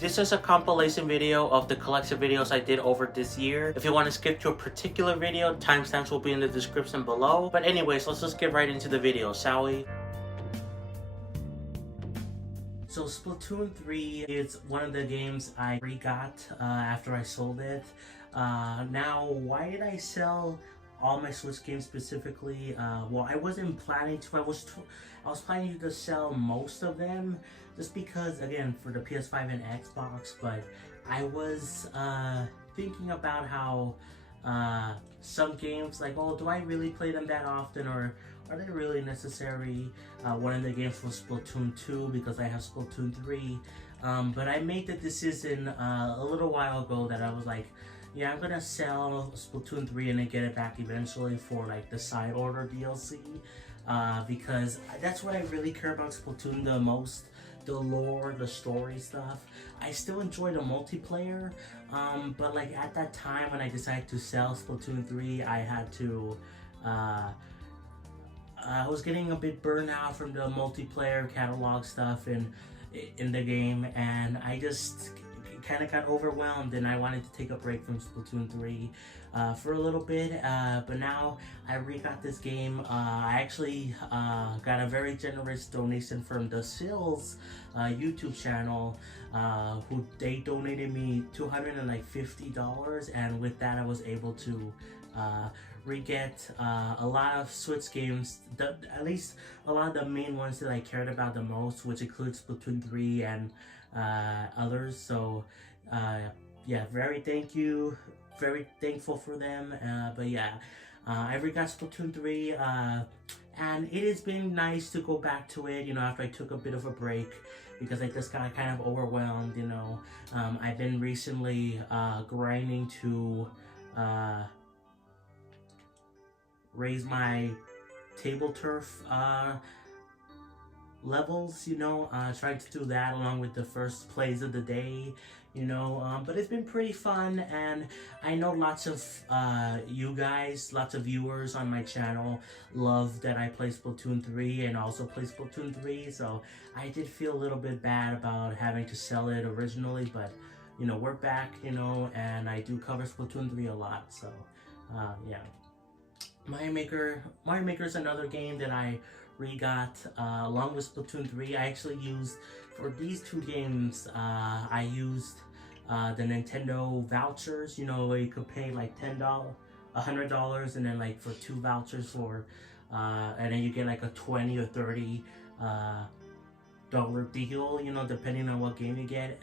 This is a compilation video of the collection videos I did over this year. If you want to skip to a particular video, timestamps will be in the description below. But anyways, let's just get right into the video, shall we? So Splatoon 3 is one of the games I re-got after I sold it. Now, why did I sell all my Switch games specifically? Well, I wasn't planning to. I was planning to sell most of them, just because, again, for the PS5 and Xbox. But I was thinking about how some games, like, oh, do I really play them that often, or are they really necessary? One of the games was Splatoon 2 because I have Splatoon 3. But I made the decision a little while ago that I was like, yeah, I'm gonna sell Splatoon 3 and then get it back eventually for like the side order DLC, because that's what I really care about Splatoon the most. The lore, the story stuff. I still enjoy the multiplayer, but like at that time when I decided to sell Splatoon 3, I had to, I was getting a bit burned out from the multiplayer catalog stuff in the game, and I just kind of got overwhelmed, and I wanted to take a break from Splatoon 3 for a little bit, but now I re-got this game. I actually got a very generous donation from the Sills YouTube channel, who they donated me $250, and with that I was able to re-get a lot of Switch games, at least a lot of the main ones that I cared about the most, which includes Splatoon 3 and others. So yeah, very thankful for them. But yeah, I re-got Splatoon 3, and it has been nice to go back to it, you know, after I took a bit of a break, because I just got kind of overwhelmed, you know. I've been recently grinding to raise my table turf levels, you know, trying to do that along with the first plays of the day, you know, but it's been pretty fun, and I know lots of you guys, lots of viewers on my channel love that I play Splatoon 3 and also play Splatoon 3, so I did feel a little bit bad about having to sell it originally, but you know, we're back, you know, and I do cover Splatoon 3 a lot, so yeah. Mario Maker is another game that I re-got along with Splatoon 3. I actually used, for these two games, I used the Nintendo vouchers, you know, where you could pay like $100, and then like for 2 vouchers for, and then you get like a $20 or $30 deal, you know, depending on what game you get.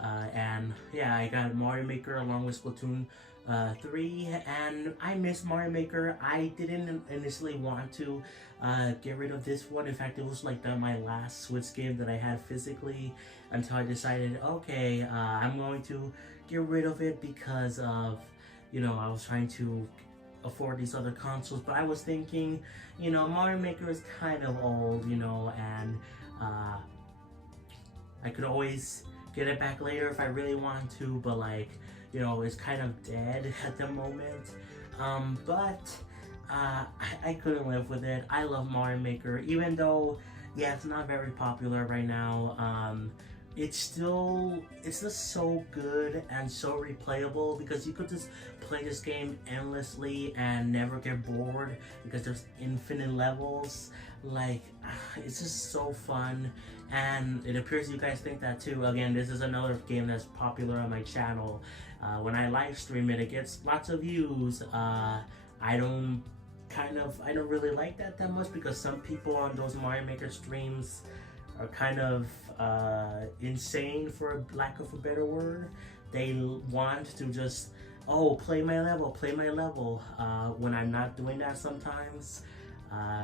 And yeah, I got Mario Maker along with Splatoon 3, and I miss Mario Maker. I didn't initially want to get rid of this one. In fact, it was like my last Switch game that I had physically, until I decided, okay, I'm going to get rid of it because of, you know, I was trying to afford these other consoles. But I was thinking, you know, Mario Maker is kind of old, you know, and I could always get it back later if I really want to, but like, you know, it's kind of dead at the moment. But I couldn't live with it. I love Mario Maker, even though, yeah, it's not very popular right now. It's just so good and so replayable, because you could just play this game endlessly and never get bored, because there's infinite levels. Like, it's just so fun, and it appears you guys think that too. Again, this is another game that's popular on my channel. When I live stream it, it gets lots of views. I don't really like that much, because some people on those Mario Maker streams are kind of insane, for lack of a better word. They want to just, oh, play my level, when I'm not doing that sometimes.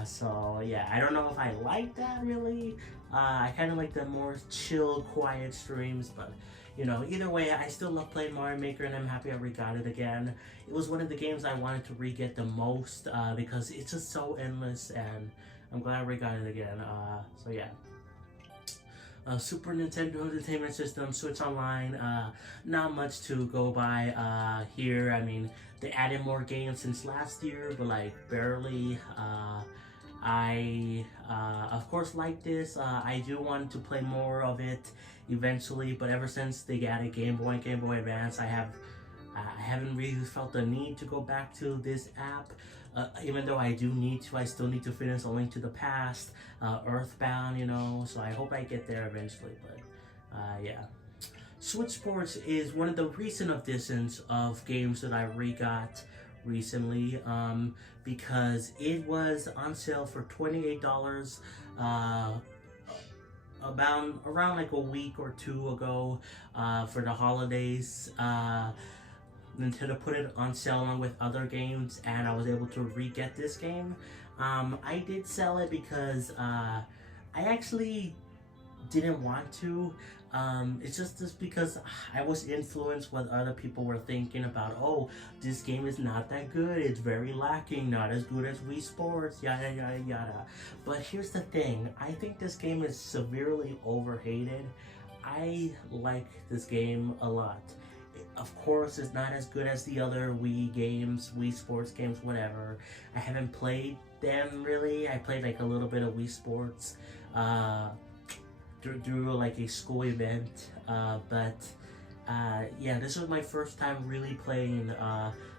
So yeah, I don't know if I like that really. I kind of like the more chill, quiet streams, but you know, either way, I still love playing Mario Maker, and I'm happy I re-got it again. It was one of the games I wanted to re-get the most, because it's just so endless, and I'm glad I re-got it again. So yeah. Super Nintendo Entertainment System, Switch Online, not much to go by here. I mean, they added more games since last year, but like barely. I of course like this. I do want to play more of it eventually, but ever since they added Game Boy and Game Boy Advance, I haven't really felt the need to go back to this app. Even though I do need to, I still need to finish A Link to the Past, Earthbound, you know. So I hope I get there eventually. But yeah. Switch Sports is one of the recent additions of games that I re-got recently, because it was on sale for $28 about around like a week or two ago, for the holidays. Nintendo put it on sale along with other games, and I was able to re-get this game. I did sell it because I actually didn't want to. It's just because I was influenced what other people were thinking about. Oh, this game is not that good. It's very lacking. Not as good as Wii Sports. Yada yada yada. But here's the thing. I think this game is severely overhated. I like this game a lot. Of course, it's not as good as the other Wii games, Wii Sports games, whatever. I haven't played them really. I played like a little bit of Wii Sports. Through like a school event, but yeah, this was my first time really playing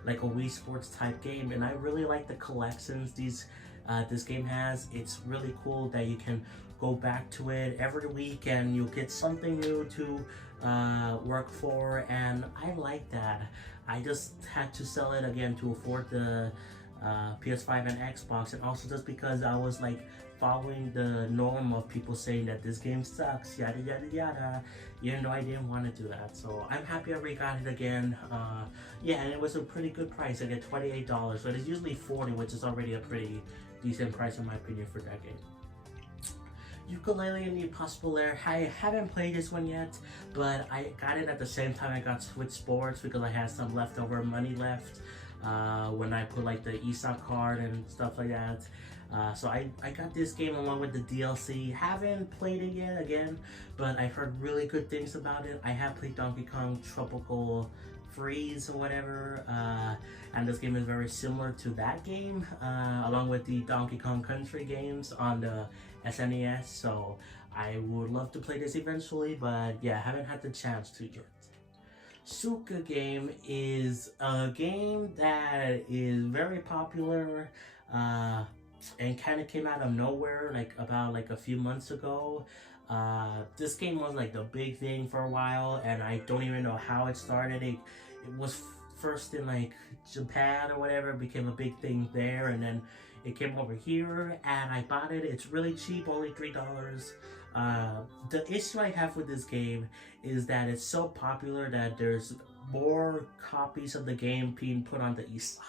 like a Wii Sports type game, and I really like the collections this game has. It's really cool that you can go back to it every week and you'll get something new to work for, and I like that. I just had to sell it again to afford the PS5 and Xbox, and also just because I was like following the norm of people saying that this game sucks, yada yada yada, even though I didn't want to do that. So I'm happy I re-got it again. Yeah, and it was a pretty good price. I get $28, but it's usually $40, which is already a pretty decent price in my opinion for that game. Yooka-Laylee and the Impossible Lair. I haven't played this one yet, but I got it at the same time I got Switch Sports because I had some leftover money left when I put like the ESOP card and stuff like that. So I got this game along with the DLC. Haven't played it yet again, but I've heard really good things about it. I have played Donkey Kong Tropical Freeze or whatever, and this game is very similar to that game, along with the Donkey Kong Country games on the SNES. So I would love to play this eventually, but yeah, I haven't had the chance to yet. Suka Game is a game that is very popular, and kind of came out of nowhere like about like a few months ago. This game was like the big thing for a while, and I don't even know how it started. It was first in like Japan or whatever, it became a big thing there, and then it came over here and I bought it. It's really cheap, only $3. The issue I have with this game is that it's so popular that there's more copies of the game being put on the eShop.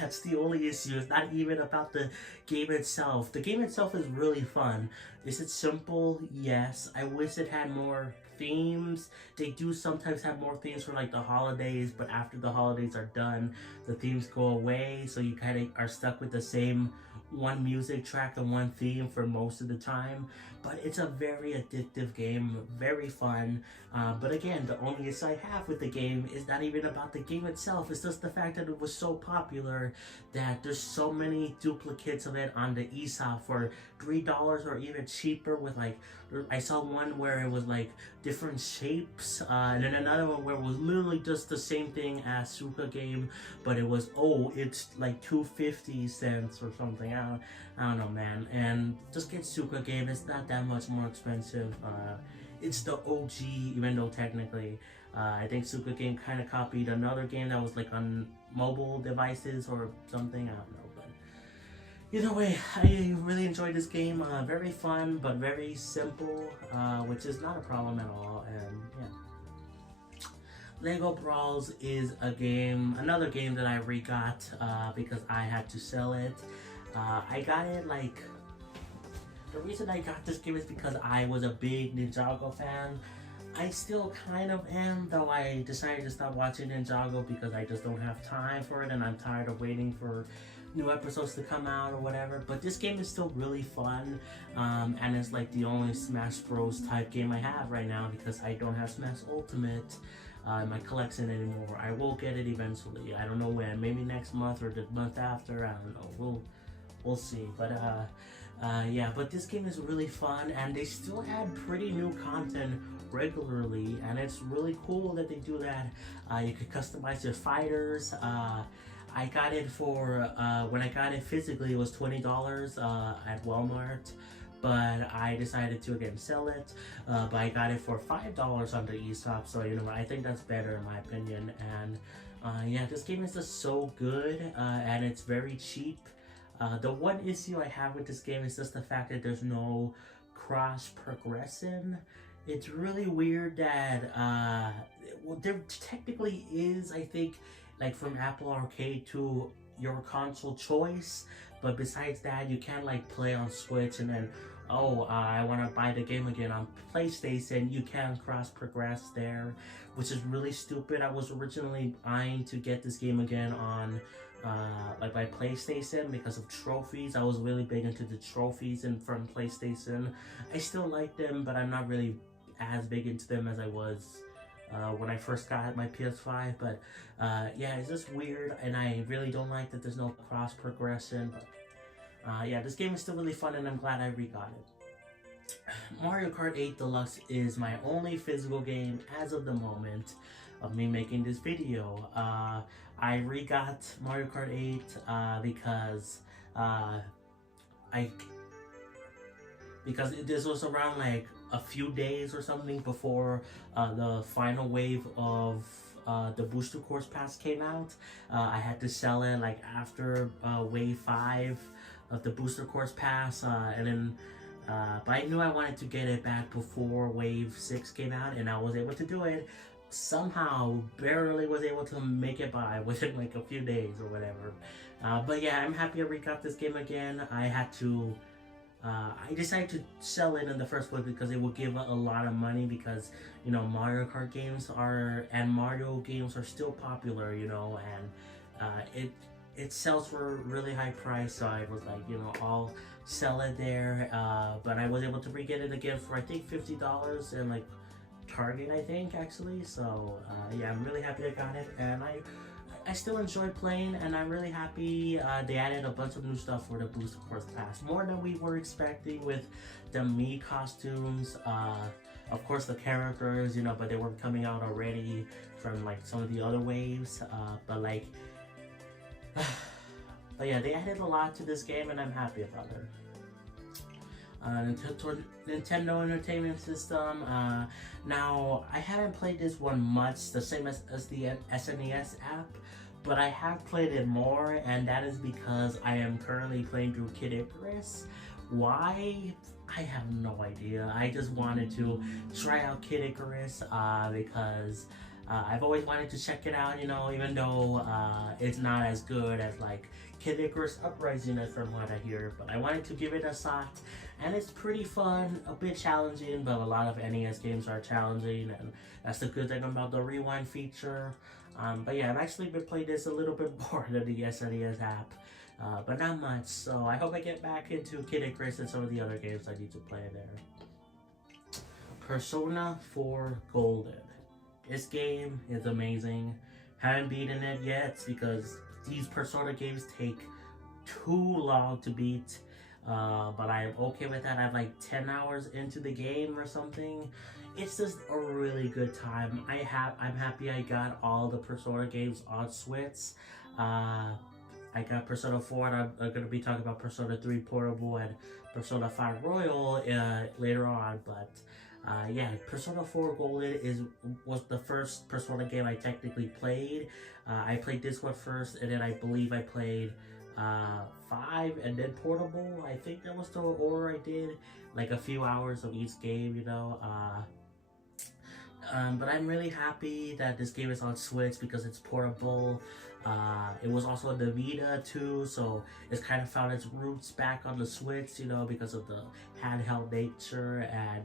That's the only issue. It's not even about the game itself. The game itself is really fun. Is it simple? Yes. I wish it had more themes. They do sometimes have more themes for like the holidays, but after the holidays are done, the themes go away, so you kind of are stuck with the same one music track and one theme for most of the time. But it's a very addictive game, very fun. But again, the only issue I have with the game is not even about the game itself. It's just the fact that it was so popular that there's so many duplicates of it on the eShop for $3 or even cheaper. With like, I saw one where it was like different shapes, and then another one where it was literally just the same thing as Suka Game, but it was, oh, it's like 250 cents or something. I don't know, man. And just get Suka Game. It's not that much more expensive. It's the OG, even though technically I think Suka Game kind of copied another game that was like on mobile devices or something. I don't know, but either way, I really enjoyed this game. Very fun, but very simple, which is not a problem at all. And yeah, Lego Brawls is another game that I re-got because I had to sell it. I got it like, the reason I got this game is because I was a big Ninjago fan. I still kind of am, though I decided to stop watching Ninjago because I just don't have time for it, and I'm tired of waiting for new episodes to come out or whatever. But this game is still really fun, and it's like the only Smash Bros type game I have right now because I don't have Smash Ultimate in my collection anymore. I will get it eventually. I don't know when, maybe next month or the month after, I don't know. we'll see. But yeah, but this game is really fun, and they still add pretty new content regularly, and it's really cool that they do that. You can customize your fighters. I got it for when I got it physically, it was $20 at Walmart, but I decided to again sell it. But I got it for $5 on the eShop, so you know I think that's better in my opinion. And yeah, this game is just so good, and it's very cheap. The one issue I have with this game is just the fact that there's no cross progression. It's really weird that well, there technically is, I think, like from Apple Arcade to your console choice, but besides that, you can't like play on Switch and then I want to buy the game again on PlayStation. You can't cross progress there, which is really stupid. I was originally eyeing to get this game again on like my PlayStation because of trophies. I was really big into the trophies and from PlayStation. I still like them, but I'm not really as big into them as I was when I first got my PS5. But yeah, it's just weird, and I really don't like that there's no cross progression. But yeah, this game is still really fun, and I'm glad I re-got it. Mario Kart 8 Deluxe is my only physical game as of the moment of me making this video. I re-got Mario Kart 8 because this was around like a few days or something before the final wave of the Booster Course Pass came out. I had to sell it like after wave 5 of the Booster Course Pass, and then but I knew I wanted to get it back before wave 6 came out, and I was able to do it. Somehow barely was able to make it by within like a few days or whatever. But yeah, I'm happy I re-got this game again. I decided to sell it in the first place because it would give a lot of money, because you know Mario Kart games and Mario games are still popular, you know, and it sells for a really high price. So I was like, you know, I'll sell it there. But I was able to re-get it again for I think $50 and like Target, I think, actually. So yeah, I'm really happy I got it, and I still enjoy playing, and I'm really happy they added a bunch of new stuff for the Booster Course Pass, more than we were expecting with the Mii costumes. Of course the characters, you know, but they were coming out already from like some of the other waves, but like but yeah, they added a lot to this game, and I'm happy about it. Nintendo Entertainment System. Now, I haven't played this one much, the same as the SNES app, but I have played it more, and that is because I am currently playing through Kid Icarus. Why? I have no idea. I just wanted to try out Kid Icarus because I've always wanted to check it out, you know, even though it's not as good as like Kid Icarus Uprising from what I hear, but I wanted to give it a shot, and it's pretty fun, a bit challenging, but a lot of NES games are challenging, and that's the good thing about the rewind feature. But yeah, I've actually been playing this a little bit more than the SNES app, but not much, so I hope I get back into Kid Icarus and some of the other games I need to play there. Persona 4 Golden. This game is amazing. Haven't beaten it yet because these Persona games take too long to beat, but I'm okay with that. I'm like 10 hours into the game or something. It's just a really good time. I'm happy I got all the Persona games on Switch. I got Persona 4, and I'm going to be talking about Persona 3 Portable and Persona 5 Royal later on, but yeah, Persona 4 Golden was the first Persona game I technically played. I played this one first, and then I believe I played 5 and then Portable. I think that was the order I did, like a few hours of each game, you know. But I'm really happy that this game is on Switch because it's portable. It was also on the Vita too, so it's kind of found its roots back on the Switch, you know, because of the handheld nature. And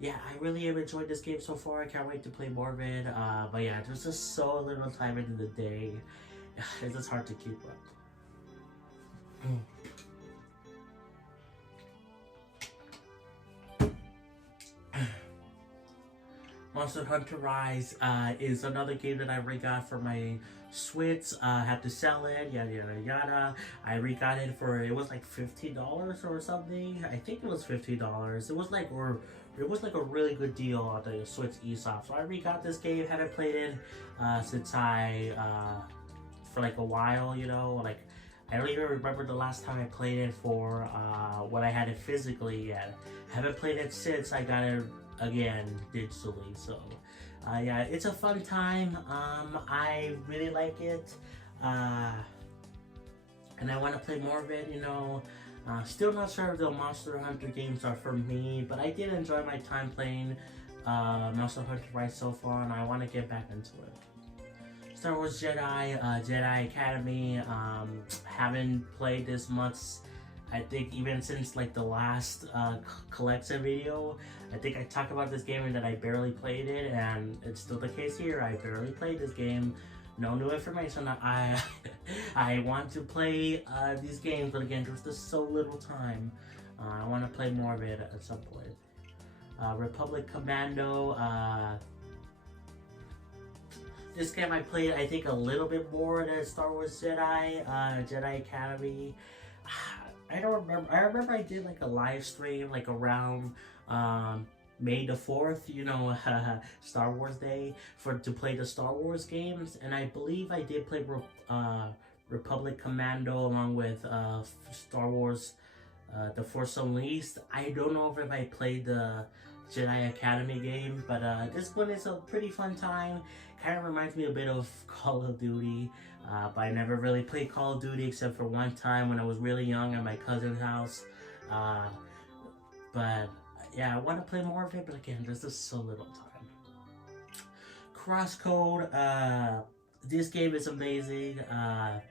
yeah, I really have enjoyed this game so far. I can't wait to play more of it. But yeah, there's just so little time into the day. It's just hard to keep up. Monster Hunter Rise is another game that I re-got for my Switch. Had to sell it, yada yada yada. I re-got it for, it was like $15 or something. I think it was $15. It was like, a really good deal on the Switch eShop. So I re-got this game. Haven't played it since for like a while, you know, like. I don't even remember the last time I played it for when I had it physically yet. Haven't played it since I got it again digitally. So yeah, it's a fun time. I really like it, and I want to play more of it. You know, still not sure if the Monster Hunter games are for me, but I did enjoy my time playing Monster Hunter Rise so far, and I want to get back into it. Star Wars Jedi, Jedi Academy, haven't played this much, I think even since like the last collection video. I think I talked about this game and that I barely played it, and it's still the case here. I barely played this game. No new information. I want to play these games, but again, there's just so little time. I want to play more of it at some point. Republic Commando, this game I played, I think, a little bit more than Star Wars Jedi, Jedi Academy. I don't remember. I remember I did like a live stream like around May the 4th, you know, Star Wars Day, to play the Star Wars games, and I believe I did play Republic Commando along with Star Wars The Force Unleashed. I don't know if I played the Jedi Academy game, but this one is a pretty fun time. Kind of reminds me a bit of Call of Duty, but I never really played Call of Duty except for one time when I was really young at my cousin's house. But yeah, I want to play more of it, but again, there's just so little time. Crosscode, this game is amazing. I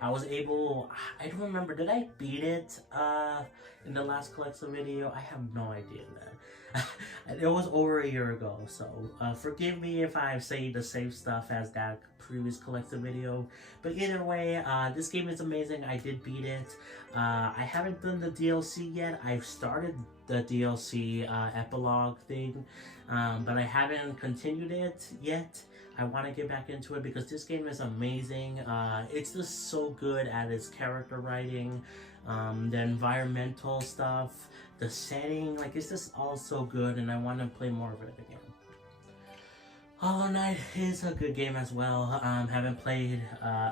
was able, I don't remember, did I beat it in the last collection video? I have no idea, man. It was over a year ago, so forgive me if I say the same stuff as that previous collection video. But either way, this game is amazing. I did beat it. I haven't done the DLC yet. I've started the DLC epilogue thing, but I haven't continued it yet. I want to get back into it because this game is amazing. It's just so good at its character writing, the environmental stuff, the setting, like it's just all so good, and I want to play more of it again. Hollow Knight is a good game as well. Haven't played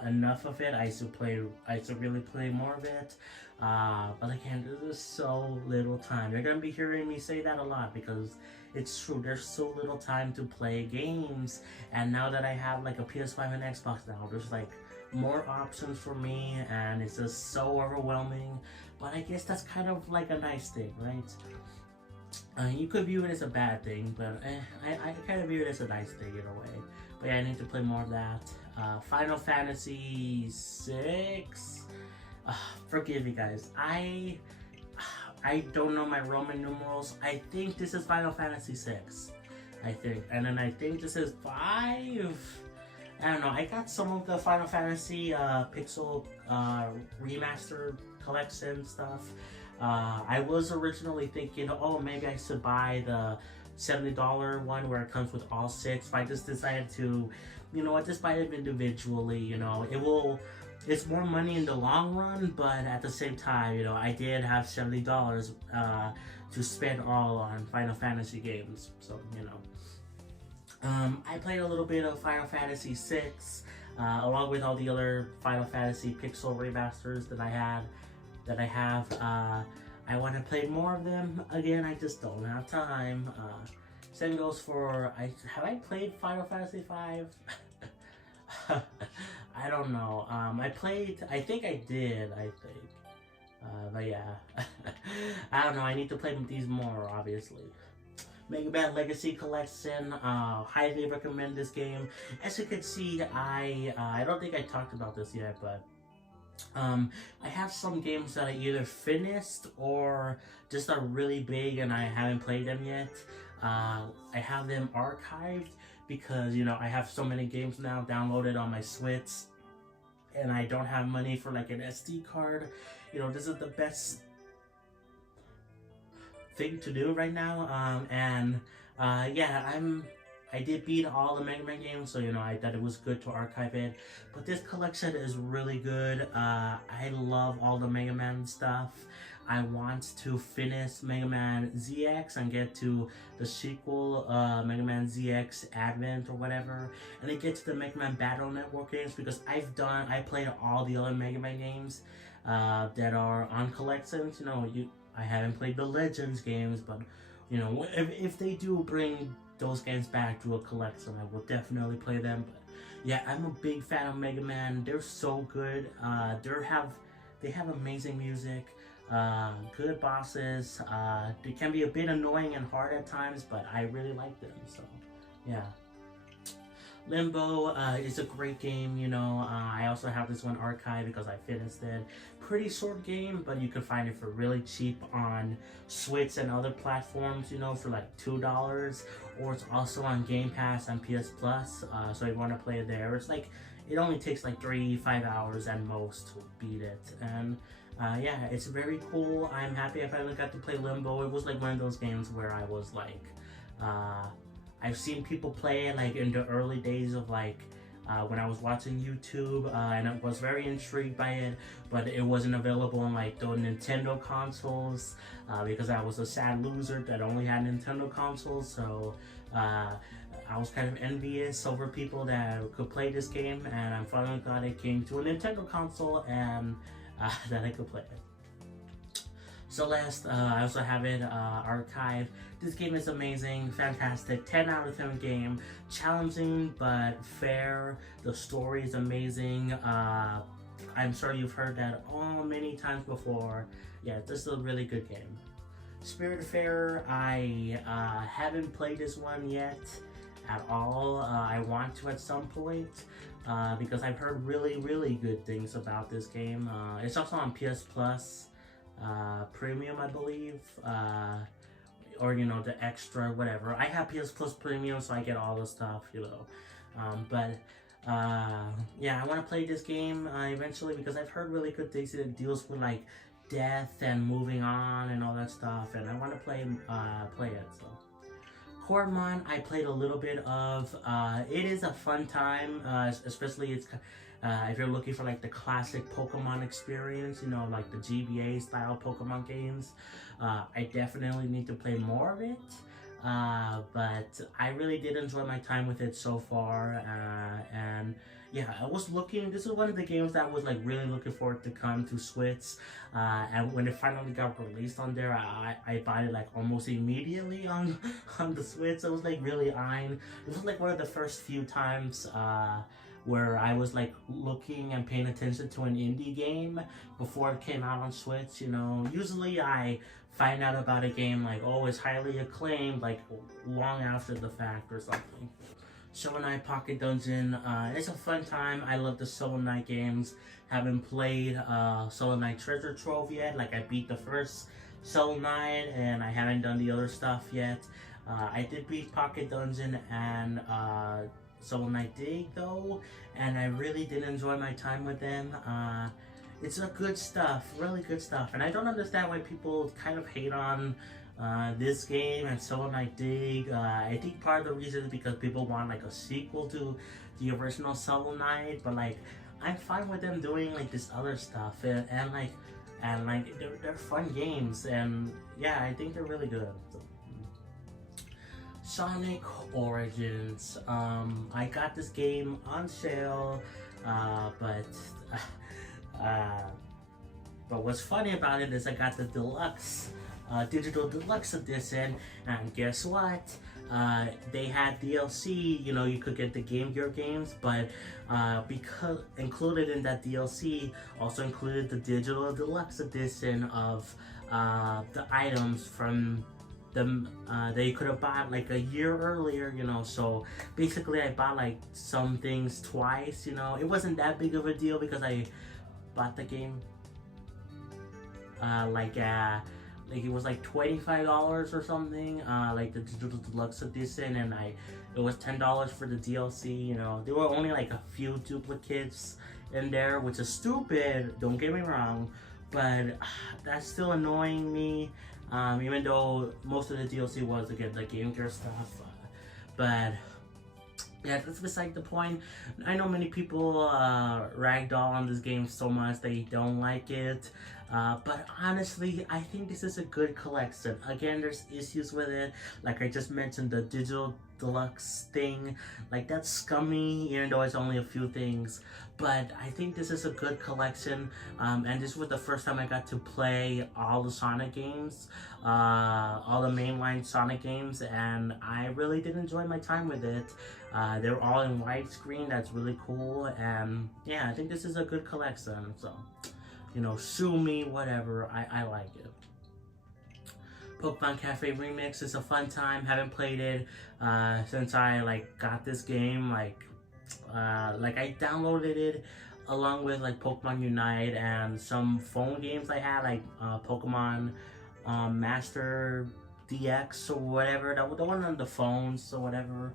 enough of it. I should really play more of it. But again, there's just so little time. You're gonna be hearing me say that a lot because it's true. There's so little time to play games, and now that I have like a PS5 and Xbox now, there's like more options for me, and it's just so overwhelming. But I guess that's kind of like a nice thing, right? You could view it as a bad thing, but I kind of view it as a nice thing in a way. But yeah, I need to play more of that. Final Fantasy VI. Forgive me, guys. I don't know my Roman numerals. I think this is Final Fantasy VI. I think. And then I think this is 5. I don't know. I got some of the Final Fantasy Pixel Remastered Collection stuff. I was originally thinking, oh, maybe I should buy the $70 one where it comes with all 6. But I just decided to, you know what, just buy them individually. You know, it's more money in the long run, but at the same time, you know, I did have $70 to spend all on Final Fantasy games. So, you know, I played a little bit of Final Fantasy VI, along with all the other Final Fantasy Pixel remasters that I have. I want to play more of them. Again, I just don't have time. Same goes for, have I played Final Fantasy V? I don't know. I think I did, but yeah. I don't know, I need to play these more, obviously. Mega Man Legacy Collection, highly recommend this game. As you can see, I don't think I talked about this yet, but I have some games that I either finished or just are really big and I haven't played them yet. I have them archived because, you know, I have so many games now downloaded on my Switch and I don't have money for like an SD card. You know, this is the best thing to do right now. Yeah, I did beat all the Mega Man games, so you know I thought it was good to archive it. But this collection is really good. I love all the Mega Man stuff. I want to finish Mega Man ZX and get to the sequel, Mega Man ZX Advent or whatever, and then get to the Mega Man Battle Network games, because I played all the other Mega Man games that are on collections. You know, I haven't played the Legends games, but you know, if they do bring those games back to a collection, I will definitely play them. But yeah, I'm a big fan of Mega Man. They're so good. They have amazing music, good bosses. They can be a bit annoying and hard at times, but I really like them. So yeah. Limbo is a great game, you know. I also have this one archived because I finished it. Pretty short game, but you can find it for really cheap on Switch and other platforms, you know, for like $2. Or it's also on Game Pass and PS Plus, so if you want to play it there, it's like, it only takes like 3-5 hours at most to beat it. And yeah, it's very cool. I'm happy I finally got to play Limbo. It was like one of those games where I was like, I've seen people play it like in the early days of like when I was watching YouTube, and I was very intrigued by it, but it wasn't available on like the Nintendo consoles, because I was a sad loser that only had Nintendo consoles. So I was kind of envious over people that could play this game, and I'm finally glad it came to a Nintendo console and that I could play it. Celeste, I also have it archived. This game is amazing, fantastic, 10 out of 10 game. Challenging but fair. The story is amazing. I'm sure you've heard that many times before. Yeah, this is a really good game. Spiritfarer, I haven't played this one yet at all. I want to at some point, because I've heard really good things about this game. It's also on PS Plus. Premium, I believe, or you know, the extra, whatever. I have PS Plus Premium, so I get all the stuff, you know. Yeah, I want to play this game eventually, because I've heard really good things. It deals with like death and moving on and all that stuff, and I want to play it. So Cormon, I played a little bit of. It is a fun time, especially if you're looking for like the classic Pokemon experience, you know, like the GBA style Pokemon games. I definitely need to play more of it, but I really did enjoy my time with it so far, and yeah, I was looking, this is one of the games that I was like really looking forward to come to Switch, and when it finally got released on there, I bought it like almost immediately on the Switch. I was like really eyeing, it was like one of the first few times where I was like looking and paying attention to an indie game before it came out on Switch. You know, usually I find out about a game like, oh, it's highly acclaimed, like long after the fact or something. Shovel Knight Pocket Dungeon, it's a fun time. I love the Shovel Knight games. Haven't played Shovel Knight Treasure Trove yet. Like, I beat the first Shovel Knight and I haven't done the other stuff yet. I did beat Pocket Dungeon and Shovel Knight Dig though, and I really did enjoy my time with them. It's a good stuff, really good stuff, and I don't understand why people kind of hate on this game and Shovel Knight Dig. I think part of the reason is because people want like a sequel to the original Shovel Knight, but like I'm fine with them doing like this other stuff, and they're fun games, and yeah, I think they're really good. So, Sonic Origins. I got this game on sale, but what's funny about it is I got the deluxe, digital deluxe edition, and guess what? They had DLC. You know, you could get the Game Gear games, but because included in that DLC also included the digital deluxe edition of the items from them that you could have bought like a year earlier, you know. So basically I bought like some things twice, you know. It wasn't that big of a deal because I bought the game like it was like $25 or something, like the digital deluxe edition, and it was $10 for the DLC, you know. There were only like a few duplicates in there, which is stupid, don't get me wrong, but that's still annoying me. even though most of the DLC was again the Game Gear stuff. But yeah, that's beside the point. I know many people ragdoll on this game so much they don't like it. But honestly, I think this is a good collection. Again, there's issues with it. Like I just mentioned, the digital deluxe thing. Like that's scummy, even though it's only a few things. But I think this is a good collection. And this was the first time I got to play all the Sonic games. All the mainline Sonic games. And I really did enjoy my time with it. They're all in widescreen. That's really cool. And yeah, I think this is a good collection. So, you know, sue me, whatever. I like it. Pokemon Cafe Remix is a fun time. Haven't played it since I like got this game. Like I downloaded it along with like Pokemon Unite and some phone games I had, like Pokemon Master DX or whatever. The one on the phones or whatever.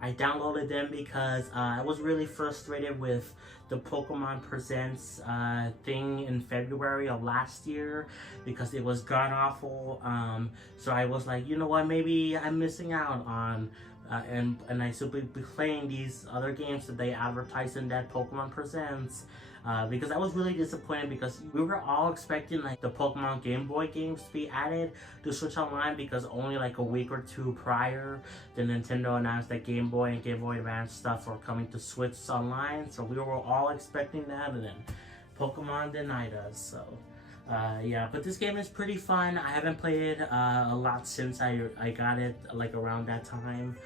I downloaded them because I was really frustrated with the Pokemon Presents thing in February of last year because it was god awful. So I was like, you know what, maybe I'm missing out on and I should be playing these other games that they advertise in that Pokemon Presents. Because I was really disappointed because we were all expecting like the Pokemon Game Boy games to be added to Switch Online because only like a week or two prior, the Nintendo announced that Game Boy and Game Boy Advance stuff were coming to Switch Online. So we were all expecting that, and then Pokemon denied us. So yeah, but this game is pretty fun. I haven't played it a lot since I got it like around that time.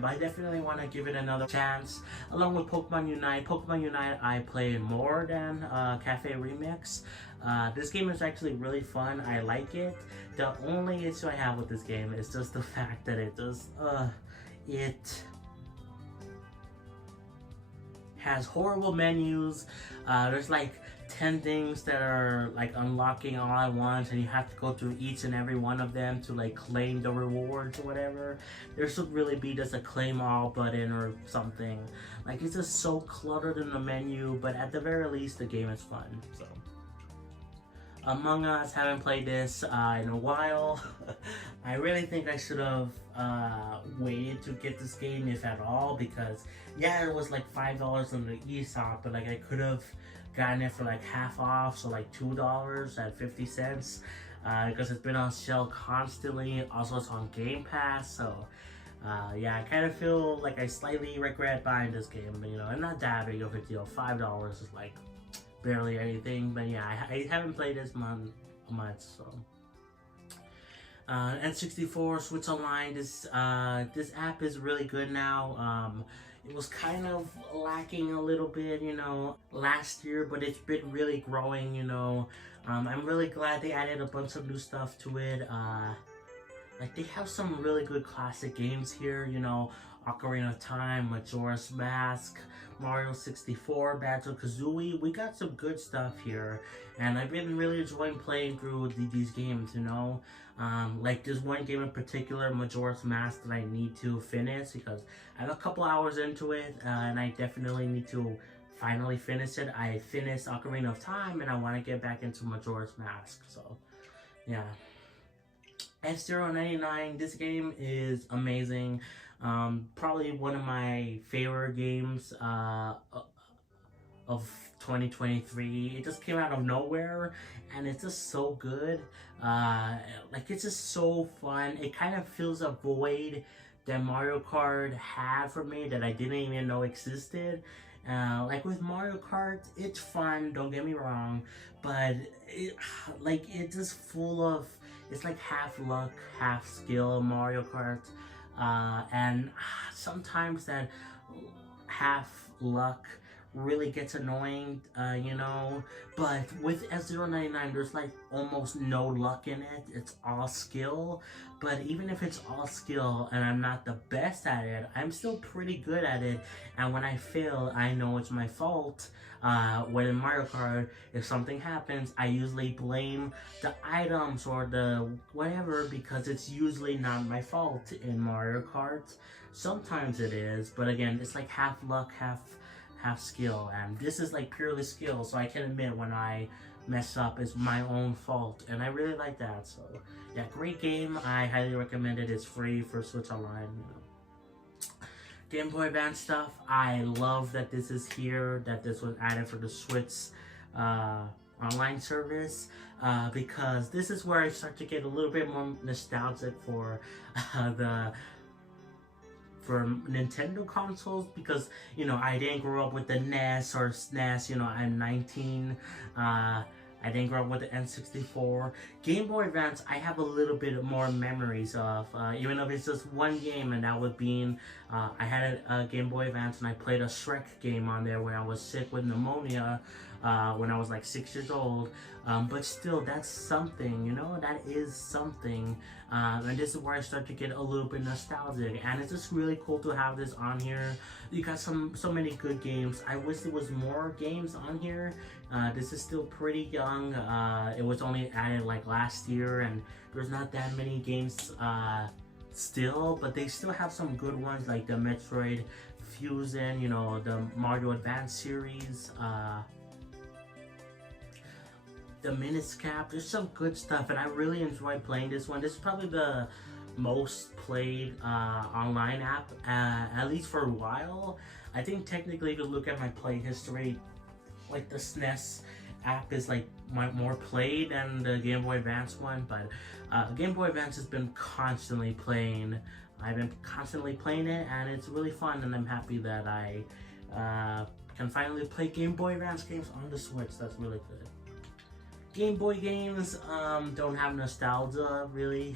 But I definitely want to give it another chance. Along with Pokemon Unite. Pokemon Unite I played more than Cafe Remix. This game is actually really fun. I like it. The only issue I have with this game is just the fact that it has horrible menus. There's like 10 things that are like unlocking all at once, and you have to go through each and every one of them to like claim the rewards or whatever. There should really be just a claim all button or something. Like it's just so cluttered in the menu, but at the very least the game is fun. So Among Us, haven't played this in a while. I really think I should have waited to get this game, if at all, because yeah, it was like $5 on the eShop, but like I could have gotten it for like half off, so like $2.50, because it's been on sale constantly. Also, it's on Game Pass, so yeah, I kind of feel like I slightly regret buying this game, but you know, I'm not that big of a deal. $5 is like barely anything, but yeah, I haven't played this much, so. N64 Switch Online, this app is really good now. It was kind of lacking a little bit, you know, last year, but it's been really growing, you know. I'm really glad they added a bunch of new stuff to it. Like they have some really good classic games here, you know, Ocarina of Time, Majora's Mask, Mario 64, Banjo-Kazooie. We got some good stuff here, and I've been really enjoying playing through these games, you know. Like there's one game in particular, Majora's Mask, that I need to finish because I have a couple hours into it, and I definitely need to finally finish it. I finished Ocarina of Time, and I want to get back into Majora's Mask, so yeah. F-Zero 99, this game is amazing. Probably one of my favorite games of 2023. It just came out of nowhere, and it's just so good. Like it's just so fun. It kind of fills a void that Mario Kart had for me that I didn't even know existed. Like with Mario Kart, it's fun, don't get me wrong, but it's just full of, it's like half luck, half skill, Mario Kart. And sometimes that half luck really gets annoying, you know. But with F-Zero 99, there's like almost no luck in it. It's all skill. But even if it's all skill and I'm not the best at it, I'm still pretty good at it. And when I fail, I know it's my fault. When in Mario Kart, if something happens, I usually blame the items or the whatever, because it's usually not my fault in Mario Kart. Sometimes it is, but again, it's like half luck, half skill, and this is like purely skill. So I can admit when I mess up is my own fault, and I really like that. So yeah, great game. I highly recommend it. It's free for Switch Online. You know. Game Boy Advance stuff. I love that this is here. That this was added for the Switch online service. Because this is where I start to get a little bit more nostalgic for Nintendo consoles, because you know I didn't grow up with the NES or SNES. You know, I'm 19. I didn't grow up with the N64. Game Boy Advance, I have a little bit more memories of, even if it's just one game, and that would be, I had a Game Boy Advance and I played a Shrek game on there when I was sick with pneumonia, when I was like 6 years old. But still, that's something, you know, that is something. And this is where I start to get a little bit nostalgic, and it's just really cool to have this on here. You got so many good games. I wish there was more games on here. This is still pretty young. It was only added like last year, and there's not that many games still, but they still have some good ones like the Metroid Fusion, you know, the Mario Advance series, the Miniscap. There's some good stuff, and I really enjoy playing this one. This is probably the most played online app, at least for a while. I think technically, if you look at my play history, like the SNES app is like more played than the Game Boy Advance one, but Game Boy Advance has been constantly playing. I've been constantly playing it, and it's really fun, and I'm happy that I can finally play Game Boy Advance games on the Switch. That's really good. Game Boy games don't have nostalgia really,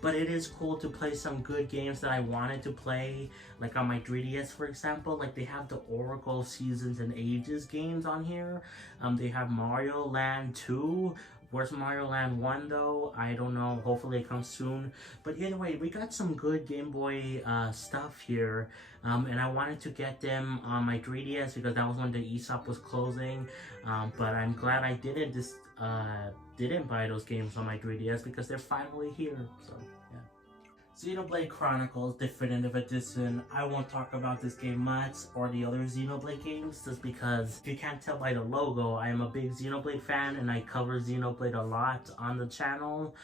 but it is cool to play some good games that I wanted to play, like on my 3DS for example. Like they have the Oracle Seasons and Ages games on here. They have Mario Land 2. Where's Mario Land 1 though? I don't know. Hopefully it comes soon. But either way, we got some good Game Boy stuff here. And I wanted to get them on my 3DS because that was when the eShop was closing. But I'm glad I didn't buy those games on my 3DS because they're finally here. So yeah. Xenoblade Chronicles Definitive Edition. I won't talk about this game much or the other Xenoblade games just because if you can't tell by the logo, I am a big Xenoblade fan and I cover Xenoblade a lot on the channel.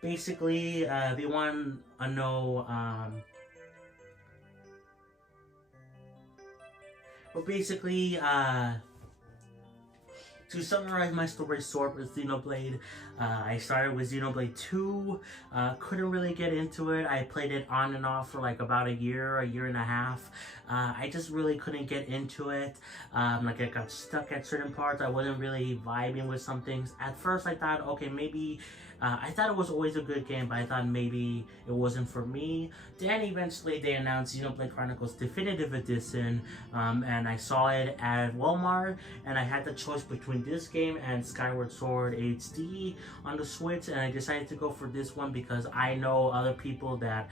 Basically, if you want to know, to summarize my story short with Xenoblade, I started with Xenoblade 2, couldn't really get into it. I played it on and off for like about a year and a half. I just really couldn't get into it. Like I got stuck at certain parts. I wasn't really vibing with some things. At first I thought, okay, maybe I thought it was always a good game, but I thought maybe it wasn't for me. Then eventually they announced Xenoblade Chronicles Definitive Edition, and I saw it at Walmart, and I had the choice between this game and Skyward Sword HD on the Switch, and I decided to go for this one because I know other people that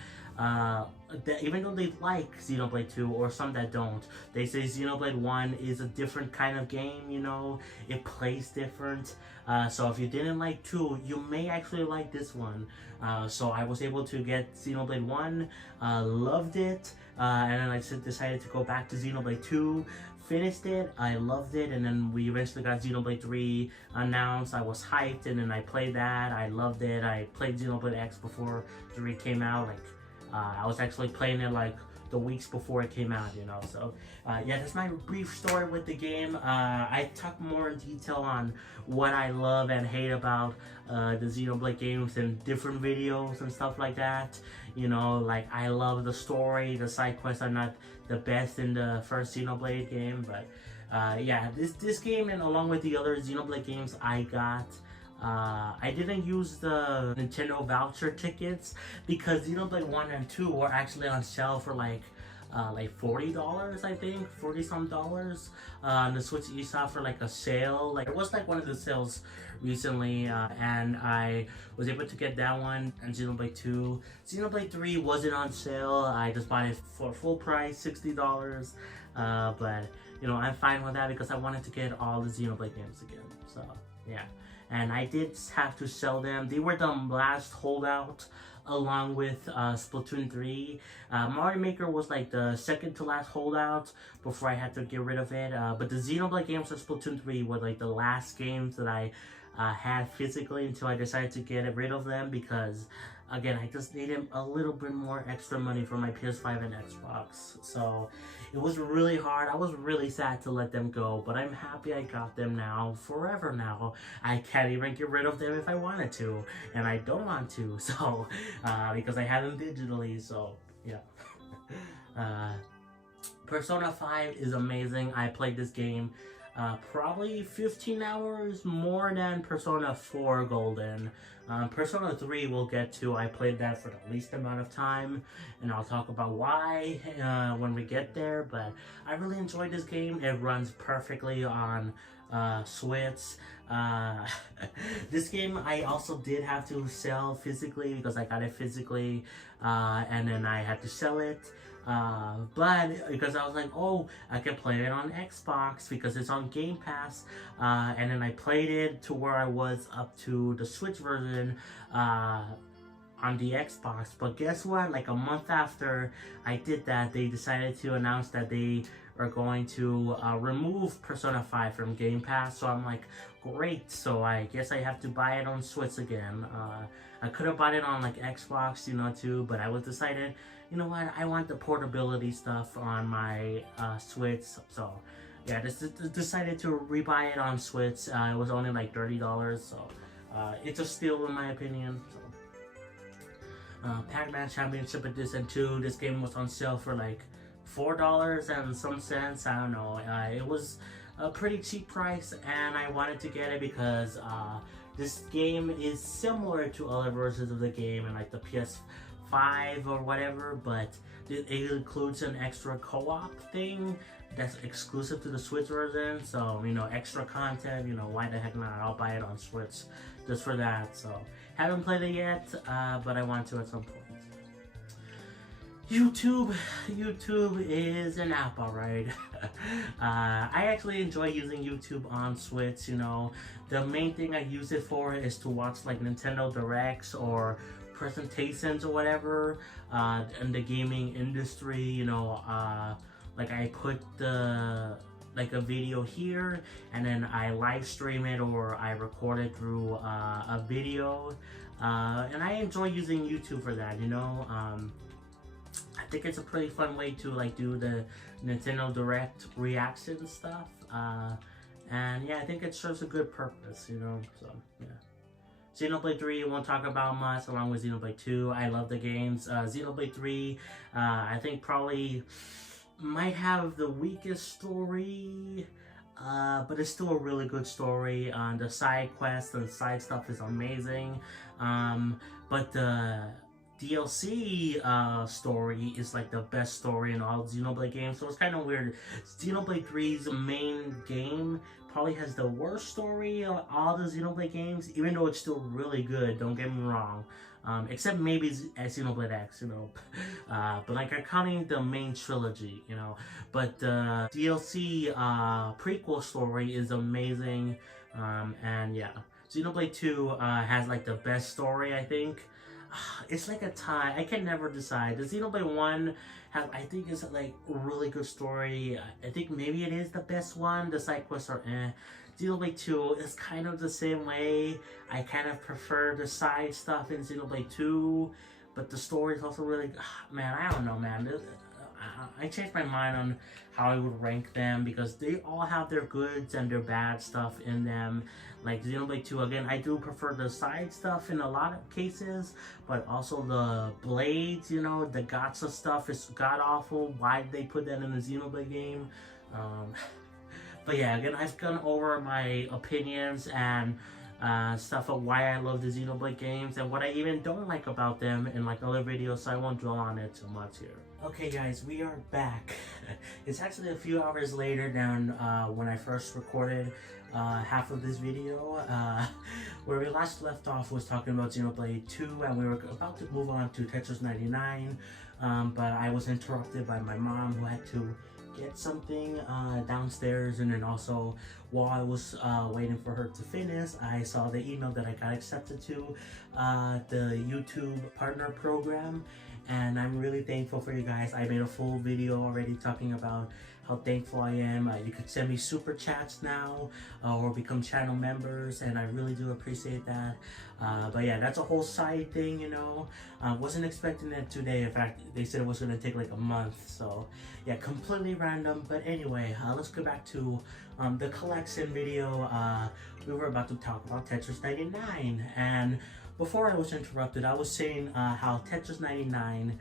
even though they like Xenoblade 2, or some that don't, they say Xenoblade 1 is a different kind of game, you know, it plays different. So if you didn't like 2, you may actually like this one. So I was able to get Xenoblade 1, loved it, and then I decided to go back to Xenoblade 2, finished it, I loved it, and then we eventually got Xenoblade 3 announced. I was hyped, and then I played that, I loved it. I played Xenoblade X before 3 came out, like I was actually playing it like the weeks before it came out, you know. So yeah, that's my brief story with the game. I talk more in detail on what I love and hate about the Xenoblade games in different videos and stuff like that. You know, like I love the story. The side quests are not the best in the first Xenoblade game, but yeah, this game, and along with the other Xenoblade games I got, I didn't use the Nintendo voucher tickets because Xenoblade 1 and 2 were actually on sale for like $40, I think, 40 some dollars on the Switch eShop for like a sale. Like it was like one of the sales recently, and I was able to get that one and Xenoblade 2. Xenoblade 3 wasn't on sale. I just bought it for full price, $60. But you know, I'm fine with that because I wanted to get all the Xenoblade games again. So yeah. And I did have to sell them. They were the last holdout along with Splatoon 3. Mario Maker was like the second to last holdout before I had to get rid of it. But the Xenoblade games of Splatoon 3 were like the last games that I had physically until I decided to get rid of them because, again, I just needed a little bit more extra money for my PS5 and Xbox. So it was really hard. I was really sad to let them go, but I'm happy I got them now, forever now. I can't even get rid of them if I wanted to, and I don't want to, so, because I have them digitally, so, yeah. Persona 5 is amazing. I played this game probably 15 hours more than Persona 4 Golden. Persona 3 we'll get to. I played that for the least amount of time, and I'll talk about why when we get there, but I really enjoyed this game. It runs perfectly on Switch. This game I also did have to sell physically because I got it physically, and then I had to sell it. But because I was like, oh, I can play it on Xbox because it's on Game Pass, and then I played it to where I was up to the Switch version on the Xbox. But guess what? Like a month after I did that, they decided to announce that they are going to remove Persona 5 from Game Pass. So I'm like, great. So I guess I have to buy it on Switch again. I could have bought it on like Xbox, too, but I was decided, you know what, I want the portability stuff on my Switch, so yeah, just decided to rebuy it on Switch. It was only like $30, so it's a steal in my opinion. So, Pac-Man Championship Edition 2, this game was on sale for like $4 and some cents, I don't know. It was a pretty cheap price, and I wanted to get it because this game is similar to other versions of the game and like the PS5 or whatever, but it includes an extra co-op thing that's exclusive to the Switch version. So, extra content, why the heck not? I'll buy it on Switch just for that. So, haven't played it yet, but I want to at some point. YouTube is an app, alright. I actually enjoy using YouTube on Switch. The main thing I use it for is to watch like Nintendo Directs or presentations or whatever in the gaming industry. Like I put a video here and then I live stream it or I record it through a video, and I enjoy using YouTube for that. I think it's a pretty fun way to like do the Nintendo Direct reaction stuff, and yeah, I think it serves a good purpose, so yeah. Xenoblade 3 won't talk about much, along with Xenoblade 2. I love the games. Xenoblade 3, I think probably might have the weakest story, but it's still a really good story. The side quests and side stuff is amazing, but the DLC story is like the best story in all Xenoblade games, so it's kind of weird. Xenoblade 3's main game probably has the worst story of all the Xenoblade games, even though it's still really good, don't get me wrong. Except maybe Xenoblade X, but like I'm counting the main trilogy, but the DLC prequel story is amazing, and yeah, Xenoblade 2 has like the best story, I think. It's like a tie. I can never decide. The Xenoblade 1 I think is like a really good story. I think maybe it is the best one. The side quests are eh. Xenoblade 2 is kind of the same way. I kind of prefer the side stuff in Xenoblade 2, but the story is also really, man, I don't know, man. I changed my mind on how I would rank them because they all have their goods and their bad stuff in them. Like Xenoblade 2, again, I do prefer the side stuff in a lot of cases, but also the blades, the gacha stuff is god-awful. Why did they put that in a Xenoblade game? But yeah, again, I've gone over my opinions and stuff of why I love the Xenoblade games and what I even don't like about them in like other videos, so I won't dwell on it too much here. Okay guys, we are back. It's actually a few hours later than when I first recorded half of this video. Where we last left off was talking about Xenoblade 2, and we were about to move on to Tetris 99, but I was interrupted by my mom, who had to get something downstairs, and then also while I was waiting for her to finish, I saw the email that I got accepted to the YouTube partner program, and I'm really thankful for you guys. I made a full video already talking about how thankful I am. You could send me super chats now or become channel members, and I really do appreciate that. But yeah, that's a whole side thing, you know. Wasn't expecting it today. In fact, they said it was gonna take like a month, so yeah, completely random. But anyway, let's go back to the collection video. We were about to talk about Tetris 99, and before I was interrupted, I was saying how Tetris 99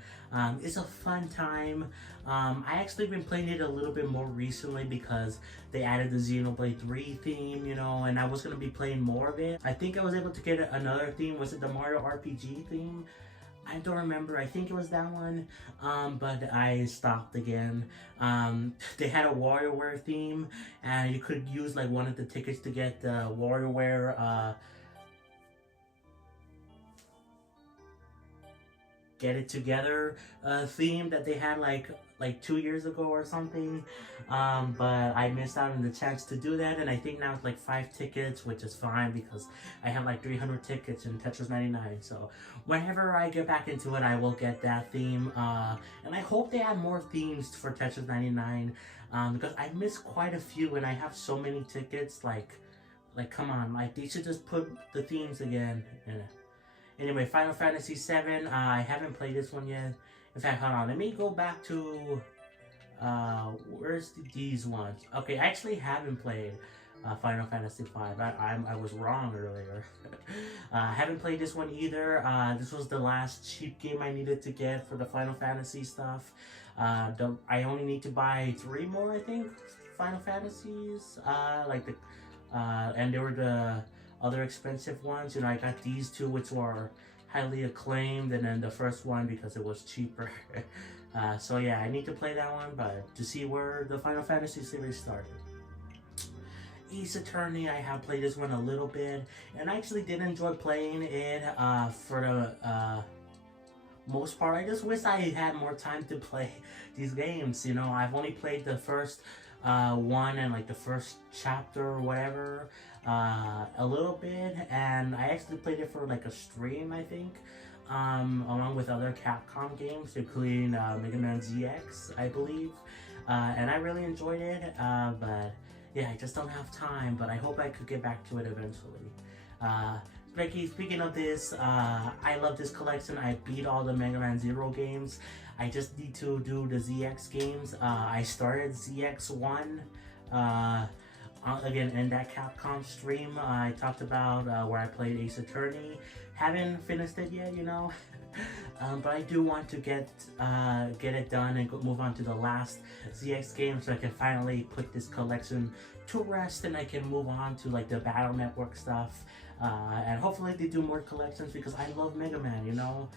is a fun time. I actually been playing it a little bit more recently because they added the Xenoblade 3 theme, you know, and I was going to be playing more of it. I think I was able to get another theme. Was it the Mario RPG theme? I don't remember. I think it was that one, but I stopped again. They had a WarioWare theme, and you could use like one of the tickets to get the WarioWare Get It Together theme that they had like 2 years ago or something, but I missed out on the chance to do that, and I think now it's like 5 tickets, which is fine because I have like 300 tickets in Tetris 99. So whenever I get back into it, I will get that theme, and I hope they add more themes for Tetris 99, because I missed quite a few and I have so many tickets. Like come on, like they should just put the themes again. Yeah. Anyway, Final Fantasy VII, I haven't played this one yet. In fact, hold on, let me go back to, where's these ones? Okay, I actually haven't played Final Fantasy V. I was wrong earlier. I haven't played this one either. This was the last cheap game I needed to get for the Final Fantasy stuff. I only need to buy 3 more, I think, Final Fantasies. And they were the other expensive ones. You know, I got these 2, which were highly acclaimed, and then the first one because it was cheaper. So yeah, I need to play that one, but to see where the Final Fantasy series started. Ace Attorney, I have played this one a little bit, and I actually did enjoy playing it for the most part. I just wish I had more time to play these games. You know, I've only played the first one and like the first chapter or whatever a little bit, and I actually played it for like a stream, I think, along with other Capcom games, including Mega Man ZX, I believe, and I really enjoyed it, but yeah, I just don't have time, but I hope I could get back to it eventually. Speaking of this, I love this collection. I beat all the Mega Man Zero games. I just need to do the ZX games. I started ZX1 again in that Capcom stream. I talked about where I played Ace Attorney. Haven't finished it yet, you know. But I do want to get it done and move on to the last ZX game, so I can finally put this collection to rest, and I can move on to like the Battle Network stuff, and hopefully they do more collections because I love Mega Man, you know.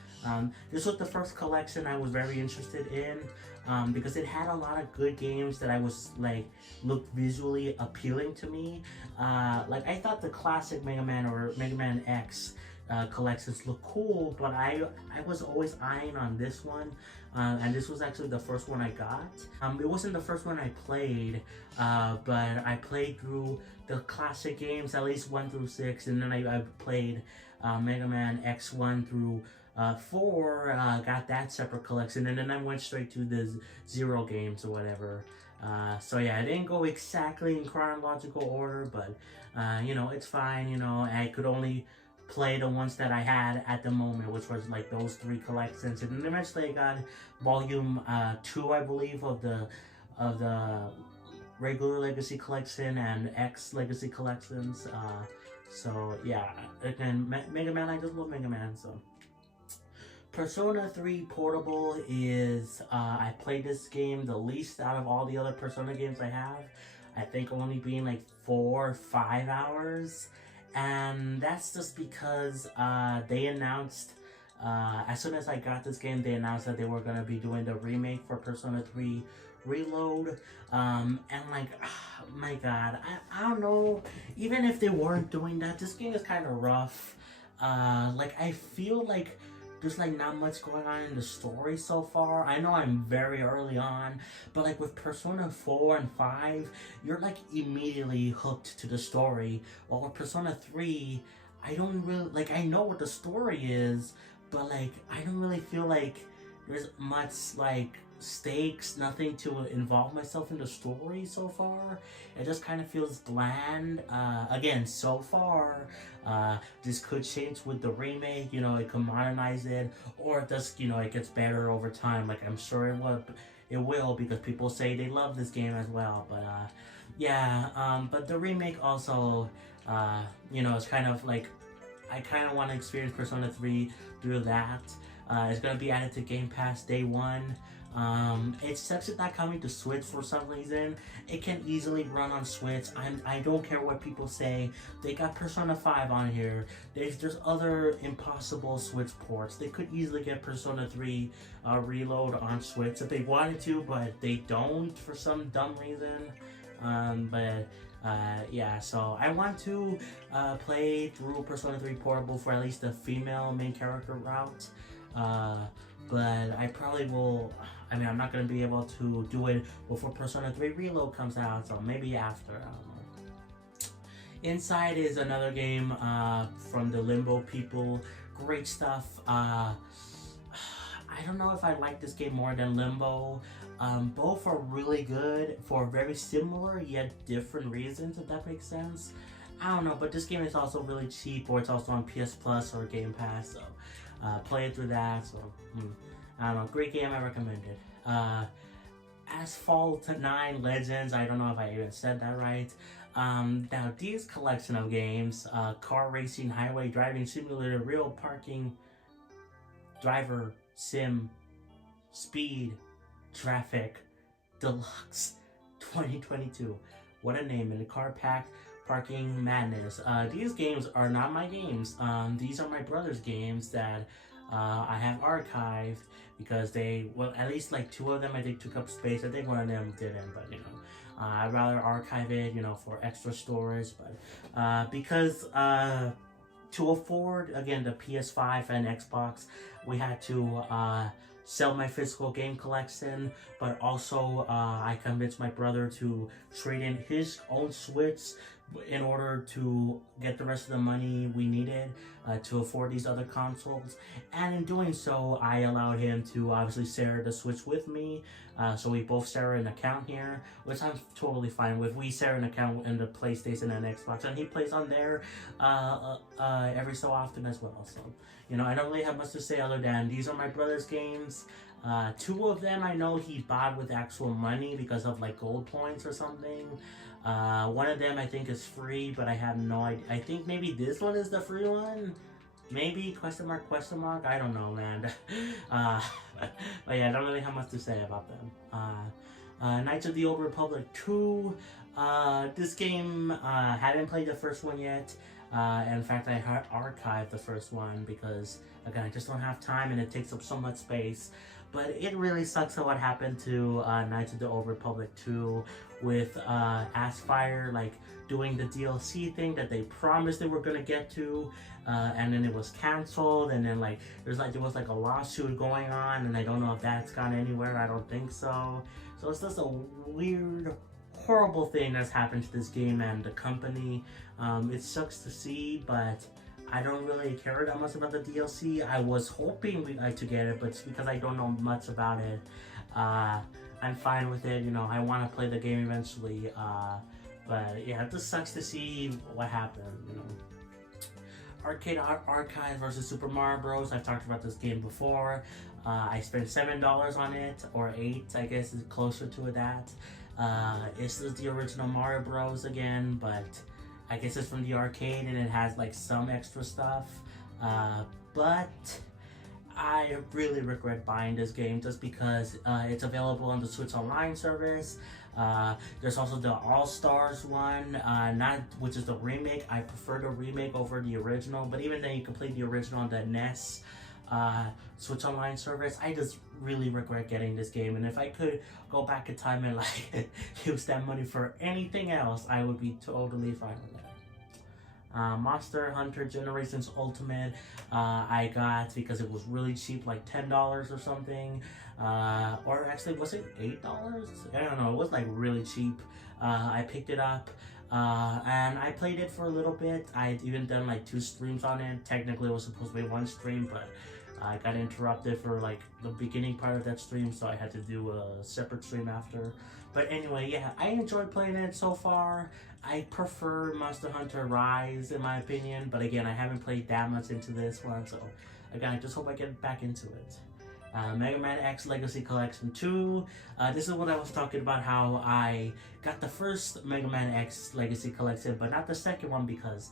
This was the first collection I was very interested in, because it had a lot of good games that I was like looked visually appealing to me. Like I thought the classic Mega Man or Mega Man X collections look cool, but I was always eyeing on this one, and this was actually the first one I got. It wasn't the first one I played, but I played through the classic games, at least 1 through 6, and then I played Mega Man X1 through 4, got that separate collection, and then I went straight to the Zero games or whatever. So yeah, I didn't go exactly in chronological order, but you know, it's fine. You know, I could only play the ones that I had at the moment, which was like those 3 collections, and then eventually I got volume 2, I believe, of the regular Legacy collection and X Legacy collections. So yeah, again, Mega Man, I just love Mega Man. So Persona 3 Portable is, I played this game the least out of all the other Persona games I have. I think only being like 4 or 5 hours. And that's just because they announced, as soon as I got this game, they announced that they were going to be doing the remake for Persona 3 Reload. And like, oh my god, I don't know, even if they weren't doing that, this game is kind of rough. Like, I feel like there's like not much going on in the story so far. I know I'm very early on, but like with Persona 4 and 5, you're like immediately hooked to the story. While with Persona 3, I don't really, like, I know what the story is, but like I don't really feel like there's much like stakes, nothing to involve myself in the story so far. It just kind of feels bland. Again, so far, this could change with the remake. You know, it could modernize it, or it does. You know, it gets better over time. Like I'm sure it will. It will, because people say they love this game as well. But yeah. But the remake also, you know, it's kind of like I kind of want to experience Persona 3 through that. It's gonna be added to Game Pass day one. It sucks it's not coming to Switch for some reason. It can easily run on Switch. I don't care what people say. They got Persona 5 on here. There's other impossible Switch ports. They could easily get Persona 3 Reload on Switch if they wanted to, but they don't for some dumb reason. Yeah, so I want to play through Persona 3 Portable for at least the female main character route. But I probably will. I mean, I'm not going to be able to do it before Persona 3 Reload comes out, so maybe after. I don't know. Inside is another game from the Limbo people. Great stuff. I don't know if I like this game more than Limbo. Both are really good for very similar yet different reasons, if that makes sense. I don't know, but this game is also really cheap, or it's also on PS Plus or Game Pass, so play it through that. So I don't know, great game, I recommend it. Asphalt 9 Legends, I don't know if I even said that right. Now these collection of games, car racing, highway driving simulator, real parking, driver, sim, speed, traffic, deluxe, 2022. What a name, in the car pack, parking madness. These games are not my games. These are my brother's games that I have archived because they, well, at least like 2 of them I think took up space. I think 1 of them didn't, but you know, I'd rather archive it, you know, for extra storage. But because to afford, again, the PS5 and Xbox, we had to sell my physical game collection, but also I convinced my brother to trade in his own Switch in order to get the rest of the money we needed to afford these other consoles. And in doing so, I allowed him to obviously share the Switch with me, so we both share an account here, which I'm totally fine with. We share an account in the PlayStation and Xbox, and he plays on there every so often as well. So, you know, I don't really have much to say other than these are my brother's games. 2 of them I know he bought with actual money because of like gold points or something. 1 of them I think is free, but I have no idea. I think maybe this one is the free one. Maybe, question mark, I don't know, man. But yeah, I don't really have much to say about them. Knights of the Old Republic 2. This game, haven't played the first one yet. In fact, I archived the first one because, again, I just don't have time and it takes up so much space. But it really sucks at what happened to Knights of the Old Republic 2 with Aspire, like, doing the DLC thing that they promised they were gonna get to, and then it was canceled, and then like there was like a lawsuit going on, and I don't know if that's gone anywhere. I don't think so. So it's just a weird, horrible thing that's happened to this game and the company. It sucks to see, but I don't really care that much about the DLC. I was hoping to get it, but it's because I don't know much about it. I'm fine with it, you know, I want to play the game eventually, but yeah, it just sucks to see what happened, you know. Arcade Archive versus Super Mario Bros. I've talked about this game before. I spent $7 on it, or $8, I guess is closer to that. It's just the original Mario Bros. Again, but I guess it's from the arcade and it has like some extra stuff. But I really regret buying this game just because it's available on the Switch Online service. There's also the All-Stars one, which is the remake. I prefer the remake over the original, but even then you can play the original on the NES Switch Online service. I just really regret getting this game, and if I could go back in time and like use that money for anything else, I would be totally fine with that. Monster Hunter Generations Ultimate I got because it was really cheap, like $10 or something. Or actually, was it $8? I don't know, it was like really cheap. I picked it up. And I played it for a little bit. I'd even done like 2 streams on it. Technically it was supposed to be 1 stream, but I got interrupted for like the beginning part of that stream, so I had to do a separate stream after. But anyway, yeah, I enjoyed playing it so far. I prefer Monster Hunter Rise in my opinion, but again, I haven't played that much into this one, so again, I just hope I get back into it. Mega Man X Legacy Collection 2. This is what I was talking about, how I got the first Mega Man X Legacy Collection, but not the second one, because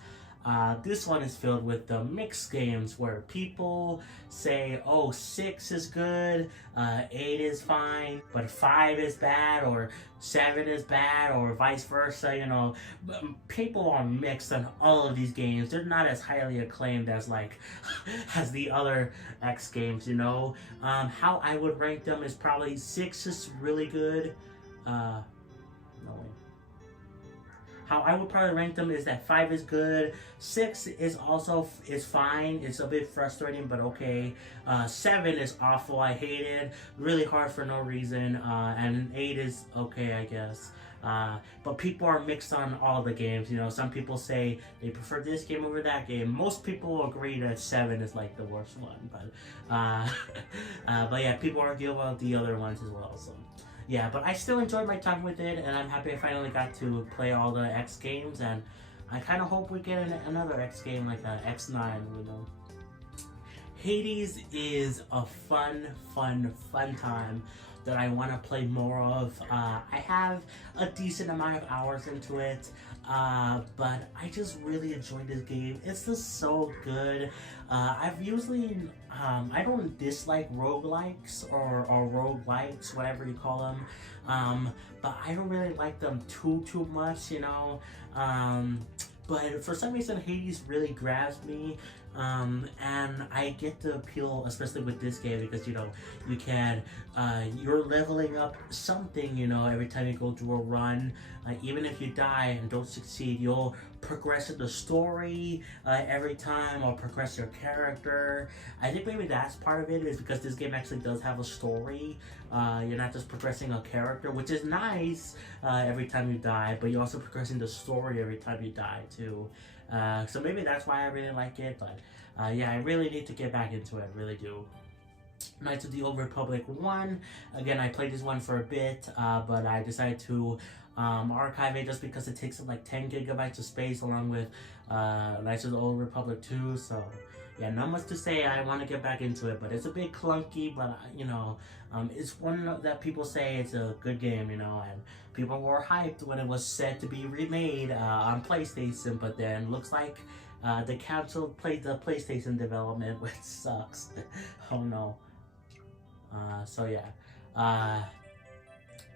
this one is filled with the mixed games where people say, oh, 6 is good, 8 is fine, but 5 is bad, or 7 is bad, or vice versa, you know. People are mixed on all of these games. They're not as highly acclaimed as like, as the other X games, you know. How I would rank them is probably 6 is really good, no way. How I would probably rank them is that 5 is good, 6 is also fine, it's a bit frustrating but okay, 7 is awful, I hate it, really hard for no reason, and 8 is okay, I guess. But people are mixed on all the games, you know. Some people say they prefer this game over that game. Most people agree that 7 is like the worst one, but yeah, people argue about the other ones as well, so. Yeah, but I still enjoyed my time with it, and I'm happy I finally got to play all the X games, and I kind of hope we get another X game like X9, you know. Hades is a fun time that I want to play more of. I have a decent amount of hours into it, but I just really enjoyed this game. It's just so good. I've usually, I don't dislike roguelikes or roguelites, whatever you call them, but I don't really like them too much, you know. But for some reason, Hades really grabs me. And I get the appeal, especially with this game, because, you know, you can, you're leveling up something, you know, every time you go through a run. Even if you die and don't succeed, you'll progress in the story every time, or progress your character. I think maybe that's part of it, is because this game actually does have a story. You're not just progressing a character, which is nice every time you die, but you're also progressing the story every time you die too. So maybe that's why I really like it, but yeah, I really need to get back into it, I really do. Knights of the Old Republic 1, again, I played this one for a bit, but I decided to archive it just because it takes up like 10 gigabytes of space, along with Knights of the Old Republic 2, so yeah, not much to say. I want to get back into it, but it's a bit clunky, but you know, it's one that people say it's a good game, you know, and people were hyped when it was set to be remade on PlayStation, but then looks like they canceled the PlayStation development, which sucks. Oh no. So yeah,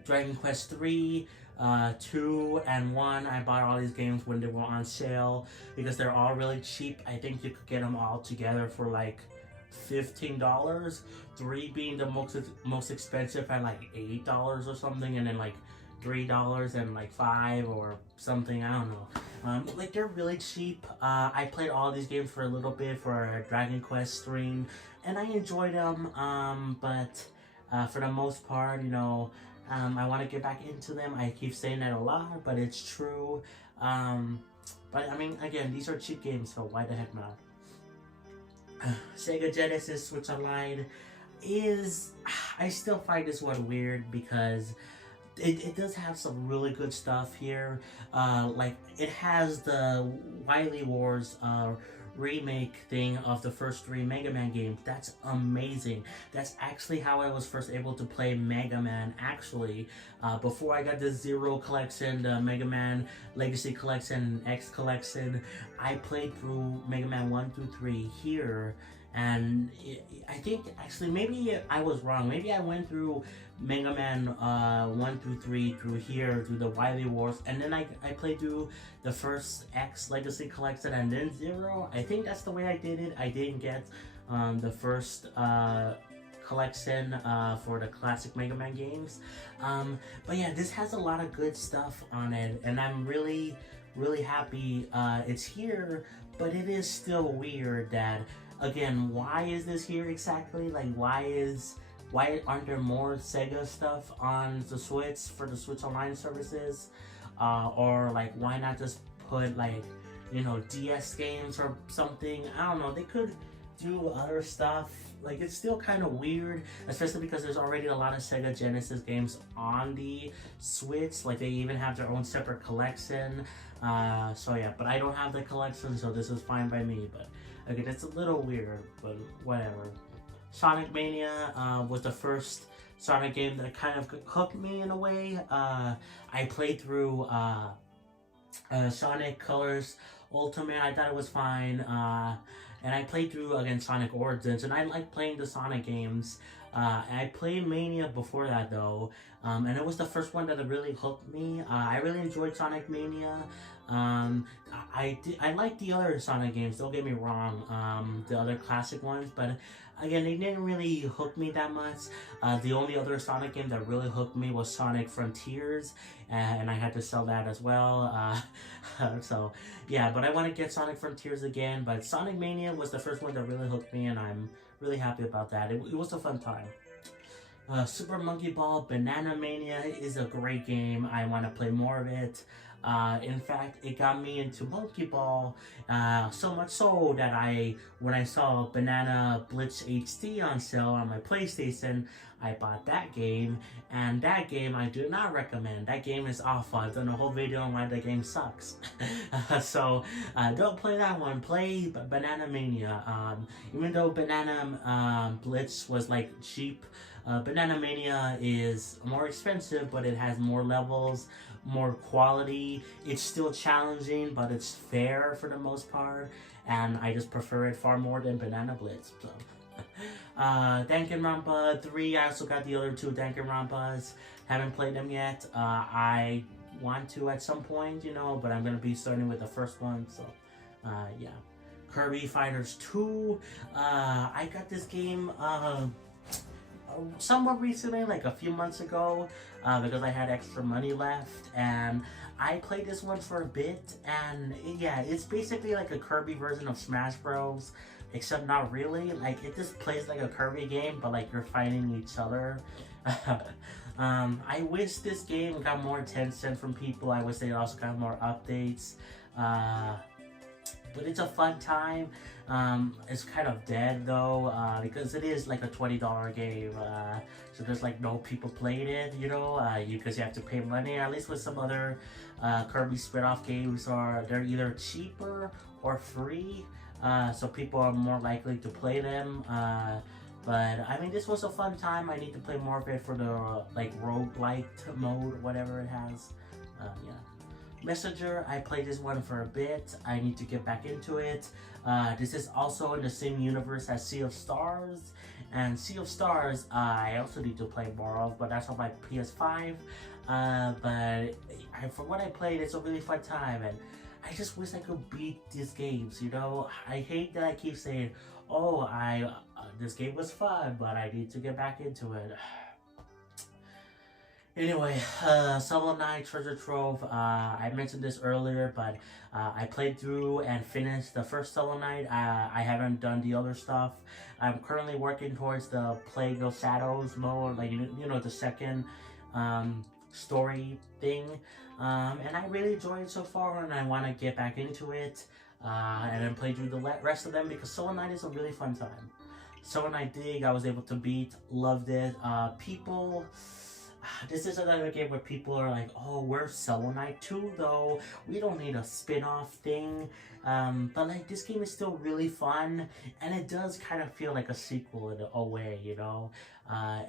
Dragon Quest 3, 2 and 1, I bought all these games when they were on sale because they're all really cheap. I think you could get them all together for like $15, 3 being the most expensive at like $8 or something, and then like $3 and like $5 or something, I don't know. Like, they're really cheap. I played all these games for a little bit for a Dragon Quest stream, and I enjoyed them, but for the most part, you know, I want to get back into them. I keep saying that a lot, but it's true. But I mean, again, these are cheap games, so why the heck not? Sega Genesis Switch Online is... I still find this one weird because it does have some really good stuff here. Like, it has the Wily Wars remake thing of the first 3 Mega Man games. That's amazing. That's actually how I was first able to play Mega Man, actually. Before I got the Zero Collection, the Mega Man Legacy Collection, X Collection, I played through Mega Man 1 through 3 here. And I think, actually, maybe I was wrong. Maybe I went through Mega Man 1 through 3 through here, through the Wily Wars, and then I played through the first X Legacy Collection and then Zero. I think that's the way I did it. I didn't get the first collection for the classic Mega Man games. But yeah, this has a lot of good stuff on it, and I'm really really happy it's here, but it is still weird that, again, why is this here exactly? Like, why aren't there more Sega stuff on the Switch for the Switch Online services? Or like, why not just put like, you know, DS games or something? I don't know. They could do other stuff. Like, it's still kind of weird, especially because there's already a lot of Sega Genesis games on the Switch. Like, they even have their own separate collection. So yeah, but I don't have the collection, so this is fine by me. But again, it's a little weird, but whatever. Sonic Mania was the first Sonic game that kind of hooked me in a way. I played through Sonic Colors Ultimate. I thought it was fine. And I played through, again, Sonic Origins, and I like playing the Sonic games. I played Mania before that, though, and it was the first one that really hooked me. I really enjoyed Sonic Mania. I like the other Sonic games, don't get me wrong, the other classic ones, but again, they didn't really hook me that much. The only other Sonic game that really hooked me was Sonic Frontiers, and I had to sell that as well. So yeah, but I want to get Sonic Frontiers again, but Sonic Mania was the first one that really hooked me, and I'm really happy about that. It was a fun time. Super Monkey Ball Banana Mania is a great game. I want to play more of it. In fact, it got me into Monkey Ball, so much so that when I saw Banana Blitz HD on sale on my PlayStation, I bought that game, and that game I do not recommend. That game is awful. I've done a whole video on why the game sucks. So, don't play that one. Play Banana Mania. Even though Banana Blitz was like cheap, Banana Mania is more expensive, but it has more levels, more quality. It's still challenging, but it's fair for the most part, and I just prefer it far more than Banana Blitz. So. Danganronpa 3, I also got the other two Danganronpas. Haven't played them yet. I want to at some point, you know, but I'm gonna be starting with the first one, so yeah. Kirby Fighters 2. I got this game somewhat recently, like a few months ago, because I had extra money left, and I played this one for a bit, and yeah, it's basically like a Kirby version of Smash Bros, except not really. Like, it just plays like a Kirby game, but like you're fighting each other. I wish this game got more attention from people. I wish they also got more updates. But it's a fun time. It's kind of dead though, because it is like a $20 game. So there's like no people playing it, you know, because you have to pay money. At least with some other Kirby spin-off games, they're either cheaper or free. So people are more likely to play them. But I mean, this was a fun time. I need to play more of it for the like roguelite mode, whatever it has. Yeah. Messenger, I played this one for a bit. I need to get back into it. This is also in the same universe as Sea of Stars, and Sea of Stars I also need to play more of, but that's on my PS5. But from what I played, it's a really fun time, and I just wish I could beat these games, you know? I hate that I keep saying, oh, this game was fun, but I need to get back into it. Anyway, Shovel Knight Treasure Trove, I mentioned this earlier, but I played through and finished the first Shovel Knight. I haven't done the other stuff. I'm currently working towards the Plague of Shadows mode, like, you know, the second story thing. And I really enjoyed it so far, and I want to get back into it and then play through the rest of them, because Shovel Knight is a really fun time. Shovel Knight Dig, I was able to beat, loved it. This is another game where people are like, oh, where's Shovel Knight 2 though? We don't need a spin-off thing. But like, this game is still really fun, and it does kind of feel like a sequel in a way, you know?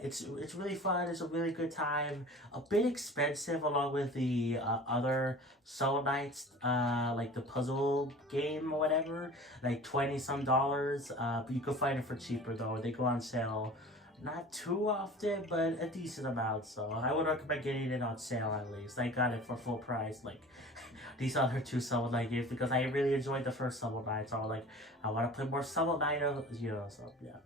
It's really fun, it's a really good time. A bit expensive along with the other Shovel Knights, like the puzzle game or whatever, like $20-some. But you can find it for cheaper though. They go on sale not too often, but a decent amount, so I would recommend getting it on sale at least. I got it for full price, like these other two Shovel Knight games, because I really enjoyed the first Shovel Knight, so like, I want to play more Shovel Knight, you know, so yeah.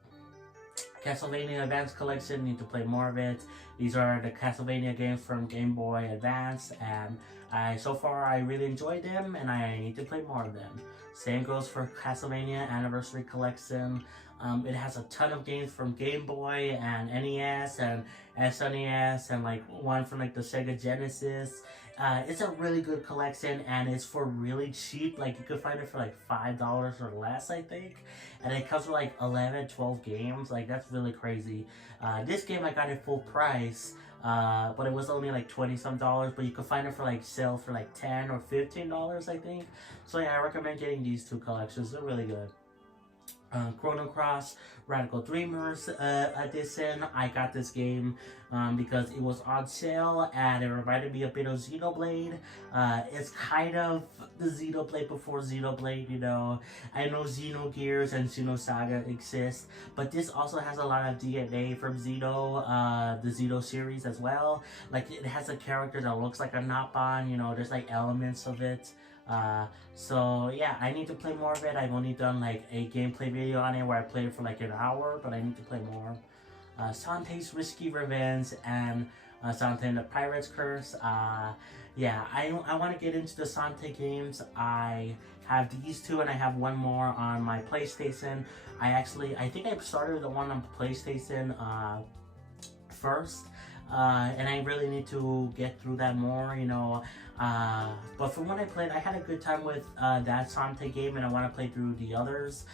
Castlevania Advance Collection, need to play more of it. These are the Castlevania games from Game Boy Advance, and so far I really enjoyed them, and I need to play more of them. Same goes for Castlevania Anniversary Collection. It has a ton of games from Game Boy and NES and SNES and like one from like the Sega Genesis. It's a really good collection, and it's for really cheap. Like you could find it for like $5 or less, I think. And it comes with like 11, 12 games. Like that's really crazy. This game I got it full price. But it was only like 20 some dollars, but you could find it for like sale for like $10 or $15, I think. So yeah, I recommend getting these two collections. They're really good. Chrono Cross Radical Dreamers edition. I got this game because it was on sale and it reminded me a bit of Xenoblade. It's kind of the Xenoblade before Xenoblade, you know. I know Xenogears and Xenosaga exist, but this also has a lot of DNA from Xeno, the Xeno series as well. Like it has a character that looks like a Nopon, you know, there's like elements of it. So yeah, I need to play more of it. I've only done like a gameplay video on it where I played it for like an hour, but I need to play more. Sante's Risky Revenge and Sante and the Pirate's Curse. Yeah, I want to get into the Sante games. I have these two and I have one more on my PlayStation. I think I started the one on PlayStation first. And I really need to get through that more, you know. But from what I played, I had a good time with that Sante game, and I want to play through the others,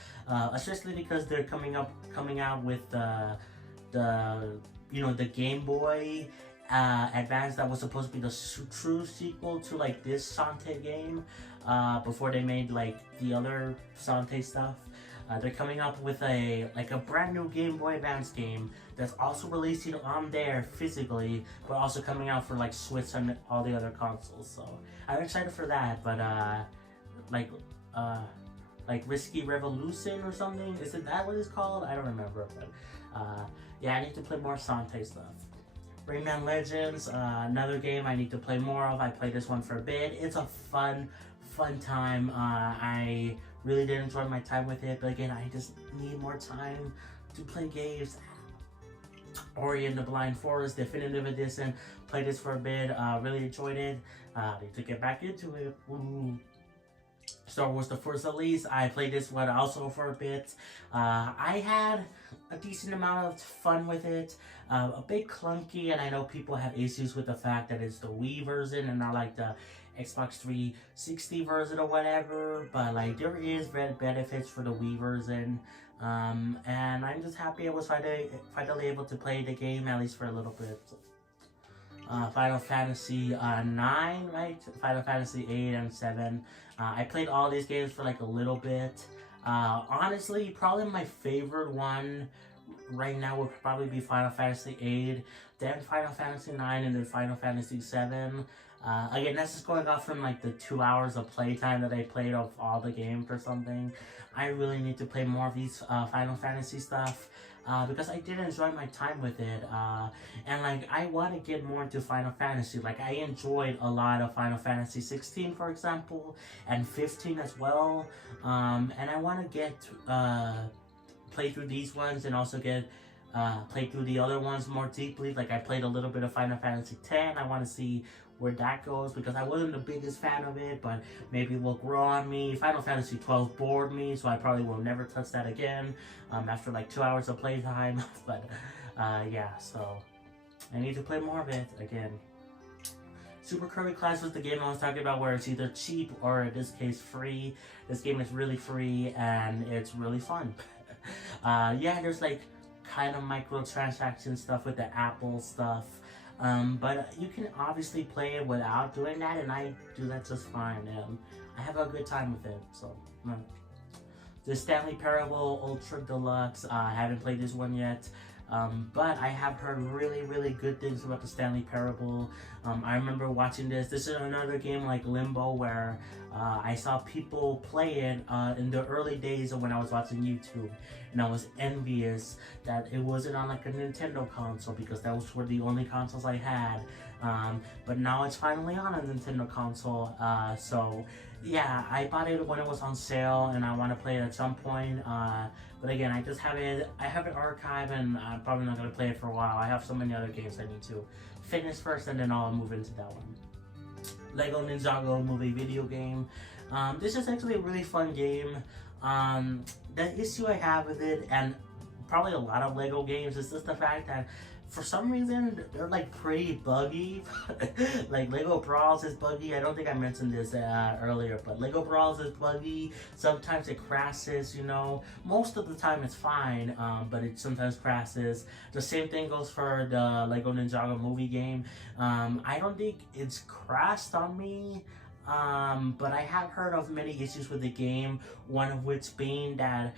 especially because they're coming out with the Game Boy Advance that was supposed to be the true sequel to like this Sante game, before they made like the other Sante stuff. They're coming up with a brand new Game Boy Advance game that's also releasing on there physically, but also coming out for like Switch and all the other consoles. So I'm excited for that. But like Risky Revolution or something, is it that what it's called? I don't remember. But yeah, I need to play more Sante stuff. Rayman Legends, another game I need to play more of. I played this one for a bit. It's a fun time. I really did enjoy my time with it, but again, I just need more time to play games. Ori and the Blind Forest Definitive Edition, played this for a bit, really enjoyed it. Need to get back into it. Ooh. Star Wars The Force Unleashed, I played this one also for a bit. I had a decent amount of fun with it. A bit clunky, and I know people have issues with the fact that it's the Wii version and not like the Xbox 360 version or whatever, but like there is benefits for the Wii version, and I'm just happy I was finally able to play the game at least for a little bit. Final Fantasy 9, right? Final Fantasy 8 and 7. I played all these games for like a little bit. Honestly, probably my favorite one right now would probably be Final Fantasy 8, then Final Fantasy 9, and then Final Fantasy 7. Again, that's just going off from like the 2 hours of playtime that I played of all the games or something. I really need to play more of these Final Fantasy stuff, because I did enjoy my time with it, and like I want to get more into Final Fantasy. Like I enjoyed a lot of Final Fantasy 16, for example, and 15 as well, and I want to get play through these ones and also get play through the other ones more deeply. Like I played a little bit of Final Fantasy 10. I want to see where that goes, because I wasn't the biggest fan of it, but maybe it will grow on me. Final Fantasy 12 bored me, so I probably will never touch that again after like 2 hours of playtime. But yeah, so I need to play more of it again. Super Curry Clash was the game I was talking about, where it's either cheap or in this case free. This game is really free and it's really fun. Yeah, there's like kind of microtransaction stuff with the Apple stuff. But you can obviously play it without doing that, and I do that just fine. I have a good time with it. So, the Stanley Parable Ultra Deluxe. I haven't played this one yet, but I have heard really good things about the Stanley Parable. I remember watching this. This is another game like Limbo, where I saw people play it in the early days of when I was watching YouTube, and I was envious that it wasn't on like a Nintendo console, because those were the only consoles I had. But now it's finally on a Nintendo console, so Yeah, I bought it when it was on sale, and I want to play it at some point. But again, I just I have it archived, and I'm probably not gonna play it for a while. I have so many other games I need to finish first, and then I'll move into that one. Lego Ninjago movie video game. This is actually a really fun game. The issue I have with it, and probably a lot of Lego games, is just the fact that for some reason they're like pretty buggy. Like Lego Brawls is buggy. I don't think I mentioned this earlier, but Lego Brawls is buggy. Sometimes it crashes, you know. Most of the time it's fine, but it sometimes crashes. The same thing goes for the Lego Ninjago movie game. I don't think it's crashed on me. But I have heard of many issues with the game, one of which being that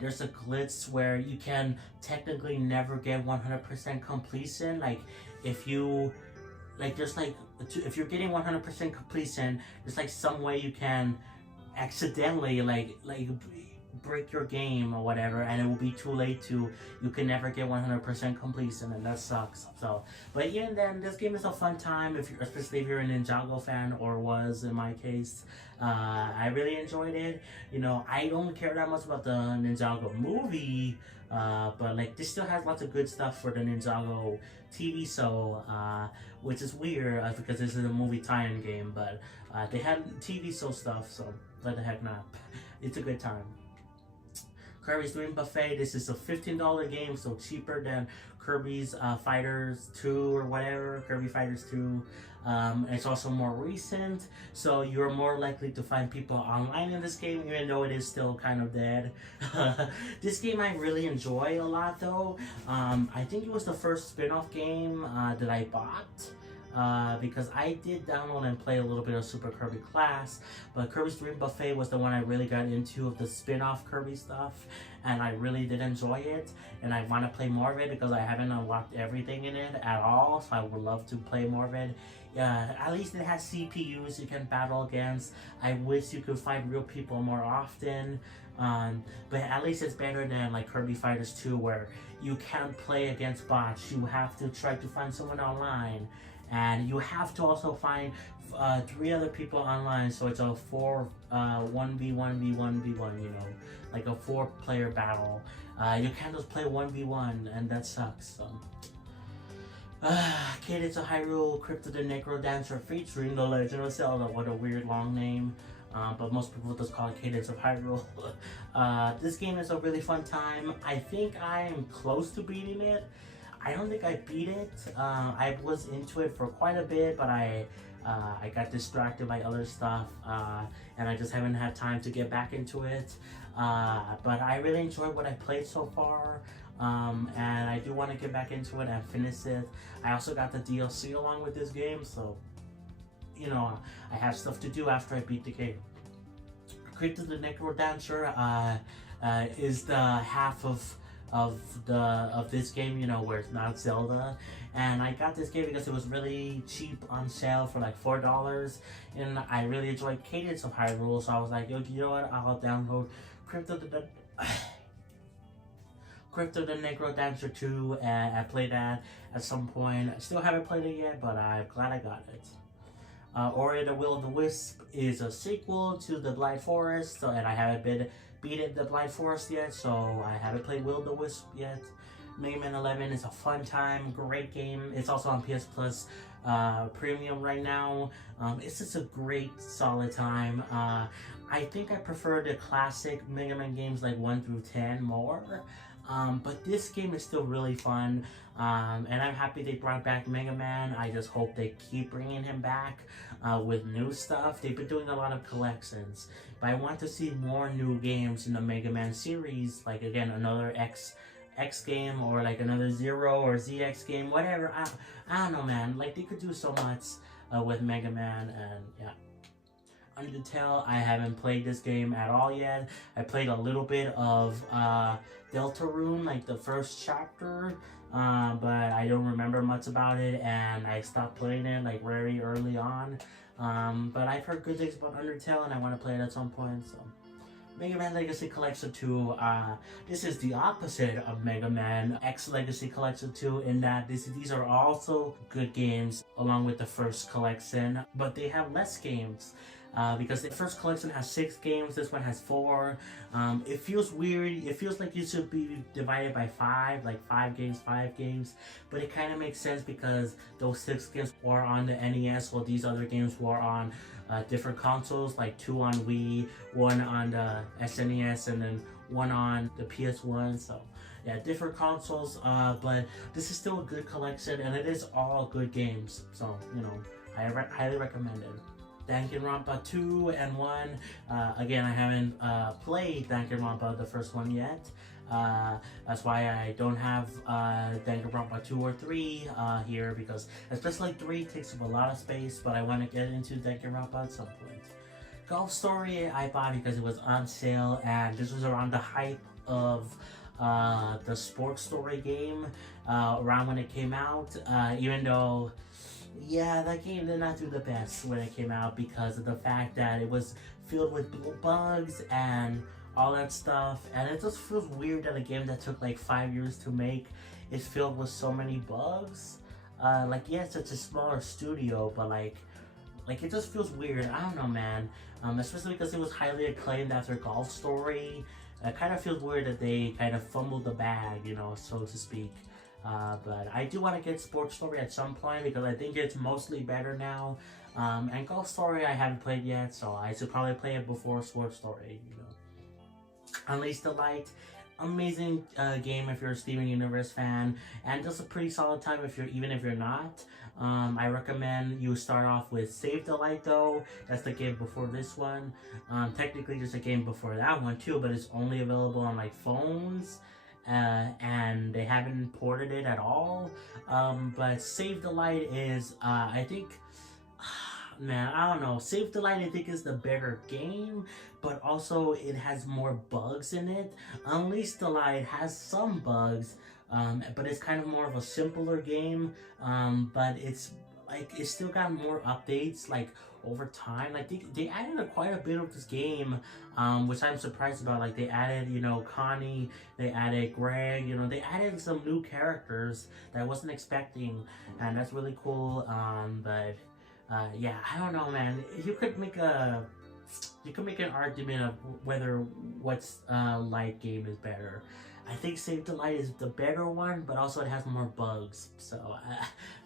there's a glitch where you can technically never get 100% completion. Like if you, like there's like, if you're getting 100% completion, there's like some way you can accidentally like break your game or whatever, and it will be too late to, you can never get 100% completion, and that sucks. So, but even then, this game is a fun time, if you're, especially if you're a Ninjago fan, or was in my case. I really enjoyed it. You know, I don't care that much about the Ninjago movie, but like this still has lots of good stuff for the Ninjago TV show, which is weird because this is a movie tie-in game, but they had TV show stuff, so let the heck not. It's a good time. Kirby's Dream Buffet. This is a $15 game, so cheaper than Kirby's Fighters 2 or whatever, Kirby Fighters 2. It's also more recent, so you're more likely to find people online in this game, even though it is still kind of dead. This game I really enjoy a lot though. I think it was the first spin-off game that I bought. Because I did download and play a little bit of Super Kirby Class, but Kirby's Dream Buffet was the one I really got into of the spin-off Kirby stuff, and I really did enjoy it, and I want to play more of it because I haven't unlocked everything in it at all, so I would love to play more of it. At least it has CPUs you can battle against. I wish you could find real people more often, but at least it's better than like Kirby Fighters 2 where you can't play against bots. You have to try to find someone online. And you have to also find 3 other people online, so it's a 1v1v1v1, you know, like a 4-player battle. You can't just play 1v1, and that sucks. So. Cadence of Hyrule, Crypto the Necro Dancer featuring The Legend of Zelda. What a weird long name. But most people just call it Cadence of Hyrule. This game is a really fun time. I think I am close to beating it. I don't think I beat it. I was into it for quite a bit, but I got distracted by other stuff, and I just haven't had time to get back into it. But I really enjoyed what I played so far, and I do want to get back into it and finish it. I also got the DLC along with this game, so you know, I have stuff to do after I beat the game. Crypto the Necro Dancer is the half of this game, you know, where it's not Zelda, and I got this game because it was really cheap on sale for like $4, and I really enjoyed Cadence of Hyrule, so I was like, yo, you know what, I'll download Crypto the Necro Dancer 2 and I play that at some point. I still haven't played it yet, but I'm glad I got it. Ori the Will of the Wisp is a sequel to the Blind Forest, so, and I haven't beaten the Blind Forest yet, so I haven't played Will of the Wisp yet. Mega Man 11 is a fun time, great game. It's also on PS Plus Premium right now. It's just a great, solid time. I think I prefer the classic Mega Man games like 1 through 10 more. But this game is still really fun, and I'm happy they brought back Mega Man. I just hope they keep bringing him back with new stuff. They've been doing a lot of collections, but I want to see more new games in the Mega Man series, like again another X game, or like another Zero or ZX game, whatever. I don't know, man. Like they could do so much with Mega Man, and yeah. Undertale, I haven't played this game at all yet. I played a little bit of Deltarune, like the first chapter, but I don't remember much about it, and I stopped playing it like very early on. But I've heard good things about Undertale, and I want to play it at some point. So, Mega Man Legacy Collection 2. This is the opposite of Mega Man X Legacy Collection 2 in that these are also good games along with the first collection, but they have less games. because the first collection has 6 games, this one has 4. It feels weird. It feels like it should be divided by 5, like 5 games, 5 games. But it kind of makes sense because those 6 games were on the NES, while these other games were on different consoles, like 2 on Wii, 1 on the SNES, and then 1 on the PS1. So yeah, different consoles, but this is still a good collection, and it is all good games. So, you know, I highly recommend it. Danganronpa 2 and 1. Again, I haven't played Danganronpa, the first one, yet. That's why I don't have Danganronpa 2 or 3 here, because especially 3 takes up a lot of space, but I want to get into Danganronpa at some point. Golf Story I bought because it was on sale, and this was around the hype of the Sports Story game around when it came out, even though, yeah, that game did not do the best when it came out because of the fact that it was filled with bugs and all that stuff, and it just feels weird that a game that took like 5 years to make is filled with so many bugs. Like, yes, it's a smaller studio, but like it just feels weird. I don't know, man. Especially because it was highly acclaimed after Golf Story. It kind of feels weird that they kind of fumbled the bag, you know, so to speak. But I do want to get Sports Story at some point because I think it's mostly better now. And Golf Story I haven't played yet, so I should probably play it before Sports Story, you know. Unleash the Light. Amazing game if you're a Steven Universe fan, and just a pretty solid time even if you're not. I recommend you start off with Save the Light though. That's the game before this one. Technically just a game before that one too, but it's only available on like phones, and they haven't ported it at all. But Save the Light is I think, man, I don't know. Save the Light I think is the better game, but also it has more bugs in it. Unleash the Light has some bugs, but it's kind of more of a simpler game. But it's still got more updates like over time. Like they added quite a bit of this game, which I'm surprised about. Like they added, you know, Connie, they added Greg, you know, they added some new characters that I wasn't expecting, and that's really cool. But yeah, I don't know, man. You could make an argument of whether what's light game is better. I think Save the Light is the better one, but also it has more bugs, so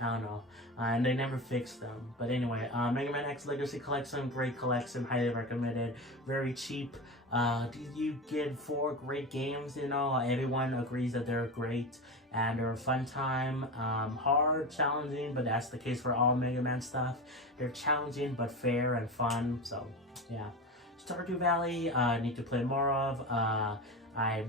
I don't know. And they never fixed them. But anyway, Mega Man X Legacy Collection, great collection, highly recommended, very cheap. You get 4 great games, you know, everyone agrees that they're great and they're a fun time. Hard, challenging, but that's the case for all Mega Man stuff. They're challenging but fair and fun, so yeah. Stardew Valley, I need to play more of. I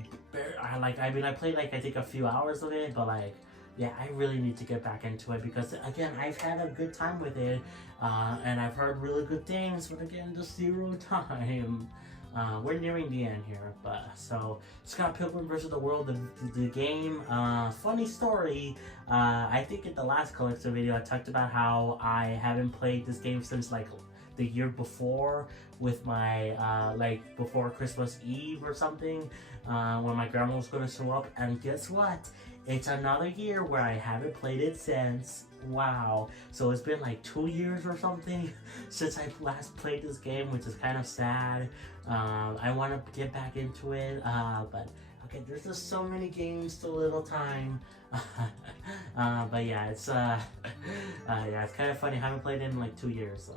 played like I think a few hours of it, but like, yeah, I really need to get back into it because again, I've had a good time with it, and I've heard really good things, but again, just 0 time. We're nearing the end here, but so Scott Pilgrim vs. the World, the game. Funny story. I think in the last collection video, I talked about how I haven't played this game since like the year before with my like before Christmas Eve or something, when my grandma was going to show up, and guess what? It's another year where I haven't played it since. Wow. So it's been like 2 years or something since I last played this game, which is kind of sad. I want to get back into it, but okay, there's just so many games, so little time. But yeah, it's yeah, it's kind of funny. I haven't played it in like 2 years. So.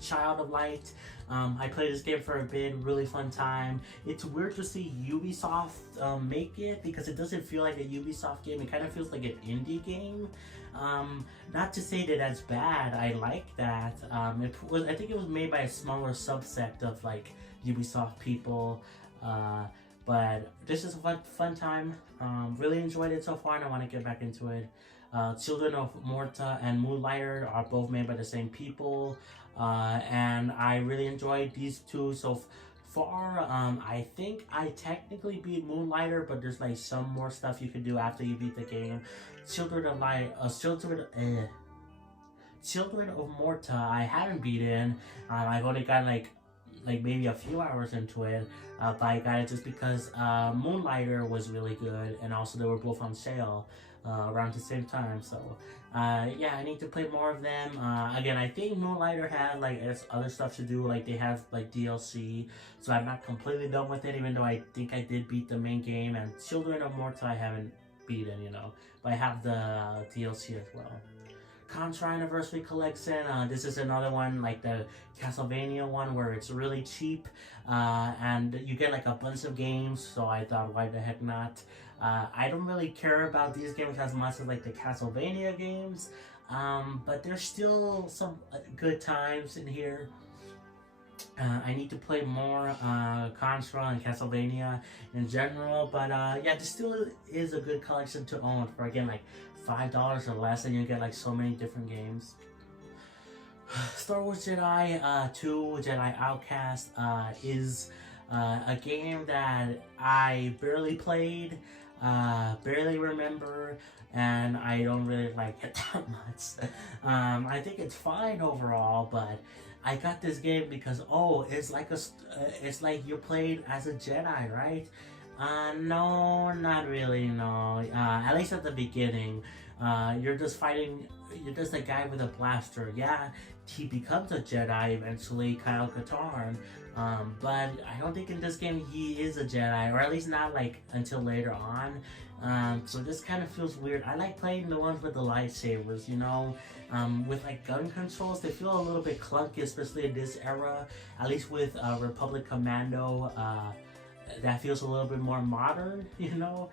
Child of Light. I played this game for a bit, really fun time. It's weird to see Ubisoft make it because it doesn't feel like a Ubisoft game. It kind of feels like an indie game. Not to say that that's bad. I like that. I think it was made by a smaller subsect of like Ubisoft people. But this is a fun time. Really enjoyed it so far, and I want to get back into it. Children of Morta and Moonlighter are both made by the same people. And I really enjoyed these two so far. I think I technically beat Moonlighter, but there's like some more stuff you can do after you beat the game. Children of Morta I haven't beaten. I've only got like like maybe a few hours into it, but I got it just because Moonlighter was really good, and also they were both on sale around the same time. So yeah, I need to play more of them. Again, I think Moonlighter had like other stuff to do, like they have like DLC, so I'm not completely done with it, even though I think I did beat the main game. And Children of Morta I haven't beaten, you know, but I have the DLC as well. Contra Anniversary Collection. This is another one like the Castlevania one where it's really cheap and you get like a bunch of games. So I thought, why the heck not? I don't really care about these games as much as like the Castlevania games, but there's still some good times in here. I need to play more Contra and Castlevania in general, but yeah, this still is a good collection to own for, again, like $5 or less, and you get like so many different games. Star Wars Jedi 2 Jedi Outcast is a game that I barely played, barely remember, and I don't really like it that much. I think it's fine overall, but I got this game because, oh, it's like you played as a Jedi, right? No, not really, no. At least at the beginning, you're just a guy with a blaster. Yeah, he becomes a Jedi eventually, Kyle Katarn. But I don't think in this game he is a Jedi, or at least not like until later on. So this kind of feels weird. I like playing the ones with the lightsabers, you know. With like gun controls, they feel a little bit clunky, especially in this era. At least with Republic Commando, that feels a little bit more modern, you know.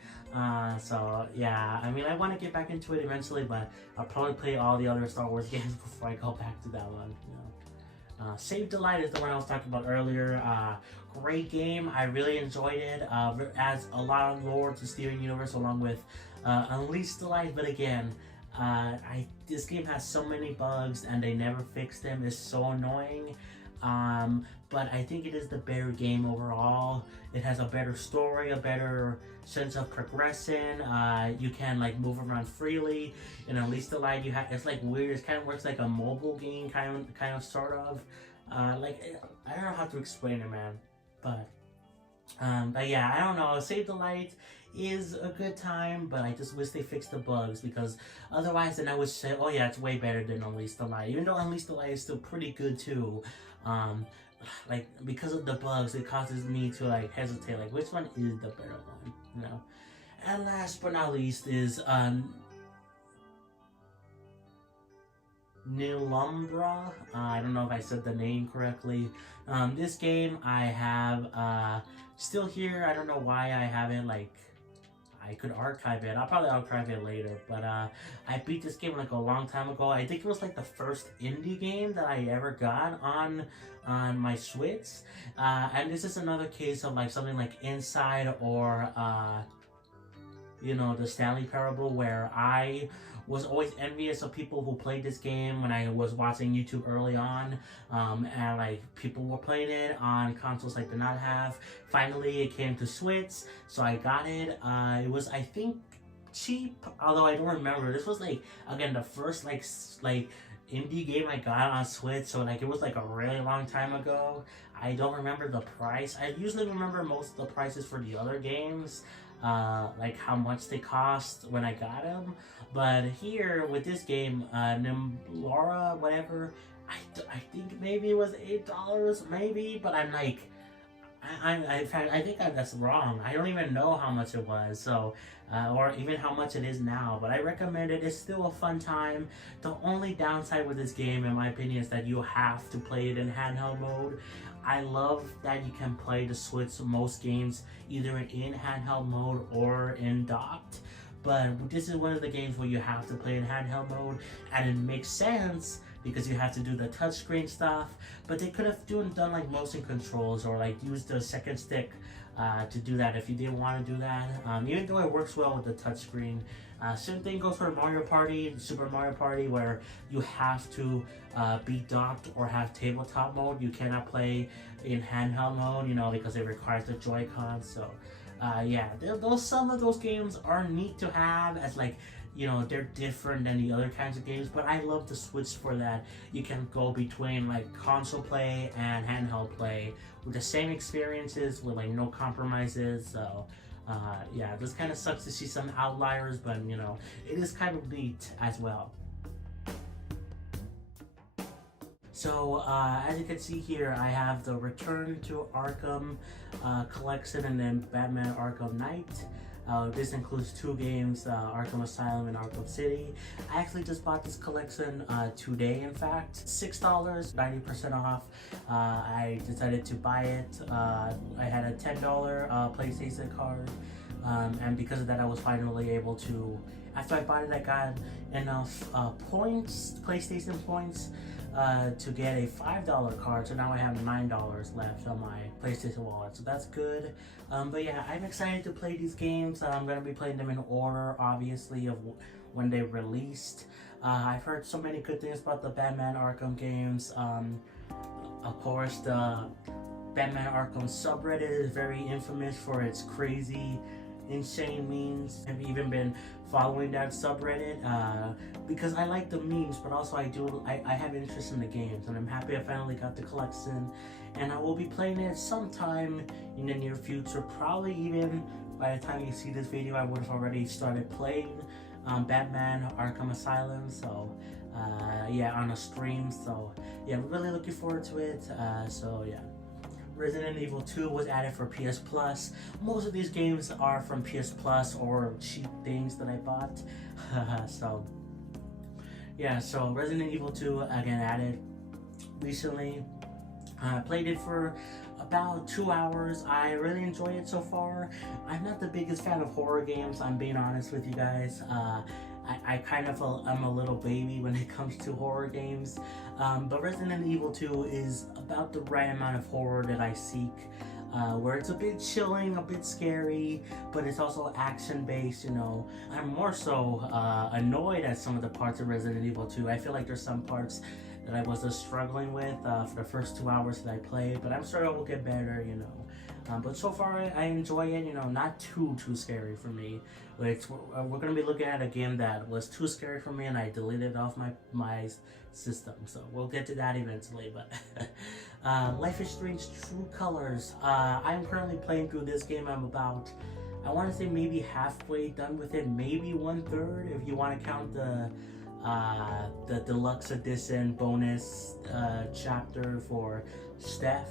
So yeah, I mean, I want to get back into it eventually, but I'll probably play all the other Star Wars games before I go back to that one, you know. Save the Light is the one I was talking about earlier. Great game. I really enjoyed it. Adds a lot of lore to Steven Universe along with Unleash the Light, but again, this game has so many bugs and they never fix them. It's so annoying. But I think it is the better game overall. It has a better story, a better sense of progression. You can like move around freely. In Unleash the Light, it's like weird. It kind of works like a mobile game, kind of, sort of. Like I don't know how to explain it, man. But yeah, I don't know. Save the Light is a good time, but I just wish they fixed the bugs, because otherwise then I would say, oh yeah, it's way better than Unleash the Light. Even though Unleash the Light is still pretty good too. Like because of the bugs, it causes me to like hesitate, like which one is the better one, you know. And last but not least is Nilumbra. I don't know if I said the name correctly. This game I have still here. I don't know why I haven't, like, I could archive it. I'll probably archive it later. But I beat this game like a long time ago. I think it was like the first indie game that I ever got on my Switch. And this is another case of like something like Inside or you know, the Stanley Parable, where I was always envious of people who played this game when I was watching YouTube early on, and like people were playing it on consoles I did not have. Finally, it came to Switch, so I got it. It was, I think, cheap, although I don't remember. This was like, again, the first like indie game I got on Switch, so like it was like a really long time ago. I don't remember the price. I usually remember most of the prices for the other games, like how much they cost when I got them. But here with this game, Nilumbra, whatever, I think maybe it was $8, maybe. But I'm like, I think that's wrong. I don't even know how much it was, so or even how much it is now. But I recommend it. It's still a fun time. The only downside with this game, in my opinion, is that you have to play it in handheld mode. I love that you can play the Switch most games either in handheld mode or in docked. But this is one of the games where you have to play in handheld mode, and it makes sense because you have to do the touchscreen stuff. But they could have done like motion controls, or like use the second stick to do that if you didn't want to do that. Even though it works well with the touchscreen. Same thing goes for Mario Party, Super Mario Party, where you have to be docked or have tabletop mode. You cannot play in handheld mode, you know, because it requires the Joy-Con. So Yeah, those some of those games are neat to have as like, you know, they're different than the other kinds of games, but I love the Switch for that. You can go between like console play and handheld play with the same experiences with like no compromises. So yeah, this kind of sucks to see some outliers, but you know, it is kind of neat as well. So as you can see here, I have the Return to Arkham collection and then Batman Arkham Knight. This includes two games, Arkham Asylum and Arkham City. I actually just bought this collection today, in fact. $6, 90% off. I decided to buy it. I had a $10 PlayStation card. And because of that, I was finally able to, after I bought it, I got enough points, PlayStation points, to get a $5 card. So now I have $9 left on my PlayStation wallet. So that's good. But yeah, I'm excited to play these games. I'm going to be playing them in order, obviously, of when they released. I've heard so many good things about the Batman Arkham games. Of course, the Batman Arkham subreddit is very infamous for its crazy, insane memes. I've even been following that subreddit because I like the memes, but also I have interest in the games, and I'm happy I finally got the collection, and I will be playing it sometime in the near future. Probably even by the time you see this video, I would have already started playing Batman Arkham Asylum. So yeah, on a stream. So yeah, I'm really looking forward to it. So yeah. Resident Evil 2 was added for PS Plus. Most of these games are from PS Plus or cheap things that I bought. So yeah, so Resident Evil 2 again added recently. I played it for about 2 hours. I really enjoy it so far. I'm not the biggest fan of horror games, I'm being honest with you guys. I kind of I'm a little baby when it comes to horror games, but Resident Evil 2 is about the right amount of horror that I seek, where it's a bit chilling, a bit scary, but it's also action-based, you know. I'm more so annoyed at some of the parts of Resident Evil 2. I feel like there's some parts that I was just struggling with for the first 2 hours that I played, but I'm sure it will get better, you know. But so far I enjoy it, you know, not too scary for me. We're going to be looking at a game that was too scary for me and I deleted it off my system, so we'll get to that eventually. But Life is Strange True Colors, I'm currently playing through this game. I'm about, I want to say maybe halfway done with it, maybe 1/3 if you want to count the deluxe edition bonus chapter for Steph.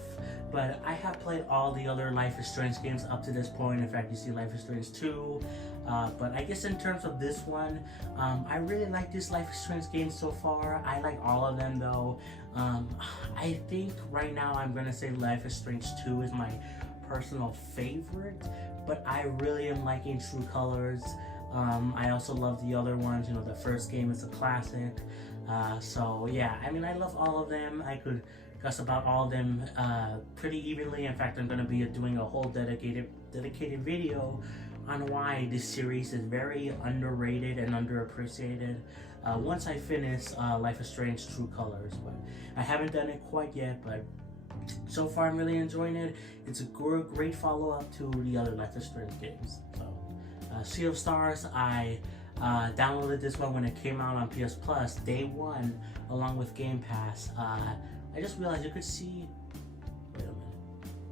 But I have played all the other Life is Strange games up to this point. In fact, you see Life is Strange 2. But I guess in terms of this one, I really like this Life is Strange game so far. I like all of them though. I think right now I'm gonna say Life is Strange 2 is my personal favorite, but I really am liking True Colors. I also love the other ones. You know, the first game is a classic. So yeah, I mean, I love all of them. I could discuss about all of them pretty evenly. In fact, I'm going to be doing a whole dedicated video on why this series is very underrated and underappreciated once I finish Life is Strange True Colors. But I haven't done it quite yet, but so far I'm really enjoying it. It's a great follow-up to the other Life is Strange games. So Sea of Stars, I downloaded this one when it came out on PS Plus day one along with Game Pass. I just realized you could see, wait a minute,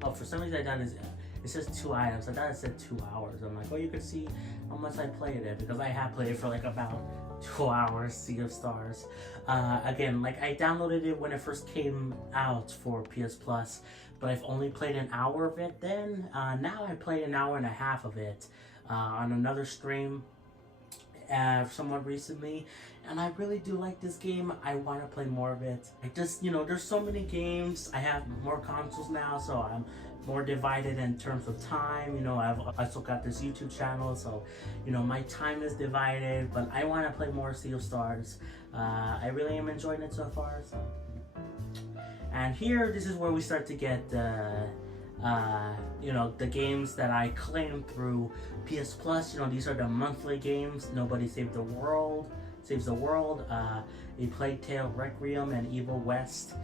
oh, for some reason I thought it says 2 items. I thought it said 2 hours. I'm like, oh, you could see how much I played it, because I have played it for like about 2 hours, Sea of Stars. Again, like I downloaded it when it first came out for PS Plus, but I've only played an hour of it then. Now I played an hour and a half of it on another stream somewhat recently, and I really do like this game. I want to play more of it. I just, you know, there's so many games. I have more consoles now, so I'm more divided in terms of time. You know, I've also got this YouTube channel, so you know, my time is divided, but I want to play more Sea of Stars. I really am enjoying it so far. So, and here, this is where we start to get you know, the games that I claim through PS Plus. You know, these are the monthly games. Nobody Saves the World, A Plague Tale Requiem, and Evil West.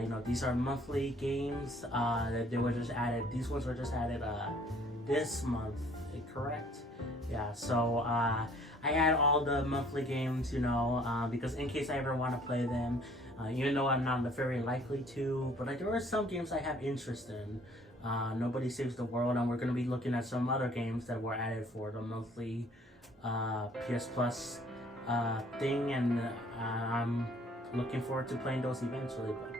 You know, these are monthly games that they were just added. These ones were just added this month, correct? Yeah, so I add all the monthly games, you know, because in case I ever want to play them, even though I'm not very likely to, but like there are some games I have interest in. Nobody Saves the World, and we're going to be looking at some other games that were added for the monthly PS Plus thing, and I'm looking forward to playing those eventually. But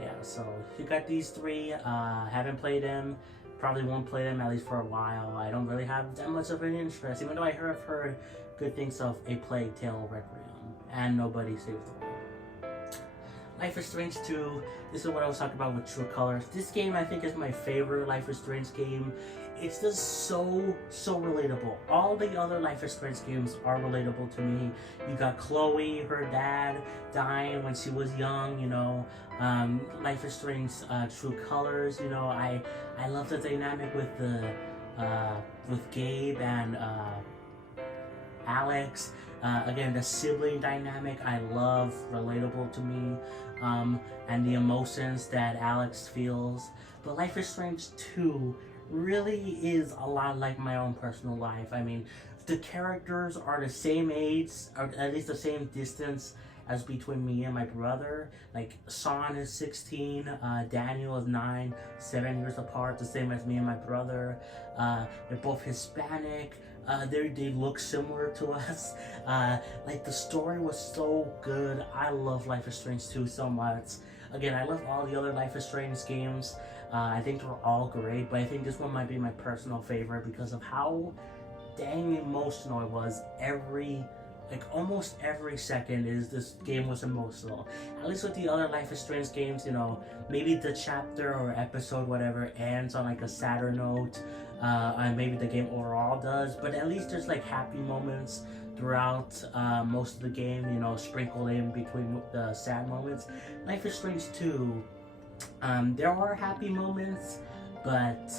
yeah, so you got these three. Haven't played them. Probably won't play them at least for a while. I don't really have that much of an interest, even though I've heard good things of A Plague Tale Requiem and Nobody Saves the World. Life is Strange 2, this is what I was talking about with True Colors. This game I think is my favorite Life is Strange game. It's just so relatable. All the other Life is Strange games are relatable to me. You got Chloe, her dad, dying when she was young, you know. Life is Strange True Colors, you know. I love the dynamic with Gabe and Alex. Again, the sibling dynamic I love, relatable to me, and the emotions that Alex feels. But Life is Strange 2 really is a lot like my own personal life. I mean, the characters are the same age, or at least the same distance as between me and my brother. Like, Sean is 16, Daniel is 9, 7 years apart, the same as me and my brother. They're both Hispanic. They look similar to us. Like, the story was so good. I love Life is Strange 2 so much. Again, I love all the other Life is Strange games. I think they're all great, but I think this one might be my personal favorite because of how dang emotional it was. Almost every second this game was emotional. At least with the other Life is Strange games, you know, maybe the chapter or episode, whatever, ends on like a sadder note. And maybe the game overall does, but at least there's like happy moments throughout most of the game, you know, sprinkled in between the sad moments. Life is Strange 2, there are happy moments, but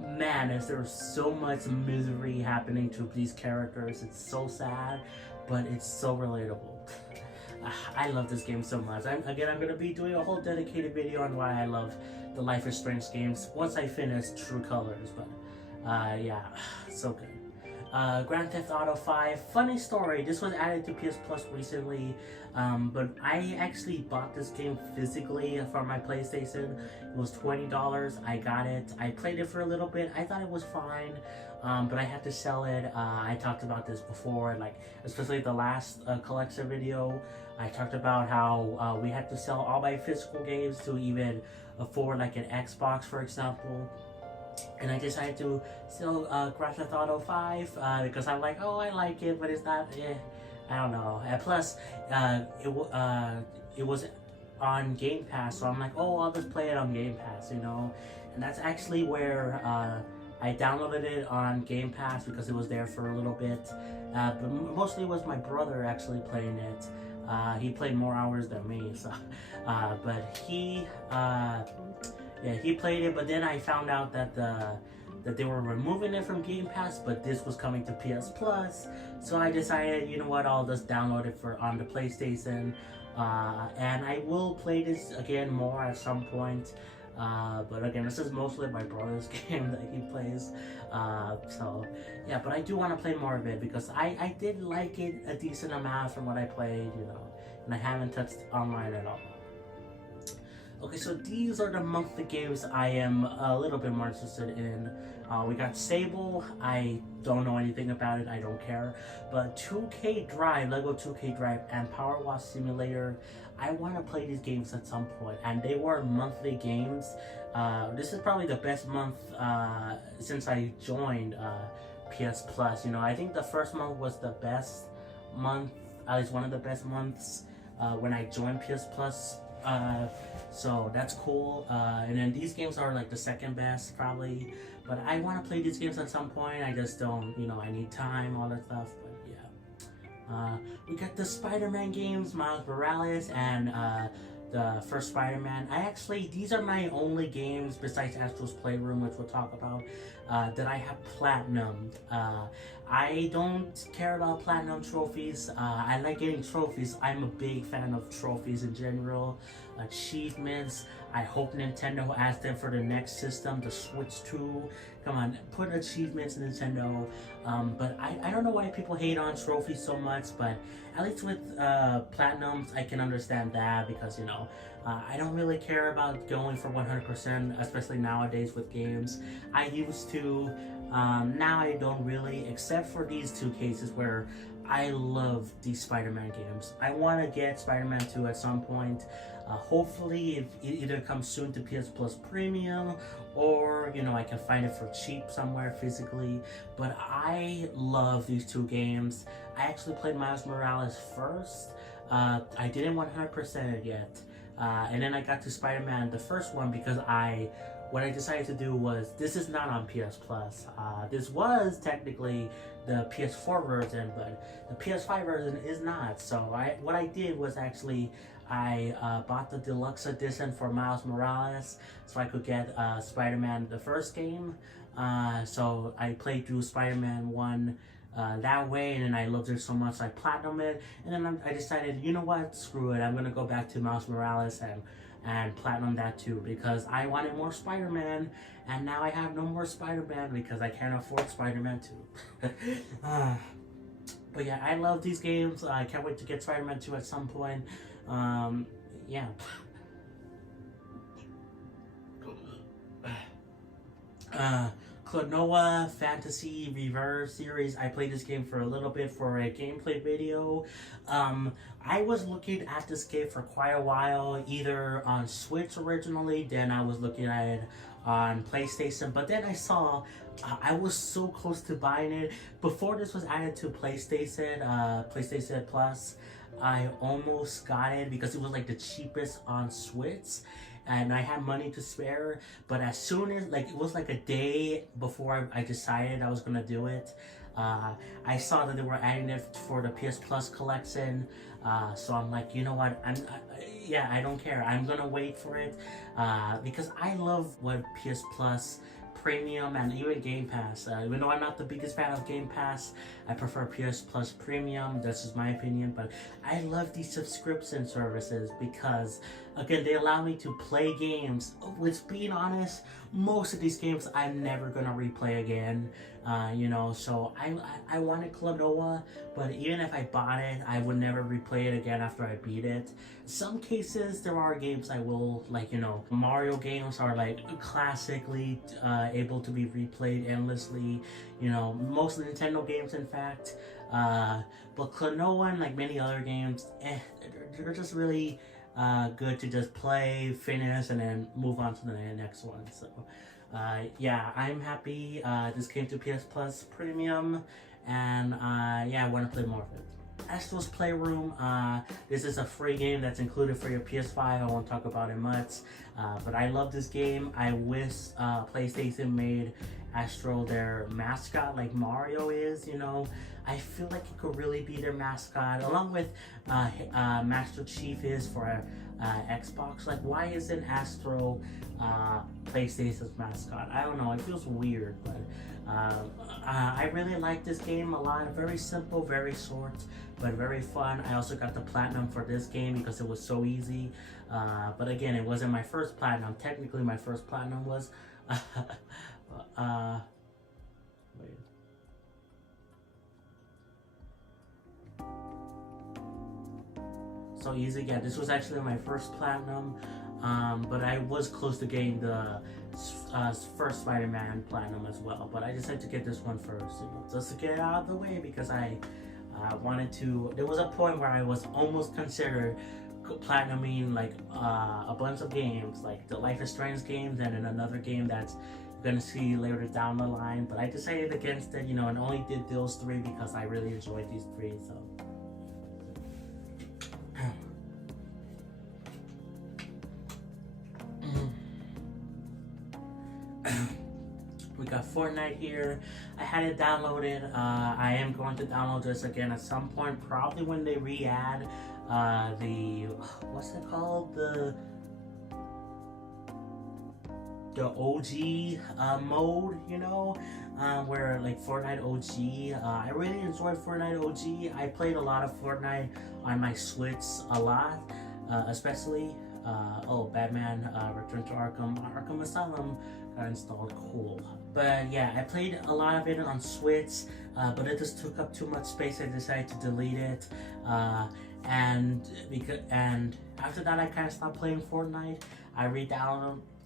man, is there so much misery happening to these characters. It's so sad, but it's so relatable. I love this game so much. I'm gonna be doing a whole dedicated video on why I love the Life is Strange games once I finish True Colors, but yeah, so good. Grand Theft Auto 5, funny story, this was added to PS Plus recently, but I actually bought this game physically for my PlayStation. It was $20, I got it, I played it for a little bit, I thought it was fine, but I had to sell it. I talked about this before, like, especially the last collection video. I talked about how we had to sell all my physical games to even afford like an Xbox, for example. And I decided to sell Grand Theft Auto 5 because I'm like, oh, I like it, but it's not, I don't know. And plus, it was on Game Pass, so I'm like, oh, I'll just play it on Game Pass, you know. And that's actually where I downloaded it on Game Pass because it was there for a little bit. But mostly it was my brother actually playing it. He played more hours than me, so but he played it. But then I found out that that they were removing it from Game Pass, but this was coming to PS Plus, so I decided, you know what, I'll just download it on the PlayStation, and I will play this again more at some point. But again, this is mostly my brother's game that he plays, so yeah, but I do want to play more of it because I did like it a decent amount from what I played, you know, and I haven't touched online at all. Okay, so these are the monthly games I am a little bit more interested in. We got Sable, I don't know anything about it, I don't care. But 2K Drive, Lego 2K Drive, and Power Wash Simulator, I want to play these games at some point, and they were monthly games. This is probably the best month since I joined PS Plus. You know, I think the first month was the best month, at least one of the best months when I joined PS Plus. So that's cool. And then these games are like the second best probably. But I want to play these games at some point. I just don't, you know, I need time, all that stuff. But yeah. We got the Spider-Man games, Miles Morales, and the first Spider-Man. These are my only games besides Astro's Playroom, which we'll talk about. that I have platinumed. I don't care about platinum trophies. I like getting trophies. I'm a big fan of trophies in general. Achievements. I hope Nintendo adds them for the next system, the Switch 2. Come on, put achievements in Nintendo. But I don't know why people hate on trophies so much, but at least with platinums, I can understand that because, you know, I don't really care about going for 100%, especially nowadays with games. I used to, now I don't really, except for these two cases where I love these Spider-Man games. I want to get Spider-Man 2 at some point. Hopefully it either comes soon to PS Plus Premium, or, you know, I can find it for cheap somewhere physically. But I love these two games. I actually played Miles Morales first. I didn't 100% it yet. And then I got to Spider-Man, the first one, because what I decided to do was, this is not on PS Plus. This was technically the PS4 version, but the PS5 version is not. So what I did was actually, I bought the deluxe edition for Miles Morales so I could get Spider-Man the first game. So I played through Spider-Man 1 that way, and then I loved it so much I platinumed it, and then I decided, you know what, screw it, I'm gonna go back to Miles Morales and platinum that too, because I wanted more Spider-Man, and now I have no more Spider-Man because I can't afford Spider-Man 2. But yeah, I love these games. I can't wait to get Spider-Man 2 at some point. Yeah. Klonoa Fantasy Reverse series. I played this game for a little bit for a gameplay video. I was looking at this game for quite a while, either on Switch originally, then I was looking at it on PlayStation, but then I saw I was so close to buying it. Before this was added to PlayStation Plus, I almost got it because it was like the cheapest on Switch, and I had money to spare. But as soon as, like, it was like a day before I decided I was gonna do it, I saw that they were adding it for the PS Plus collection. So I'm like, you know what, yeah, I don't care, I'm gonna wait for it, because I love what PS Plus Premium and even Game Pass. Even though I'm not the biggest fan of Game Pass, I prefer PS Plus Premium. That's just my opinion. But I love these subscription services because, again, they allow me to play games. With being honest, most of these games I'm never gonna replay again. You know, so I wanted Klonoa, but even if I bought it, I would never replay it again after I beat it. Some cases there are games I will, like, you know, Mario games are like classically able to be replayed endlessly. You know, most Nintendo games, in fact. But Klonoa and like many other games, they're just really good to just play, finish, and then move on to the next one. So yeah, I'm happy this came to PS Plus Premium, and yeah, I want to play more of it. Astro's Playroom, this is a free game that's included for your PS5. I won't talk about it much, but I love this game. I wish PlayStation made Astro their mascot like Mario is, you know. I feel like it could really be their mascot, along with Master Chief is for Xbox. Like, why isn't Astro PlayStation's mascot? I don't know, it feels weird, but I really like this game a lot. Very simple, very short, but very fun. I also got the platinum for this game because it was so easy. But again, it wasn't my first platinum. Technically, my first platinum was wait. So easy. Yeah, this was actually my first platinum, but I was close to getting the first Spider-Man platinum as well. But I decided to get this one first, you know, just to get it out of the way, because I wanted to. There was a point where I was almost considered platinuming like a bunch of games, like the Life is Strange games, and then another game that's gonna see later down the line. But I decided against it, you know, and only did those three because I really enjoyed these three. So. We got Fortnite here. I had it downloaded. I am going to download this again at some point, probably when they re-add what's it called? the OG mode, you know, where like Fortnite OG. I really enjoyed Fortnite OG. I played a lot of Fortnite on my Switch a lot, especially Batman Return to Arkham Asylum got installed. Cool. But yeah, I played a lot of it on Switch, but it just took up too much space. I decided to delete it. And after that, I kind of stopped playing Fortnite. I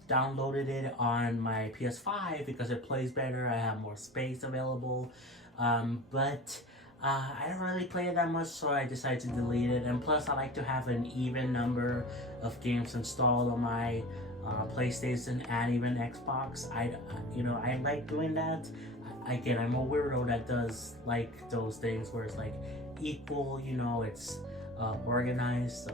downloaded it on my PS5 because it plays better. I have more space available, but I don't really play it that much, so I decided to delete it. And plus, I like to have an even number of games installed on my PlayStation and even Xbox. I like doing that. Again, I'm a weirdo that does like those things where it's like equal, it's organized. So,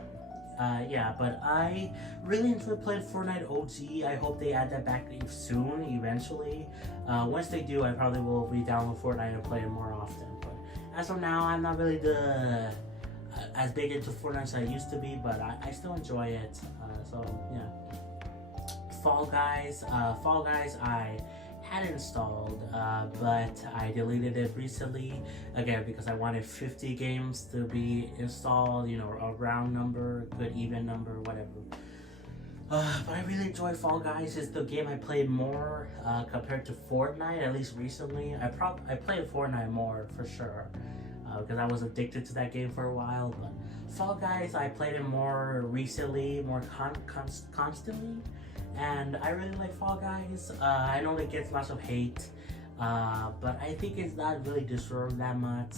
yeah, but I really enjoy playing Fortnite OG. I hope they add that back soon, eventually. Once they do, I probably will re-download Fortnite and play it more often. But as of now, I'm not really as big into Fortnite as I used to be, but I still enjoy it. So yeah. Fall Guys, I had installed, but I deleted it recently, again, because I wanted 50 games to be installed, a round number, good even number, whatever. But I really enjoy Fall Guys. It's the game I played more compared to Fortnite, at least recently. I played Fortnite more, for sure, because I was addicted to that game for a while, but Fall Guys, I played it more recently, more constantly. And I really like Fall Guys. I know it gets lots of hate, but I think it's not really deserved that much.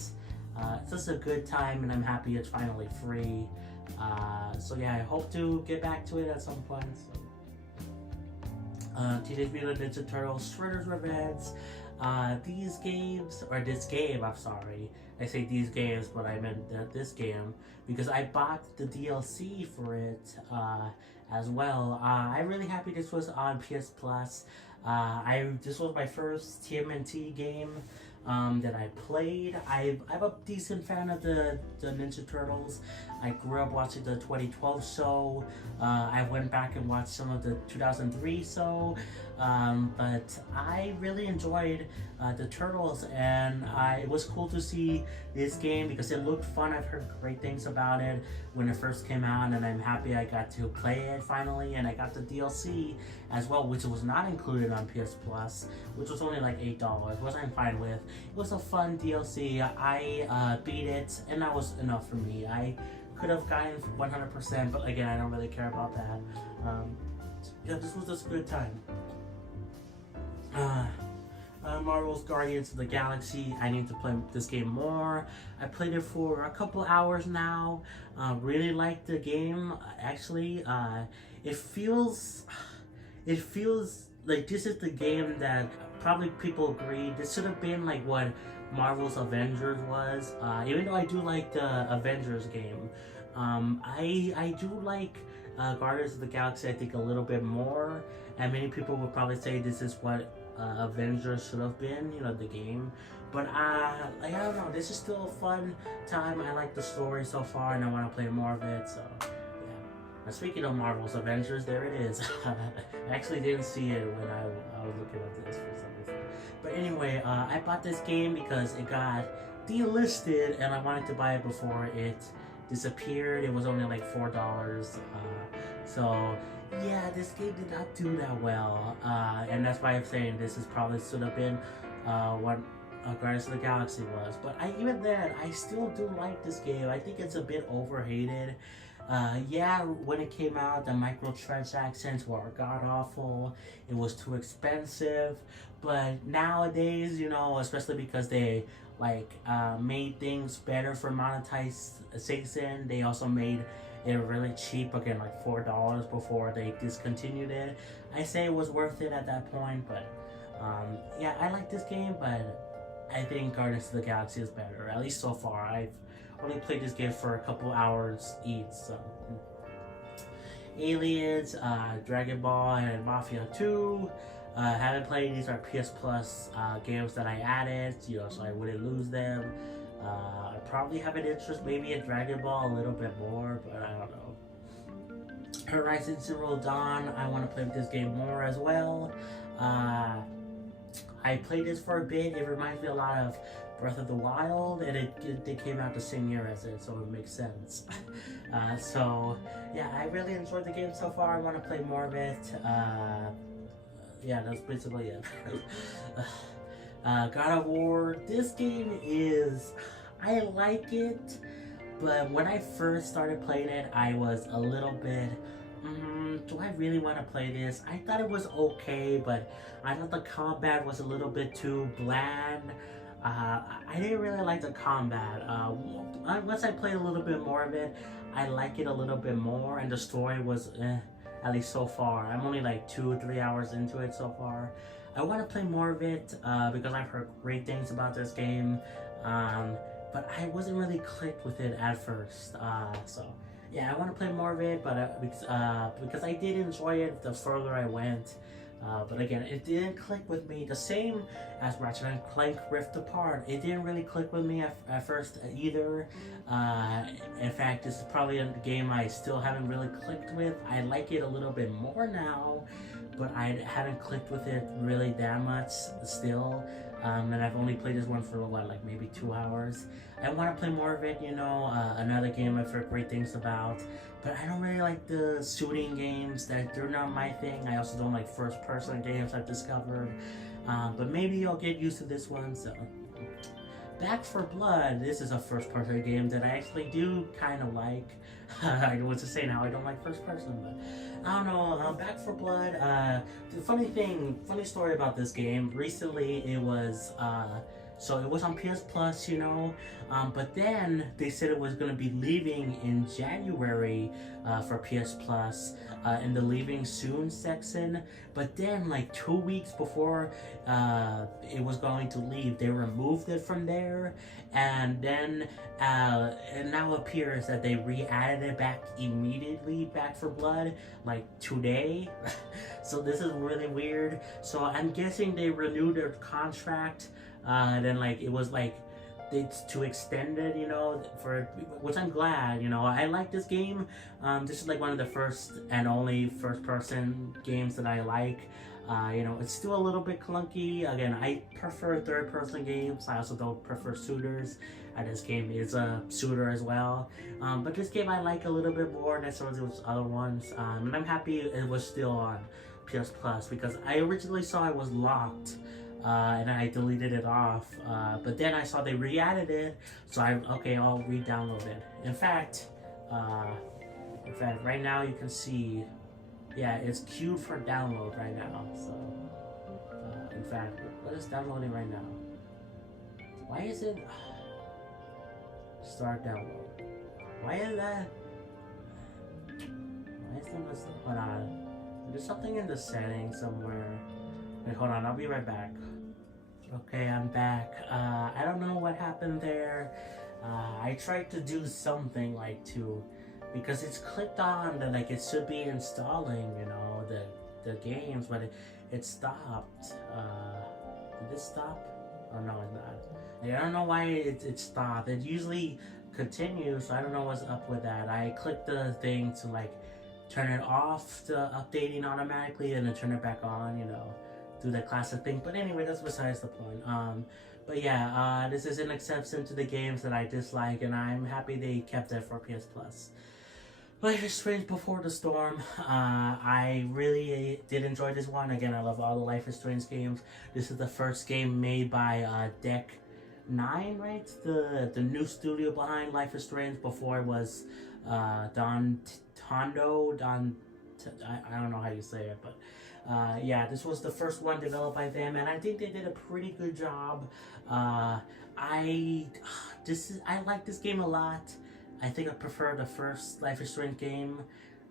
It's just a good time, and I'm happy it's finally free. So yeah, I hope to get back to it at some point. So. Teenage Mutant Ninja Turtles, Shredder's Revenge. This game, I'm sorry. I say these games, but I meant this game, because I bought the DLC for it as well. I'm really happy this was on PS Plus. This was my first TMNT game that I played. I'm a decent fan of the Ninja Turtles. I grew up watching the 2012 show. I went back and watched some of the 2003 show. But I really enjoyed the Turtles, and it was cool to see this game because it looked fun. I've heard great things about it when it first came out, and I'm happy I got to play it finally, and I got the DLC as well, which was not included on PS Plus, which was only like $8, which I'm fine with. It was a fun DLC. I beat it, and that was enough for me. I could have gotten 100%, but again, I don't really care about that. Yeah, this was just a good time. Marvel's Guardians of the Galaxy. I need to play this game more. I played it for a couple hours now. Really like the game. Actually, it feels like this is the game that probably people agree this should have been like what Marvel's Avengers was. Even though I do like the Avengers game, I do like Guardians of the Galaxy, I think, a little bit more. And many people would probably say this is what Avengers should have been, the game. But I don't know, this is still a fun time. I like the story so far, and I want to play more of it. So yeah. Now, speaking of Marvel's Avengers, there it is. I actually didn't see it when I was looking at this for some reason. But anyway, I bought this game because it got delisted, and I wanted to buy it before it disappeared. It was only like $4. So yeah, this game did not do that well, and that's why I'm saying this is probably should have been what Guardians of the Galaxy was. But even then, I still do like this game. I think it's a bit overhated. Yeah, when it came out, the microtransactions were god-awful. It was too expensive. But nowadays, especially because they made things better for monetization, they also made it really cheap, again, like $4 before they discontinued it. I say it was worth it at that point, but yeah, I like this game, but I think Guardians of the Galaxy is better, at least so far. I've only played this game for a couple hours each, so. Aliens, Dragon Ball, and Mafia 2. Haven't played. These are PS Plus games that I added, so I wouldn't lose them. I probably have an interest maybe in Dragon Ball a little bit more, but I don't know. Horizon Zero Dawn, I want to play this game more as well. Uh, I played this for a bit. It reminds me a lot of Breath of the Wild, and it came out the same year as it, so it makes sense. So yeah, I really enjoyed the game so far. I want to play more of it. Yeah, that's basically it. God of War. This game is, I like it, but when I first started playing it, I was a little bit, do I really want to play this? I thought it was okay, but I thought the combat was a little bit too bland. I didn't really like the combat. Once I played a little bit more of it, I like it a little bit more, and the story was at least so far. I'm only like 2 or 3 hours into it so far. I want to play more of it because I've heard great things about this game, but I wasn't really clicked with it at first. So yeah, I want to play more of it, but because I did enjoy it the further I went. But again, it didn't click with me. The same as Ratchet and Clank Rift Apart. It didn't really click with me at first either. In fact, this is probably a game I still haven't really clicked with. I like it a little bit more now, but I haven't clicked with it really that much still. And I've only played this one for what, like maybe 2 hours. I want to play more of it, you know. Another game I've heard great things about, but I don't really like the shooting games. They're not my thing. I also don't like first-person games, I've discovered. But maybe I'll get used to this one. So, Back 4 Blood. This is a first-person game that I actually do kind of like. I was to say now I don't like first-person, but I don't know. Back 4 Blood. The funny story about this game. Recently, it was. So it was on PS Plus, you know, but then they said it was going to be leaving in January for PS Plus in the leaving soon section. But then, like 2 weeks before it was going to leave, they removed it from there, and then it now appears that they re-added it back immediately, Back 4 Blood, like today. So this is really weird. So I'm guessing they renewed their contract. Then like it was like it's to extend it, you know, for which I'm glad, you know. I like this game. This is like one of the first and only first-person games that I like. You know, it's still a little bit clunky. Again, I prefer third-person games. I also don't prefer shooters. This game is a shooter as well. But this game I like a little bit more than some of those other ones. And I'm happy it was still on PS Plus because I originally saw it was locked. And I deleted it off, but then I saw they re-added it, so I'll re-download it. In fact, right now you can see, yeah, it's queued for download right now. So, in fact, what is downloading right now? Why is it start download? Why is that? Why is there? Hold on. There's something in the settings somewhere. Wait, hold on. I'll be right back. Okay, I'm back. I don't know what happened there. I tried to do something like because it's clicked on that like it should be installing, you know, the games, but it stopped. Did it stop? Oh no, it's not. I don't know why it stopped. It usually continues, so I don't know what's up with that. I clicked the thing to like turn it off, the updating automatically, and then turn it back on, you know. Do that classic thing, but anyway, that's besides the point. But yeah, this is an exception to the games that I dislike, and I'm happy they kept it for PS Plus. Life is Strange Before the Storm. I really did enjoy this one. Again, I love all the Life is Strange games. This is the first game made by Deck 9, right? The new studio behind Life is Strange. Before it was I don't know how you say it, but yeah, this was the first one developed by them, and I think they did a pretty good job. I like this game a lot. I think I prefer the first Life is Strange game,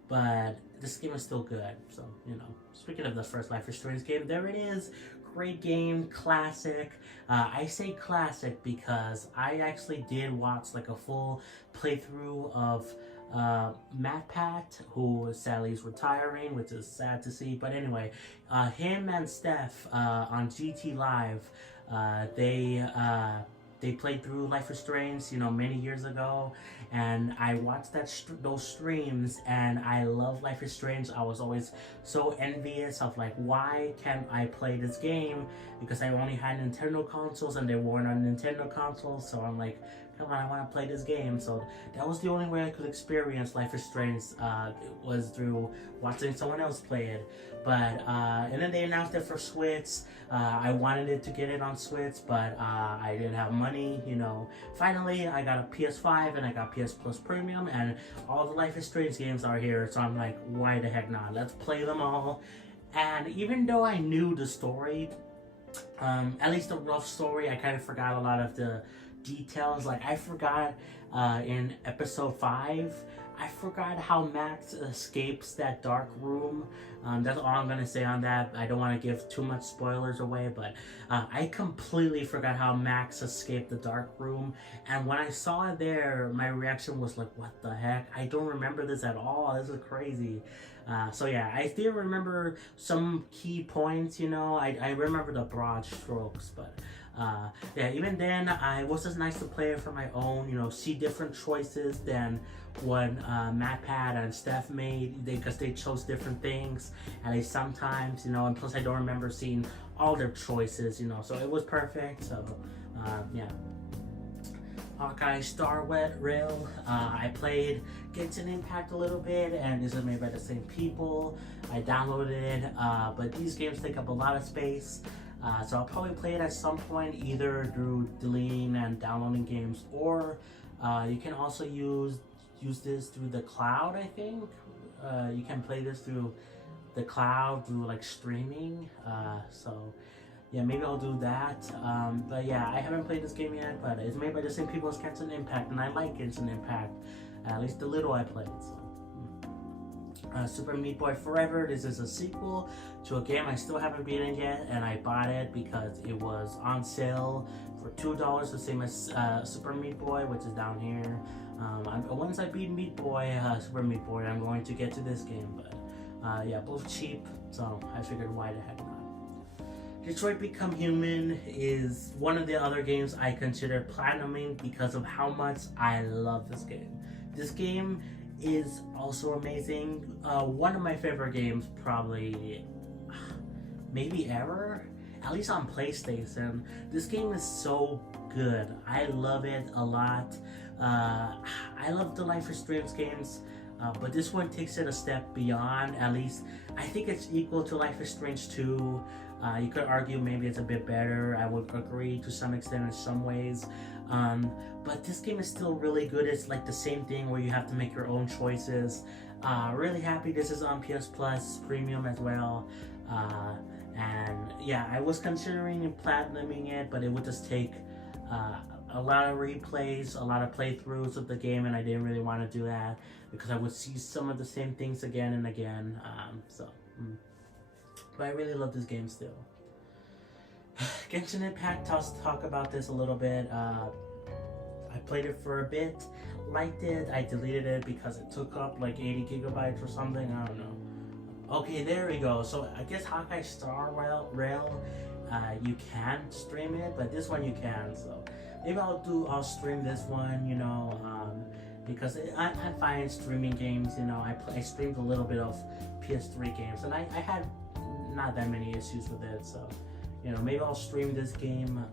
but this game is still good. So, you know, speaking of the first Life is Strange game, there it is. Great game, classic. I say classic because I actually did watch like a full playthrough of MatPat, who sadly is retiring, which is sad to see. But anyway, him and Steph on GT Live, they they played through Life is Strange, you know, many years ago, and I watched those streams, and I love Life is Strange. I was always so envious of like, why can't I play this game? Because I only had Nintendo consoles, and they weren't on Nintendo consoles, so I'm like, come on, I want to play this game. So that was the only way I could experience Life is Strange, was through watching someone else play it. But and then they announced it for Switch. I wanted it to get it on Switch, but I didn't have money, you know. Finally, I got a PS5 and I got PS Plus Premium, and all the Life is Strange games are here. So I'm like, why the heck not? Let's play them all. And even though I knew the story, at least the rough story, I kind of forgot a lot of the details. Like I forgot in episode 5, I forgot how Max escapes that dark room. That's all I'm gonna say on that. I don't want to give too much spoilers away, but I completely forgot how Max escaped the dark room. And when I saw it there, my reaction was like, what the heck? I don't remember this at all. This is crazy. So yeah, I still remember some key points, you know. I remember the broad strokes, but yeah, even then, it was just nice to play it for my own, you know, see different choices than what MatPat and Steph made, because they chose different things, at least sometimes, you know, and plus I don't remember seeing all their choices, you know, so it was perfect. So yeah. Hawkeye Star Rail, I played Genshin Impact a little bit, and this is made by the same people. I downloaded it, but these games take up a lot of space. So I'll probably play it at some point, either through deleting and downloading games, or you can also use this through the cloud, I think. You can play this through the cloud, through like streaming. So yeah, maybe I'll do that. But yeah, I haven't played this game yet, but it's made by the same people as Genshin Impact, and I like Genshin Impact, at least the little I played. So. Super Meat Boy Forever. This is a sequel to a game I still haven't beaten yet, and I bought it because it was on sale for $2, the same as Super Meat Boy, which is down here. Once I beat Meat Boy, Super Meat Boy, I'm going to get to this game, but yeah, both cheap, so I figured why the heck not. Detroit Become Human is one of the other games I consider platinuming because of how much I love this game. This game is also amazing. One of my favorite games, probably, maybe ever, at least on PlayStation. This game is so good. I love it a lot. I love the Life is Strange games, but this one takes it a step beyond. At least I think it's equal to Life is Strange 2. You could argue maybe it's a bit better. I would agree to some extent in some ways. But this game is still really good. It's like the same thing where you have to make your own choices. Really happy this is on PS Plus Premium as well. And yeah, I was considering platinuming it, but it would just take a lot of replays, a lot of playthroughs of the game, and I didn't really want to do that because I would see some of the same things again and again. But I really love this game still. Genshin Impact, talk about this a little bit. I played it for a bit, liked it, I deleted it because it took up like 80 gigabytes or something, I don't know. Okay, there we go. So I guess Hawkeye Star Rail, you can stream it, but this one you can, so maybe I'll stream this one, you know, because I find streaming games, you know, I streamed a little bit of PS3 games, and I had not that many issues with it, so you know, maybe I'll stream this game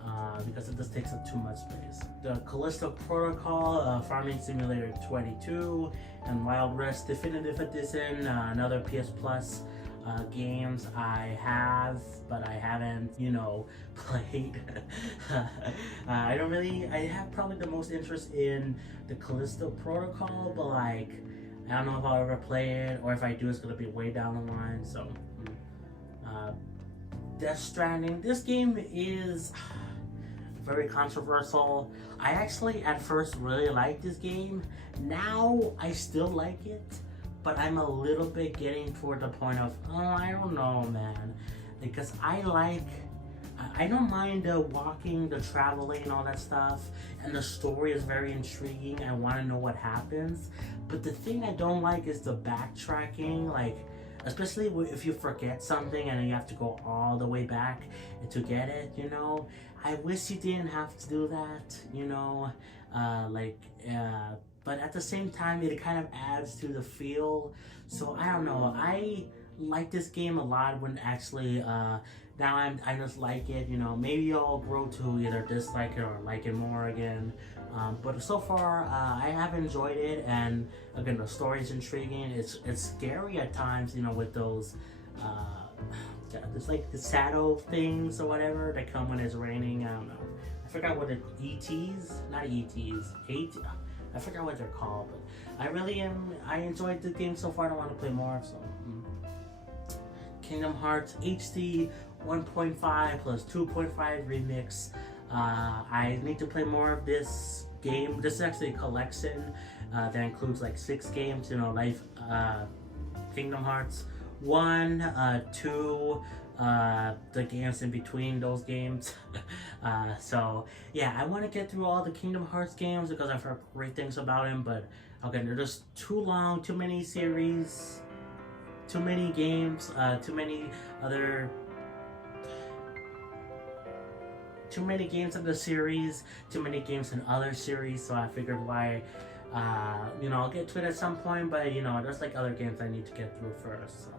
because it just takes up too much space. The Callisto Protocol, Farming Simulator 22, and Wild West Definitive Edition, another PS Plus games I have, but I haven't, you know, played. I have probably the most interest in the Callisto Protocol, but like, I don't know if I'll ever play it, or if I do, it's gonna be way down the line, so. Death Stranding. This game is very controversial. I actually at first really liked this game. Now I still like it, but I'm a little bit getting toward the point of, oh, I don't know, man. Because I don't mind the walking, the traveling, all that stuff, and the story is very intriguing. I want to know what happens. But the thing I don't like is the backtracking, like, especially if you forget something and then you have to go all the way back to get it, you know. I wish you didn't have to do that, you know, like, but at the same time, it kind of adds to the feel. So I don't know. I like this game a lot when actually, now I just like it, you know. Maybe I'll grow to either dislike it or like it more again. But so far, I have enjoyed it, and again, the story's intriguing. It's scary at times, you know, with those, there's like the shadow things or whatever that come when it's raining. I don't know. I forgot what it ETs, not ETs, I forgot what they're called. But I enjoyed the game so far. I don't want to play more. So, Kingdom Hearts HD 1.5 plus 2.5 remix. I need to play more of this game. This is actually a collection that includes like 6 games, you know, Kingdom Hearts 1, 2, the games in between those games. So yeah, I want to get through all the Kingdom Hearts games because I've heard great things about them, but again, they're just too long, too many series, too many games, too many games in the series, too many games in other series, so I figured why, you know, I'll get to it at some point, but you know, there's like other games I need to get through first, so.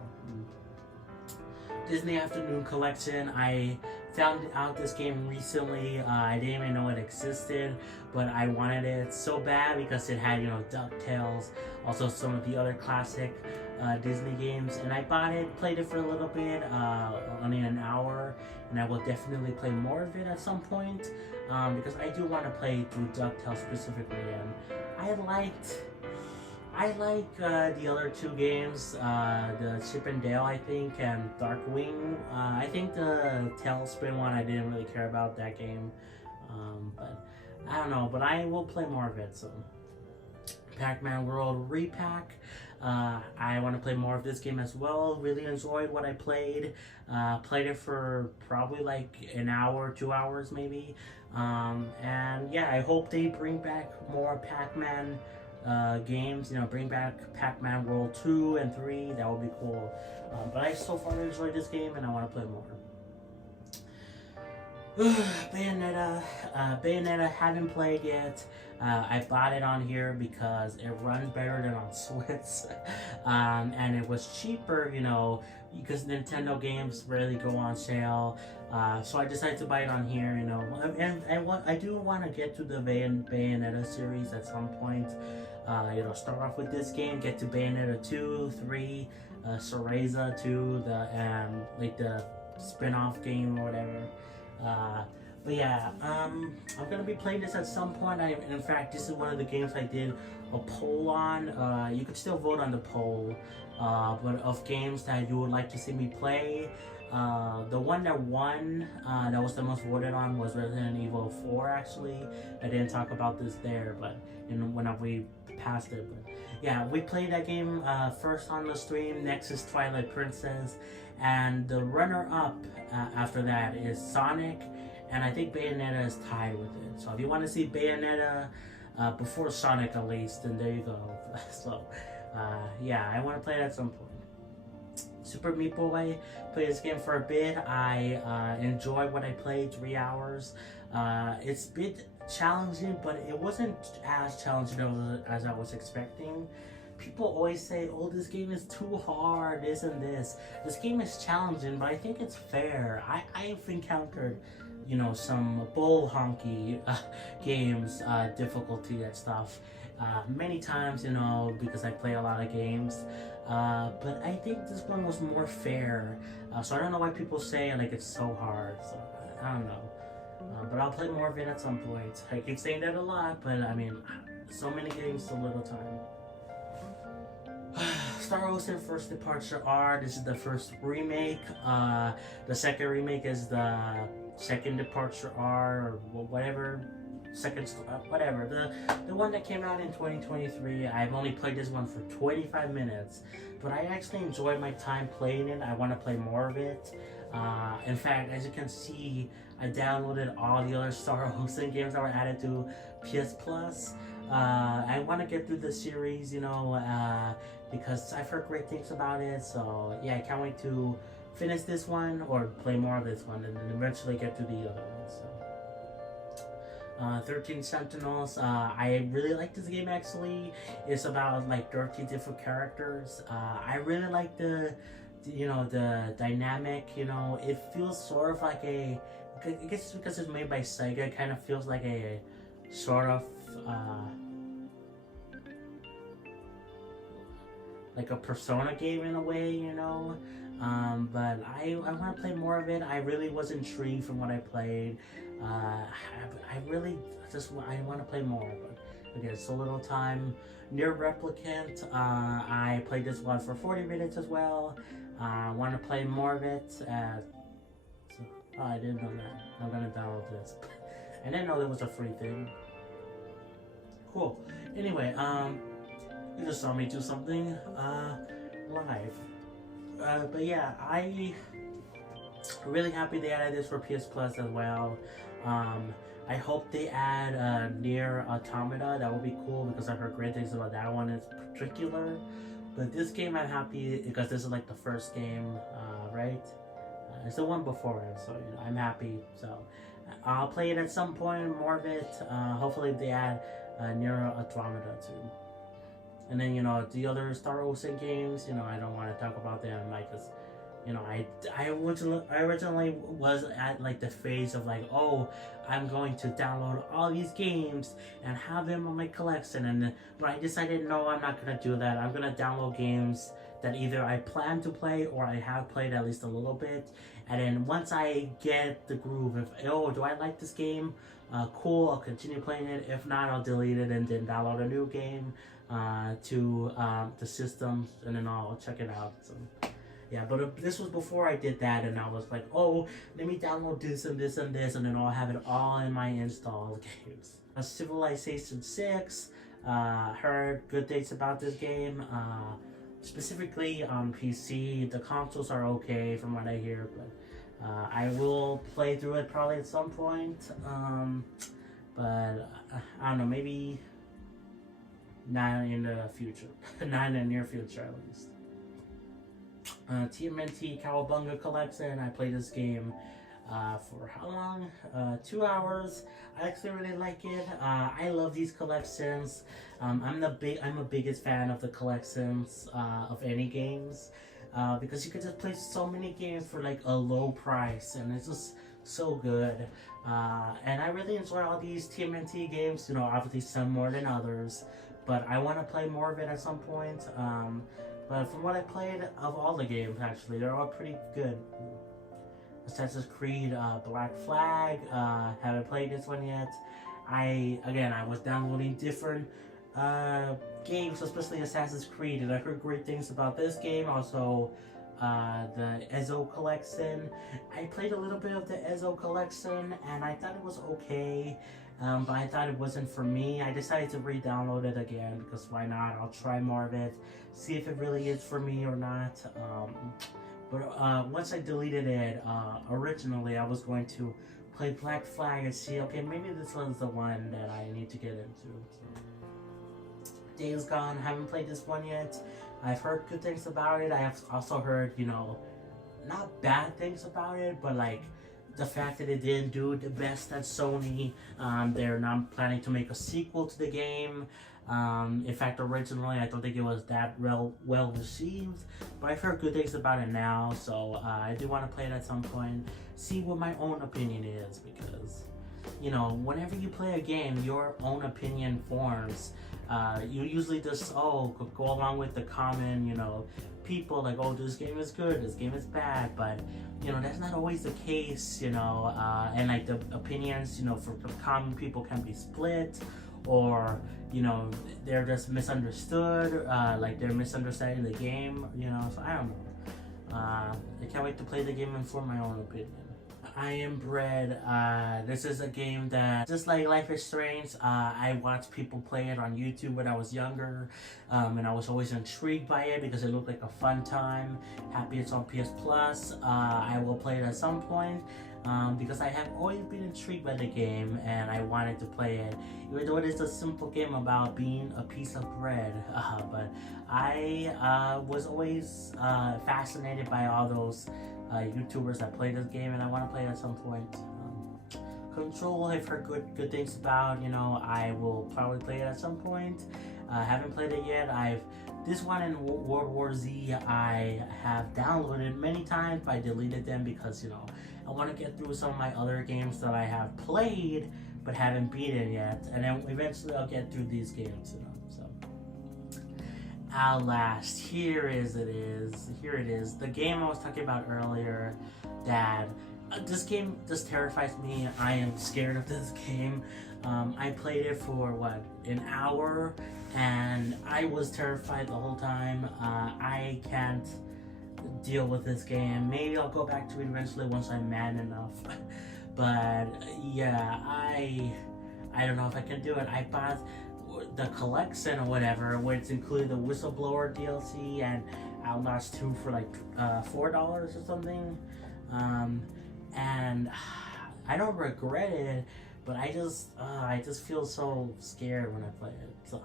Disney Afternoon Collection, I found out this game recently. I didn't even know it existed, but I wanted it so bad because it had, you know, DuckTales, also some of the other classic Disney games, and I bought it, played it for a little bit, only an hour, and I will definitely play more of it at some point, because I do want to play through DuckTales specifically, and I like the other 2 games, the Chip and Dale, I think, and Darkwing. I think the Tailspin one, I didn't really care about that game, but I don't know, but I will play more of it, so. Pac-Man World Repack. I want to play more of this game as well. Really enjoyed what I played. Played it for probably like an hour, 2 hours maybe. And yeah, I hope they bring back more Pac-Man games, you know, bring back Pac-Man World 2 and 3, that would be cool. But I so far enjoyed this game and I want to play more. Bayonetta, haven't played yet. I bought it on here because it runs better than on Switch, and it was cheaper, you know, because Nintendo games rarely go on sale. So I decided to buy it on here, you know, and I do want to get to the Bayonetta series at some point. You know, start off with this game, get to Bayonetta 2, 3, Cereza 2, like the spin-off game or whatever. But yeah, I'm gonna be playing this at some point. In fact, this is one of the games I did a poll on. You could still vote on the poll, but of games that you would like to see me play. The one that won, that was the most voted on, was Resident Evil 4 actually. I didn't talk about this there, but when we passed it. But yeah, we played that game first on the stream. Next is Twilight Princess. And the runner-up after that is Sonic, and I think Bayonetta is tied with it. So if you want to see Bayonetta before Sonic at least, then there you go. So yeah, I want to play it at some point. Super Meat Boy, played this game for a bit. I enjoyed what I played, 3 hours. It's a bit challenging, but it wasn't as challenging as I was expecting. People always say, oh, this game is too hard, this and this. This game is challenging, but I think it's fair. I've encountered, you know, some bull honky games, difficulty and stuff, many times, you know, because I play a lot of games. But I think this one was more fair. So I don't know why people say, like, it's so hard. So I don't know. But I'll play more of it at some point. I keep saying that a lot, but I mean, so many games, so little time. Star Ocean First Departure R. This is the first remake. The second remake is the Second Departure R, or whatever. Whatever. The one that came out in 2023. I've only played this one for 25 minutes, but I actually enjoyed my time playing it. I want to play more of it. In fact, as you can see, I downloaded all the other Star Ocean games that were added to PS Plus. I want to get through the series, you know, because I've heard great things about it. So yeah, I can't wait to finish this one or play more of this one and then eventually get to the other ones. So. 13 Sentinels. I really like this game actually. It's about like 13 different characters. I really like the the dynamic. It feels sort of like I guess because it's made by Sega, it kind of feels like a sort of like a Persona game in a way. But I want to play more of it. I really was intrigued from what I played. I really I want to play more, but again, so little time. Near Replicant, I played this one for 40 minutes as well. I want to play more of it. I didn't know that. I'm gonna download this. I didn't know there was a free thing. Cool. Anyway, you just saw me do something live. But yeah, I'm really happy they added this for PS Plus as well. I hope they add Near Automata. That would be cool because I've heard great things about that one in particular. But this game I'm happy because this is like the first game, right? It's the one before it, so I'm happy. So I'll play it at some point, more of it. Hopefully they add Near Automata too. And then the other Star Ocean games, I don't want to talk about them, like, cause I originally was at like the phase of like, oh, I'm going to download all these games and have them on my collection, but I decided no, I'm not gonna do that. I'm gonna download games that either I plan to play or I have played at least a little bit, and then once I get the groove of, oh, do I like this game? Cool, I'll continue playing it. If not, I'll delete it and then download a new game to the system, and then I'll check it out. So yeah, but this was before I did that, and I was like, oh, let me download this and this and this, and then I'll have it all in my installed games. Civilization 6, heard good things about this game, specifically on PC. The consoles are okay from what I hear, but I will play through it probably at some point, but I don't know, maybe not in the future, not in the near future at least. TMNT Cowabunga Collection. I played this game for how long? 2 hours. I actually really like it. I love these collections. I'm a biggest fan of the collections of any games because you can just play so many games for like a low price, and it's just so good. And I really enjoy all these TMNT games. Obviously some more than others, but I want to play more of it at some point. But from what I played of all the games, actually, they're all pretty good. Assassin's Creed Black Flag, haven't played this one yet. I was downloading different games, especially Assassin's Creed, and I heard great things about this game. Also, the Ezio collection. I played a little bit of the Ezio collection, and I thought it was okay. But I thought it wasn't for me. I decided to re-download it again because why not? I'll try more of it, see if it really is for me or not. But once I deleted it, originally I was going to play Black Flag and see, okay, maybe this one's the one that I need to get into. So. Days Gone, haven't played this one yet. I've heard good things about it. I have also heard, not bad things about it, but like, the fact that it didn't do the best at Sony. They're not planning to make a sequel to the game. In fact, originally I don't think it was that well received, but I've heard good things about it now, so I do want to play it at some point, see what my own opinion is, because whenever you play a game, your own opinion forms. You usually just go along with the common people, like, oh, this game is good, this game is bad, but that's not always the case, and like the opinions for common people can be split, or they're just misunderstood, like they're misunderstanding the game, so I don't know. I can't wait to play the game and form my own opinion. I Am Bread. This is a game that, just like Life is Strange, I watched people play it on YouTube when I was younger, and I was always intrigued by it because it looked like a fun time. Happy it's on PS Plus. I will play it at some point because I have always been intrigued by the game and I wanted to play it, even though it is a simple game about being a piece of bread. But I was always fascinated by all those YouTubers that play this game, and I want to play it at some point. Control, I've heard good things about. You know, I will probably play it at some point. Haven't played it yet. This one in World War Z I have downloaded many times, but I deleted them because, you know, I want to get through some of my other games that I have played but haven't beaten yet, and then eventually I'll get through these games, you know. So Outlast, here it is. The game I was talking about earlier, that this game just terrifies me. I am scared of this game. I played it for an hour, and I was terrified the whole time. I can't deal with this game. Maybe I'll go back to it eventually once I'm mad enough. But yeah, I don't know if I can do it. I bought the collection or whatever, where it's included the Whistleblower DLC and Outlast 2 for like $4 or something. And I don't regret it, but I just feel so scared when I play it. So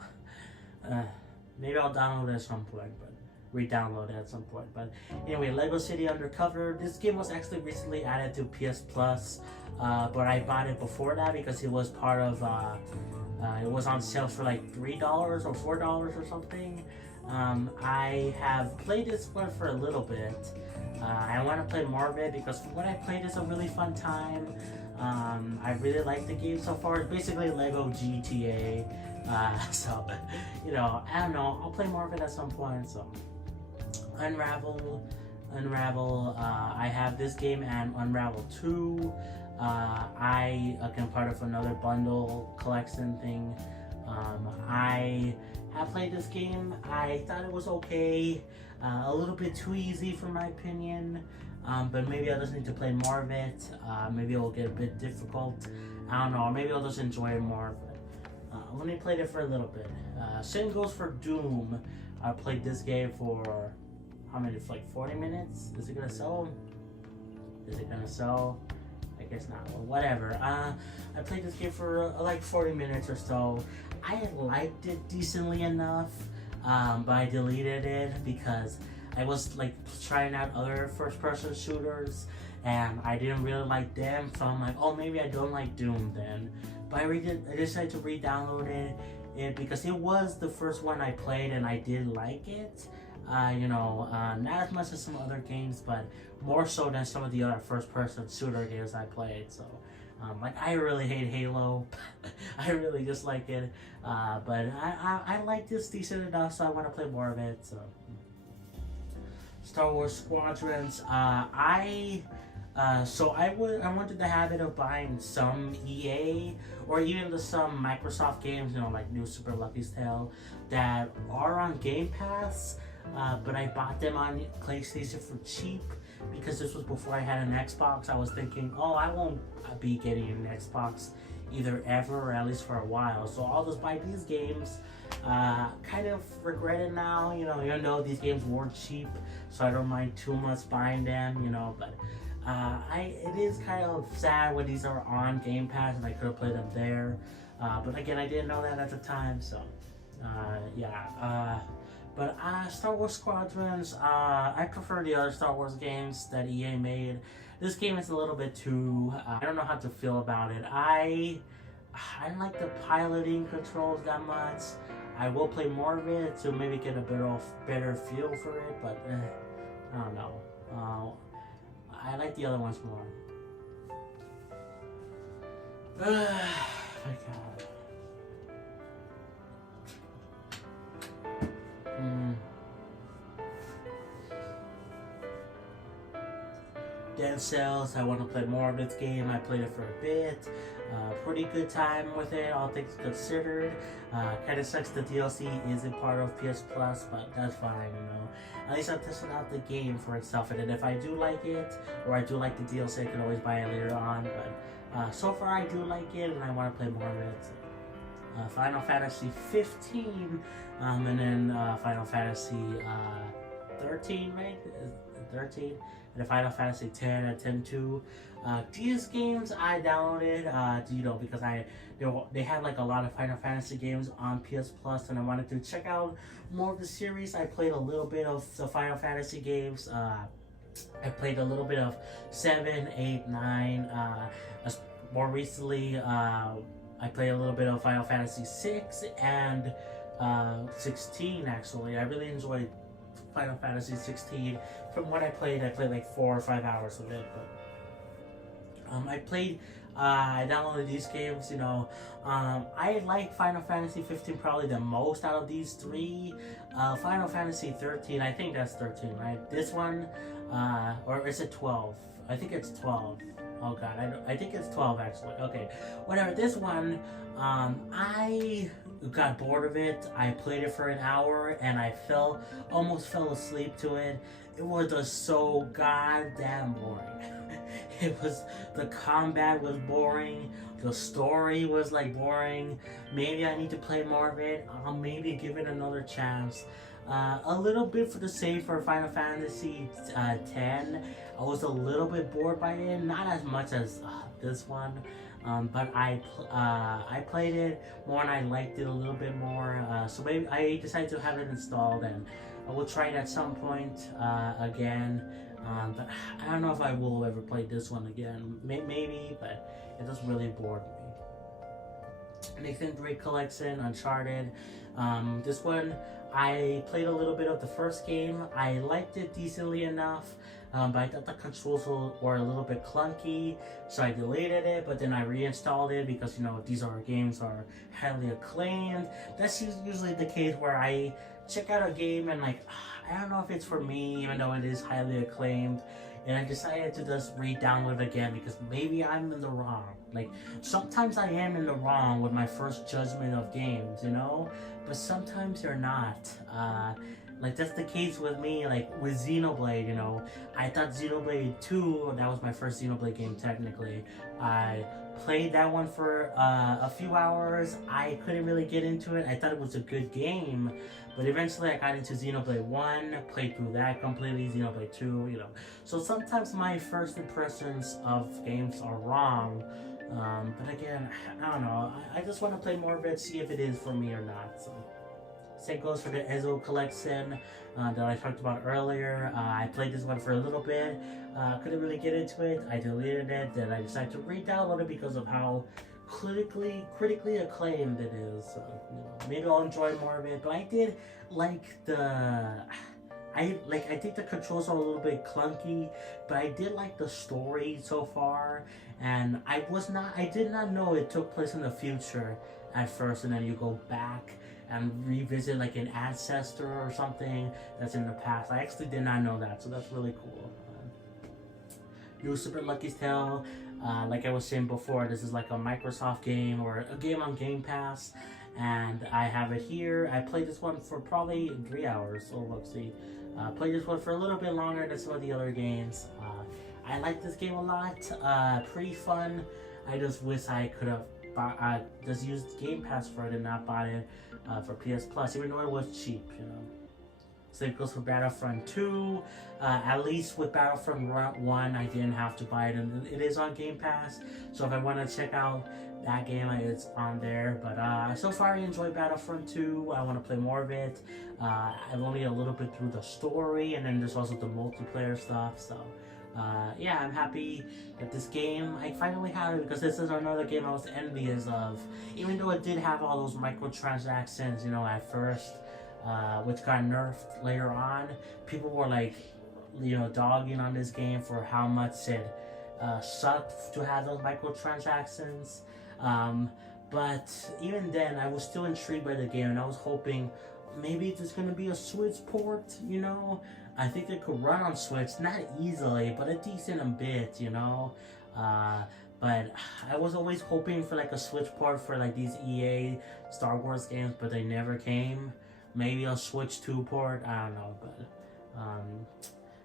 maybe I'll download it at some point, but re-download it at some point. But anyway, Lego City Undercover. This game was actually recently added to PS Plus, but I bought it before that because it was part of. It was on sale for like $3 or $4 or something. I have played this one for a little bit. I want to play more of it because what I played is a really fun time. I really like the game so far. It's basically Lego GTA. So, you know, I don't know. I'll play more of it at some point. So, Unravel. I have this game and Unravel 2. I am part of another bundle collection thing. I have played this game. I thought it was okay. A little bit too easy for my opinion. But maybe I just need to play more of it. Maybe it will get a bit difficult. I don't know. Maybe I'll just enjoy it more. But let me play it for a little bit. Same goes for Doom. I played this game for how many? For like 40 minutes. Is it gonna sell? I guess not. Well, whatever. I played this game for like 40 minutes or so. I liked it decently enough, but I deleted it because I was like trying out other first-person shooters, and I didn't really like them. So I'm like, oh, maybe I don't like Doom then. But I decided to re-download it because it was the first one I played, and I did like it. You know, not as much as some other games, but more so than some of the other first-person shooter games I played. So, like, I really hate Halo. I really dislike it. But I like this decent enough, so I want to play more of it. So, Star Wars Squadrons. I wanted the habit of buying some EA or even some Microsoft games, you know, like new Super Lucky's Tale, that are on Game Pass. But I bought them on PlayStation for cheap because this was before I had an Xbox. I was thinking, oh, I won't be getting an Xbox either ever, or at least for a while. So I'll just buy these games. Kind of regret it now, you know, even though these games were cheap, so I don't mind too much buying them, you know. But it is kind of sad when these are on Game Pass and I could have played them there. But again, I didn't know that at the time, so yeah. But Star Wars Squadrons, I prefer the other Star Wars games that EA made. This game is a little bit too, I don't know how to feel about it. I don't like the piloting controls that much. I will play more of it to maybe get a better feel for it, but I don't know. I like the other ones more. My God. Dead Cells, I want to play more of this game. I played it for a bit. Pretty good time with it, all things considered. Kind of sucks the DLC isn't part of PS Plus, but that's fine, you know. At least I'm testing out the game for itself, and then if I do like it, or I do like the DLC, I can always buy it later on. But so far I do like it, and I want to play more of it. Final Fantasy 15, and then Final Fantasy 13, right? 13, and Final Fantasy 10 and 10-2. These games I downloaded, you know, because they had like a lot of Final Fantasy games on PS Plus, and I wanted to check out more of the series. I played a little bit of the Final Fantasy games. I played a little bit of 7, 8, 9. more recently, I played a little bit of Final Fantasy 6 and 16 actually. I really enjoyed Final Fantasy 16. From what I played like 4 or 5 hours of it. But I downloaded these games. I like Final Fantasy 15 probably the most out of these three. Final Fantasy 13, I think that's 13, right? This one, or is it 12? I think it's 12. Oh god, I think it's 12 actually. Okay, whatever. This one, I got bored of it. I played it for an hour and I almost fell asleep to it. It was just so goddamn boring. The combat was boring. The story was like boring. Maybe I need to play more of it. I'll maybe give it another chance. A little bit for the same for Final Fantasy 10. I was a little bit bored by it, not as much as this one, but I played it more and I liked it a little bit more. So maybe I decided to have it installed and I will try it at some point again. But I don't know if I will ever play this one again. Maybe, but it just really bored me. Nathan Drake Collection, Uncharted. This one, I played a little bit of the first game. I liked it decently enough, but I thought the controls were a little bit clunky, so I deleted it, but then I reinstalled it because, these games are highly acclaimed. That's usually the case where I check out a game and like, I don't know if it's for me, even though it is highly acclaimed. And I decided to just re-download it again because maybe I'm in the wrong. Like, sometimes I am in the wrong with my first judgment of games, But sometimes you're not. Like, that's the case with me, like, with Xenoblade, I thought Xenoblade 2, that was my first Xenoblade game, technically. I played that one for a few hours. I couldn't really get into it. I thought it was a good game. But eventually I got into Xenoblade 1, played through that completely, Xenoblade 2, So sometimes my first impressions of games are wrong. But again, I don't know. I just want to play more of it, see if it is for me or not. So, same goes for the Ezo collection that I talked about earlier. I played this one for a little bit. Couldn't really get into it. I deleted it. Then I decided to re-download it because of how critically acclaimed it is. So, maybe I'll enjoy more of it. But I did like I think the controls are a little bit clunky, but I did like the story so far. And I did not know it took place in the future at first, and then you go back and revisit like an ancestor or something that's in the past. I actually did not know that, so that's really cool. New Super Lucky's Tale. Like I was saying before, this is like a Microsoft game or a game on Game Pass, and I have it here. I played this one for probably 3 hours, so let's see. Played this one for a little bit longer than some of the other games. I like this game a lot. Pretty fun. I just wish I could have just used Game Pass for it and not bought it for PS Plus, even though it was cheap, Same goes for Battlefront 2. At least with Battlefront 1, I didn't have to buy it, and it is on Game Pass. So if I want to check out that game, it's on there. But so far, I enjoy Battlefront 2. I want to play more of it. I've only a little bit through the story, and then there's also the multiplayer stuff. So yeah, I'm happy that this game, I finally have it, because this is another game I was envious of. Even though it did have all those microtransactions, at first. Which got nerfed later on. People were like, dogging on this game for how much it sucked to have those microtransactions. But even then, I was still intrigued by the game, and I was hoping maybe there's gonna be a Switch port. I think it could run on Switch, not easily, but a decent bit. But I was always hoping for like a Switch port for like these EA Star Wars games, but they never came. Maybe a Switch 2 port, I don't know, but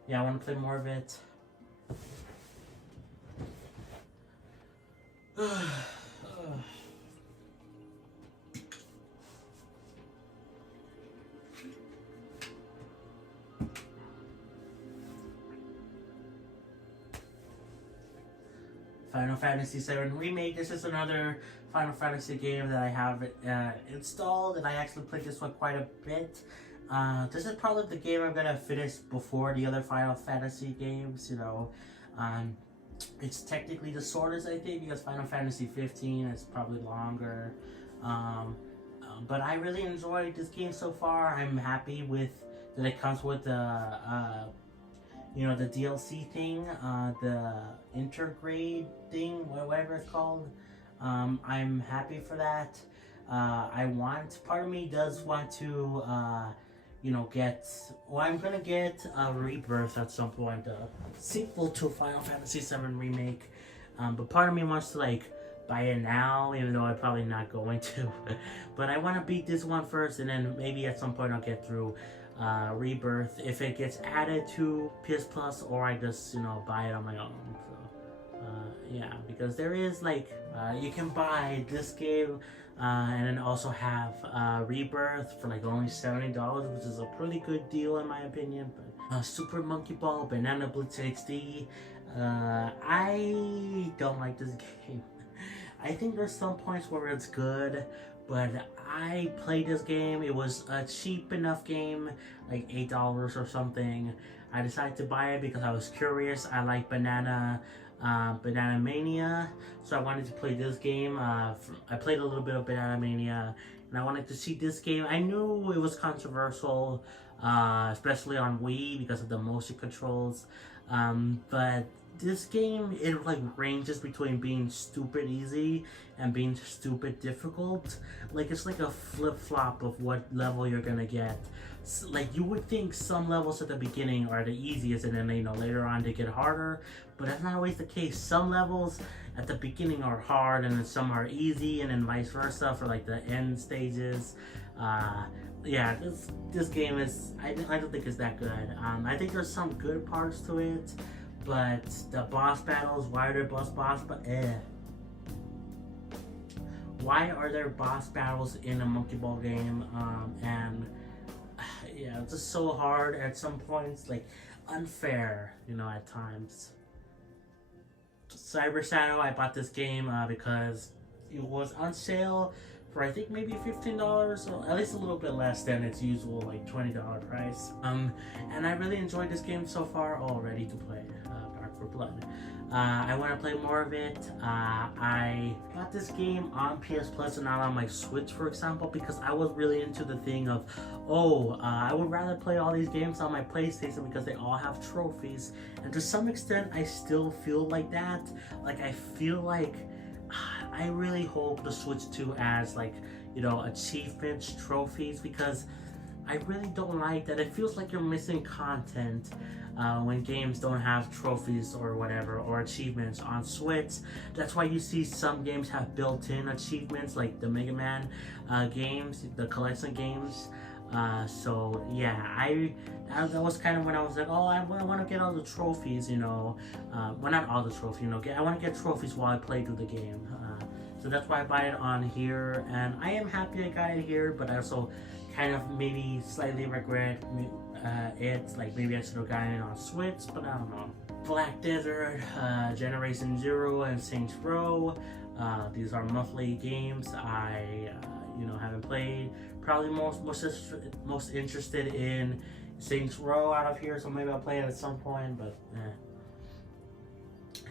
yeah, I want to play more of it. Final Fantasy VII Remake. This is another Final Fantasy game that I have installed, and I actually played this one quite a bit. This is probably the game I'm gonna finish before the other Final Fantasy games. It's technically the shortest, I think, because Final Fantasy 15 is probably longer. Um, but I really enjoyed this game so far. I'm happy with that it comes with the the DLC thing, the intergrade thing, whatever it's called. I'm happy for that. Part of me does want to, I'm gonna get a Rebirth at some point, a sequel to Final Fantasy VII Remake. But part of me wants to, like, buy it now, even though I'm probably not going to. But I want to beat this one first, and then maybe at some point I'll get through Rebirth if it gets added to PS Plus, or I just buy it on my own. So yeah, because there is you can buy this game and then also have Rebirth for like only $70, which is a pretty good deal in my opinion. But Super Monkey Ball Banana Blitz HD, I don't like this game. I think there's some points where it's good, but I played this game. It was a cheap enough game, like $8 or something. I decided to buy it because I was curious. I like Banana Mania, so I wanted to play this game. I played a little bit of Banana Mania, and I wanted to see this game. I knew it was controversial, especially on Wii because of the motion controls, but this game, it like ranges between being stupid easy and being stupid difficult. Like, it's like a flip-flop of what level you're gonna get. Like, you would think some levels at the beginning are the easiest, and then later on they get harder, but that's not always the case. Some levels at the beginning are hard, and then some are easy, and then vice versa for like the end stages. Yeah, this game is, I don't think it's that good. I think there's some good parts to it, but the boss battles, why are there why are there boss battles in a Monkey Ball game? And yeah, it's just so hard at some points, like unfair, at times. Cyber Shadow, I bought this game because it was on sale for I think maybe $15, or at least a little bit less than its usual like $20 price. And I really enjoyed this game so far. All ready to play Dark for Blood. I want to play more of it. I got this game on PS Plus and not on my Switch, for example, because I was really into the thing of, I would rather play all these games on my PlayStation because they all have trophies. And to some extent, I still feel like that. Like, I feel like I really hope the Switch 2 adds achievements, trophies, because I really don't like that. It feels like you're missing content when games don't have trophies or whatever, or achievements on Switch. That's why you see some games have built-in achievements, like the Mega Man games, the collection games. So yeah, that was kind of when I was like, I want to get all the trophies, well, not all the trophies, I want to get trophies while I play through the game. So that's why I buy it on here, and I am happy I got it here, but I also kind of maybe slightly regret it. Like, maybe I should have gotten it on Switch, but I don't know. Black Desert, Generation Zero, and Saints Row. These are monthly games I haven't played. Probably most interested in Saints Row out of here, so maybe I'll play it at some point, but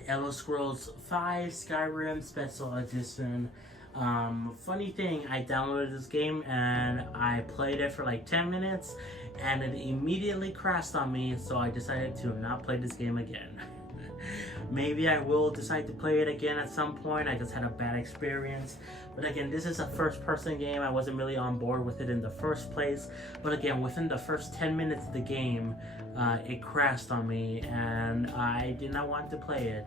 Elder Scrolls 5 Skyrim Special Edition. Funny thing, I downloaded this game and I played it for like 10 minutes and it immediately crashed on me, so I decided to not play this game again. Maybe I will decide to play it again at some point. I just had a bad experience. But again, this is a first-person game. I wasn't really on board with it in the first place. But again, within the first 10 minutes of the game, it crashed on me, and I did not want to play it.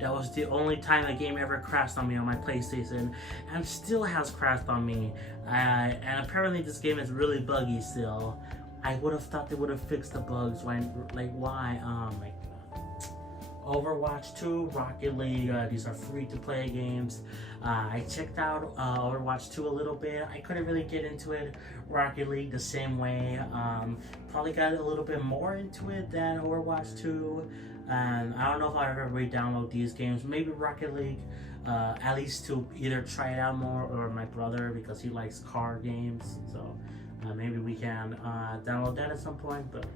That was the only time a game ever crashed on me on my PlayStation, and still has crashed on me. And apparently this game is really buggy still. I would have thought they would have fixed the bugs. Why? Oh my God. Overwatch 2, Rocket League, these are free-to-play games. I checked out Overwatch 2 a little bit. I couldn't really get into it. Rocket League the same way. Probably got a little bit more into it than Overwatch 2. I don't know if I'll ever re-download these games. Maybe Rocket League, at least to either try it out more, or my brother, because he likes car games. So maybe we can download that at some point, but...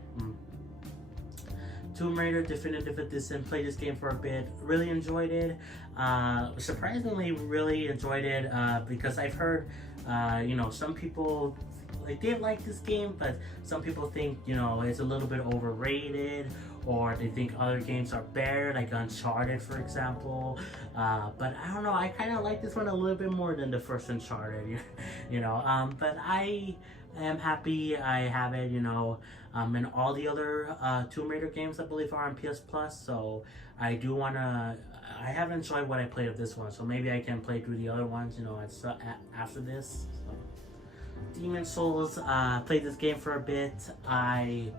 Tomb Raider Definitive Edition. Played this game for a bit. Really enjoyed it. Surprisingly, really enjoyed it because I've heard, some people like they like this game, but some people think it's a little bit overrated, or they think other games are better, like Uncharted, for example. But I don't know. I kind of like this one a little bit more than the first Uncharted, But I am happy I have it, and all the other Tomb Raider games I believe are on PS Plus. So I do wanna. I have enjoyed what I played of this one, so maybe I can play through the other ones, after this. So. Demon Souls, played this game for a bit. I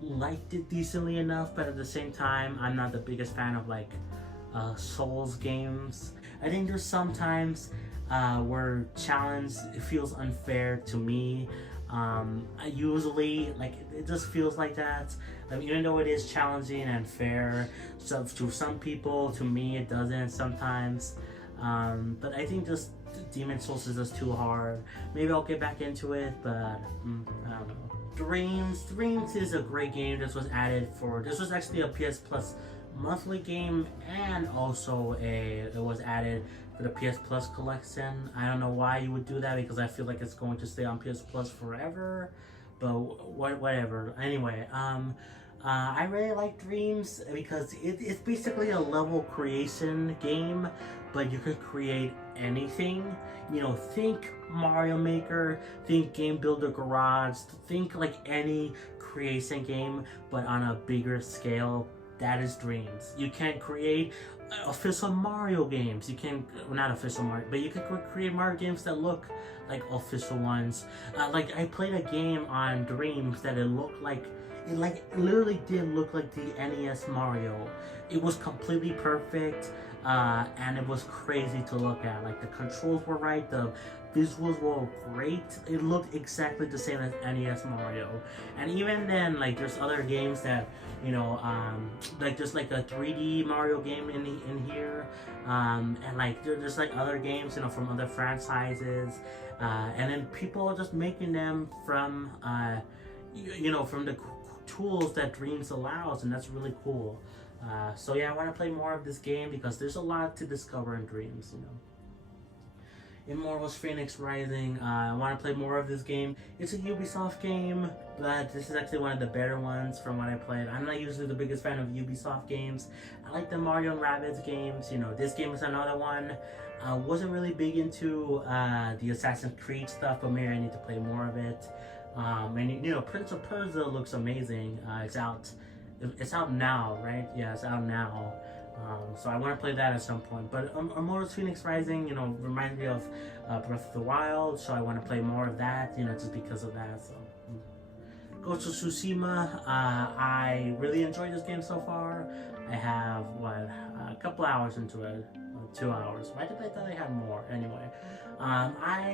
liked it decently enough, but at the same time, I'm not the biggest fan of Souls games. I think there's sometimes where challenge feels unfair to me. I usually it just feels like that. Even though it is challenging and fair, so to some people, to me it doesn't sometimes. But I think just Demon Souls is just too hard. Maybe I'll get back into it, but I don't know. Dreams is a great game. This was actually a PS Plus monthly game, and also it was added for the PS Plus collection. I don't know why you would do that, because I feel like it's going to stay on PS Plus forever, but whatever. Anyway, I really like Dreams because it's basically a level creation game, but you could create anything. Think Mario Maker, think Game Builder Garage, think like any creation game, but on a bigger scale. That is Dreams. You can create official Mario games. You can, well, not official Mario, but you can create Mario games that look like official ones. I played a game on Dreams that it literally did look like the NES Mario. It was completely perfect, and it was crazy to look at. The controls were right, the visuals were great. It looked exactly the same as NES Mario. And even then, there's other games that, there's a 3D Mario game in here, and there's other games, from other franchises, and then people are just making them from, from the tools that Dreams allows, and that's really cool. So yeah, I want to play more of this game because there's a lot to discover in Dreams. Immortals Phoenix Rising, I want to play more of this game. It's a Ubisoft game, but this is actually one of the better ones from what I played. I'm not usually the biggest fan of Ubisoft games. I like the Mario and Rabbids games. This game is another one. I wasn't really big into the Assassin's Creed stuff, but maybe I need to play more of it. And Prince of Persia looks amazing. It's out now, right? Yeah, it's out now. So I want to play that at some point. But Immortals Phoenix Rising, reminds me of Breath of the Wild, so I want to play more of that, just because of that. So Ghost of Tsushima, I really enjoyed this game so far. I have a couple hours into it, 2 hours. Why did I thought I had more? Anyway,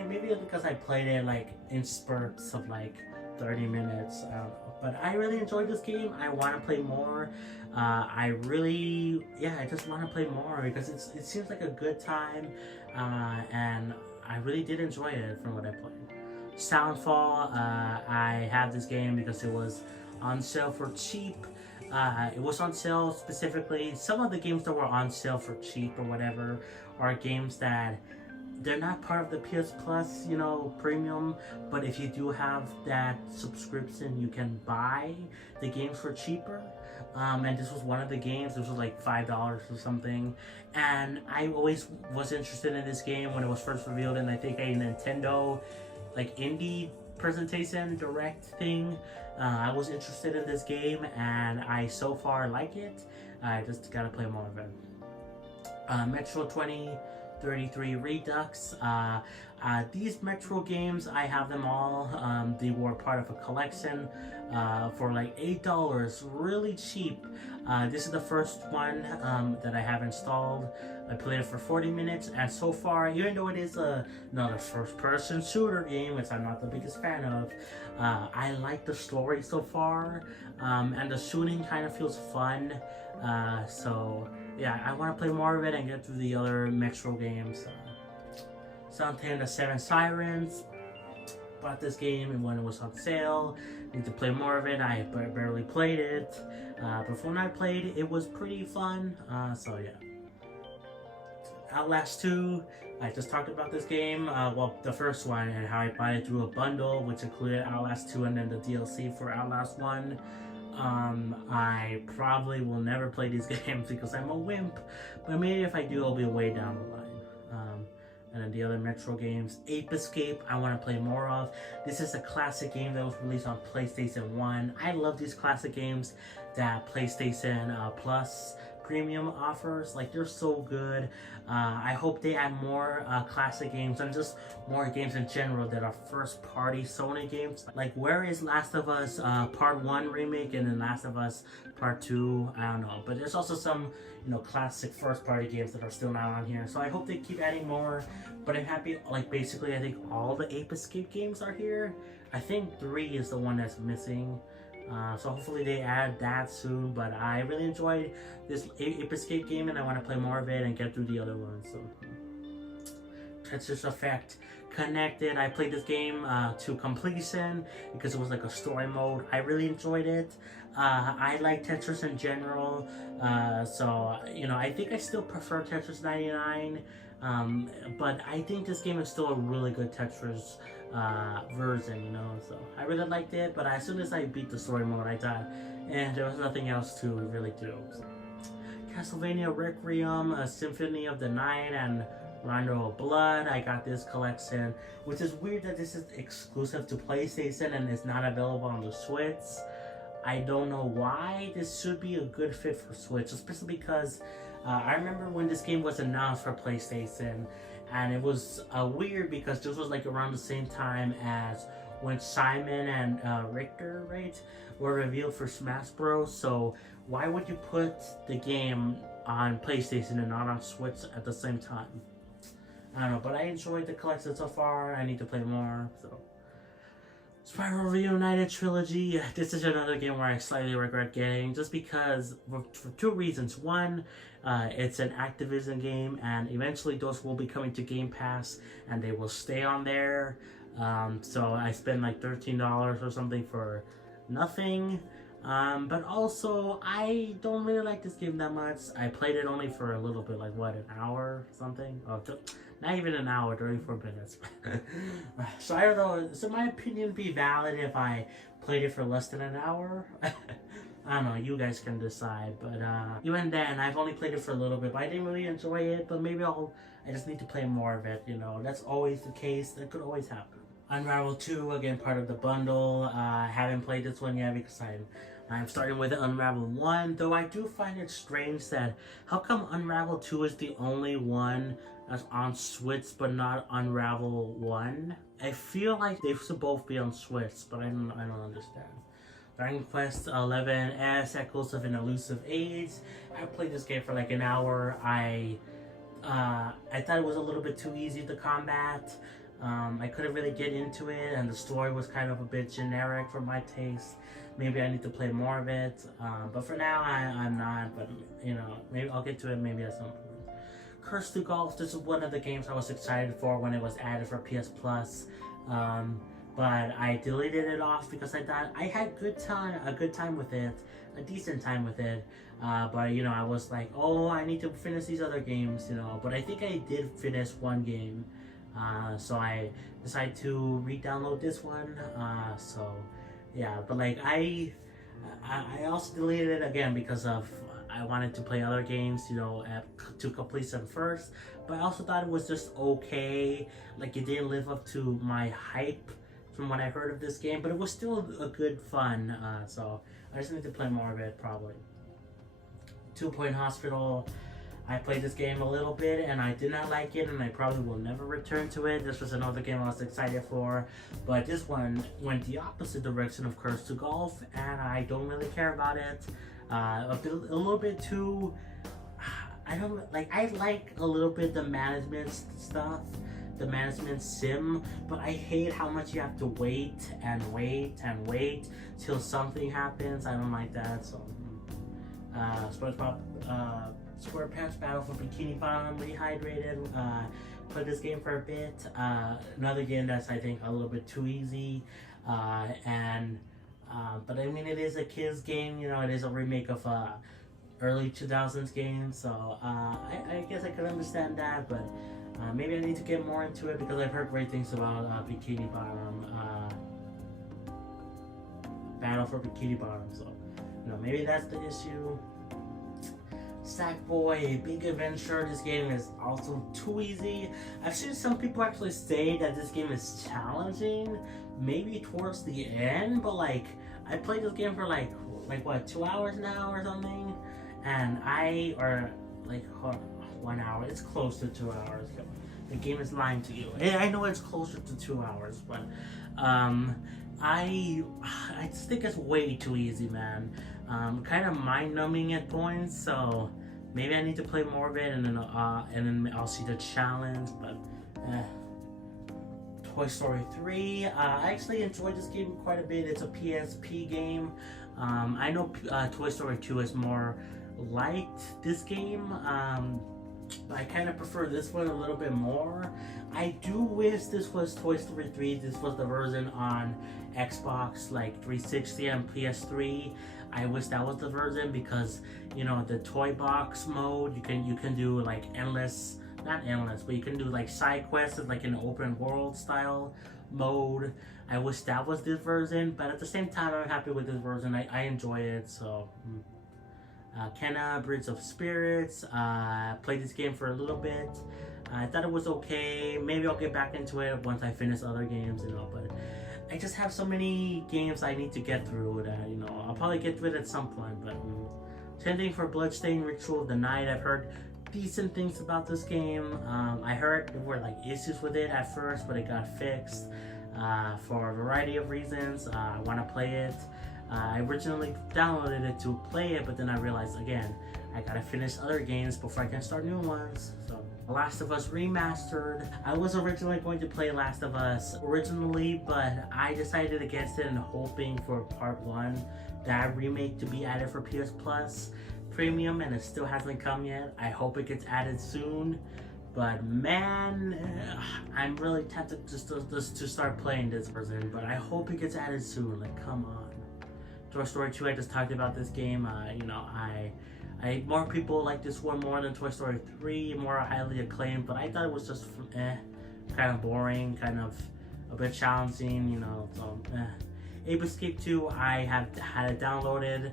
maybe it's because I played it in spurts of 30 minutes. I don't know. But I really enjoyed this game. I want to play more. I just want to play more because it seems like a good time, and I really did enjoy it from what I played. Soundfall, I have this game because it was on sale for cheap. It was on sale specifically. Some of the games that were on sale for cheap or whatever are games that they're not part of the PS Plus, premium, but if you do have that subscription, you can buy the games for cheaper. And this was one of the games. This was $5 or something. And I always was interested in this game when it was first revealed in, I think, a Nintendo indie presentation direct thing. I was interested in this game, and I so far like it. I just gotta play more of it. Metro 2033 Redux. These Metro games, I have them all. They were part of a collection for $8, really cheap. This is the first one that I have installed. I played it for 40 minutes, and so far, even though it is another first-person shooter game, which I'm not the biggest fan of, I like the story so far, and the shooting kind of feels fun. So yeah, I want to play more of it and get through the other Metro games. Something the Seven Sirens, bought this game and when it was on sale. Need to play more of it. I barely played it. But when I played, it was pretty fun. So yeah. Outlast 2. I just talked about this game. Well, the first one and how I bought it through a bundle, which included Outlast 2 and then the DLC for Outlast 1. I probably will never play these games because I'm a wimp, but maybe if I do, it'll be way down the line. And then the other Metro games, Ape Escape, I want to play more of. This is a classic game that was released on PlayStation 1. I love these classic games that PlayStation Plus Premium offers. Like, they're so good. I hope they add more classic games and just more games in general that are first party Sony games. Like, where is Last of Us Part 1 remake and then Last of Us Part 2? I don't know. But there's also some, you know, classic first party games that are still not on here. So I hope they keep adding more. But I'm happy, like, basically I think all the Ape Escape games are here. I think 3 is the one that's missing. So hopefully they add that soon, but I really enjoyed this Ape Escape game and I want to play more of it and get through the other ones. So Tetris Effect Connected, I played this game to completion because it was like a story mode. I really enjoyed it. I like Tetris in general, so you know, I think I still prefer Tetris 99, but I think this game is still a really good Tetris version, you know, so I really liked it. But as soon as I beat the story mode, I thought, there was nothing else to really do. So, Castlevania Requiem, Symphony of the Night, and Rondo of Blood. I got this collection, which is weird that this is exclusive to PlayStation and is not available on the Switch. I don't know why. This should be a good fit for Switch, especially because I remember when this game was announced for PlayStation, and it was weird because this was like around the same time as when Simon and Richter, right, were revealed for Smash Bros. So why would you put the game on PlayStation and not on Switch at the same time? I don't know, but I enjoyed the collection so far. I need to play more, so. Spiral Reunited Trilogy. This is another game where I slightly regret getting, just because, for 2 reasons. One, it's an Activision game, and eventually those will be coming to Game Pass, and they will stay on there. So I spent like $13 or something for nothing. But also, I don't really like this game that much. I played it only for a little bit, like what, an hour or something? Oh, not even an hour, 34 minutes. So I don't know, so my opinion be valid if I played it for less than an hour? I don't know, you guys can decide. But even then, I've only played it for a little bit, but I didn't really enjoy it. But maybe I just need to play more of it, you know. That's always the case. That could always happen. Unravel 2, again, part of the bundle. I haven't played this one yet because I'm starting with Unravel 1, though I do find it strange that how come Unravel 2 is the only one that's on Switch but not Unravel 1? I feel like they should both be on Switch, but I don't understand. Dragon Quest 11S, Echoes of an Elusive Age. I played this game for like an hour. I thought it was a little bit too easy to combat. I couldn't really get into it, and the story was kind of a bit generic for my taste. Maybe I need to play more of it, but for now I'm not, but you know, maybe I'll get to it maybe at some point. Curse to Golf, this is one of the games I was excited for when it was added for PS Plus, but I deleted it off because I thought I had a good time with it, a decent time with it, but you know, I was like, oh, I need to finish these other games, you know, but I think I did finish one game, so I decided to re-download this one, so yeah, but like I also deleted it again because of I wanted to play other games, you know, to completion first, but I also thought it was just okay. Like, it didn't live up to my hype from what I heard of this game, but it was still a good fun, so I just need to play more of it probably. 2 Point Hospital, I played this game a little bit and I did not like it, and I probably will never return to it. This was another game I was excited for, but this one went the opposite direction of Curse to Golf, and I don't really care about it. A little bit too, I like a little bit the management stuff, the management sim, but I hate how much you have to wait and wait and wait till something happens. I don't like that. So SpongeBob SquarePants Battle for Bikini Bottom Rehydrated, played this game for a bit. Another game that's I think a little bit too easy, but I mean it is a kids game. You know, it is a remake of early 2000s game, so I guess I could understand that, but maybe I need to get more into it because I've heard great things about Bikini Bottom, Battle for Bikini Bottom, so you know, maybe that's the issue. Sackboy, Big Adventure, this game is also too easy. I've seen some people actually say that this game is challenging, maybe towards the end, but like, I played this game for like what, 2 hours now or something? And or like 1 hour, it's close to 2 hours. The game is lying to you. I know it's closer to 2 hours, but I just think it's way too easy, man. Kind of mind-numbing at points, so maybe I need to play more of it, and then I'll see the challenge. But Toy Story 3, I actually enjoyed this game quite a bit. It's a PSP game. I know Toy Story 2 is more liked this game. I kind of prefer this one a little bit more. I do wish this was Toy Story 3. This was the version on Xbox, like 360 and PS3. I wish that was the version because, you know, the toy box mode, you can do like endless, not endless, but you can do like side quests like an open world style mode. I wish that was this version, but at the same time, I'm happy with this version. I enjoy it, so. Kenna, Bridge of Spirits, played this game for a little bit. I thought it was okay. Maybe I'll get back into it once I finish other games, you know, but I just have so many games I need to get through that, you know, I'll probably get through it at some point, but same thing for Bloodstained Ritual of the Night. I've heard decent things about this game. I heard there were like issues with it at first, but it got fixed for a variety of reasons. I want to play it. I originally downloaded it to play it, but then I realized again, I gotta finish other games before I can start new ones. So, Last of Us Remastered. I was originally going to play Last of Us originally, but I decided against it and hoping for part 1, that remake to be added for PS Plus Premium, and it still hasn't come yet. I hope it gets added soon. But man, I'm really tempted just to start playing this version, but I hope it gets added soon. Like, come on. Toy Story 2, I just talked about this game. You know, more people like this one more than Toy Story 3, more highly acclaimed, but I thought it was just kind of boring, kind of a bit challenging, you know, so Ape Escape 2, I have had it downloaded,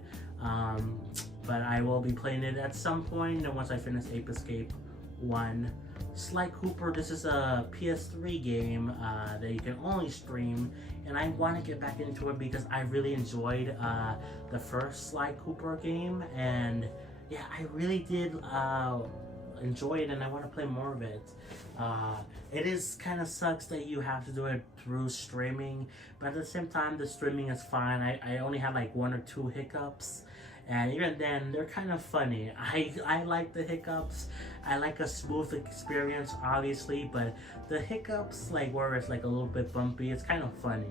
but I will be playing it at some point, and once I finish Ape Escape 1. Sly Cooper, this is a PS3 game that you can only stream, and I want to get back into it because I really enjoyed the first Sly Cooper game, and yeah, I really did enjoy it, and I want to play more of it. It is kind of sucks that you have to do it through streaming, but at the same time, the streaming is fine. I only had like 1 or 2 hiccups. And even then, they're kind of funny. I like the hiccups. I like a smooth experience, obviously, but the hiccups, like where it's like a little bit bumpy, it's kind of funny.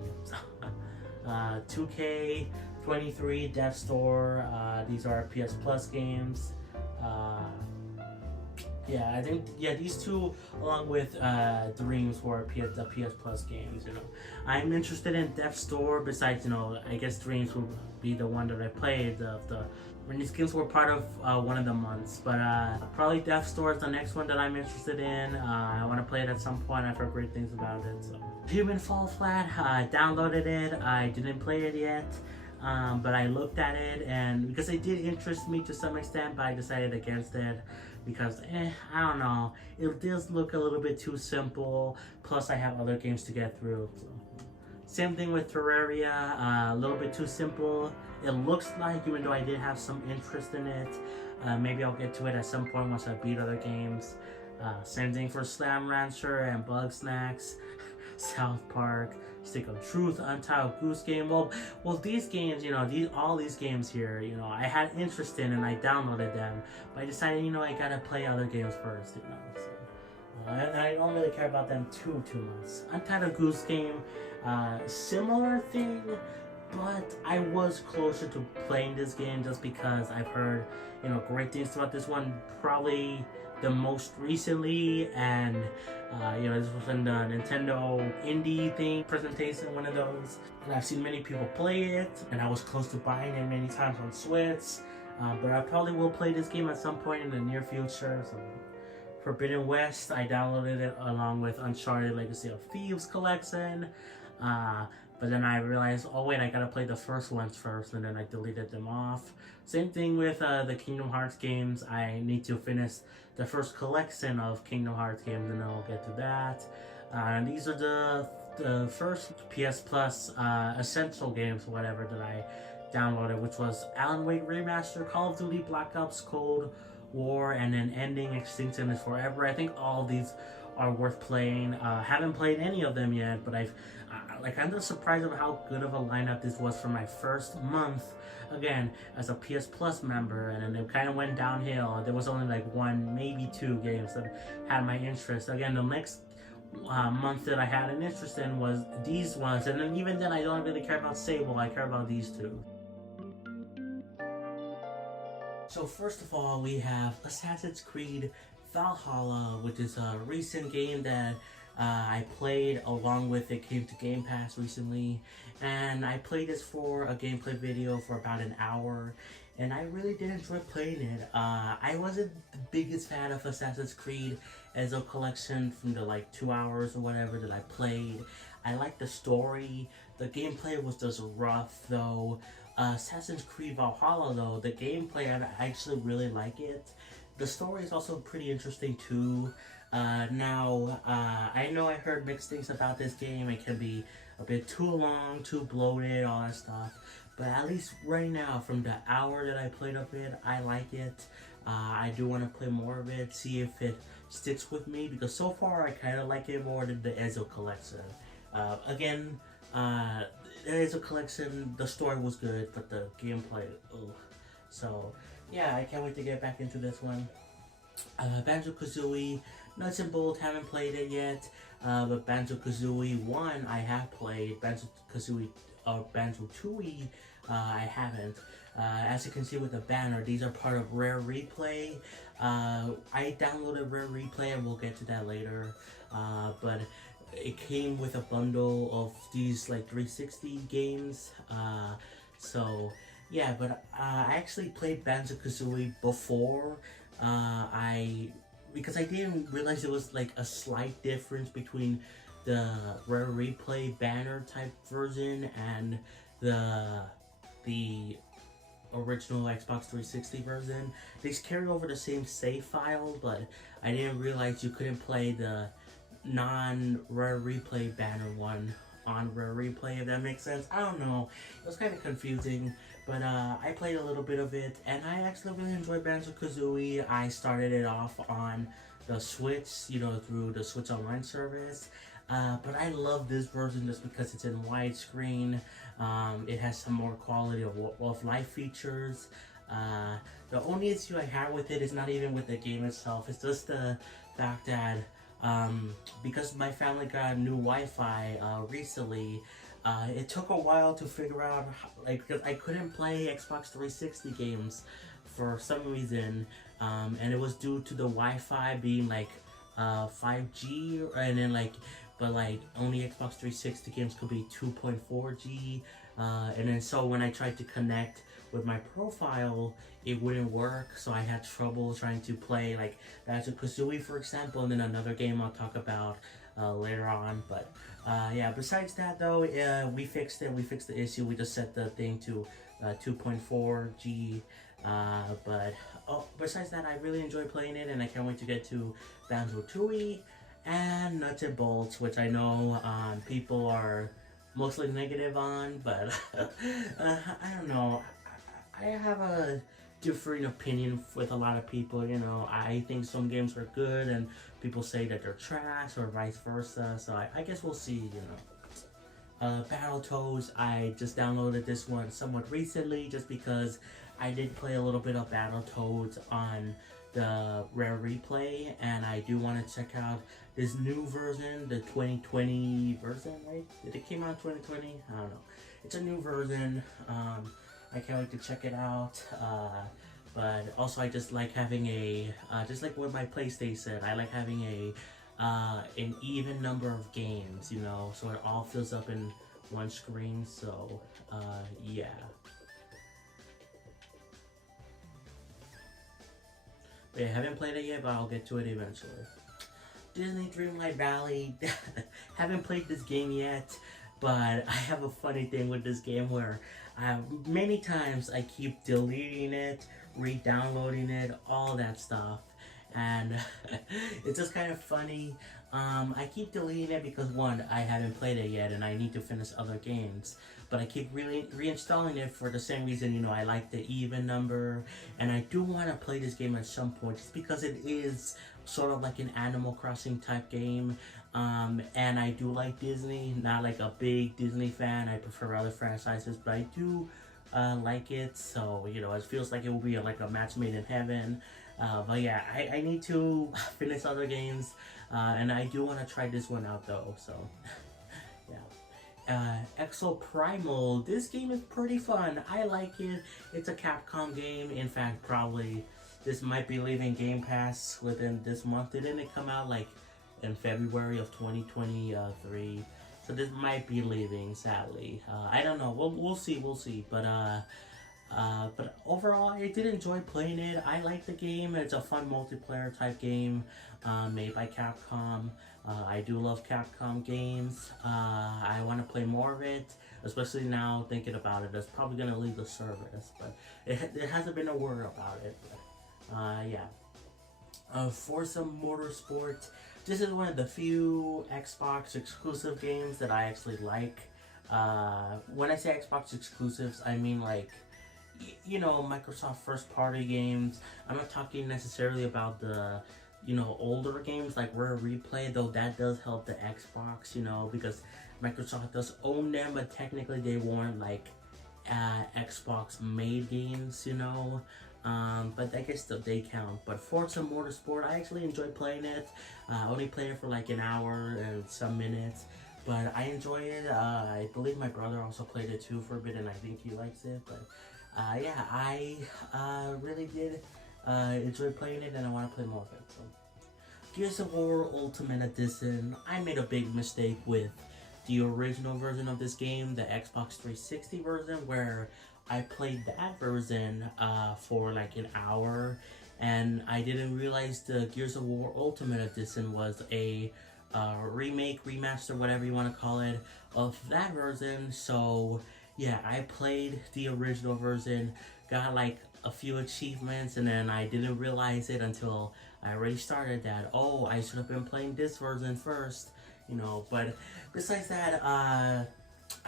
2K23, Death Store, these are PS Plus games. Yeah, I think, yeah, these two, along with Dreams, were the PS Plus games, you know. I'm interested in Death Store, besides, you know, I guess Dreams will be the one that I played. When these games were part of one of the months, but probably Death Store is the next one that I'm interested in. I want to play it at some point. I've heard great things about it. So, Human Fall Flat, I downloaded it. I didn't play it yet. But I looked at it, and because it did interest me to some extent, but I decided against it because, I don't know, it does look a little bit too simple, plus I have other games to get through. So. Same thing with Terraria, a little bit too simple. It looks like, even though I did have some interest in it, maybe I'll get to it at some point once I beat other games. Same thing for Slam Rancher and Bug Snacks, South Park, Stick of Truth, Untitled Goose Game. Well, these games, you know, all these games here, you know, I had interest in and I downloaded them, but I decided, you know, I gotta play other games first, you know. So, and I don't really care about them too much. Untitled Goose Game, similar thing, but I was closer to playing this game just because I've heard, you know, great things about this one. Probably the most recently, and this was in the Nintendo Indie thing presentation, one of those. And I've seen many people play it, and I was close to buying it many times on Switch. But I probably will play this game at some point in the near future. So Forbidden West, I downloaded it along with Uncharted Legacy of Thieves collection. But then I realized, oh wait, I gotta play the first ones first, and then I deleted them off. Same thing with the Kingdom Hearts games. I need to finish the first collection of Kingdom Hearts games, and then I'll get to that. And these are the first PS Plus essential games, whatever, that I downloaded, which was Alan Wake Remaster, Call of Duty Black Ops Cold War, and then Ending Extinction is Forever. I think all of these are worth playing. Haven't played any of them yet, but I'm just surprised of how good of a lineup this was for my first month, again, as a PS Plus member, and then it kind of went downhill. There was only like one, maybe two games that had my interest. Again, the next month that I had an interest in was these ones, and then even then I don't really care about Sable, I care about these two. So first of all, we have Assassin's Creed Valhalla, which is a recent game that I played along with it came to Game Pass recently, and I played this for a gameplay video for about an hour, and I really did enjoy playing it. I wasn't the biggest fan of Assassin's Creed as a collection from the like 2 hours or whatever that I played. I liked the story. The gameplay was just rough though. Assassin's Creed Valhalla though, the gameplay, I actually really like it. The story is also pretty interesting too. I know I heard mixed things about this game. It can be a bit too long, too bloated, all that stuff. But at least right now, from the hour that I played of it, I like it. I do want to play more of it, see if it sticks with me, because so far I kind of like it more than the Ezio collection. Again, the Ezio collection, the story was good, but the gameplay, ugh. So yeah, I can't wait to get back into this one. Banjo-Kazooie, nuts and bolts, haven't played it yet, but Banjo-Kazooie 1 I have played. Banjo-Kazooie, Banjo-Tooie, I haven't. As you can see with the banner, these are part of Rare Replay. I downloaded Rare Replay, and we'll get to that later, but it came with a bundle of these like 360 games, so yeah. But I actually played Banjo-Kazooie before, because I didn't realize there was like a slight difference between the Rare Replay banner type version and the original Xbox 360 version. They carry over the same save file, but I didn't realize you couldn't play the non-Rare Replay banner one on Rare Replay, if that makes sense. I don't know, it was kind of confusing, but I played a little bit of it, and I actually really enjoyed Banjo-Kazooie. I started it off on the Switch, through the Switch Online service, but I love this version just because it's in widescreen. It has some more quality of life features. The only issue I have with it is not even with the game itself, it's just the fact that because my family got new Wi-Fi recently, it took a while to figure out because I couldn't play Xbox 360 games for some reason, and it was due to the Wi-Fi being like 5G, and then but only Xbox 360 games could be 2.4G, and then so when I tried to connect with my profile, it wouldn't work, so I had trouble trying to play like Banjo-Kazooie, for example, and then another game I'll talk about later on. But yeah, besides that though, we fixed it. We fixed the issue. We just set the thing to 2.4G. But besides that, I really enjoy playing it, and I can't wait to get to Banjo-Tooie and Nuts and Bolts, which I know people are mostly negative on, but I don't know. I have a differing opinion with a lot of people. I think some games are good and people say that they're trash, or vice versa, so I guess we'll see. Battletoads, I just downloaded this one somewhat recently just because I did play a little bit of Battletoads on the Rare Replay, and I do want to check out this new version, the 2020 version, right? Did it came out 2020? I don't know. It's a new version. I can't wait to check it out. But also I just like having a just like what my PlayStation said, I like having a an even number of games, you know, so it all fills up in one screen. So yeah. But yeah, I haven't played it yet, but I'll get to it eventually. Disney Dreamlight Valley. Haven't played this game yet, but I have a funny thing with this game where many times I keep deleting it, re-downloading it, all that stuff. And it's just kind of funny. I keep deleting it because one, I haven't played it yet and I need to finish other games. But I keep really reinstalling it for the same reason, you know, I like the even number. And I do want to play this game at some point just because it is sort of like an Animal Crossing type game. And I do like Disney, not like a big Disney fan. I prefer other franchises, but I do like it. So, you know, it feels like it will be like a match made in heaven. But yeah, I need to finish other games, and I do want to try this one out though, so yeah. Exo Primal, this game is pretty fun. I like it. It's a Capcom game. In fact, probably this might be leaving Game Pass within this month. Didn't it come out like in February of 2023? So this might be leaving, sadly. I don't know. We'll see. But overall, I did enjoy playing it. I like the game. It's a fun multiplayer type game made by Capcom. I do love Capcom games. I want to play more of it, especially now thinking about it. It's probably going to leave the service, but it hasn't been a word about it. But, yeah. Forza Motorsport. This is one of the few Xbox exclusive games that I actually like. When I say Xbox exclusives, I mean like, you know, Microsoft first party games. I'm not talking necessarily about the, you know, older games like Rare Replay, though that does help the Xbox, you know, because Microsoft does own them, but technically they weren't like Xbox made games, you know. But I guess they count. But Forza Motorsport, I actually enjoy playing it. I only played it for like an hour and some minutes, but I enjoy it. I believe my brother also played it too for a bit, and I think he likes it. But yeah, I really did enjoy playing it, and I want to play more of it. So, Gears of War Ultimate Edition. I made a big mistake with the original version of this game, the Xbox 360 version, where I played that version for like an hour, and I didn't realize the Gears of War Ultimate Edition was a remake, remaster, whatever you want to call it, of that version. So yeah, I played the original version, got like a few achievements, and then I didn't realize it until I already started that, oh, I should have been playing this version first, you know. But besides that, I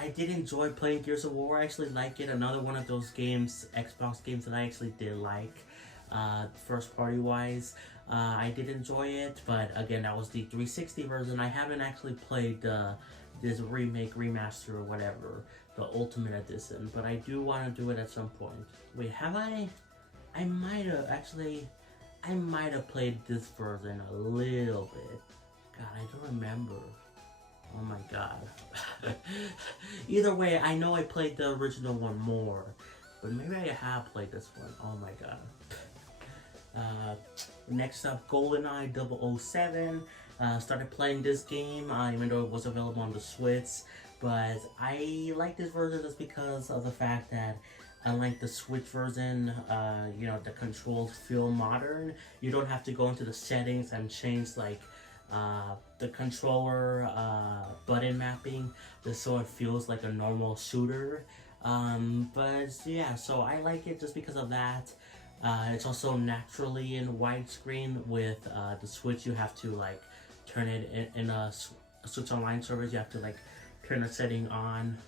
did enjoy playing Gears of War. I actually like it. Another one of those games, Xbox games, that I actually did like, first party wise. I did enjoy it, but again, that was the 360 version. I haven't actually played this remake, remaster, or whatever, the Ultimate Edition, but I do want to do it at some point. Wait, have I? I might have played this version a little bit. God, I don't remember. Oh my god. Either way, I know I played the original one more, but maybe I have played this one. Oh my god. Next up, GoldenEye 007. Started playing this game, even though it was available on the Switch, but I like this version just because of the fact that unlike the Switch version, you know, the controls feel modern. You don't have to go into the settings and change like the controller button mapping just so it feels like a normal shooter. But yeah, so I like it just because of that. It's also naturally in widescreen. With the Switch, you have to like turn it in a Switch Online service. You have to like turn the setting on.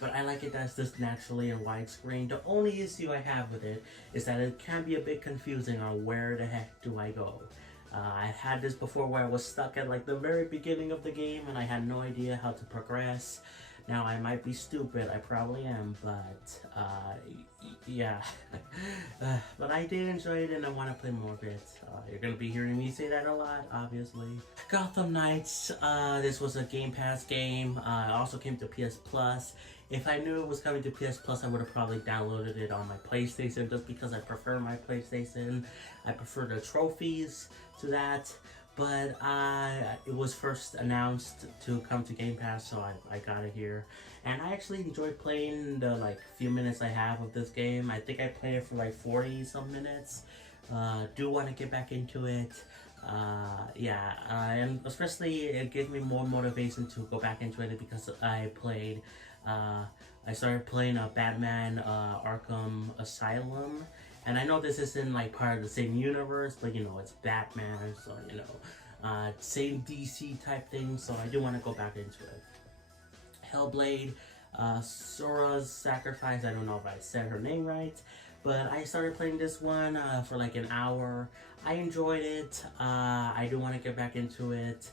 But I like it that's just naturally in widescreen. The only issue I have with it is that it can be a bit confusing on where the heck do I go. I had this before where I was stuck at like the very beginning of the game and I had no idea how to progress. Now I might be stupid, I probably am, but yeah. But I did enjoy it and I want to play more of it. You're gonna be hearing me say that a lot, obviously. Gotham Knights, this was a Game Pass game. It also came to PS Plus. If I knew it was coming to PS Plus, I would have probably downloaded it on my PlayStation just because I prefer my PlayStation. I prefer the trophies to that. But it was first announced to come to Game Pass, so I got it here. And I actually enjoyed playing the like few minutes I have of this game. I think I played it for like 40 some minutes. Do want to get back into it. Yeah, and especially it gives me more motivation to go back into it because I started playing Batman Arkham Asylum. And I know this isn't like part of the same universe, but you know, it's Batman, so you know, same DC type thing, so I do want to go back into it. Hellblade, Sora's Sacrifice, I don't know if I said her name right, but I started playing this one for like an hour. I enjoyed it. I do want to get back into it,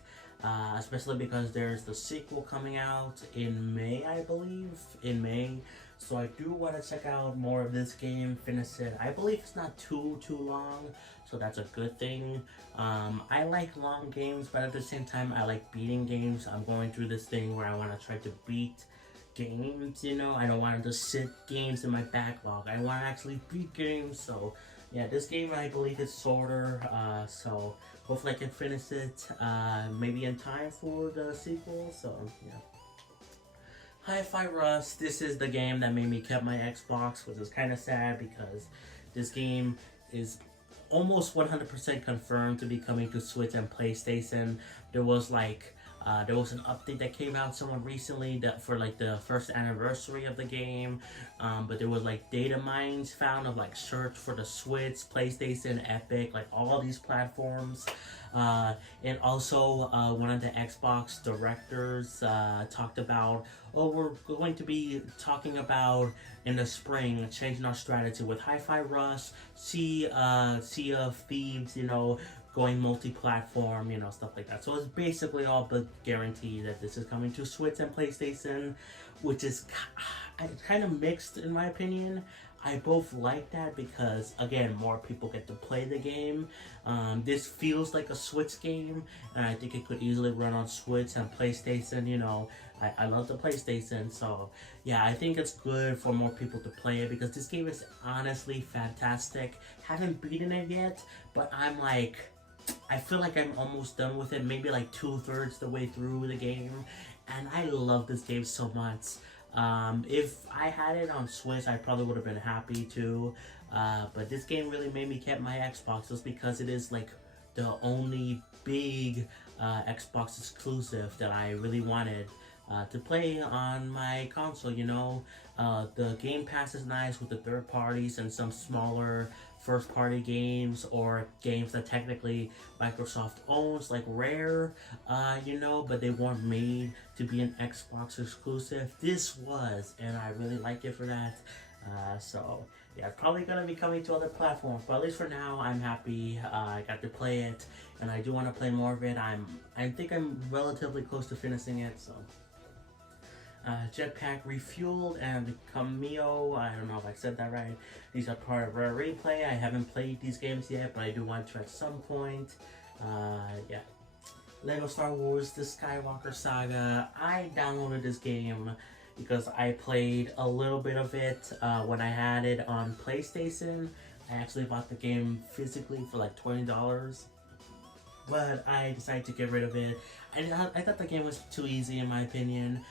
especially because there's the sequel coming out in May, I believe, in May. So I do want to check out more of this game, finish it. I believe it's not too long, so that's a good thing. I like long games, but at the same time, I like beating games. I'm going through this thing where I want to try to beat games, you know? I don't want to just sit games in my backlog. I want to actually beat games, so yeah, this game I believe is shorter, so hopefully I can finish it maybe in time for the sequel, so yeah. Hi-Fi Rush, this is the game that made me keep my Xbox, which is kind of sad because this game is almost 100% confirmed to be coming to Switch and PlayStation. There was an update that came out somewhat recently that for like the first anniversary of the game, but there was like data mines found of like search for the Switch, PlayStation, Epic, like all these platforms. And also one of the Xbox directors talked about, oh, we're going to be talking about in the spring changing our strategy with Hi-Fi Rush, Sea of Thieves, you know, going multi-platform, you know, stuff like that. So it's basically all but guaranteed that this is coming to Switch and PlayStation, which is kind of mixed in my opinion. I both like that because, again, more people get to play the game. This feels like a Switch game, and I think it could easily run on Switch and PlayStation, you know. I love the PlayStation, so yeah, I think it's good for more people to play it because this game is honestly fantastic. Haven't beaten it yet, but I feel like I'm almost done with it, maybe like 2/3 the way through the game, and I love this game so much. If I had it on Switch, I probably would have been happy too, but this game really made me keep my Xbox just because it is like the only big Xbox exclusive that I really wanted to play on my console, you know. The Game Pass is nice with the third parties and some smaller first party games or games that technically Microsoft owns, like Rare, you know, but they weren't made to be an Xbox exclusive. This was, and I really like it for that. So yeah, it's probably gonna be coming to other platforms, but at least for now, I'm happy. I got to play it, and I do want to play more of it. I think I'm relatively close to finishing it, so. Jetpack Refueled and Cameo, I don't know if I said that right. These are part of Rare Replay. I haven't played these games yet, but I do want to at some point. Yeah. Lego Star Wars The Skywalker Saga. I downloaded this game because I played a little bit of it when I had it on PlayStation. I actually bought the game physically for like $20. But I decided to get rid of it. I thought the game was too easy in my opinion.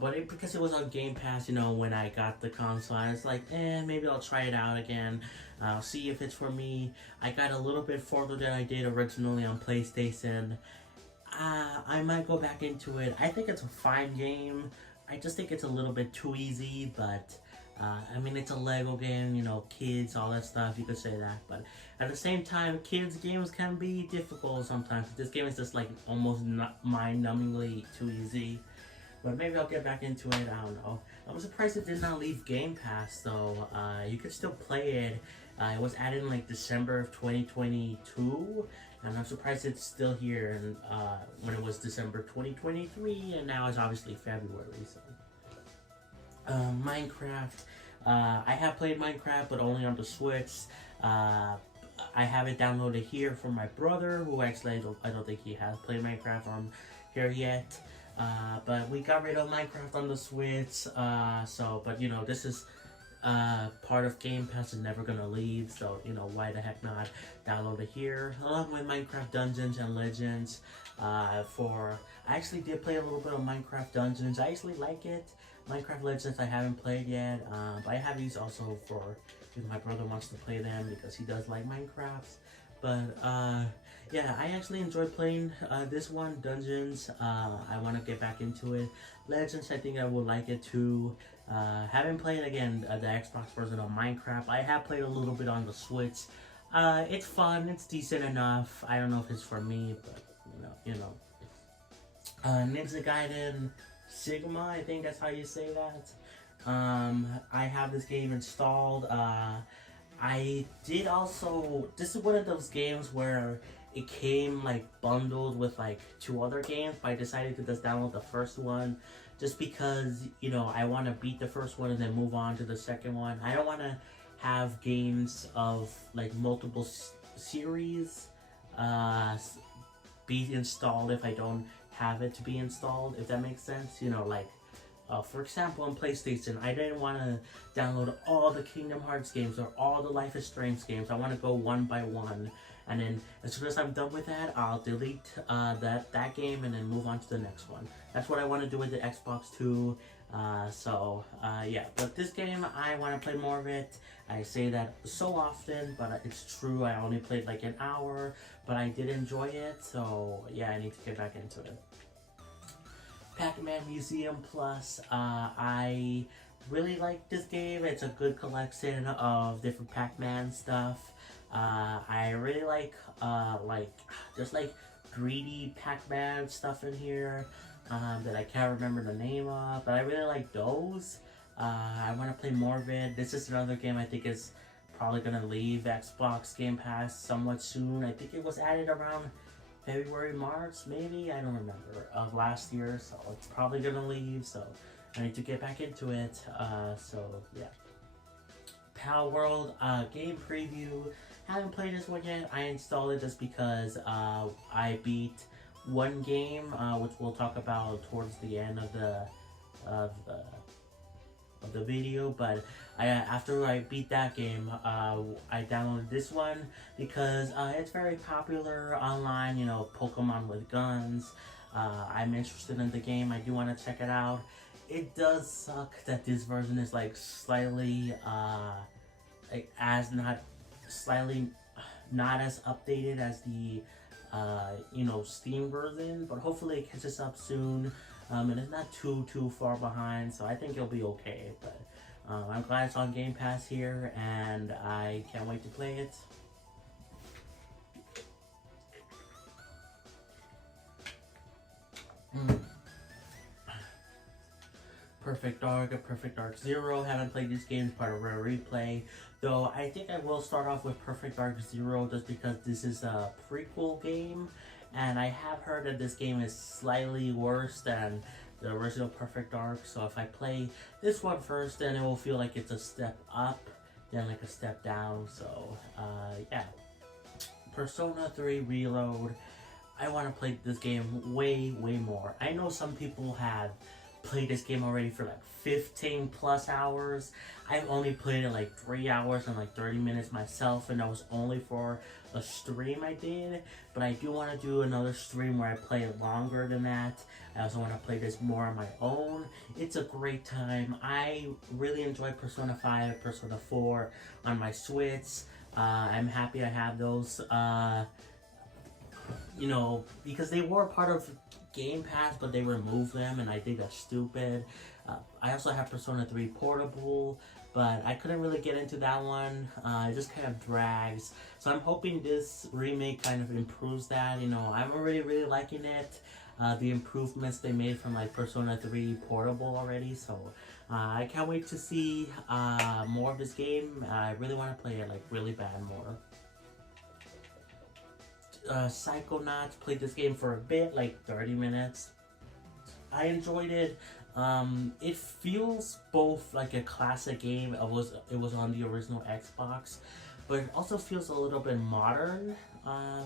But because it was on Game Pass, you know, when I got the console, I was like, maybe I'll try it out again. I'll see if it's for me. I got a little bit further than I did originally on PlayStation. I might go back into it. I think it's a fine game. I just think it's a little bit too easy, but I mean, it's a Lego game, you know, kids, all that stuff, you could say that. But at the same time, kids' games can be difficult sometimes. This game is just like almost mind-numbingly too easy. But maybe I'll get back into it, I don't know. I'm surprised it did not leave Game Pass though. You could still play it. It was added in like December of 2022. And I'm surprised it's still here and when it was December 2023 and now it's obviously February. So Minecraft. I have played Minecraft, but only on the Switch. Uh, I have it downloaded here from my brother, who actually I don't think he has played Minecraft on here yet. But we got rid of Minecraft on the Switch. But you know, this is part of Game Pass and never gonna leave. So you know, why the heck not download it here, along with Minecraft Dungeons and Legends. I actually did play a little bit of Minecraft Dungeons. I actually like it. Minecraft Legends I haven't played yet, but I have these also for if my brother wants to play them because he does like Minecraft. But yeah, I actually enjoyed playing this one, Dungeons. I want to get back into it. Legends, I think I would like it too. Haven't played again the Xbox version of Minecraft. I have played a little bit on the Switch. It's fun. It's decent enough. I don't know if it's for me, but you know. Ninja Gaiden Sigma, I think that's how you say that. I have this game installed. I did also. This is one of those games where it came like bundled with like 2 other games, but I decided to just download the first one, just because you know I want to beat the first one and then move on to the second one. I don't want to have games of like multiple series be installed if I don't have it to be installed, if that makes sense. You know, like for example on PlayStation, I didn't want to download all the Kingdom Hearts games or all the Life is Strange games. I want to go one by one, and then as soon as I'm done with that, I'll delete that game and then move on to the next one. That's what I want to do with the Xbox too. Yeah, but this game I want to play more of it. I say that so often, but it's true. I only played like an hour, but I did enjoy it. So yeah, I need to get back into it. Pac-Man Museum Plus. I really like this game. It's a good collection of different Pac-Man stuff. I really like just like greedy Pac-Man stuff in here that I can't remember the name of, but I really like those. I want to play more of it. This is another game I think is probably gonna leave Xbox Game Pass somewhat soon. I think it was added around February, March, maybe, I don't remember, of last year, so it's probably gonna leave, so I need to get back into it. So yeah. Pal World game preview. Haven't played this one yet. I installed it just because I beat one game, which we'll talk about towards the end of the video, but after I beat that game, I downloaded this one because it's very popular online, you know, Pokemon with guns. I'm interested in the game. I do want to check it out. It does suck that this version is like slightly not as updated as the Steam version, but hopefully it catches up soon. And it's not too far behind, so I think it'll be okay. But I'm glad it's on Game Pass here, and I can't wait to play it. Perfect Dark Zero. Haven't played these games, part of Rare Replay. Though I think I will start off with Perfect Dark Zero just because this is a prequel game. And I have heard that this game is slightly worse than the original Perfect Dark. So if I play this one first, then it will feel like it's a step up, then like a step down. So yeah. Persona 3 Reload. I want to play this game way more. I know some people have played this game already for like 15 plus hours. I've only played it like 3 hours and like 30 minutes myself, and that was only for a stream I did. But I do want to do another stream where I play it longer than that. I also want to play this more on my own. It's a great time. I really enjoy Persona 5, Persona 4 on my Switch. I'm happy I have those, because they were part of Game Pass, but they removed them, and I think that's stupid. I also have Persona 3 Portable, but I couldn't really get into that one. It just kind of drags. So I'm hoping this remake kind of improves that. I'm already really liking it. The improvements they made from like Persona 3 Portable already. So I can't wait to see more of this game. I really want to play it like really bad more. Psychonauts, played this game for a bit, like 30 minutes. I enjoyed it. It feels both like a classic game. It was on the original Xbox, but it also feels a little bit modern.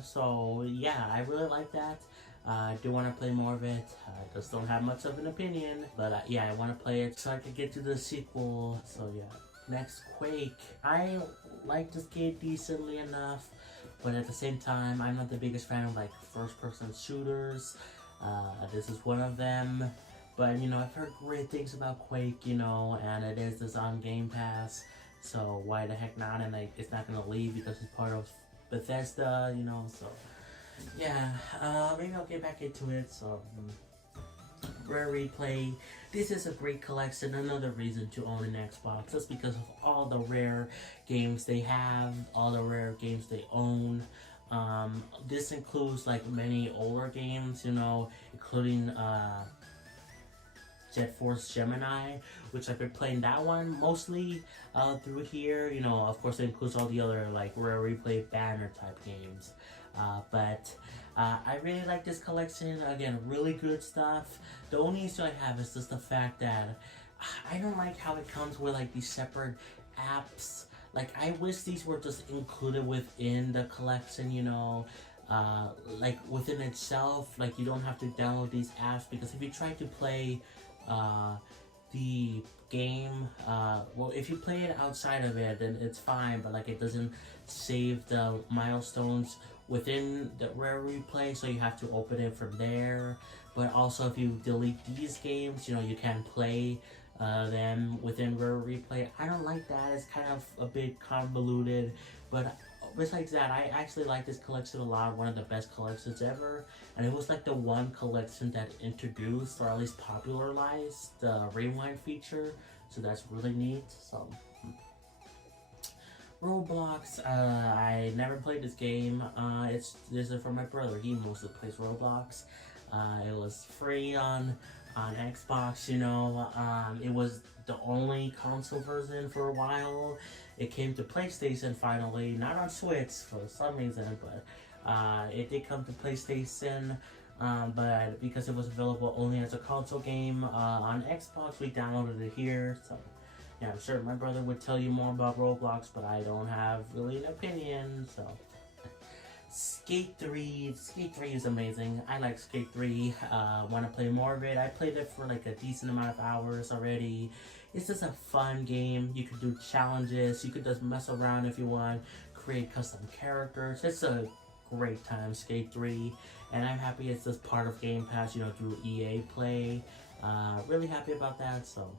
So yeah, I really like that. I do want to play more of it. I just don't have much of an opinion, but yeah, I want to play it so I can get to the sequel. So yeah, next Quake. I like this game decently enough, but at the same time, I'm not the biggest fan of like first-person shooters. This is one of them. But you know, I've heard great things about Quake, you know, and it is on Game Pass. So why the heck not? And like, it's not gonna leave because it's part of Bethesda, you know. So yeah, maybe I'll get back into it. So Rare Replay. This is a great collection. Another reason to own an Xbox, just because of all the rare games they have, all the rare games they own. This includes like many older games, you know, including Jet Force Gemini, which I've been playing that one mostly through here. You know, of course, it includes all the other like Rare Replay banner type games. But I really like this collection. Again, really good stuff. The only issue I have is just the fact that I don't like how it comes with like these separate apps. Like, I wish these were just included within the collection, you know. Like within itself, like you don't have to download these apps, because if you try to play the game, well, if you play it outside of it, then it's fine, but like it doesn't save the milestones within the Rare Replay, so you have to open it from there. But also, if you delete these games, you know, you can play them within Rare Replay. I don't like that. It's kind of a bit convoluted, but besides that, I actually like this collection a lot. One of the best collections ever, and it was like the one collection that introduced, or at least popularized, the rewind feature. So that's really neat. So Roblox, I never played this game. This is for my brother. He mostly plays Roblox. It was free on Xbox, you know. It was the only console version for a while. It came to PlayStation finally, not on Switch for some reason, but it did come to PlayStation. But because it was available only as a console game on Xbox, we downloaded it here. So yeah, I'm sure my brother would tell you more about Roblox, but I don't have really an opinion. So Skate 3 is amazing. I like Skate 3. Want to play more of it. I played it for like a decent amount of hours already. It's just a fun game. You could do challenges. You could just mess around if you want. Create custom characters. It's a great time, Skate 3. And I'm happy it's just part of Game Pass, you know, through EA Play. Really happy about that. So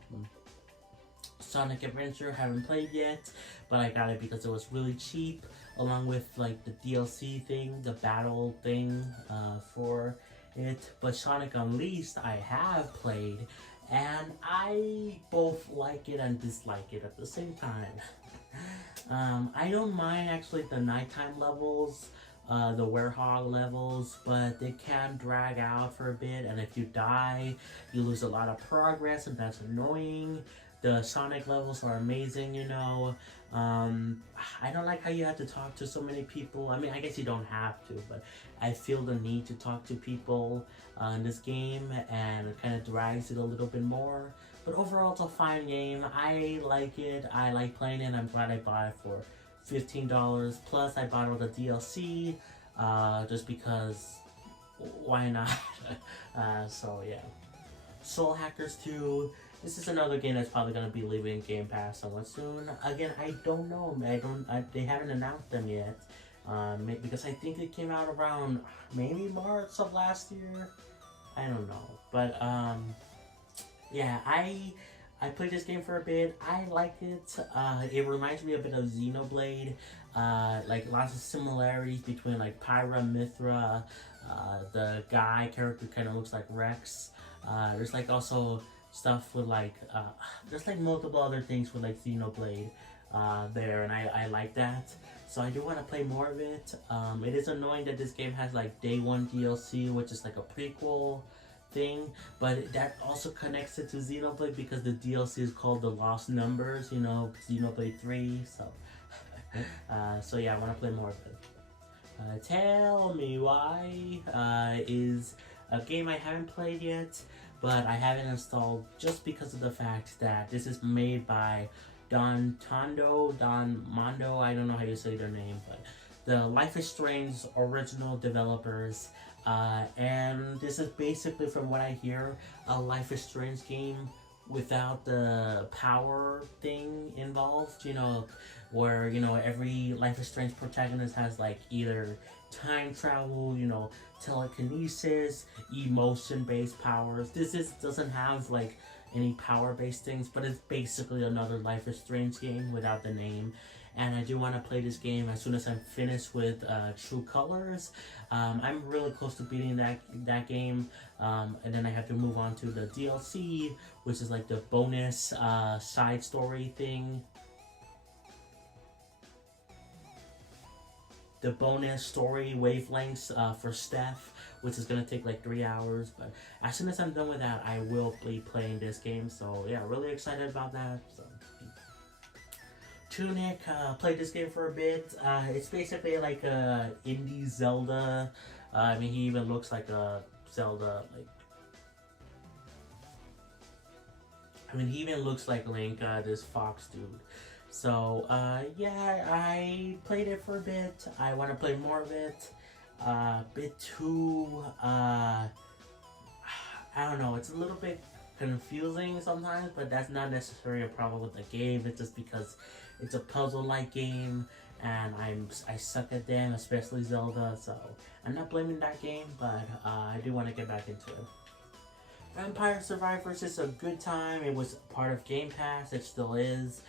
Sonic Adventure, haven't played yet, but I got it because it was really cheap, along with like the DLC thing, the battle thing for it. But Sonic Unleashed I have played, and I both like it and dislike it at the same time. I don't mind actually the nighttime levels, the Werehog levels, but they can drag out for a bit, and if you die, you lose a lot of progress, and that's annoying. The Sonic levels are amazing, you know. I don't like how you have to talk to so many people. I mean, I guess you don't have to, but I feel the need to talk to people in this game, and it kind of drags it a little bit more. But overall, it's a fine game. I like it. I like playing it. I'm glad I bought it for $15. Plus, I bought all the DLC just because, why not? So yeah. Soul Hackers 2. This is another game that's probably gonna be leaving Game Pass somewhat soon. Again, I don't know. They haven't announced them yet. Because I think it came out around maybe March of last year. I don't know, but yeah, I played this game for a bit. I like it. It reminds me a bit of Xenoblade. Like lots of similarities between like Pyra, Mithra. The guy character kind of looks like Rex. There's like also stuff with like there's like multiple other things with like Xenoblade there, and I like that. So I do want to play more of it. It is annoying that this game has like Day 1 DLC, which is like a prequel thing, but that also connects it to Xenoblade because the DLC is called The Lost Numbers, you know, Xenoblade 3. So so yeah, I want to play more of it. Tell Me Why is a game I haven't played yet, but I haven't installed just because of the fact that this is made by Don Mondo. I don't know how you say their name, but the Life is Strange original developers. And this is basically, from what I hear, a Life is Strange game without the power thing involved. Where every Life is Strange protagonist has like either time travel, telekinesis, emotion-based powers. This doesn't have like any power-based things, but it's basically another Life is Strange game without the name. And I do want to play this game as soon as I'm finished with True Colors. I'm really close to beating that game, and then I have to move on to the DLC, which is like the bonus side story thing. The bonus story wavelengths for Steph, which is gonna take like 3 hours. But as soon as I'm done with that, I will be playing this game. So yeah, really excited about that. So Tunic, played this game for a bit. It's basically like a indie Zelda. I mean, he even looks like a Zelda. He even looks like Link, this fox dude. So, yeah, I played it for a bit. I want to play more of it. Bit too, I don't know, it's a little bit confusing sometimes, but that's not necessarily a problem with the game. It's just because it's a puzzle-like game, and I suck at them, especially Zelda, so I'm not blaming that game, but I do want to get back into it. Vampire Survivors is a good time. It was part of Game Pass. It still is,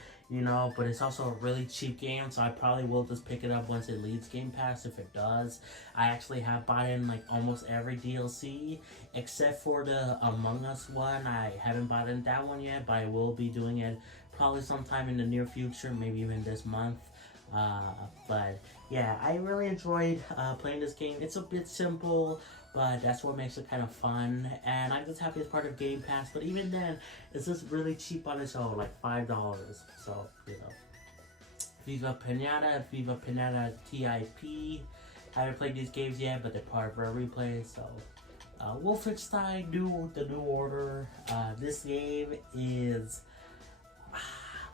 but it's also a really cheap game, so I probably will just pick it up once it leaves Game Pass if it does. I actually have bought in like almost every DLC except for the Among Us one. I haven't bought in that one yet, but I will be doing it probably sometime in the near future, maybe even this month. But yeah, I really enjoyed playing this game. It's a bit simple, but that's what makes it kind of fun, and I'm just happy it's part of Game Pass. But even then, it's just really cheap on its own, like $5. So, Viva Pinata TIP. Haven't played these games yet, but they're part of our replay. So, Wolfenstein The New Order. This game is,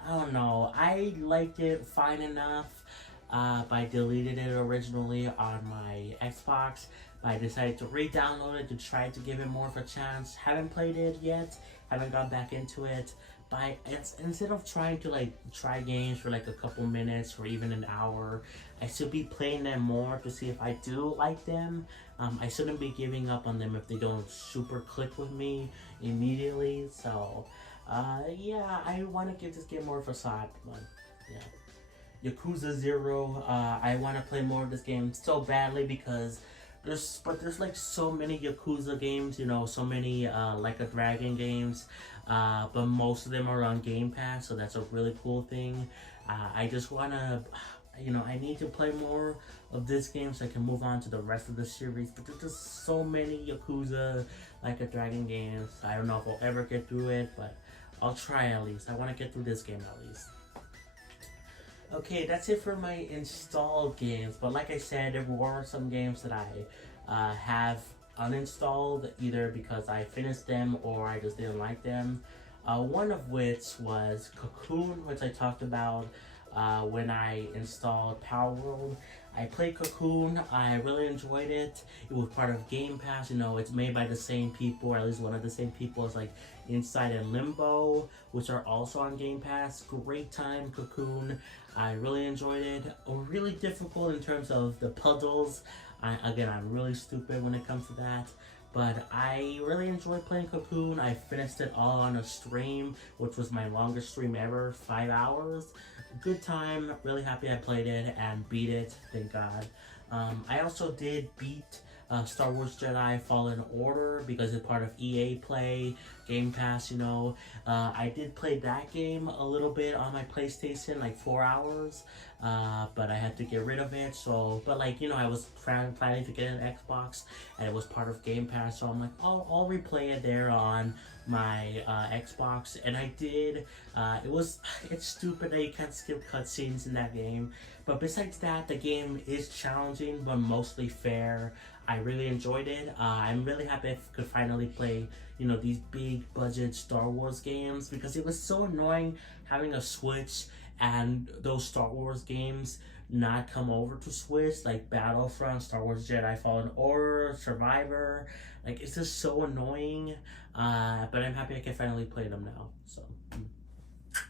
I don't know, I liked it fine enough, but I deleted it originally on my Xbox. I decided to re-download it to try to give it more of a chance. Haven't played it yet, haven't gone back into it. But instead of trying to like try games for like a couple minutes or even an hour, I should be playing them more to see if I do like them. I shouldn't be giving up on them if they don't super click with me immediately. So, yeah, I want to give this game more of a shot. But, yeah. Yakuza 0, I want to play more of this game so badly because there's like so many Yakuza games, so many Like a Dragon games, but most of them are on Game Pass, so that's a really cool thing. I just wanna, I need to play more of this game so I can move on to the rest of the series, but there's just so many Yakuza Like a Dragon games. I don't know if I'll ever get through it, but I'll try at least. I want to get through this game at least. Okay, that's it for my installed games, but like I said, there were some games that I have uninstalled, either because I finished them or I just didn't like them. One of which was Cocoon, which I talked about when I installed Power World. I played Cocoon, I really enjoyed it. It was part of Game Pass, it's made by the same people, or at least one of the same people as like Inside and Limbo, which are also on Game Pass. Great time, Cocoon. I really enjoyed it. Really difficult in terms of the puzzles. Again, I'm really stupid when it comes to that. But I really enjoyed playing Cocoon. I finished it all on a stream, which was my longest stream ever, 5 hours. Good time, really happy I played it and beat it, thank God. I also did beat Star Wars Jedi Fallen Order because it's part of EA Play, Game Pass, I did play that game a little bit on my PlayStation, like 4 hours, but I had to get rid of it, but I was planning to get an Xbox, and it was part of Game Pass, so I'm like, I'll replay it there on my Xbox, and I did. It's stupid that you can't skip cutscenes in that game, but besides that, the game is challenging, but mostly fair. I really enjoyed it. I'm really happy I could finally play, you know, these big budget Star Wars games, because it was so annoying having a Switch and those Star Wars games not come over to Switch, like Battlefront, Star Wars Jedi Fallen Order, Survivor. Like, it's just so annoying. But I'm happy I can finally play them now. So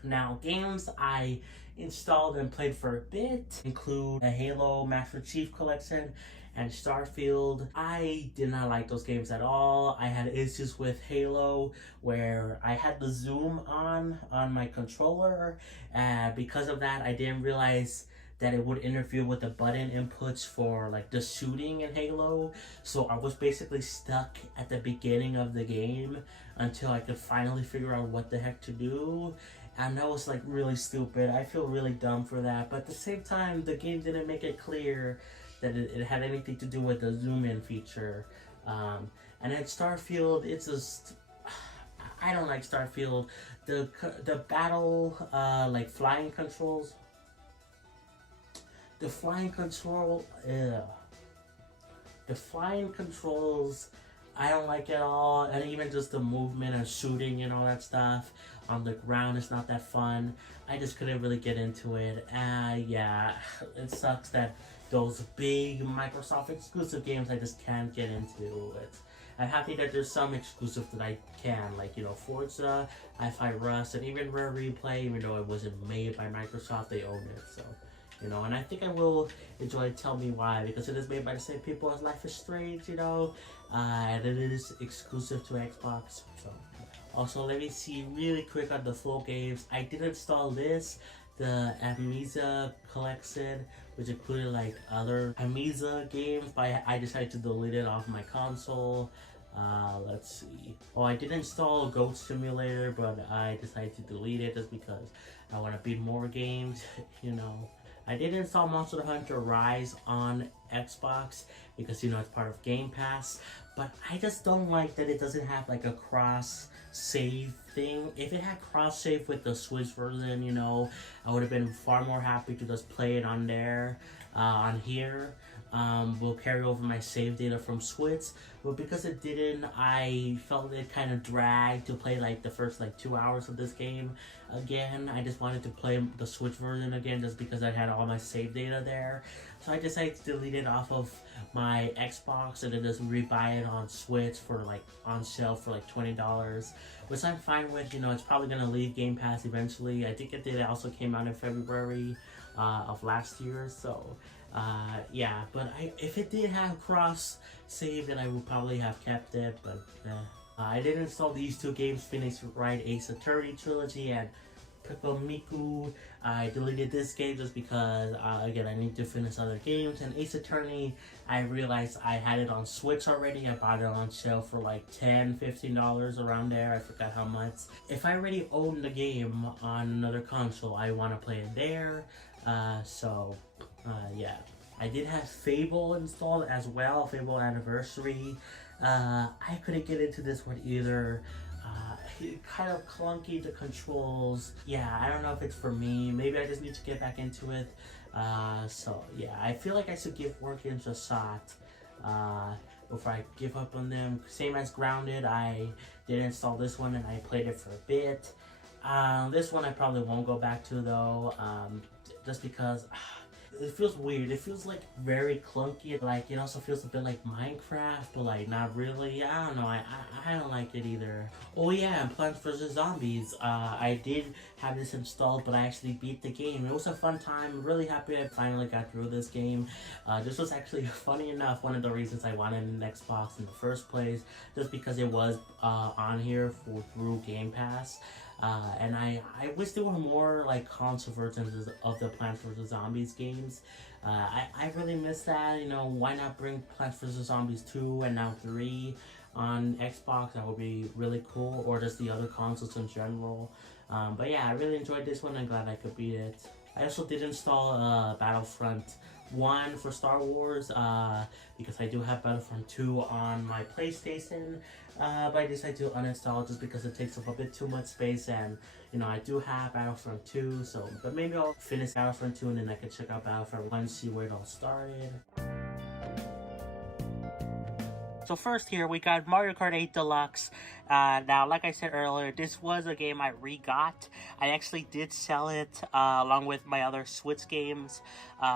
now, games I installed and played for a bit include a Halo Master Chief Collection and Starfield. I did not like those games at all. I had issues with Halo where I had the zoom on my controller, and because of that I didn't realize that it would interfere with the button inputs for like the shooting in Halo. So I was basically stuck at the beginning of the game until I could finally figure out what the heck to do. And that was like really stupid. I feel really dumb for that. But at the same time, the game didn't make it clear that it had anything to do with the zoom in feature. And then Starfield, it's just, I don't like Starfield. The battle, like flying controls, the flying controls, I don't like at all. And even just the movement and shooting and all that stuff on the ground is not that fun. I just couldn't really get into it. Yeah, it sucks that those big Microsoft exclusive games I just can't get into it. I'm happy that there's some exclusives that I can, like, you know, Forza, I-Fi Rust, and even Rare Replay, even though it wasn't made by Microsoft, they own it, so. You know, and I think I will enjoy Tell Me Why, because it is made by the same people as Life is Strange, you know, and it is exclusive to Xbox, so. Also, let me see really quick on the full games. I did install this, the Amnesia Collection, which included like other Amnesia games, but I decided to delete it off my console. Let's see. Oh, I did install Goat Simulator, but I decided to delete it just because I want to beat more games, you know. I did install Monster Hunter Rise on Xbox because, you know, it's part of Game Pass, but I just don't like that it doesn't have like a cross save thing. If it had cross save with the Switch version, you know, I would have been far more happy to just play it on there, on here. Will carry over my save data from Switch, but because it didn't, I felt it kind of dragged to play like the first like 2 hours of this game again. I just wanted to play the Switch version again just because I had all my save data there. So I decided to delete it off of my Xbox and then just rebuy it on Switch for like on sale for like $20, which I'm fine with. You know, it's probably gonna leave Game Pass eventually. I think it did. It also came out in February of last year, so. Yeah, but if it did have cross save, then I would probably have kept it, but I did install these two games, Phoenix Wright Ace Attorney Trilogy and Pickle Miku. I deleted this game just because, again, I need to finish other games, and Ace Attorney, I realized I had it on Switch already. I bought it on sale for like $10, $15 around there, I forgot how much. If I already own the game on another console, I want to play it there, yeah. I did have Fable installed as well, Fable Anniversary. I couldn't get into this one either. Kind of clunky, the controls. Yeah, I don't know if it's for me. Maybe I just need to get back into it. So yeah, I feel like I should give War Games a shot before I give up on them. Same as Grounded, I did install this one and I played it for a bit. This one I probably won't go back to though, just because it feels weird. It feels like very clunky. Like, it also feels a bit like Minecraft, but like not really. I don't know. I don't like it either. Oh yeah, and Plants vs Zombies. I did have this installed, but I actually beat the game. It was a fun time. Really happy I finally got through this game. This was actually, funny enough, one of the reasons I wanted an Xbox in the first place, just because it was on here through Game Pass. And I wish there were more like console versions of the Plants vs Zombies games. I really miss that. You know, why not bring Plants vs Zombies 2 and now 3 on Xbox? That would be really cool, or just the other consoles in general. But yeah, I really enjoyed this one. I'm glad I could beat it. I also did install Battlefront 1 for Star Wars, because I do have Battlefront 2 on my PlayStation, but I decided to uninstall it just because it takes up a bit too much space, and you know, I do have Battlefront 2, so, but maybe I'll finish Battlefront 2 and then I can check out Battlefront 1, see where it all started. So first here, we got Mario Kart 8 Deluxe. Now, like I said earlier, this was a game I re-got. I actually did sell it along with my other Switch games,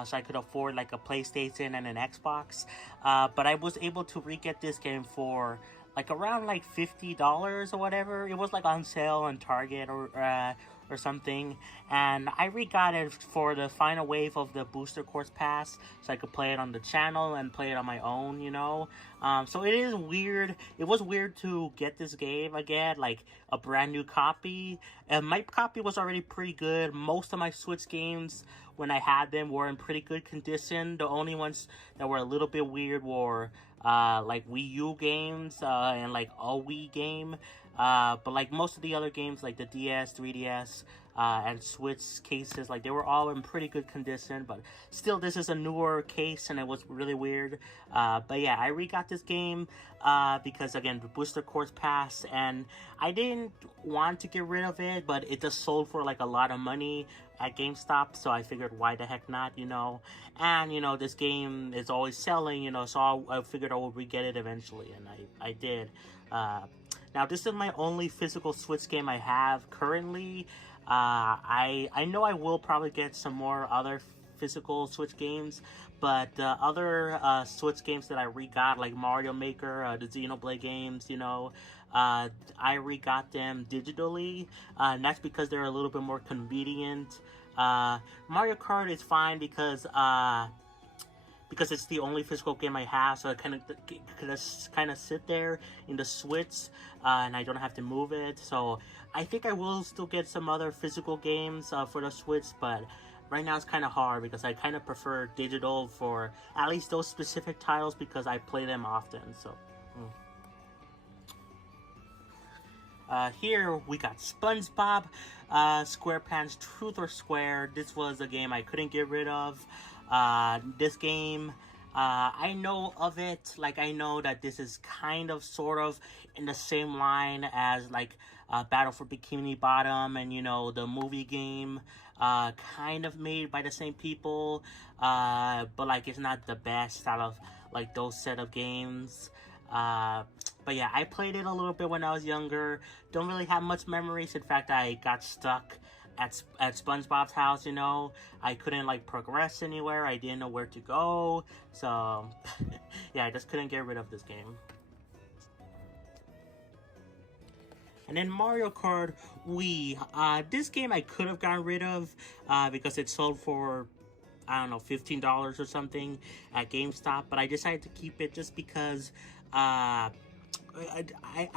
so I could afford like a PlayStation and an Xbox. But I was able to re-get this game for like around like $50 or whatever. It was like on sale on Target or something, and I re-got it for the final wave of the Booster Course Pass, so I could play it on the channel and play it on my own, you know. So it is weird. It was weird to get this game again, like a brand new copy. And my copy was already pretty good. Most of my Switch games, when I had them, were in pretty good condition. The only ones that were a little bit weird were like Wii U games and like a Wii game. But like most of the other games, like the DS, 3DS, and Switch cases, like they were all in pretty good condition. But still, this is a newer case, and it was really weird. But yeah, I re-got this game because again, the Booster Course Pass, and I didn't want to get rid of it, but it just sold for like a lot of money at GameStop, so I figured why the heck not, you know. And you know, this game is always selling, you know, so I figured I would re-get it eventually, and I did. Now, this is my only physical Switch game I have currently. I know I will probably get some more other physical Switch games, but other Switch games that I re-got, like Mario Maker, the Xenoblade games, you know, I re-got them digitally, and that's because they're a little bit more convenient. Mario Kart is fine because it's the only physical game I have, so I kind of sit there in the Switch, and I don't have to move it. So I think I will still get some other physical games for the Switch, but right now it's kind of hard because I kind of prefer digital for at least those specific titles because I play them often. So. Here we got SpongeBob SquarePants Truth or Square. This was a game I couldn't get rid of. This game, I know of it. Like, I know that this is kind of sort of in the same line as like Battle for Bikini Bottom and, you know, the movie game, kind of made by the same people, but like it's not the best out of like those set of games. But yeah, I played it a little bit when I was younger. Don't really have much memories. In fact, I got stuck at SpongeBob's house, you know. I couldn't like progress anywhere. I didn't know where to go. So yeah, I just couldn't get rid of this game. And then Mario Kart Wii. This game I could have gotten rid of because it sold for, I don't know, $15 or something at GameStop, but I decided to keep it just because I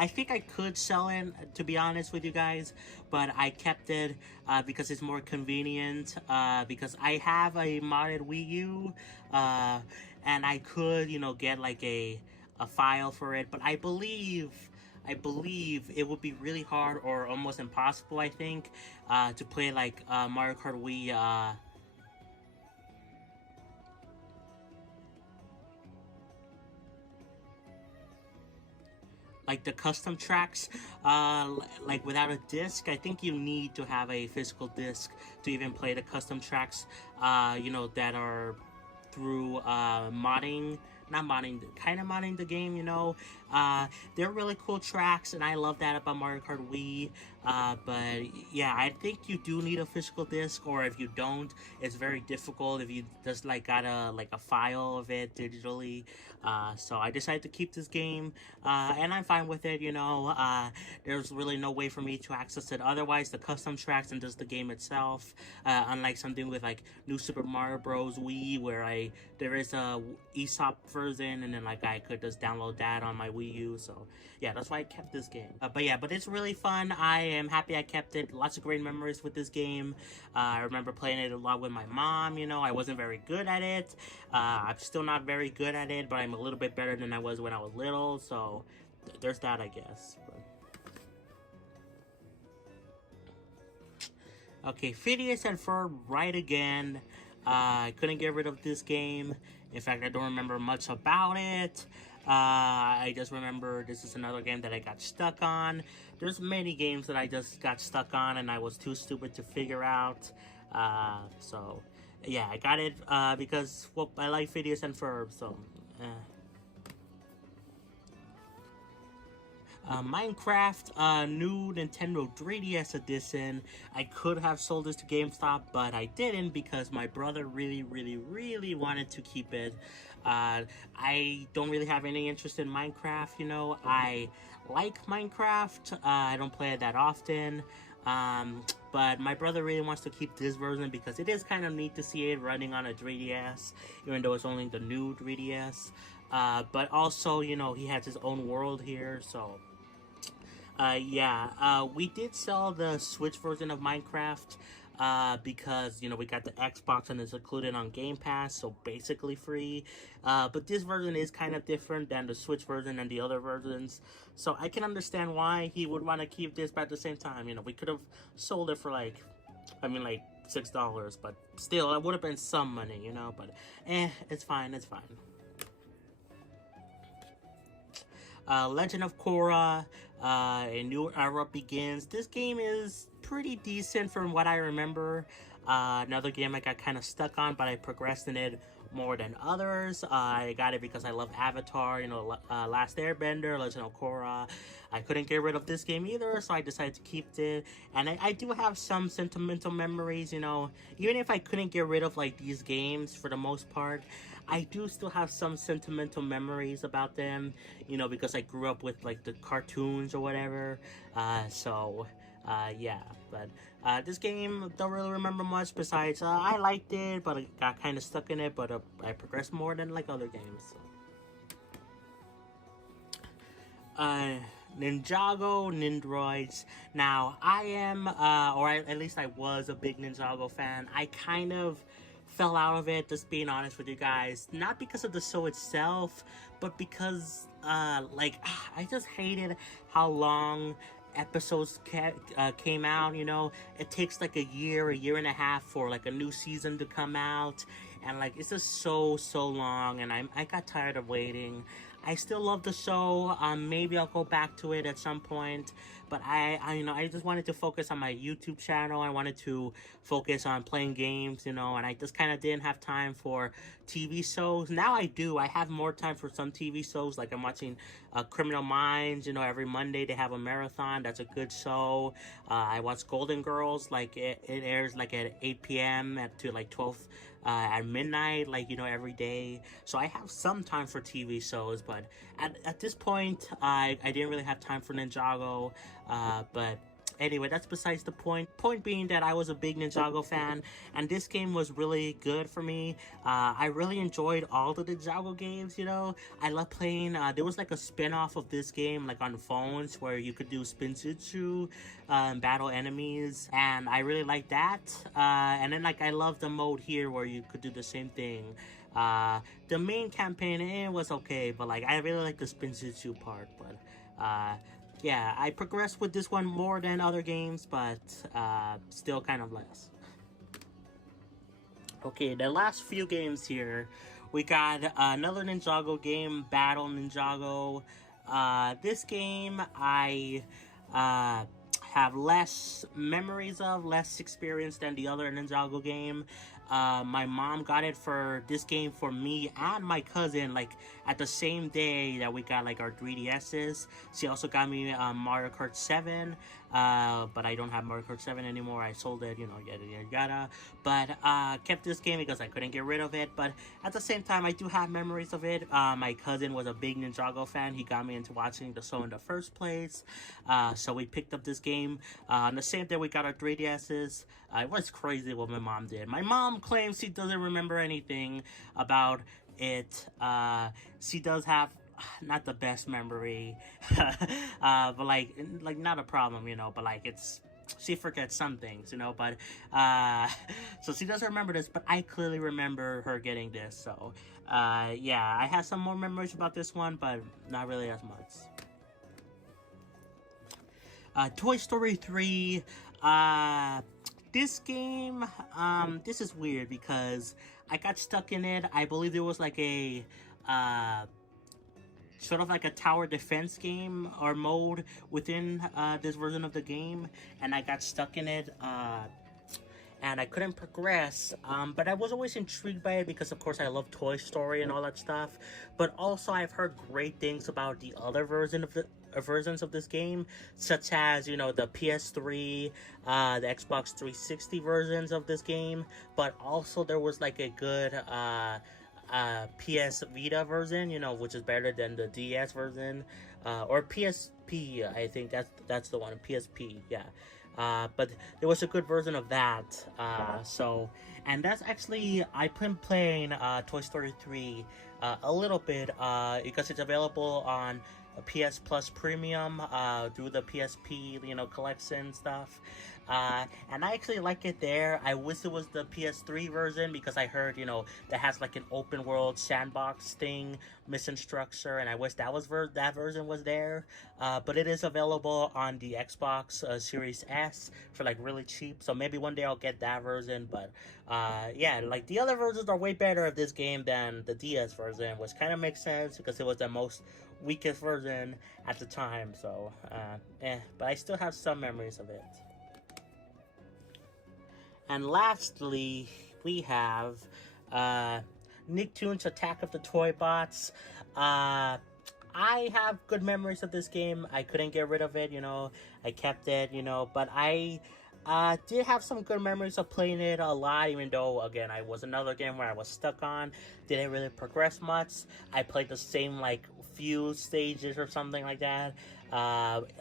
think I could sell it, to be honest with you guys, but I kept it because it's more convenient, because I have a modded Wii U, and I could, you know, get like a file for it, but I believe it would be really hard or almost impossible, I think, to play like Mario Kart Wii, like the custom tracks, like without a disc. I think you need to have a physical disc to even play the custom tracks, you know, that are through modding, not modding, kind of modding the game, you know. They're really cool tracks, and I love that about Mario Kart Wii. But yeah, I think you do need a physical disc, or if you don't, it's very difficult if you just like got a file of it digitally. So I decided to keep this game, and I'm fine with it, you know. There's really no way for me to access it otherwise, the custom tracks and just the game itself, unlike something with like New Super Mario Bros. Wii, where there is a ESOP version, and then like I could just download that on my Wii U. So yeah, that's why I kept this game. But it's really fun. I am happy I kept it. Lots of great memories with this game. I remember playing it a lot with my mom, you know. I wasn't very good at it. I'm still not very good at it, but I'm a little bit better than I was when I was little, so there's that, I guess. Okay, Phineas and Ferb right again. I couldn't get rid of this game. In fact, I don't remember much about it. I just remember this is another game that I got stuck on. There's many games that I just got stuck on and I was too stupid to figure out. So yeah, I got it because, well, I like Phineas and Ferb, so Minecraft, new Nintendo 3DS edition. I could have sold this to GameStop, but I didn't because my brother really wanted to keep it. I don't really have any interest in Minecraft, you know. I like Minecraft. I don't play it that often. But my brother really wants to keep this version because it is kind of neat to see it running on a 3DS, even though it's only the new 3DS. But also, you know, he has his own world here, so... we did sell the Switch version of Minecraft because, you know, we got the Xbox and it's included on Game Pass, so basically free. But this version is kind of different than the Switch version and the other versions, so I can understand why he would want to keep this, but at the same time, you know, we could have sold it for like $6, but still, it would have been some money, you know, but it's fine, it's fine. Legend of Korra, a new era begins. This game is pretty decent from what I remember. Another game I got kind of stuck on, but I progressed in it more than others. I got it because I love Avatar, you know, Last Airbender, Legend of Korra. I couldn't get rid of this game either, so I decided to keep it. And I do have some sentimental memories, you know. Even if I couldn't get rid of, like, these games for the most part, I do still have some sentimental memories about them, you know, because I grew up with, like, the cartoons or whatever. But this game, don't really remember much besides I liked it, but I got kind of stuck in it, but I progressed more than like other games. Ninjago Nindroids. Now, I am, or at least I was a big Ninjago fan. I kind of fell out of it, just being honest with you guys. Not because of the show itself, but because, I just hated how long episodes came out, you know. It takes like a year and a half for like a new season to come out, and like it's just so long, and I got tired of waiting. I still love the show. Maybe I'll go back to it at some point, but I just wanted to focus on my YouTube channel. I wanted to focus on playing games, you know, and I just kind of didn't have time for TV shows. Now I do. I have more time for some TV shows, like I'm watching Criminal Minds, you know, every Monday they have a marathon. That's a good show. I watch Golden Girls, like it airs like at 8 p.m. to like 12 at midnight, like, you know, every day. So I have some time for TV shows, but at this point, I didn't really have time for Ninjago, but anyway, that's besides the point. Point being that I was a big Ninjago fan, and this game was really good for me. I really enjoyed all the Ninjago games, you know. I love playing, there was like a spin-off of this game, like on phones, where you could do Spinjitzu, and battle enemies, and I really liked that. And then, like, I love the mode here where you could do the same thing. The main campaign, was okay, but like, I really like the Spinjitzu part, but, yeah, I progressed with this one more than other games, but still kind of less. Okay, the last few games here, we got another Ninjago game, Battle Ninjago. This game, I have less memories of, less experience than the other Ninjago game. My mom got it for this game for me and my cousin, like, at the same day that we got, like, our 3DSs. She also got me Mario Kart 7, but I don't have Mario Kart 7 anymore. I sold it, you know, yada. But kept this game because I couldn't get rid of it. But at the same time, I do have memories of it. My cousin was a big Ninjago fan. He got me into watching the show in the first place. So we picked up this game. On the same day we got our 3DSs. It was crazy what my mom did. My mom claims she doesn't remember anything about it. She does have not the best memory, but like not a problem, you know, but like she forgets some things, you know, but so she doesn't remember this, but I clearly remember her getting this. So yeah, I have some more memories about this one, but not really as much. Toy Story 3, this game, this is weird because I got stuck in it. I believe there was like a, sort of like a tower defense game or mode within this version of the game, and I got stuck in it, and I couldn't progress, but I was always intrigued by it because, of course, I love Toy Story and all that stuff, but also I've heard great things about the other version of versions of this game, such as, you know, the PS3, the Xbox 360 versions of this game, but also there was like a good PS Vita version, you know, which is better than the DS version, or PSP. I think that's the one, PSP. Yeah. But there was a good version of that. And that's actually, I've been playing Toy Story 3 a little bit because it's available on PS Plus Premium through the PSP, you know, collection stuff. And I actually like it there. I wish it was the PS3 version because I heard, you know, that has like an open world sandbox thing, mission structure, and I wish that was that version was there. But it is available on the Xbox Series S for like really cheap. So maybe one day I'll get that version. But yeah, like the other versions are way better of this game than the DS version, which kind of makes sense because it was the most weakest version at the time. So but I still have some memories of it. And lastly, we have Nicktoons Attack of the Toy Bots. I have good memories of this game. I couldn't get rid of it, you know. I kept it, you know. But I did have some good memories of playing it a lot, even though, again, I was another game where I was stuck on. Didn't really progress much. I played the same, like, few stages or something like that.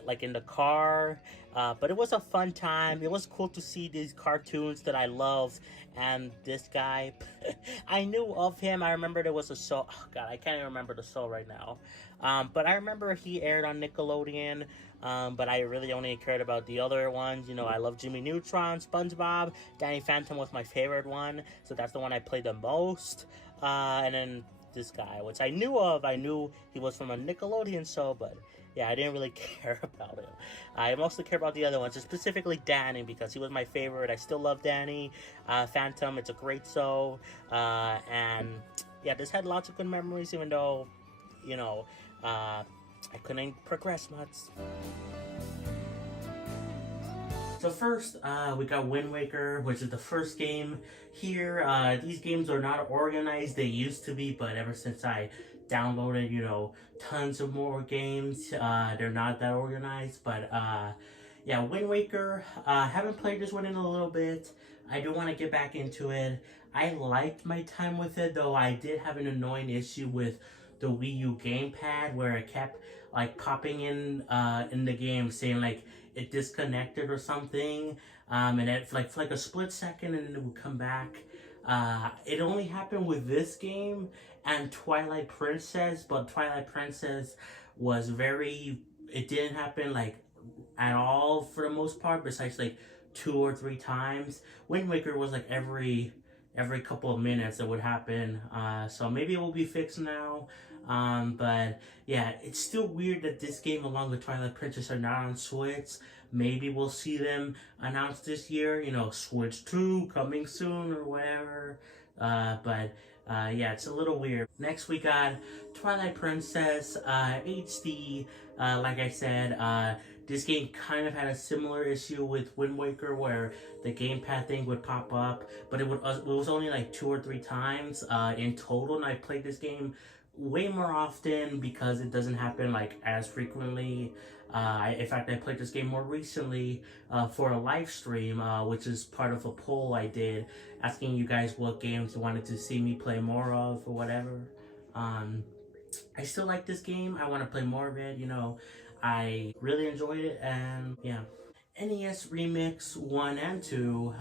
Like in the car. But it was a fun time. It was cool to see these cartoons that I love. And this guy, I knew of him. I remember there was a show. Oh, God, I can't even remember the show right now. But I remember he aired on Nickelodeon. But I really only cared about the other ones. You know, I love Jimmy Neutron, SpongeBob. Danny Phantom was my favorite one. So that's the one I played the most. And then this guy, which I knew of. I knew he was from a Nickelodeon show, but yeah, I didn't really care about him. I mostly care about the other ones, specifically Danny, because he was my favorite. I still love Danny. Phantom, it's a great show. And yeah, this had lots of good memories, even though, you know, I couldn't progress much. So first, we got Wind Waker, which is the first game here. These games are not organized. They used to be, but ever since I downloaded, you know, tons of more games, they're not that organized. But yeah, Wind Waker, haven't played this one in a little bit. I do want to get back into it. I liked my time with it, though I did have an annoying issue with the Wii U gamepad where it kept like popping in the game saying like it disconnected or something, and it for like a split second and then it would come back. It only happened with this game and Twilight Princess, but Twilight Princess was it didn't happen like at all for the most part, besides like 2 or 3 times. Wind Waker was like every couple of minutes it would happen. So maybe it will be fixed now. But yeah, it's still weird that this game along with Twilight Princess are not on Switch. Maybe we'll see them announced this year, you know, Switch 2 coming soon or whatever. But yeah, it's a little weird. Next we got Twilight Princess HD. Like I said, this game kind of had a similar issue with Wind Waker where the gamepad thing would pop up, but it was only like 2 or 3 times in total, and I played this game way more often because it doesn't happen like as frequently. In fact, I played this game more recently for a live stream, which is part of a poll I did asking you guys what games you wanted to see me play more of or whatever. I still like this game. I want to play more of it, you know. I really enjoyed it, and yeah. NES Remix 1 and 2.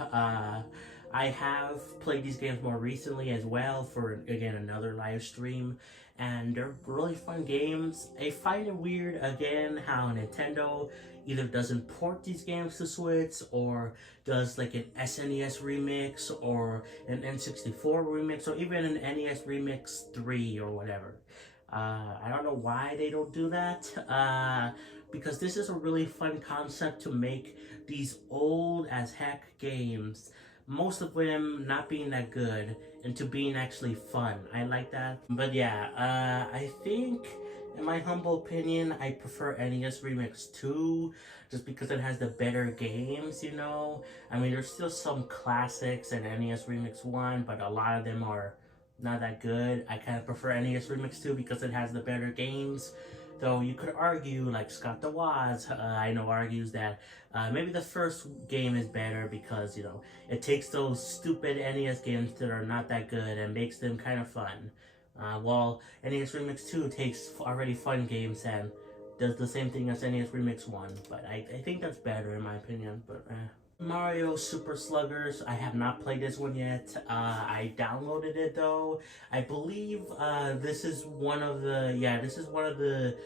I have played these games more recently as well for, again, another live stream, and they're really fun games. I find it weird, again, how Nintendo either doesn't port these games to Switch or does like an SNES remix or an N64 remix or even an NES Remix 3 or whatever. I don't know why they don't do that, because this is a really fun concept to make these old as heck games, most of them not being that good, into being actually fun. I like that. But yeah, I think, in my humble opinion, I prefer NES Remix 2, just because it has the better games, you know? I mean, there's still some classics in NES Remix 1, but a lot of them are not that good. I kind of prefer NES Remix 2 because it has the better games. Though you could argue, like Scott DeWaz, I know argues that maybe the first game is better because, you know, it takes those stupid NES games that are not that good and makes them kind of fun. While NES Remix 2 takes already fun games and does the same thing as NES Remix 1. But I think that's better in my opinion. But Mario Super Sluggers, I have not played this one yet. I downloaded it though. I believe this is one of the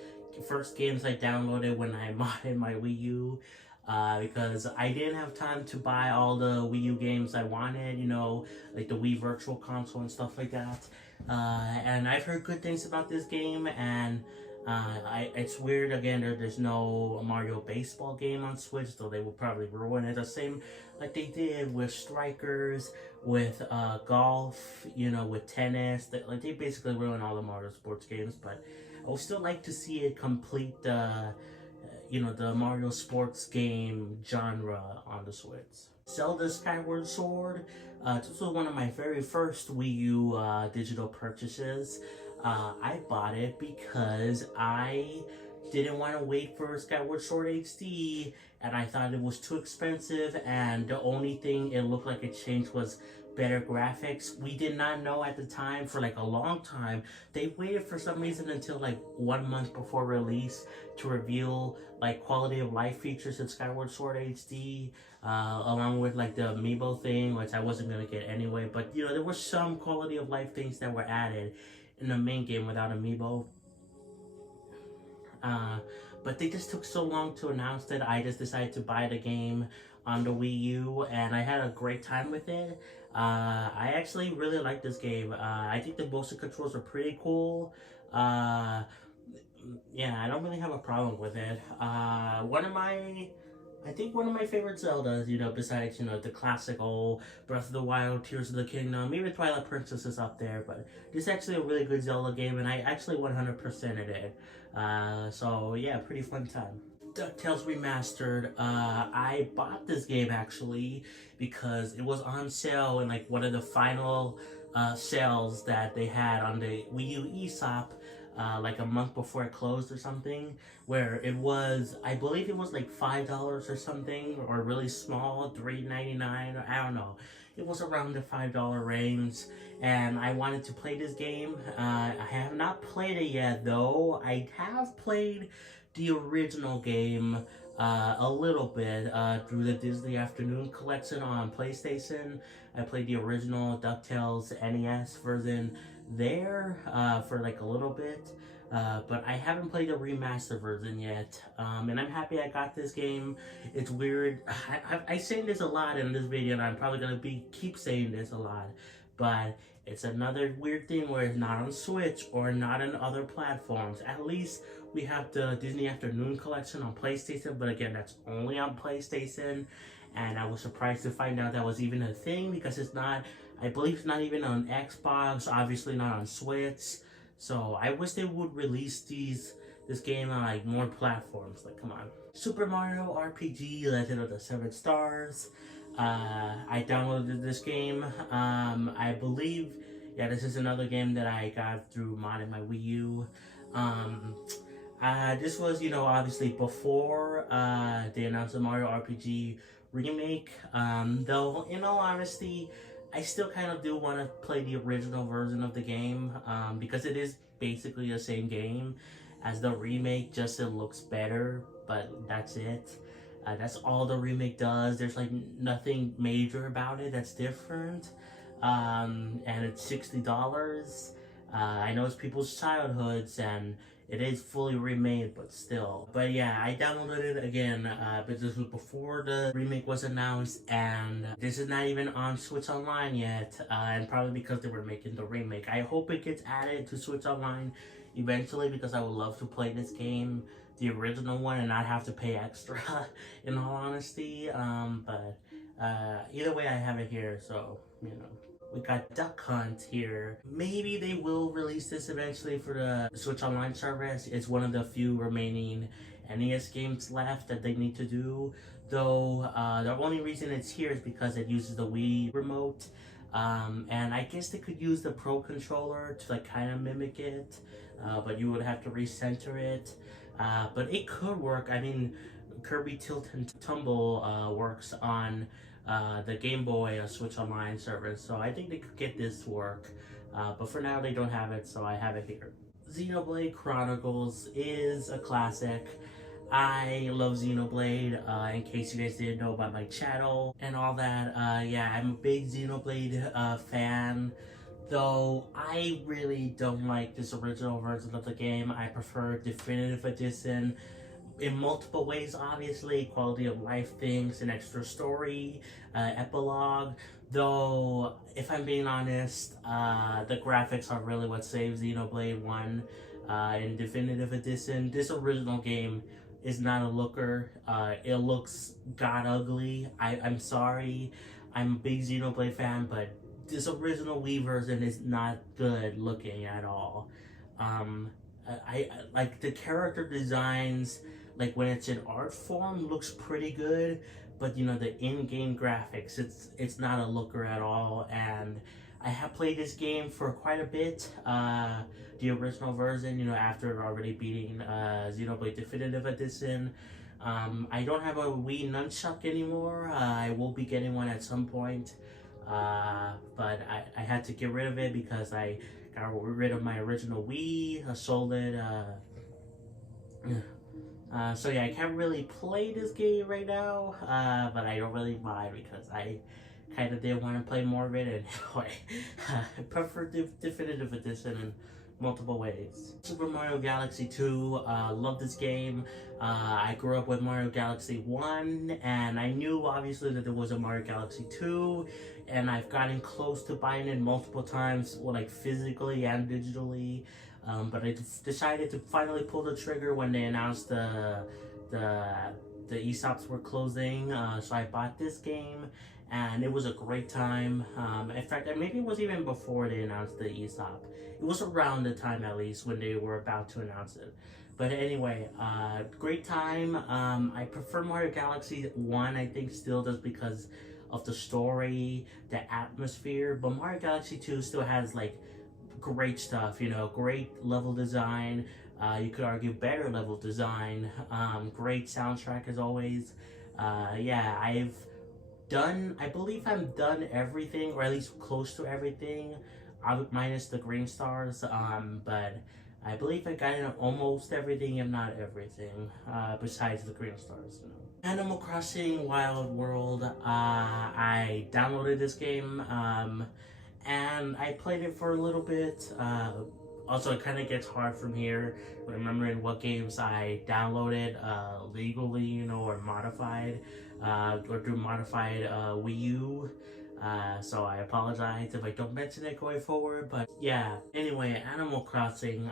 first games I downloaded when I modded my Wii U. Because I didn't have time to buy all the Wii U games I wanted, you know, like the Wii Virtual Console and stuff like that. And I've heard good things about this game, and it's weird again. There's no Mario baseball game on Switch, so they will probably ruin it the same like they did with Strikers, with golf, you know, with tennis. They basically ruin all the Mario sports games. But I would still like to see it complete the the Mario sports game genre on the Switch. Zelda Skyward Sword. This was one of my very first Wii U digital purchases. I bought it because I didn't want to wait for Skyward Sword HD, and I thought it was too expensive, and the only thing it looked like it changed was better graphics. We did not know at the time, for like a long time. They waited for some reason until like 1 month before release to reveal like quality of life features in Skyward Sword HD, along with like the amiibo thing, which I wasn't gonna get anyway. But you know, there were some quality of life things that were added in the main game without amiibo. But they just took so long to announce that I just decided to buy the game on the Wii U, and I had a great time with it. I actually really like this game. I think the motion controls are pretty cool. Yeah, I don't really have a problem with it. I think one of my favorite Zeldas, you know, besides, you know, the classical Breath of the Wild, Tears of the Kingdom, even Twilight Princess is up there, but this is actually a really good Zelda game, and I actually 100%ed it. So yeah, pretty fun time. DuckTales Remastered. I bought this game actually because it was on sale in like one of the final sales that they had on the Wii U eShop. Like a month before it closed or something, where it was, I believe it was like $5 or something, or really small, $3.99, or I don't know. It was around the $5 range, and I wanted to play this game. I have not played it yet, though. I have played the original game a little bit through the Disney Afternoon Collection on PlayStation. I played the original DuckTales NES version there for like a little bit, but I haven't played the remastered version yet, and I'm happy I got this game. It's weird. I say this a lot in this video, and I'm probably gonna keep saying this a lot, but it's another weird thing where it's not on Switch or not on other platforms. At least we have the Disney Afternoon Collection on PlayStation, but again, that's only on PlayStation. And I was surprised to find out that was even a thing, because it's not, I believe it's not even on Xbox, obviously not on Switch. So I wish they would release this game on like more platforms. Like, come on. Super Mario RPG Legend of the Seven Stars. I downloaded this game. I believe, yeah, this is another game that I got through modding my Wii U. This was, you know, obviously before they announced the Mario RPG remake. Though, in all honesty, I still kind of do want to play the original version of the game, because it is basically the same game as the remake, just it looks better, but that's it. That's all the remake does. There's like nothing major about it that's different, and it's $60. I know it's people's childhoods, and it is fully remade, but still. But yeah, I downloaded it again, but this was before the remake was announced, and this is not even on Switch Online yet, and probably because they were making the remake. I hope it gets added to Switch Online eventually, because I would love to play this game, the original one, and not have to pay extra, in all honesty. But either way, I have it here, so, you know. We got Duck Hunt here. Maybe they will release this eventually for the Switch Online service. It's one of the few remaining NES games left that they need to do. Though, the only reason it's here is because it uses the Wii remote. And I guess they could use the Pro controller to like kind of mimic it, but you would have to recenter it. But it could work. I mean, Kirby Tilt and Tumble works on the Game Boy Switch Online service, so I think they could get this to work. But for now, they don't have it, so I have it here. Xenoblade Chronicles is a classic. I love Xenoblade, in case you guys didn't know about my channel and all that. Yeah, I'm a big Xenoblade fan, though I really don't like this original version of the game. I prefer Definitive Edition in multiple ways, obviously. Quality of life things, an extra story, epilogue. Though, if I'm being honest, the graphics are really what saves Xenoblade 1 in Definitive Edition. This original game is not a looker. It looks god ugly. I'm sorry. I'm a big Xenoblade fan, but this original Wii version is not good looking at all. I like the character designs, like when it's in art form, looks pretty good, but you know the in-game graphics, it's not a looker at all. And I have played this game for quite a bit, the original version, you know, after already beating Xenoblade Definitive Edition. I don't have a Wii nunchuck anymore. I will be getting one at some point, but I had to get rid of it because I got rid of my original Wii. I sold it. So yeah, I can't really play this game right now, but I don't really mind because I kind of did want to play more of it anyway. I prefer Definitive Edition in multiple ways. Super Mario Galaxy 2, love this game. I grew up with Mario Galaxy 1, and I knew obviously that there was a Mario Galaxy 2, and I've gotten close to buying it multiple times, well, like physically and digitally. But I decided to finally pull the trigger when they announced the eShops were closing. So I bought this game, and it was a great time. In fact, maybe it was even before they announced the eShop. It was around the time, at least, when they were about to announce it. But anyway, great time. I prefer Mario Galaxy 1, I think, still, just because of the story, the atmosphere. But Mario Galaxy 2 still has like great stuff, you know, great level design. You could argue better level design. Great soundtrack as always. Yeah, I believe I've done everything, or at least close to everything, minus the green stars. But I believe I got in almost everything, if not everything, besides the green stars, you know. Animal Crossing Wild World, I downloaded this game, and I played it for a little bit. Also, it kind of gets hard from here, remembering what games I downloaded legally, you know, or modified, or through modified Wii U. So I apologize if I don't mention it going forward, but yeah. Anyway, Animal Crossing,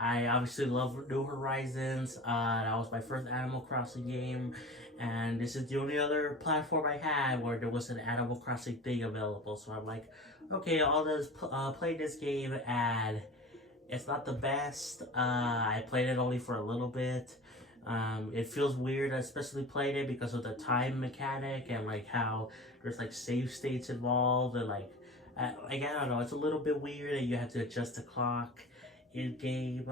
I obviously love New Horizons. That was my first Animal Crossing game, and this is the only other platform I had where there was an Animal Crossing thing available. So I'm like, okay, I'll just play this game, and it's not the best. I played it only for a little bit. It feels weird, especially playing it because of the time mechanic and like how there's like save states involved, and like I don't know, it's a little bit weird and you have to adjust the clock in game.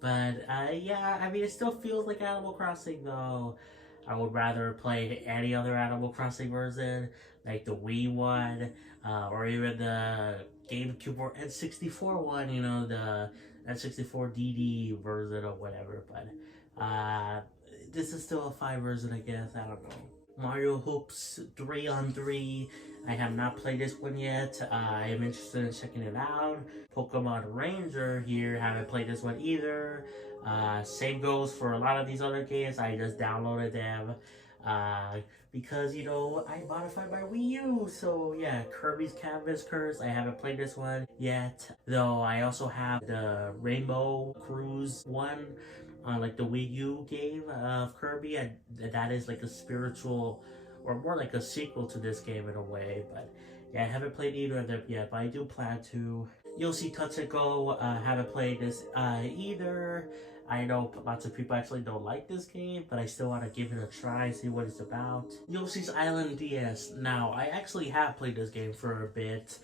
But yeah, I mean, it still feels like Animal Crossing though. I would rather play any other Animal Crossing version, like the Wii one, or even the GameCube or N64 one, you know, the N64 DD version or whatever. But this is still a 5 version, I guess. I don't know. Mario Hoops 3 on 3. I have not played this one yet. I am interested in checking it out. Pokemon Ranger here, haven't played this one either. Same goes for a lot of these other games. I just downloaded them because, you know, I modified my Wii U. So yeah, Kirby's Canvas Curse. I haven't played this one yet, though. I also have the Rainbow Cruise one, like the Wii U game of Kirby, and that is like a spiritual, or more like a sequel to this game in a way. But yeah, I haven't played either of them yet, but I do plan to. Yoshi Touch and Go, haven't played this either. I know lots of people actually don't like this game, but I still want to give it a try, see what it's about. Yoshi's Island DS. Now, I actually have played this game for a bit,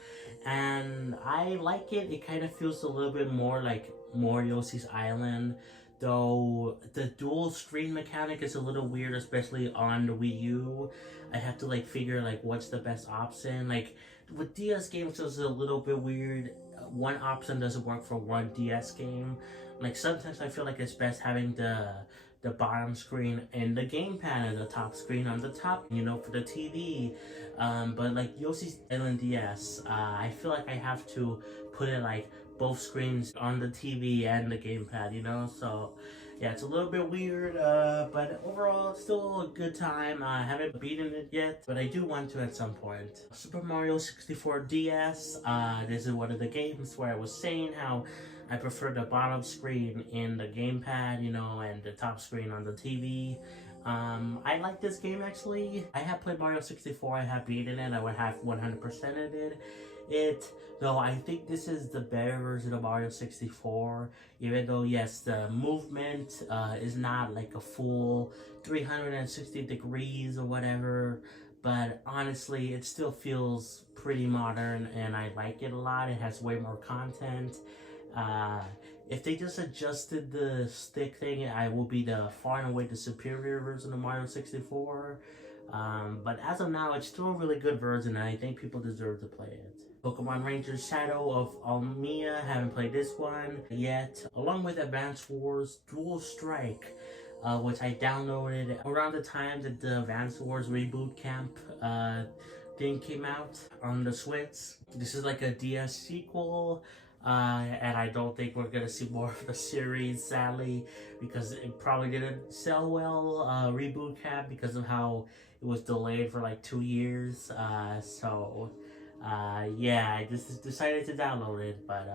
and I like it. It kind of feels a little bit more like more Yoshi's Island, though the dual screen mechanic is a little weird, especially on the Wii U. I have to like figure like what's the best option. Like with DS games, it's a little bit weird. One option doesn't work for one DS game. Like sometimes I feel like it's best having the bottom screen in the gamepad and the top screen on the top, you know, for the TV. But like Yoshi's Island DS, I feel like I have to put it like both screens on the TV and the gamepad, you know. So yeah, it's a little bit weird, but overall it's still a good time. I haven't beaten it yet, but I do want to at some point. Super Mario 64 DS, this is one of the games where I was saying how I prefer the bottom screen in the gamepad, you know, and the top screen on the TV. I like this game actually. I have played Mario 64, I have beaten it, I would have 100%ed it. Though I think this is the better version of Mario 64, even though yes, the movement is not like a full 360 degrees or whatever, but honestly it still feels pretty modern and I like it a lot. It has way more content. Uh, if they just adjusted the stick thing, I will be the far and away the superior version of Mario 64. But as of now, it's still a really good version, and I think people deserve to play it. Pokemon Rangers Shadow of Almia, haven't played this one yet. Along with Advance Wars Dual Strike, which I downloaded around the time that the Advance Wars Reboot Camp thing came out on the Switch. This is like a DS sequel. And I don't think we're gonna see more of the series, sadly, because it probably didn't sell well. Reboot Camp, because of how it was delayed for like 2 years. Yeah, I just decided to download it, but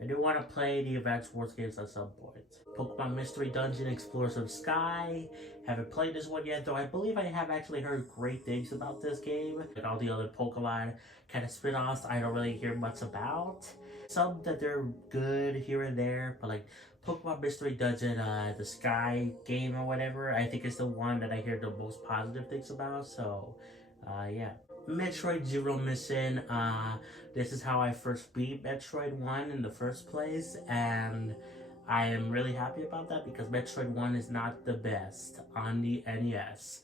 I do want to play the Advance Wars games at some point. Pokemon Mystery Dungeon Explorers of Sky. Haven't played this one yet, though I believe I have actually heard great things about this game. Like all the other Pokemon kind of spin-offs, I don't really hear much about. Some that they're good here and there, but like Pokemon Mystery Dungeon, the Sky game or whatever, I think is the one that I hear the most positive things about, so yeah. Metroid Zero Mission, this is how I first beat Metroid 1 in the first place, and I am really happy about that because Metroid 1 is not the best on the NES.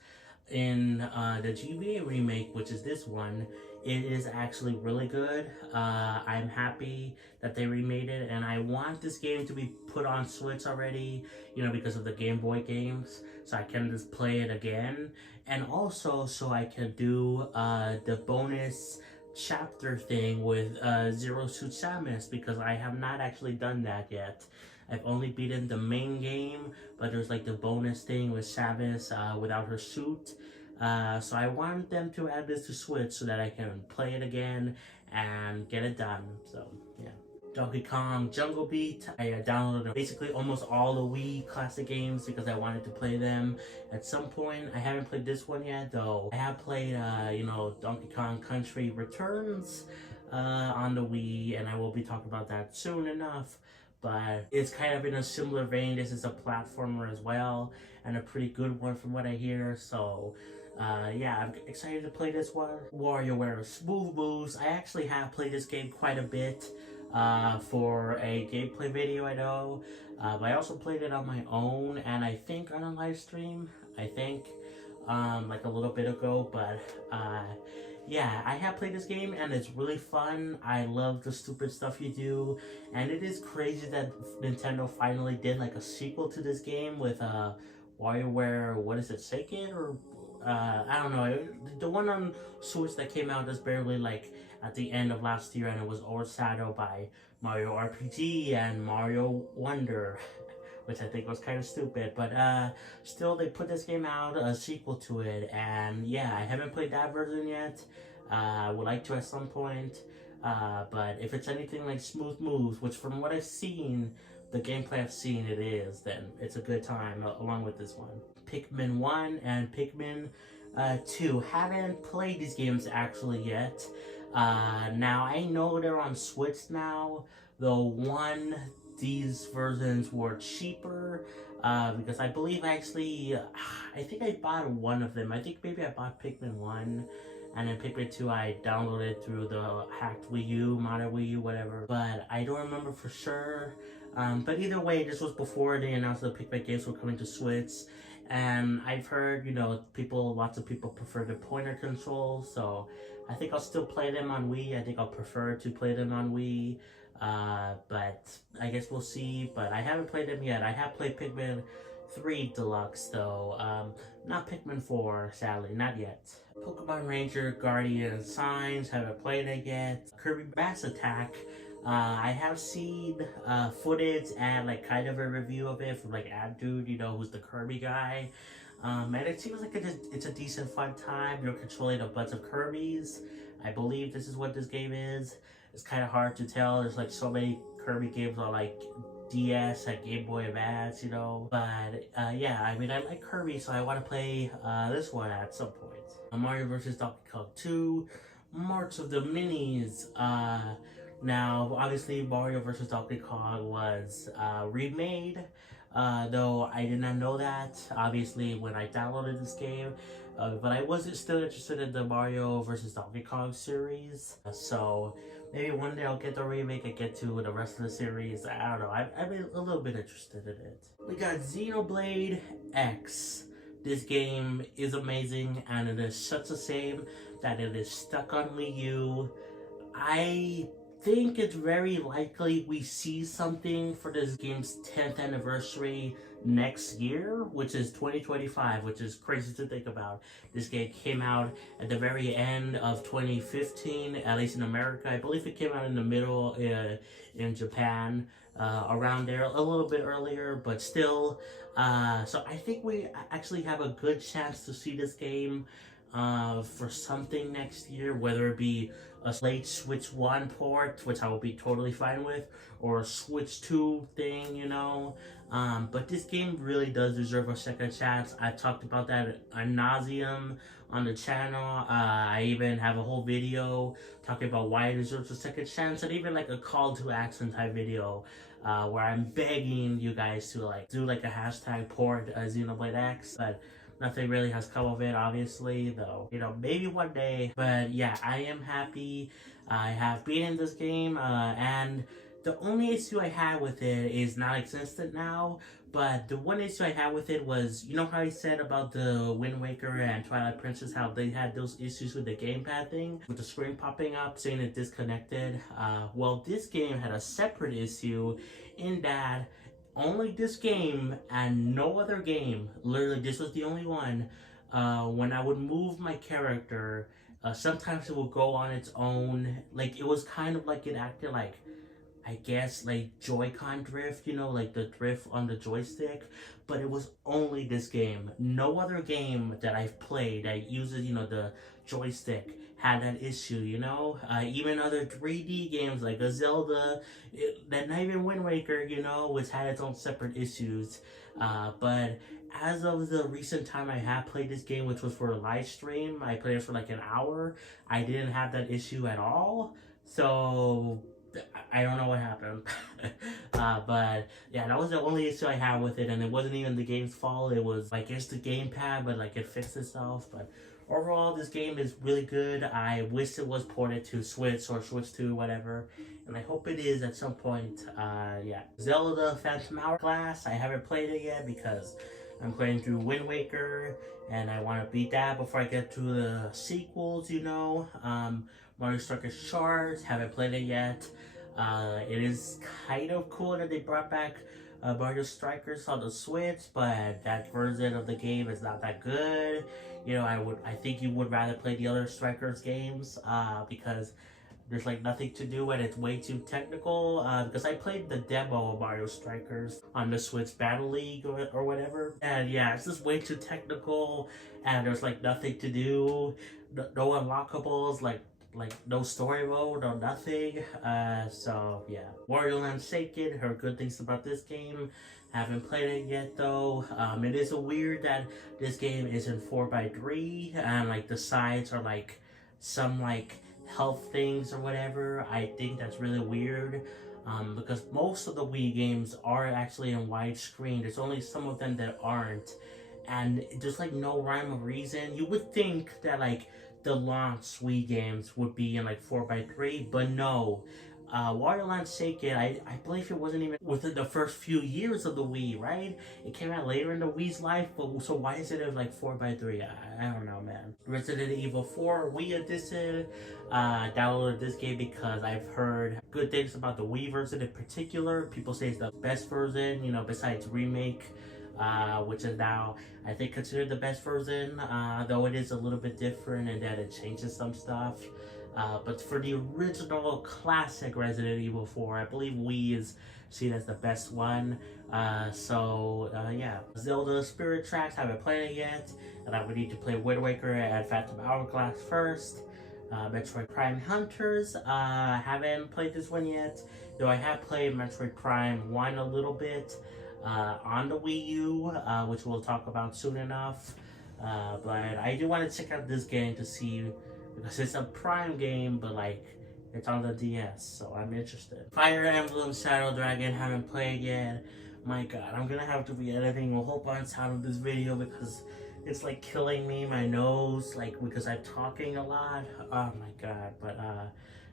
In the GBA remake, which is this one, it is actually really good. I'm happy that they remade it, and I want this game to be put on Switch already, you know, because of the Game Boy games, so I can just play it again, and also so I can do the bonus chapter thing with Zero Suit Samus, because I have not actually done that yet. I've only beaten the main game, but there's like the bonus thing with Samus without her suit. So I want them to add this to Switch so that I can play it again and get it done. So yeah. Donkey Kong Jungle Beat. I downloaded basically almost all the Wii classic games because I wanted to play them at some point. I haven't played this one yet, though. I have played, you know, Donkey Kong Country Returns on the Wii, and I will be talking about that soon enough. But it's kind of in a similar vein. This is a platformer as well, and a pretty good one from what I hear. So yeah, I'm excited to play this one. WarioWare Smooth Moves. I actually have played this game quite a bit for a gameplay video, I know. But I also played it on my own, and I think on a live stream. I think like a little bit ago, but yeah, I have played this game and it's really fun. I love the stupid stuff you do, and it is crazy that Nintendo finally did like a sequel to this game with WarioWare, what is it, Second, or I don't know, the one on Switch that came out just barely like at the end of last year, and it was overshadowed by Mario RPG and Mario Wonder, which I think was kind of stupid, but still they put this game out, a sequel to it, and yeah, I haven't played that version yet. I would like to at some point, but if it's anything like Smooth Moves, which from what I've seen, the gameplay I've seen it is, then it's a good time along with this one. Pikmin 1 and Pikmin 2. Haven't played these games actually yet. Now I know they're on Switch now, though 1 these versions were cheaper because I believe actually, I think I bought one of them. I think maybe I bought Pikmin 1 and then Pikmin 2 I downloaded through the hacked Wii U, modern Wii U, whatever. But I don't remember for sure. But either way, this was before they announced the Pikmin games were coming to Switch. And I've heard, lots of people prefer the pointer control, so I think I'll still play them on Wii. I think I'll prefer to play them on Wii. But I guess we'll see. But I haven't played them yet. I have played Pikmin 3 Deluxe though. Not Pikmin 4, sadly, not yet. Pokemon Ranger Guardian Signs, haven't played it yet. Kirby Bass Attack. I have seen footage and like kind of a review of it from like Dude, who's the Kirby guy. And it seems like it's a decent fun time. You're controlling a bunch of Kirbys. I believe this is what this game is. It's kind of hard to tell. There's like so many Kirby games on like DS and Game Boy Advance, But yeah, I mean, I like Kirby, so I want to play this one at some point. Mario vs. Donkey Kong 2, March of the Minis. Now, obviously, Mario vs. Donkey Kong was remade, though I did not know that, obviously, when I downloaded this game. But I wasn't still interested in the Mario vs. Donkey Kong series. So maybe one day I'll get the remake and get to the rest of the series. I don't know. I'm a little bit interested in it. We got Xenoblade X. This game is amazing, and it is such a shame that it is stuck on Wii U. I think it's very likely we see something for this game's 10th anniversary next year, which is 2025, which is crazy to think about. This game came out at the very end of 2015, at least in America. I believe it came out in the middle in Japan, around there, a little bit earlier, but still. So I think we actually have a good chance to see this game for something next year, whether it be a late Switch 1 port, which I will be totally fine with, or a Switch 2 thing, But this game really does deserve a second chance. I've talked about that ad nauseum on the channel. I even have a whole video talking about why it deserves a second chance, and even like a call to action type video where I'm begging you guys to like do like a hashtag port Xenoblade X, but nothing really has come of it, obviously, though, maybe one day. But yeah, I am happy. I have beaten this game, and the only issue I had with it is non-existent now, but the one issue I had with it was, how I said about the Wind Waker and Twilight Princess, how they had those issues with the gamepad thing, with the screen popping up saying it disconnected. Well, this game had a separate issue in that only this game and no other game, literally this was the only one, when I would move my character, sometimes it would go on its own. Like, it was kind of like it acted like, I guess, like Joy-Con drift, like the drift on the joystick, but it was only this game. No other game that I've played that uses, the joystick had that issue, even other 3D games like a Zelda, that not even Wind Waker, which had its own separate issues. But as of the recent time I have played this game, which was for a live stream, I played it for like an hour, I didn't have that issue at all. So I don't know what happened. But yeah, that was the only issue I had with it, and it wasn't even the game's fault. It was, I guess, the gamepad, but like it fixed itself. But overall, this game is really good. I wish it was ported to Switch or Switch 2, whatever, and I hope it is at some point. Yeah, Zelda Phantom Hourglass, I haven't played it yet because I'm playing through Wind Waker, and I want to beat that before I get to the sequels, Mario Strikers Charge, haven't played it yet. It is kind of cool that they brought back Mario Strikers on the Switch, but that version of the game is not that good. I think you would rather play the other Strikers games because there's like nothing to do and it's way too technical. Because I played the demo of Mario Strikers on the Switch Battle League or whatever, and yeah, it's just way too technical, and there's like nothing to do, no unlockables, like no story mode or nothing. So yeah, Wario Land Shaken, heard good things about this game. Haven't played it yet though. It is weird that this game is in 4x3 and like the sides are like some like health things or whatever. I think that's really weird. because most of the Wii games are actually in widescreen. There's only some of them that aren't, and there's like no rhyme or reason. You would think that like the launch Wii games would be in like 4:3, but no. Wario Land Shake It, I believe it wasn't even within the first few years of the Wii, right? It came out later in the Wii's life, but so why is it in like 4:3? I don't know, man. Resident Evil 4 Wii Edition. Downloaded this game because I've heard good things about the Wii version in particular. People say it's the best version, you know, besides Remake, which is now, I think, considered the best version, though it is a little bit different in that it changes some stuff. But for the original classic Resident Evil 4, I believe Wii is seen as the best one. Yeah. Zelda Spirit Tracks, haven't played it yet, and I would need to play Wind Waker and Phantom Hourglass first. Metroid Prime Hunters, haven't played this one yet, though I have played Metroid Prime 1 a little bit on the Wii U, which we'll talk about soon enough. But I do want to check out this game to see, because it's a Prime game, but like it's on the DS, so I'm interested. Fire Emblem Shadow Dragon, haven't played yet. My god, I'm gonna have to be editing a whole bunch out of this video because it's like killing me, my nose, like because I'm talking a lot. Oh my god, but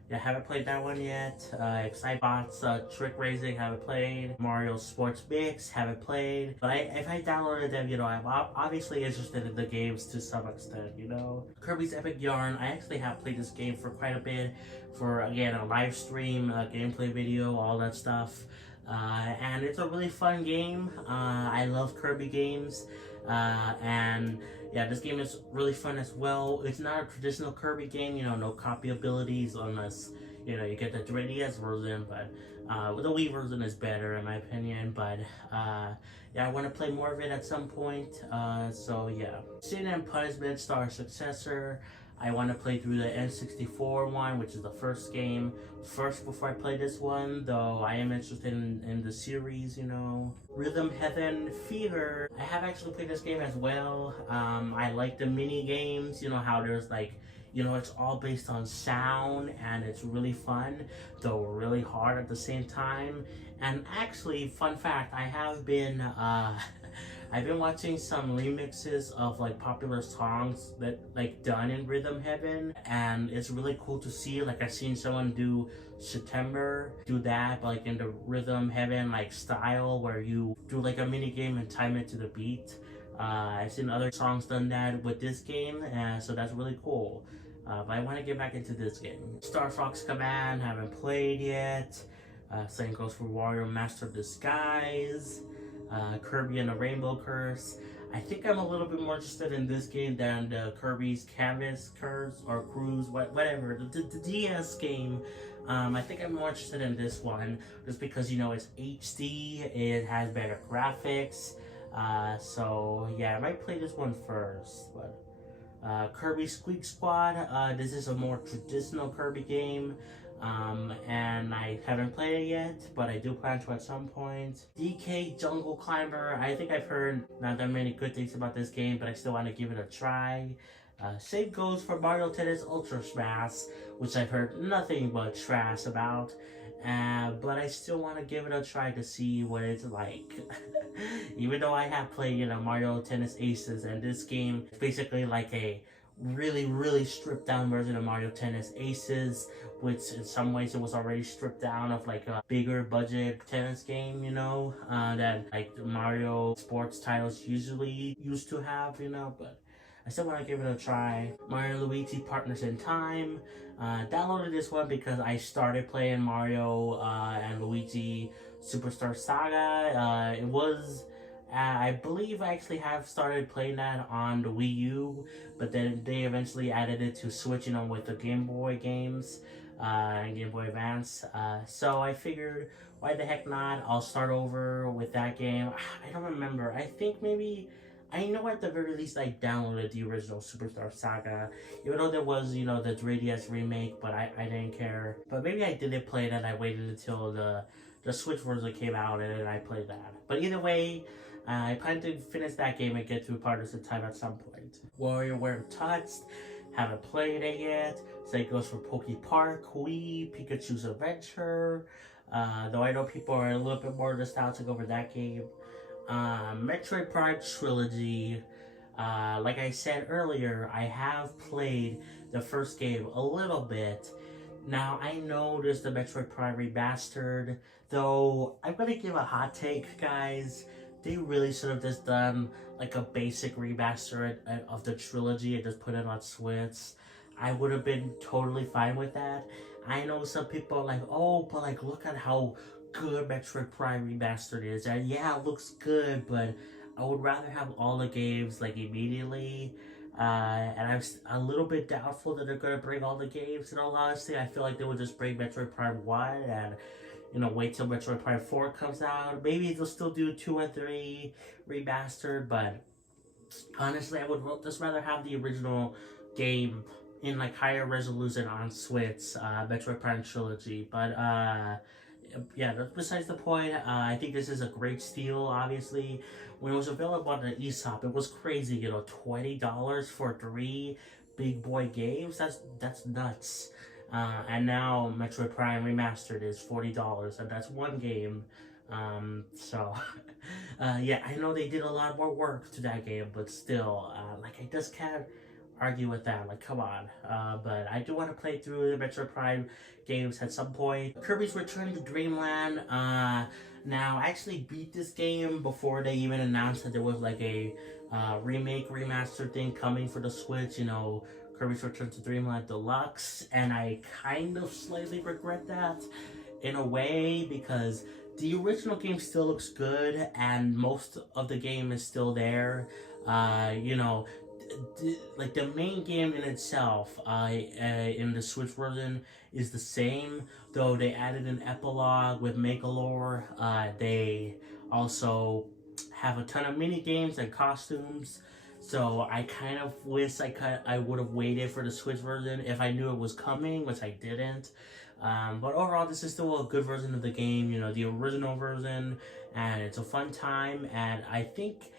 yeah, haven't played that one yet. Excitebots, Trick Racing, haven't played. Mario Sports Mix, haven't played. But if I downloaded them, you know, I'm obviously interested in the games to some extent, you know. Kirby's Epic Yarn, I actually have played this game for quite a bit. For, again, a live stream, a gameplay video, all that stuff. And it's a really fun game. I love Kirby games. And yeah, this game is really fun as well. It's not a traditional Kirby game, you know, no copy abilities unless, you know, you get the 3DS version, but the Wii version is better in my opinion. But yeah, I want to play more of it at some point. So yeah, Sin and Punishment Star Successor. I want to play through the N64 one, which is the first game first before I play this one, though I am interested in the series, you know. Rhythm Heaven Fever. I have actually played this game as well. I like the mini games, you know, how there's like, you know, it's all based on sound and it's really fun, though really hard at the same time. And actually, fun fact, I have been I've been watching some remixes of like popular songs that like done in Rhythm Heaven, and it's really cool to see. Like I've seen someone do September, do that, but like in the Rhythm Heaven like style where you do like a mini game and time it to the beat. I've seen other songs done that with this game, and so that's really cool. But I want to get back into this game. Star Fox Command, haven't played yet. Same goes for Wario Master of Disguise. Kirby and the Rainbow Curse. I think I'm a little bit more interested in this game than the Kirby's Canvas Curse or Cruise, whatever, the DS game. I think I'm more interested in this one just because, you know, it's HD, it has better graphics. So yeah, I might play this one first. But Kirby Squeak Squad, this is a more traditional Kirby game. And I haven't played it yet, but I do plan to at some point. DK Jungle Climber, I think I've heard not that many good things about this game, but I still want to give it a try. Same goes for Mario Tennis Ultra Smash, which I've heard nothing but trash about. But I still want to give it a try to see what it's like. Even though I have played, you know, Mario Tennis Aces, and this game is basically like a really stripped down version of Mario Tennis Aces, which in some ways it was already stripped down of like a bigger budget tennis game, you know, that like the Mario sports titles usually used to have, you know. But I still want to give it a try. Mario and Luigi Partners in Time. Downloaded this one because I started playing Mario and Luigi Superstar Saga. It was I believe I actually have started playing that on the Wii U, but then they eventually added it to Switch, you know, with the Game Boy games and Game Boy Advance. So I figured, why the heck not? I'll start over with that game. I don't remember. I think maybe, I know at the very least I downloaded the original Superstar Saga, even though there was, you know, the 3DS remake, but I didn't care. But maybe I didn't play that. I waited until the Switch version came out and then I played that. But either way, I plan to finish that game and get through Partners in Time at some point. WarioWare Touched, haven't played it yet. Same goes for Poke Park, Wii, Pikachu's Adventure. Though I know people are a little bit more nostalgic over that game. Metroid Prime Trilogy. Like I said earlier, I have played the first game a little bit. Now, I know there's the Metroid Prime Remastered, though I'm gonna give a hot take, guys. They really should have just done like a basic remaster of the trilogy and just put it on Switch. I would have been totally fine with that. I know some people are like, oh, but like, look at how good Metroid Prime Remastered is. And yeah, it looks good, but I would rather have all the games like immediately. And I'm a little bit doubtful that they're gonna bring all the games. In all honesty, I feel like they would just bring Metroid Prime One and wait till Metroid Prime 4 comes out. Maybe they'll still do 2 and 3 remastered, but honestly, I would just rather have the original game in like higher resolution on Switch, Metroid Prime Trilogy. But yeah, that's besides the point. I think this is a great steal. Obviously, when it was available on the eShop, it was crazy. $20 for 3 big boy games. That's nuts. And now Metroid Prime Remastered is $40, and that's one game. So yeah, I know they did a lot more work to that game, but still, like I just can't argue with that. Like, come on. But I do want to play through the Metroid Prime games at some point. Kirby's Return to Dreamland. Now I actually beat this game before they even announced that there was like a remake remaster thing coming for the Switch. Kirby's Return to Dreamland Deluxe, and I kind of slightly regret that in a way because the original game still looks good and most of the game is still there. Like the main game in itself, in the Switch version, is the same. Though they added an epilogue with Megalore. They also have a ton of mini games and costumes. So I kind of wish I would have waited for the Switch version if I knew it was coming, which I didn't. But overall, this is still a good version of the game. The original version, and it's a fun time. And I think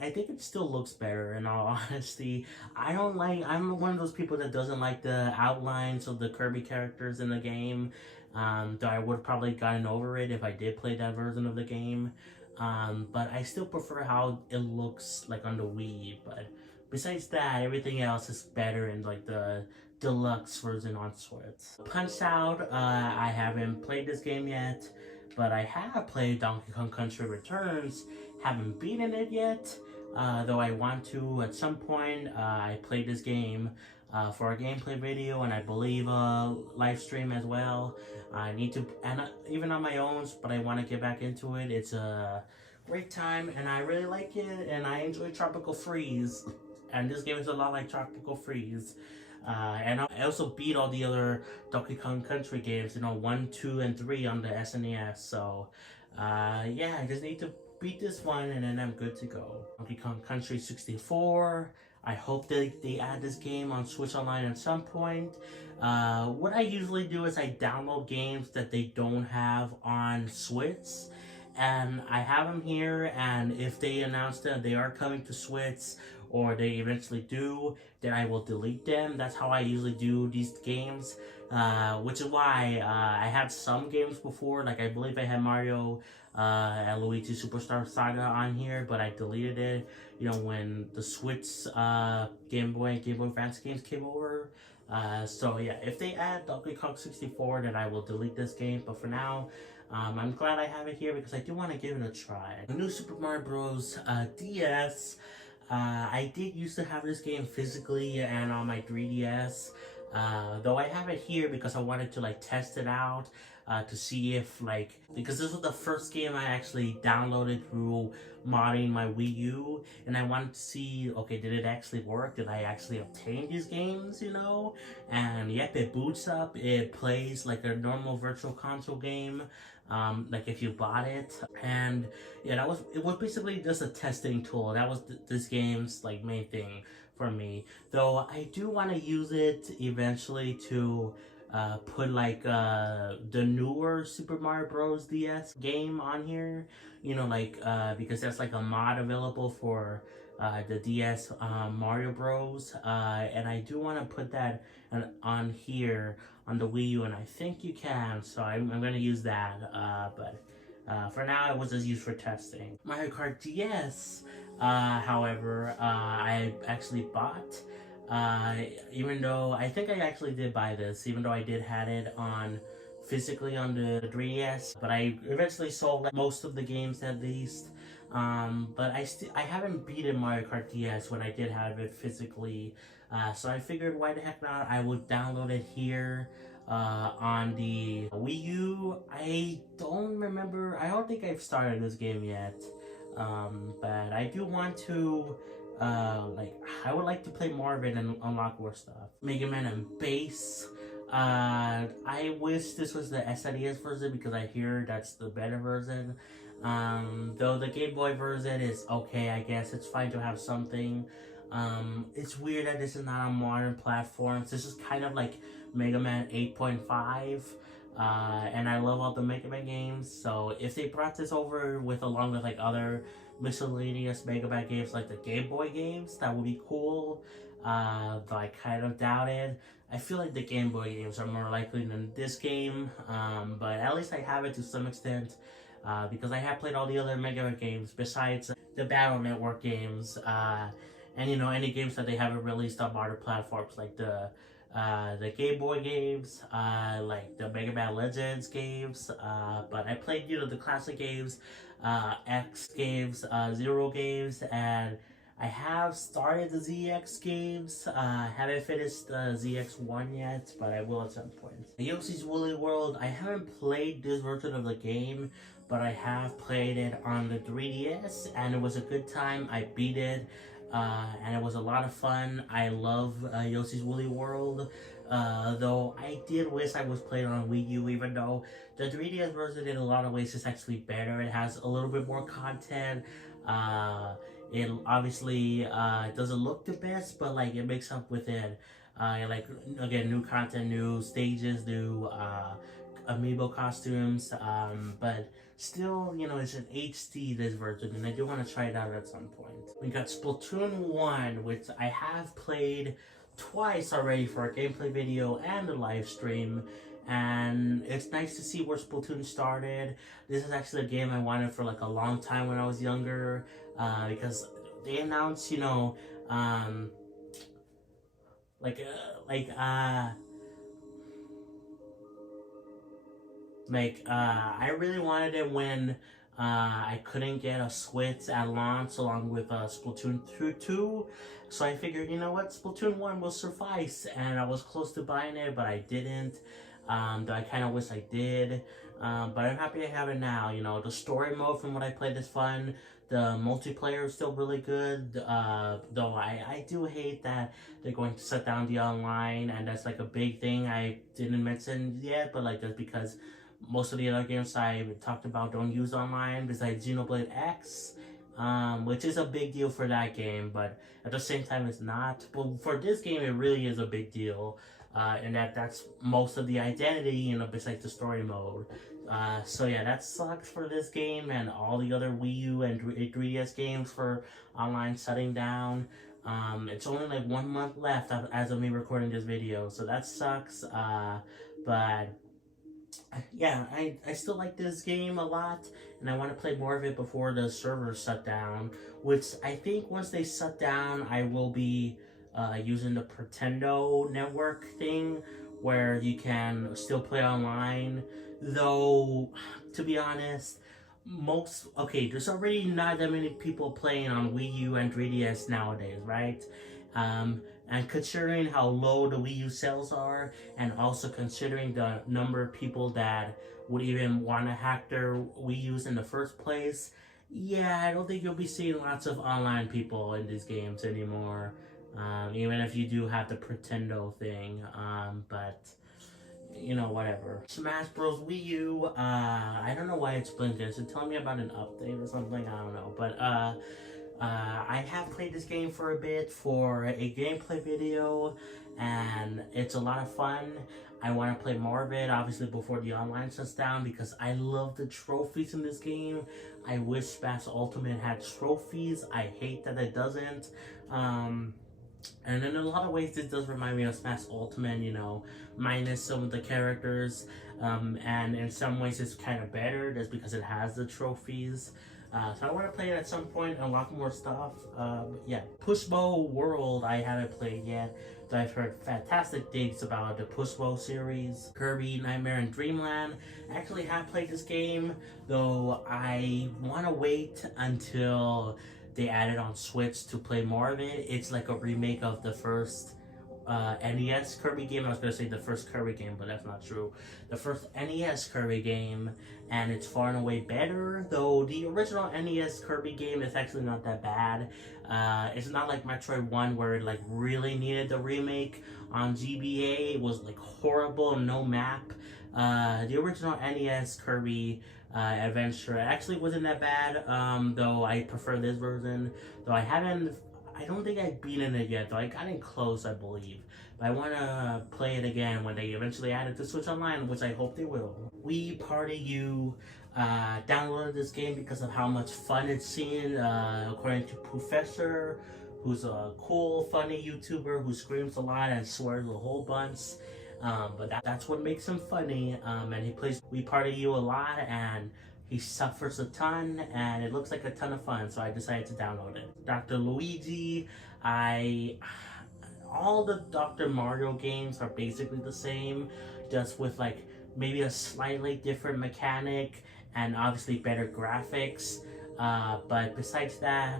it still looks better. In all honesty, I'm one of those people that doesn't like the outlines of the Kirby characters in the game. Though I would have probably gotten over it if I did play that version of the game. But I still prefer how it looks like on the Wii. But besides that, everything else is better in like the deluxe version on Switch. Punch Out, I haven't played this game yet, but I have played Donkey Kong Country Returns. Haven't beaten it yet, though I want to at some point. I played this game for a gameplay video and I believe a live stream as well. I need to, and even on my own, but I want to get back into it. It's a great time and I really like it, and I enjoy Tropical Freeze, and this game is a lot like Tropical Freeze. And I also beat all the other Donkey Kong Country games, 1, 2, and 3 on the SNES. So, yeah, I just need to beat this one and then I'm good to go. Donkey Kong Country 64. I hope they add this game on Switch Online at some point. What I usually do is I download games that they don't have on Switch, and I have them here, and if they announce that they are coming to Switch, or they eventually do, then I will delete them. That's how I usually do these games, which is why I had some games before, like I believe I had Mario and Luigi Superstar Saga on here, but I deleted it, when the Switch Game Boy and Game Boy Advance games came over. So yeah, if they add Donkey Kong 64, then I will delete this game, but for now, I'm glad I have it here because I do want to give it a try. The new Super Mario Bros. DS. I did used to have this game physically and on my 3DS, though I have it here because I wanted to like test it out to see if because this was the first game I actually downloaded through modding my Wii U, and I wanted to see, okay, did it actually work? Did I actually obtain these games, And yep, it boots up, it plays like a normal virtual console game. Like if you bought it, and yeah, it was basically just a testing tool. That was this game's like main thing for me. Though I do want to use it eventually to put like the newer Super Mario Bros. DS game on here. Because there's like a mod available for the DS Mario Bros. And I do want to put that on here on the Wii U, and I think you can, so I'm going to use that. But for now, it was just used for testing. Mario Kart DS, however, I actually bought. Uh, Even though I think I actually did buy this, even though I did had it on physically on the 3DS, but I eventually sold most of the games at least. But I haven't beaten Mario Kart DS when I did have it physically, so I figured why the heck not? I would download it here on the Wii U. I don't remember. I don't think I've started this game yet, but I do want to. Like I would like to play more of it and unlock more stuff. Mega Man and Bass. I wish this was the SNES version because I hear that's the better version. Though the Game Boy version is okay, I guess it's fine to have something. It's weird that this is not on modern platforms. This is kind of like Mega Man 8.5. And I love all the Mega Man games, so if they brought this over with along with like other miscellaneous Mega Man games like the Game Boy games, that would be cool. Though I kind of doubt it. I feel like the Game Boy games are more likely than this game, but at least I have it to some extent. Because I have played all the other Mega Man games besides the Battle Network games, and you know any games that they haven't released on modern platforms like the Game Boy games, like the Mega Man Legends games, but I played the classic games, X games, Zero games, and I have started the ZX games. Haven't finished the ZX1 yet, but I will at some point. Yoshi's Woolly World, I haven't played this version of the game, but I have played it on the 3DS, and it was a good time. I beat it, and it was a lot of fun. I love Yoshi's Woolly World, though I did wish I was playing on Wii U, even though the 3DS version in a lot of ways is actually better. It has a little bit more content. It obviously doesn't look the best, but like it makes up with it. Like again, new content, new stages, new amiibo costumes. But still, you know, it's an HD this version, and I do want to try it out at some point. We got Splatoon 1, which I have played twice already for a gameplay video and a live stream. And it's nice to see where Splatoon started. This is actually a game I wanted for like a long time when I was younger, because they announced, you know, like I really wanted it when I couldn't get a Switch at launch along with Splatoon 2. So I figured, you know what, Splatoon 1 will suffice. And I was close to buying it, but I didn't. Though I kind of wish I did. But I'm happy I have it now. You know, the story mode from what I played is fun. The multiplayer is still really good. Though I do hate that they're going to shut down the online. And that's like a big thing I didn't mention yet. But like that's because most of the other games I talked about don't use online besides Xenoblade X, which is a big deal for that game, but at the same time it's not. But for this game, it really is a big deal, and that's most of the identity, you know, besides the story mode. So yeah, that sucks for this game and all the other Wii U and 3DS games for online shutting down. It's only like 1 month left as of me recording this video, so that sucks. But yeah, I still like this game a lot, and I want to play more of it before the servers shut down, which I think once they shut down, I will be using the Pretendo network thing, where you can still play online, though, to be honest, there's already not that many people playing on Wii U and 3DS nowadays, right? And considering how low the Wii U sales are, and also considering the number of people that would even want to hack their Wii U's in the first place, yeah, I don't think you'll be seeing lots of online people in these games anymore. Even if you do have the Pretendo thing, but you know, whatever. Smash Bros. Wii U, I don't know why it's blinking. Is it telling me about an update or something? I don't know, but I have played this game for a bit for a gameplay video, and it's a lot of fun. I want to play more of it, obviously, before the online shuts down because I love the trophies in this game. I wish Smash Ultimate had trophies. I hate that it doesn't. Um, and in a lot of ways, this does remind me of Smash Ultimate, you know, minus some of the characters. And in some ways, it's kind of better just because it has the trophies. So I want to play it at some point, unlock more stuff. Yeah, Pushbo World, I haven't played yet. So I've heard fantastic things about the Pushbo series. Kirby Nightmare and Dreamland. I actually have played this game, though I want to wait until they added on Switch to play more of it. It's like a remake of the first NES Kirby game. I was gonna say the first Kirby game, but that's not true. The first NES Kirby game, and it's far and away better. Though the original NES Kirby game is actually not that bad. It's not like Metroid 1 where it like really needed the remake. On GBA, it was like horrible, no map. The original NES Kirby adventure actually wasn't that bad. Though I prefer this version. Though I don't think I've beaten it yet, though I got in close, I believe. But I want to play it again when they eventually add it to Switch Online, which I hope they will. We Party You downloaded this game because of how much fun it's seen, according to Professor, who's a cool, funny YouTuber who screams a lot and swears a whole bunch. But that's what makes him funny, and he plays We Party You a lot, and he suffers a ton, and it looks like a ton of fun, so I decided to download it. Dr. Luigi, all the Dr. Mario games are basically the same, just with like maybe a slightly different mechanic, and obviously better graphics. But besides that,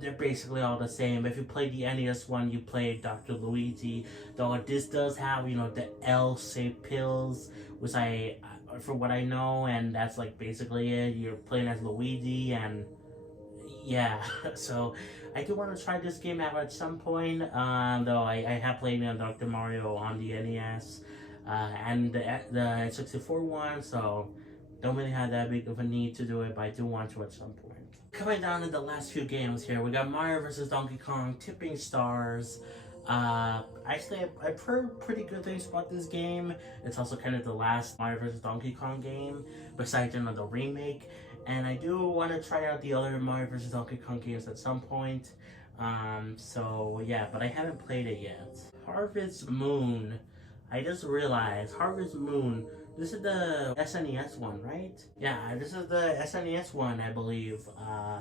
they're basically all the same. If you play the NES one, you play Dr. Luigi. Though this does have, you know, the L-shaped pills, which from what I know, and that's like basically it. You're playing as Luigi, and yeah. So I do want to try this game out at some point. Though I have played Dr. Mario on the NES, and the 64 one, so don't really have that big of a need to do it, but I do want to at some point. Coming down to the last few games here, we got Mario vs. Donkey Kong, Tipping Stars. Actually, I've heard pretty good things about this game. It's also kind of the last Mario vs. Donkey Kong game, besides the remake. And I do want to try out the other Mario vs. Donkey Kong games at some point. So yeah, but I haven't played it yet. Harvest Moon. I just realized, Harvest Moon, this is the SNES one, right? Yeah, this is the SNES one, I believe. I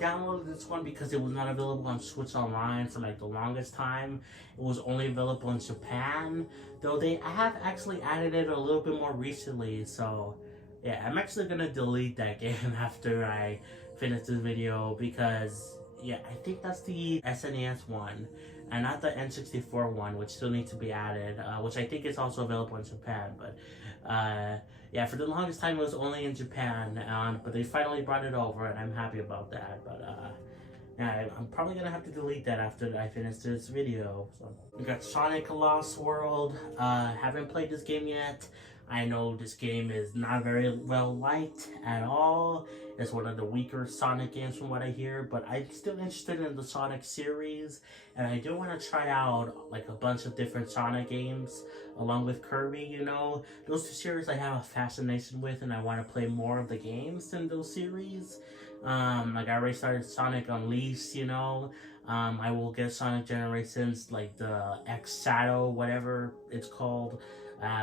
downloaded this one because it was not available on Switch Online for like the longest time. It was only available in Japan, though I have actually added it a little bit more recently. So yeah, I'm actually gonna delete that game after I finish this video because yeah, I think that's the SNES one and not the N64 one, which still needs to be added, which I think is also available in Japan. But yeah, for the longest time it was only in Japan, but they finally brought it over, and I'm happy about that. But yeah, I'm probably gonna have to delete that after I finish this video. So we got Sonic Lost World. Haven't played this game yet. I know this game is not very well liked at all. It's one of the weaker Sonic games from what I hear, but I'm still interested in the Sonic series, and I do want to try out like a bunch of different Sonic games along with Kirby, you know. Those two series I have a fascination with, and I want to play more of the games in those series. Like I already started Sonic Unleashed, you know. I will get Sonic Generations, like the X Shadow, whatever it's called,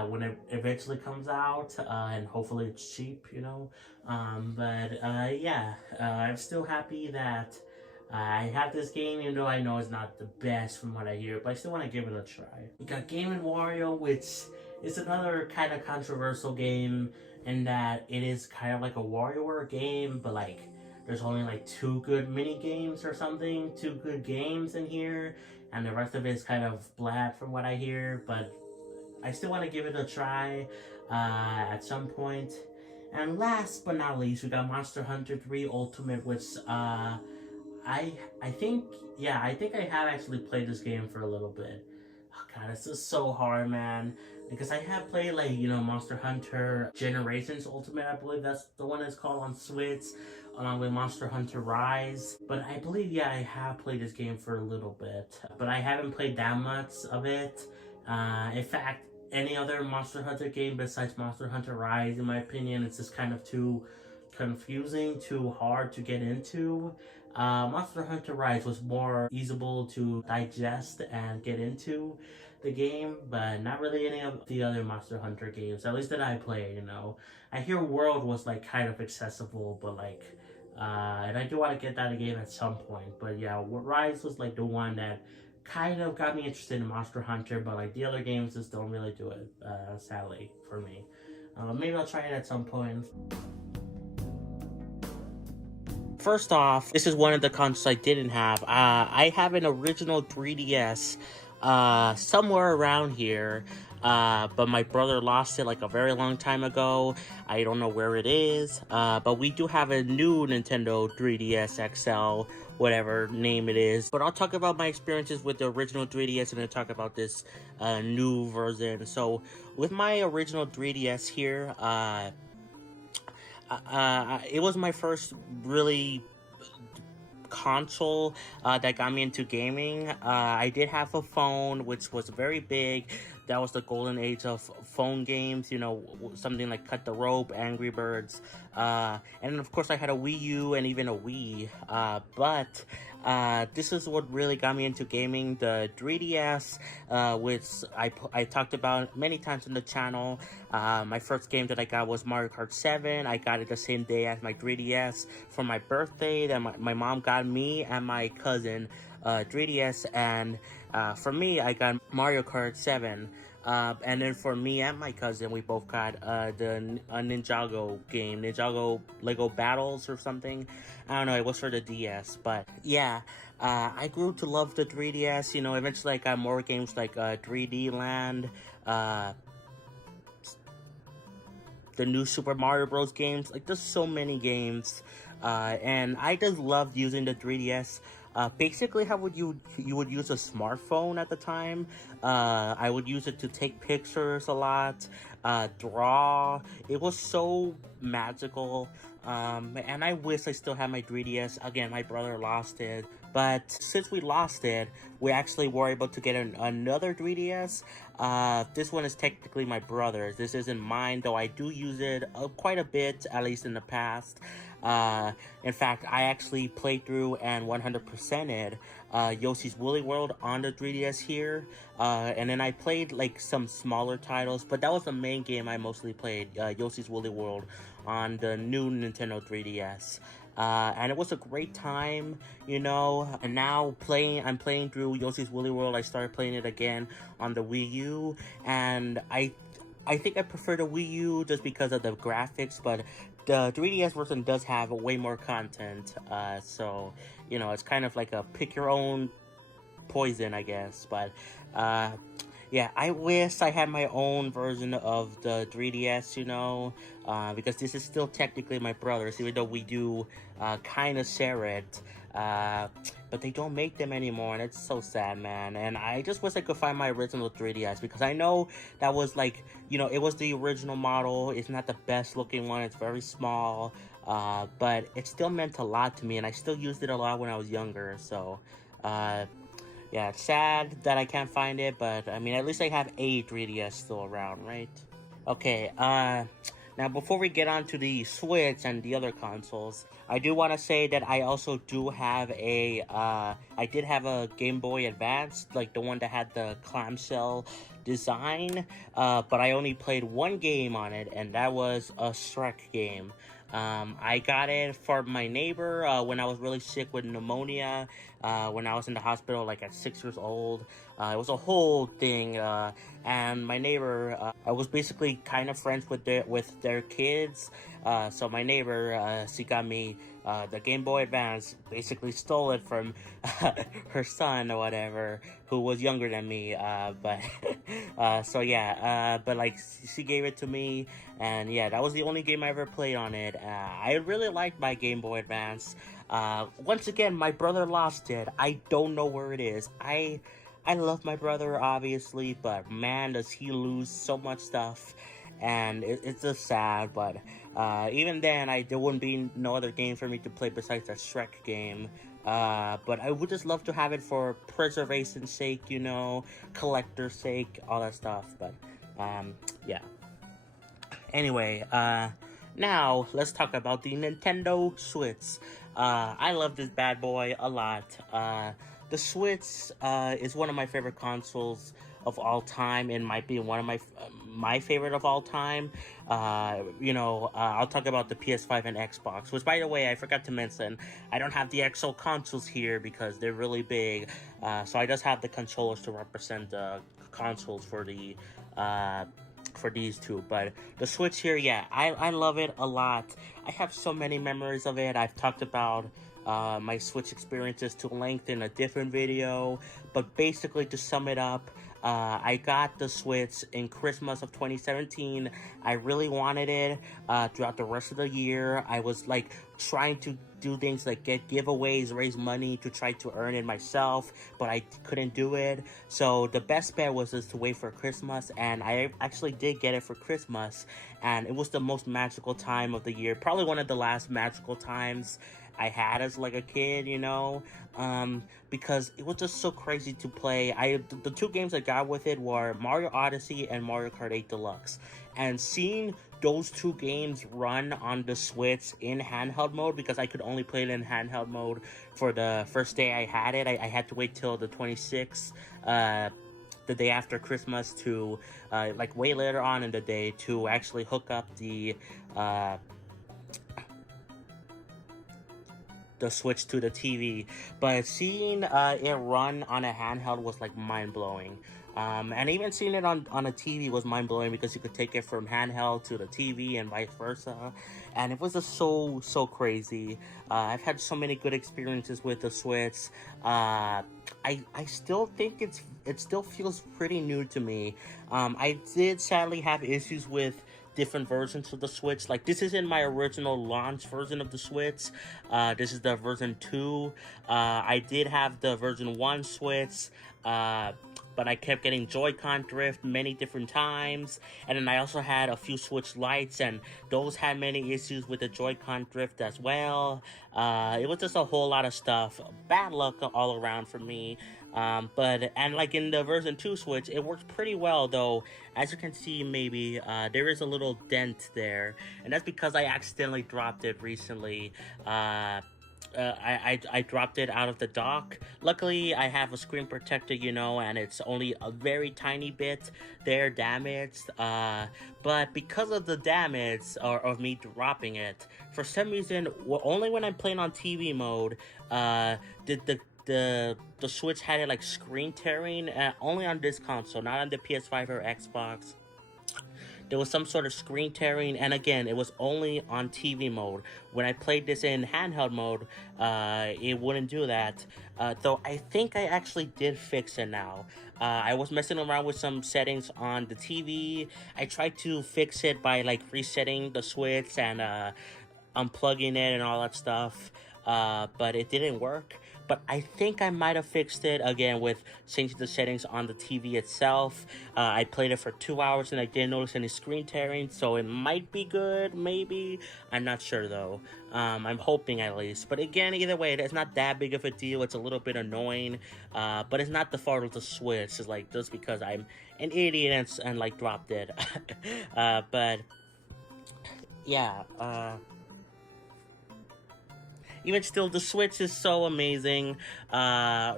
when it eventually comes out, and hopefully it's cheap, you know. Yeah, I'm still happy that I have this game, even though I know it's not the best from what I hear, but I still want to give it a try. We got Game & Wario, which is another kind of controversial game in that it is kind of like a WarioWare game, but like there's only like 2 good mini games or something, 2 good games in here, and the rest of it is kind of flat from what I hear, but I still want to give it a try at some point. And last but not least, we got Monster Hunter 3 Ultimate, which I think I have actually played this game for a little bit. Oh god, this is so hard, man. Because I have played like, you know, Monster Hunter Generations Ultimate, I believe that's the one it's called on Switch. along with Monster Hunter Rise. But I believe, yeah, I have played this game for a little bit, but I haven't played that much of it. In fact, any other Monster Hunter game besides Monster Hunter Rise, in my opinion, it's just kind of too confusing, too hard to get into. Monster Hunter Rise was more easable to digest and get into the game, but not really any of the other Monster Hunter games, at least that I played, you know. I hear World was like kind of accessible, but like, and I do want to get that game at some point, but yeah, Rise was like the one that kind of got me interested in Monster Hunter, but like the other games just don't really do it, sadly, for me. Maybe I'll try it at some point. First off, this is one of the consoles I didn't have. I have an original 3DS somewhere around here, but my brother lost it like a very long time ago. I don't know where it is, but we do have a new Nintendo 3DS XL, whatever name it is. But I'll talk about my experiences with the original 3DS and then talk about this new version. So with my original 3DS here, it was my first really console that got me into gaming. I did have a phone which was very big. That was the golden age of phone games, you know, something like Cut the Rope, Angry Birds, and of course I had a Wii U and even a Wii, but this is what really got me into gaming, the 3DS, which I talked about many times on the channel. My first game that I got was Mario Kart 7. I got it the same day as my 3DS for my birthday. Then my mom got me and my cousin 3DS, and for me, I got Mario Kart 7. And then for me and my cousin, we both got the Ninjago game, Ninjago Lego Battles or something. I don't know, it was for the DS, but yeah, I grew to love the 3DS. You know, eventually I got more games like 3D Land, the new Super Mario Bros. Games. Like, there's so many games, and I just loved using the 3DS. Basically, how would you would use a smartphone at the time? I would use it to take pictures a lot, draw. It was so magical. And I wish I still had my 3DS. Again, my brother lost it. But since we lost it, we actually were able to get another 3DS. This one is technically my brother's. This isn't mine, though I do use it quite a bit, at least in the past. In fact, I actually played through and 100%ed Yoshi's Woolly World on the 3DS here. And then I played like some smaller titles, but that was the main game I mostly played, Yoshi's Woolly World on the new Nintendo 3DS. And it was a great time, you know. And now I'm playing through Yoshi's Woolly World. I started playing it again on the Wii U, and I think I prefer the Wii U just because of the graphics, but the 3DS version does have way more content, so, you know, it's kind of like a pick your own poison, I guess. But yeah, I wish I had my own version of the 3DS, you know, because this is still technically my brother's, even though we do kind of share it. But they don't make them anymore, and it's so sad, man. And I just wish I could find my original 3DS, because I know that was like, you know, it was the original model. It's not the best looking one. It's very small, but it still meant a lot to me, and I still used it a lot when I was younger. So yeah, it's sad that I can't find it, but I mean, at least I have a 3DS still around, right? Okay, now before we get on to the Switch and the other consoles, I do want to say that I also do have I did have a Game Boy Advance, like the one that had the clamshell design, but I only played one game on it, and that was a Shrek game. I got it for my neighbor when I was really sick with pneumonia, when I was in the hospital like at 6 years old. It was a whole thing, and my neighbor, I was basically kind of friends with their kids, so my neighbor, she got me the Game Boy Advance, basically stole it from her son or whatever, who was younger than me, but so yeah, but like she gave it to me, and yeah, that was the only game I ever played on it. I really liked my Game Boy Advance. Once again, my brother lost it. I don't know where it is. I love my brother, obviously, but man, does he lose so much stuff, and it's just sad. But Even then, there wouldn't be no other game for me to play besides that Shrek game. But I would just love to have it for preservation's sake, collector's sake, all that stuff. But yeah. Anyway, now let's talk about the Nintendo Switch. I love this bad boy a lot. The Switch is one of my favorite consoles of all time, and might be one of my favorite of all time. I'll talk about the PS5 and Xbox, which, by the way, I forgot to mention, I don't have the XO consoles here because they're really big. So I just have the controllers to represent the consoles for these two. But the Switch here, yeah, I love it a lot. I have so many memories of it. I've talked about my Switch experiences to length in a different video, but basically, to sum it up, I got the Switch in Christmas of 2017. I really wanted it throughout the rest of the year. I was like trying to do things like get giveaways, raise money to try to earn it myself, but I couldn't do it. So the best bet was just to wait for Christmas, and I actually did get it for Christmas, and it was the most magical time of the year. Probably one of the last magical times I had as like a kid, because it was just so crazy to play. The two games I got with it were Mario Odyssey and Mario Kart 8 Deluxe, and seeing those two games run on the Switch in handheld mode, because I could only play it in handheld mode for the first day I had it. I had to wait till the 26th, the day after Christmas, to way later on in the day, to actually hook up the Switch to the TV. But seeing it run on a handheld was like mind-blowing. And even seeing it on a TV was mind-blowing, because you could take it from handheld to the TV and vice versa. And it was just so crazy. I've had so many good experiences with the Switch. I still think it still feels pretty new to me. I did sadly have issues with different versions of the Switch. Like, this isn't my original launch version of the Switch. This is the version 2. I did have the version 1 Switch, but I kept getting Joy-Con drift many different times. And then I also had a few Switch Lites, and those had many issues with the Joy-Con drift as well. It was just a whole lot of stuff. Bad luck all around for me. And like in the version 2 Switch, it works pretty well, though. As you can see, maybe, there is a little dent there. And that's because I accidentally dropped it recently. I dropped it out of the dock. Luckily, I have a screen protector, and it's only a very tiny bit there damaged. But because of the damage, or of me dropping it, for some reason, only when I'm playing on TV mode, did the Switch had it like screen tearing, only on this console, not on the PS5 or Xbox. There was some sort of screen tearing, and again, it was only on TV mode. When I played this in handheld mode, it wouldn't do that. Though I think I actually did fix it now. I was messing around with some settings on the TV. I tried to fix it by like resetting the Switch and unplugging it and all that stuff. But it didn't work. But I think I might have fixed it again with changing the settings on the TV itself. I played it for 2 hours and I didn't notice any screen tearing, so it might be good, maybe. I'm not sure though. I'm hoping at least. But again, either way, it's not that big of a deal. It's a little bit annoying, but it's not the fault of the Switch. It's like just because I'm an idiot and like dropped it. But yeah. Even still, the Switch is so amazing.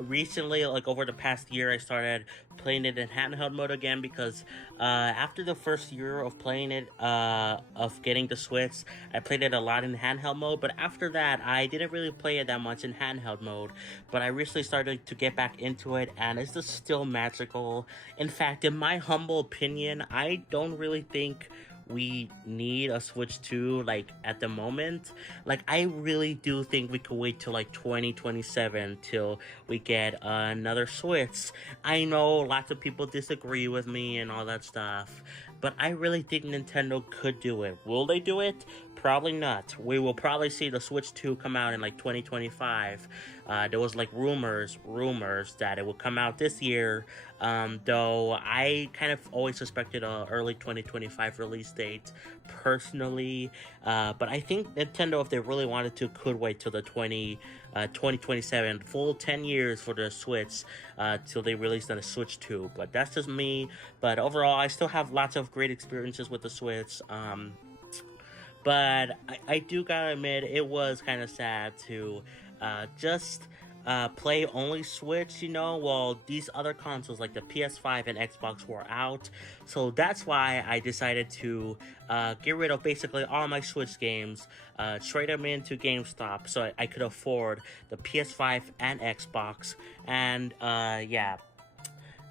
Recently, like over the past year, I started playing it in handheld mode again, because after the first year of playing it, of getting the Switch, I played it a lot in handheld mode. But after that, I didn't really play it that much in handheld mode. But I recently started to get back into it, and it's just still magical. In fact, in my humble opinion, I don't really think we need a Switch 2, like, at the moment. Like, I really do think we could wait till, like, 2027 till we get another Switch. I know lots of people disagree with me and all that stuff, but I really think Nintendo could do it. Will they do it? Probably not. We will probably see the Switch 2 come out in like 2025. There was like rumors that it would come out this year, though I kind of always suspected a early 2025 release date personally. But I think Nintendo, if they really wanted to, could wait till the 2027, full 10 years for the Switch, till they release the Switch 2. But that's just me. But overall, I still have lots of great experiences with the Switch. But I do gotta admit, it was kind of sad to just play only Switch, while these other consoles like the PS5 and Xbox were out. So that's why I decided to get rid of basically all my Switch games, trade them into GameStop so I could afford the PS5 and Xbox. And yeah.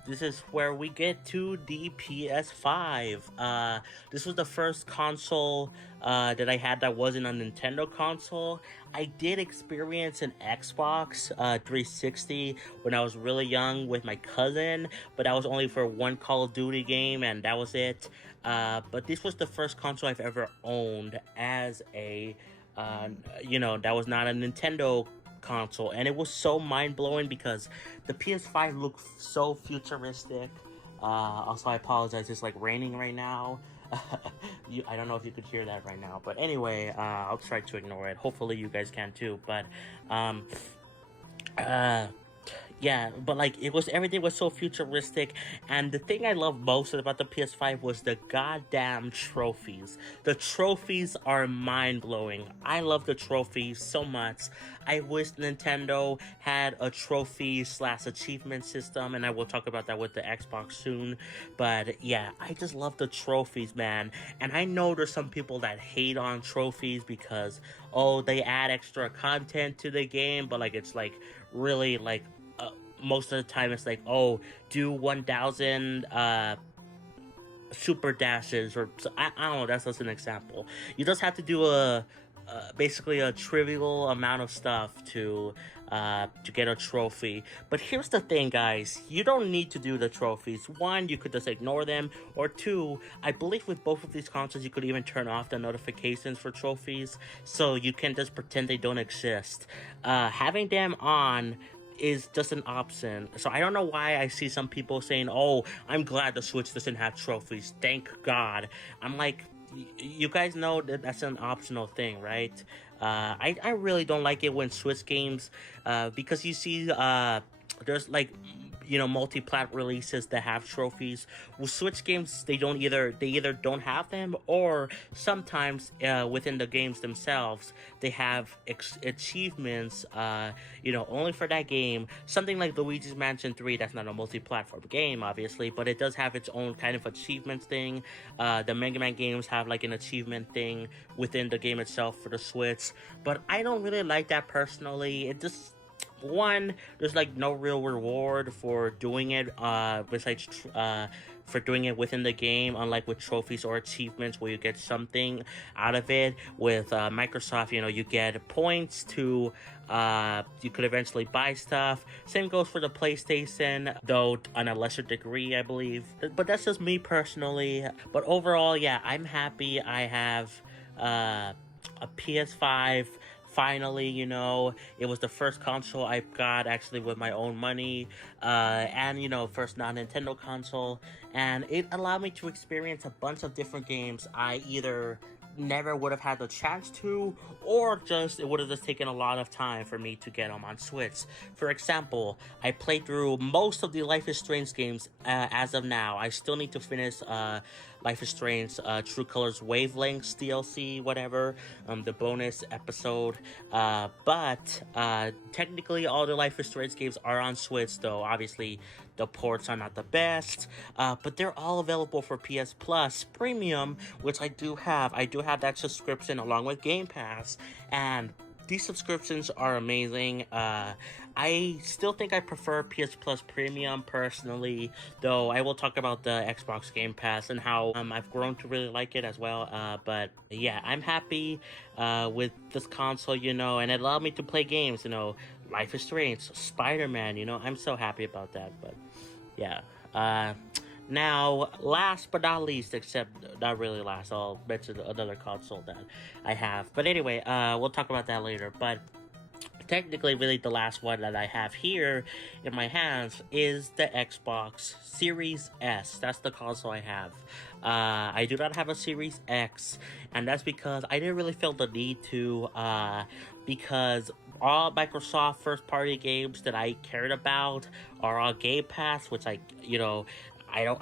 This is where we get to the PS5. This was the first console that I had that wasn't a Nintendo console. I did experience an Xbox 360 when I was really young with my cousin, but that was only for one Call of Duty game, and that was it. But this was the first console I've ever owned as a, that was not a Nintendo console, and it was so mind-blowing because the PS5 looked so futuristic. Also, I apologize, it's like raining right now. I don't know if you could hear that right now, but anyway, I'll try to ignore it. Hopefully you guys can too. But yeah, but like everything was so futuristic, and the thing I love most about the PS5 was the goddamn trophies. The trophies are mind-blowing. I love the trophies so much. I wish Nintendo had a trophy/achievement system, and I will talk about that with the Xbox soon. But yeah, I just love the trophies, man. And I know there's some people that hate on trophies because, they add extra content to the game, but like it's like really like most of the time it's like, do 1,000 super dashes, or I don't know, that's just an example. You just have to do basically a trivial amount of stuff to get a trophy. But here's the thing, guys, you don't need to do the trophies. One, you could just ignore them, or two, I believe with both of these consoles you could even turn off the notifications for trophies, so you can just pretend they don't exist. Having them on is just an option. So I don't know why I see some people saying, I'm glad the Switch doesn't have trophies, thank God. I'm like, you guys know that that's an optional thing, right? I really don't like it when Switch games, because you see there's like multi-plat releases that have trophies. With Switch games, they either don't have them, or sometimes within the games themselves they have achievements only for that game. Something like Luigi's Mansion 3, that's not a multi-platform game obviously, but it does have its own kind of achievements thing. The Mega Man games have like an achievement thing within the game itself for the Switch, but I don't really like that personally. It just, one, there's like no real reward for doing it, besides for doing it within the game, unlike with trophies or achievements where you get something out of it. With Microsoft, you get points to, you could eventually buy stuff. Same goes for the PlayStation, though on a lesser degree, I believe. But that's just me personally. But overall, yeah, I'm happy I have a PS5. Finally, it was the first console I got actually with my own money, and first non-Nintendo console, and it allowed me to experience a bunch of different games I either never would have had the chance to, or just it would have just taken a lot of time for me to get them on Switch. For example, I played through most of the Life is Strange games as of now. I still need to finish Life is Strange True Colors Wavelengths DLC, whatever, the bonus episode. But technically all the Life is Strange games are on Switch, though obviously the ports are not the best, but they're all available for PS Plus Premium, which I do have. I do have that subscription along with Game Pass, and these subscriptions are amazing. I still think I prefer PS Plus Premium personally, though I will talk about the Xbox Game Pass and how I've grown to really like it as well. But yeah, I'm happy with this console, and it allowed me to play games, Life is Strange, Spider-Man, I'm so happy about that. But yeah, Now, last but not least, except not really last, I'll mention another console that I have. But anyway, we'll talk about that later. But technically, really the last one that I have here in my hands is the Xbox Series S. That's the console I have. I do not have a Series X, and that's because I didn't really feel the need to, because all Microsoft first-party games that I cared about are on Game Pass, which I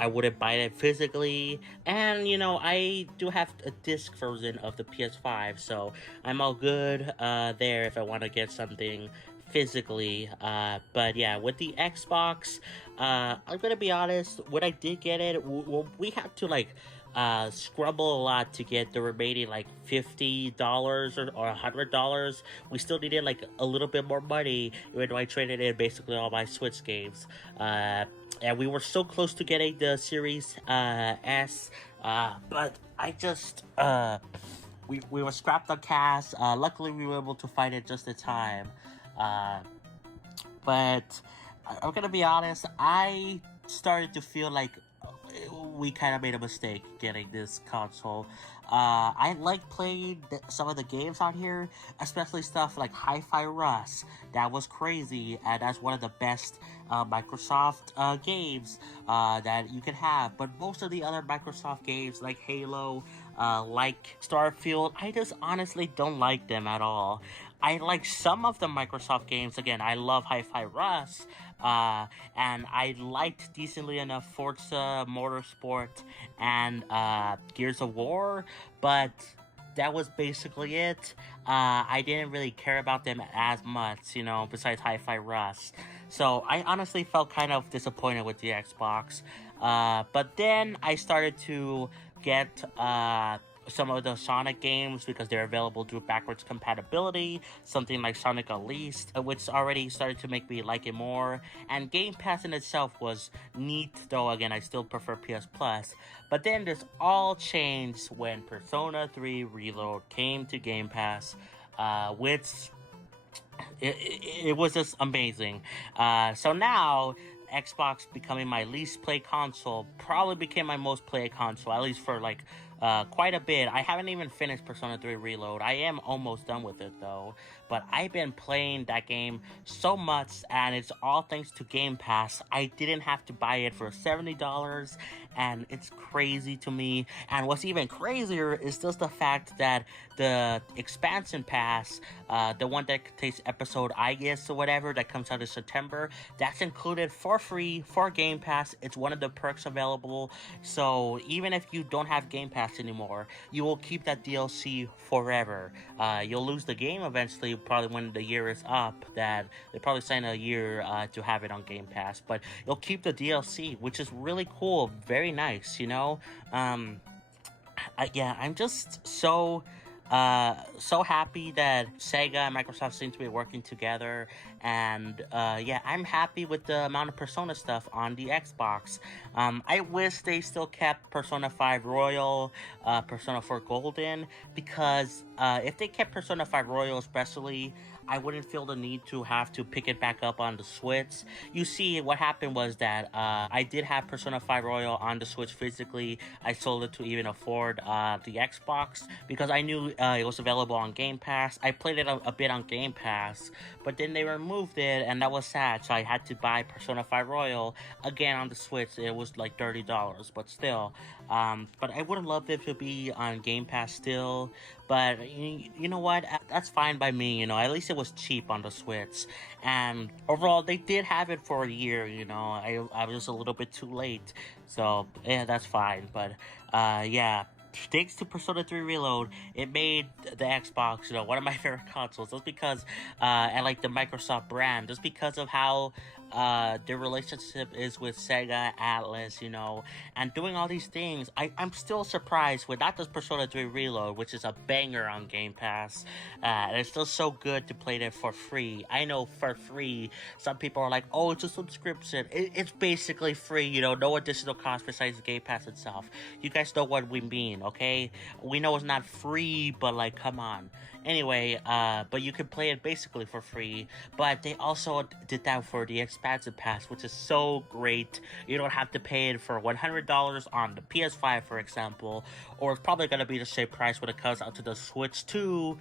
wouldn't buy it physically, and I do have a disc version of the PS5, so I'm all good there if I want to get something physically. But yeah, with the Xbox, I'm gonna be honest, when I did get it, we had to scrabble a lot to get the remaining $50 or $100. We still needed a little bit more money, even though I traded in basically all my Switch games. And we were so close to getting the Series S, but I just we were scrapped on cash. Luckily, we were able to find it just in time. But I'm gonna be honest, I started to feel like we kind of made a mistake getting this console. I like playing some of the games on here, especially stuff like Hi-Fi Rush. That was crazy, and that's one of the best Microsoft games that you can have. But most of the other Microsoft games, like Halo, like Starfield, I just honestly don't like them at all. I like some of the Microsoft games. Again, I love Hi-Fi Rush, and I liked decently enough Forza Motorsport and Gears of War, but that was basically it. I didn't really care about them as much, besides Hi-Fi Rush. So I honestly felt kind of disappointed with the Xbox. But then I started to get some of the Sonic games because they're available through backwards compatibility, something like Sonic Unleashed, which already started to make me like it more. And Game Pass in itself was neat, though again I still prefer PS Plus. But then this all changed when Persona 3 Reload came to Game Pass, which it was just amazing. So now Xbox becoming my least played console probably became my most played console, at least for quite a bit. I haven't even finished Persona 3 Reload. I am almost done with it though, but I've been playing that game so much, and it's all thanks to Game Pass. I didn't have to buy it for $70, and it's crazy to me. And what's even crazier is just the fact that the expansion pass, the one that contains episode I guess or whatever that comes out in September, that's included for free for Game Pass. It's one of the perks available. So even if you don't have Game Pass anymore, you will keep that DLC forever. You'll lose the game eventually, probably when the year is up, that they probably sign a year to have it on Game Pass, but you'll keep the DLC, which is really cool, very nice, I'm just so happy that Sega and Microsoft seem to be working together, and I'm happy with the amount of Persona stuff on the Xbox. I wish they still kept Persona 5 Royal, Persona 4 Golden, because if they kept Persona 5 Royal especially, I wouldn't feel the need to have to pick it back up on the Switch. You see, what happened was that I did have Persona 5 Royal on the Switch physically. I sold it to even afford the Xbox because I knew it was available on Game Pass. I played it a bit on Game Pass, but then they removed it, and that was sad, so I had to buy Persona 5 Royal again on the Switch. It was like $30, but still. But I would have loved it to be on Game Pass still, but you know what? That's fine by me, at least it was cheap on the Switch, and overall, they did have it for a year, I was a little bit too late, so yeah, that's fine, but thanks to Persona 3 Reload, it made the Xbox, one of my favorite consoles, just because I like the Microsoft brand, just because of how their relationship is with Sega, Atlas, and doing all these things. I'm still surprised with not just Persona 3 Reload, which is a banger on Game Pass, and it's still so good to play it for free. I know for free, some people are like, oh, it's a subscription. It's basically free, no additional cost besides the Game Pass itself. You guys know what we mean, okay? We know it's not free, but come on. Anyway, but you can play it basically for free. But they also did that for the expansive pass, which is so great. You don't have to pay it for $100 on the PS5, for example, or it's probably gonna be the same price when it comes out to the Switch 2,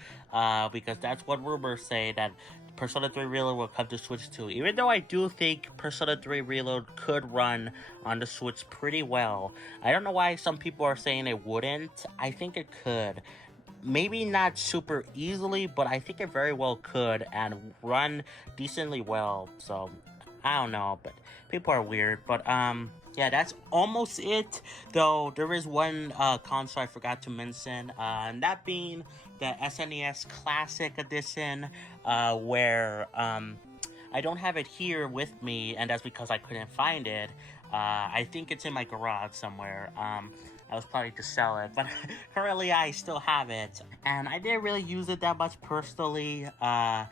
because that's what rumors say, that Persona 3 Reload will come to Switch 2. Even though I do think Persona 3 Reload could run on the Switch pretty well. I don't know why some people are saying it wouldn't. I think it could. Maybe not super easily, but I think it very well could and run decently well. So I don't know, but people are weird. But yeah, that's almost it. Though there is one console I forgot to mention, and that being the SNES Classic Edition, where I don't have it here with me, and that's because I couldn't find it. I think it's in my garage somewhere. I was planning to sell it, but currently I still have it, and I didn't really use it that much personally. I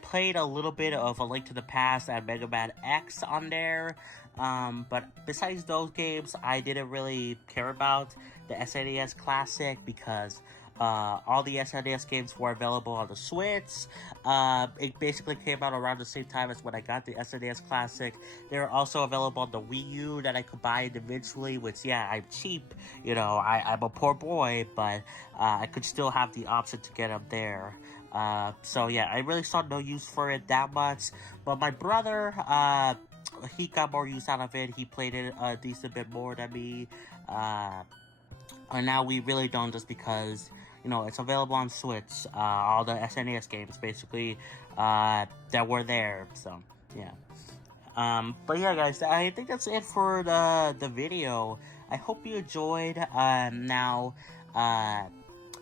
played a little bit of A Link to the Past and Mega Man X on there, but besides those games, I didn't really care about the SNES Classic because all the SNES games were available on the Switch. It basically came out around the same time as when I got the SNES Classic. They were also available on the Wii U that I could buy individually, which, yeah, I'm cheap. You know, I'm a poor boy, but I could still have the option to get them there. So, yeah, I really saw no use for it that much. But my brother, he got more use out of it. He played it a decent bit more than me. And now we really don't, just because, you know, it's available on Switch. All the SNES games, basically, that were there. So, yeah. But yeah, guys, I think that's it for the video. I hope you enjoyed. Now,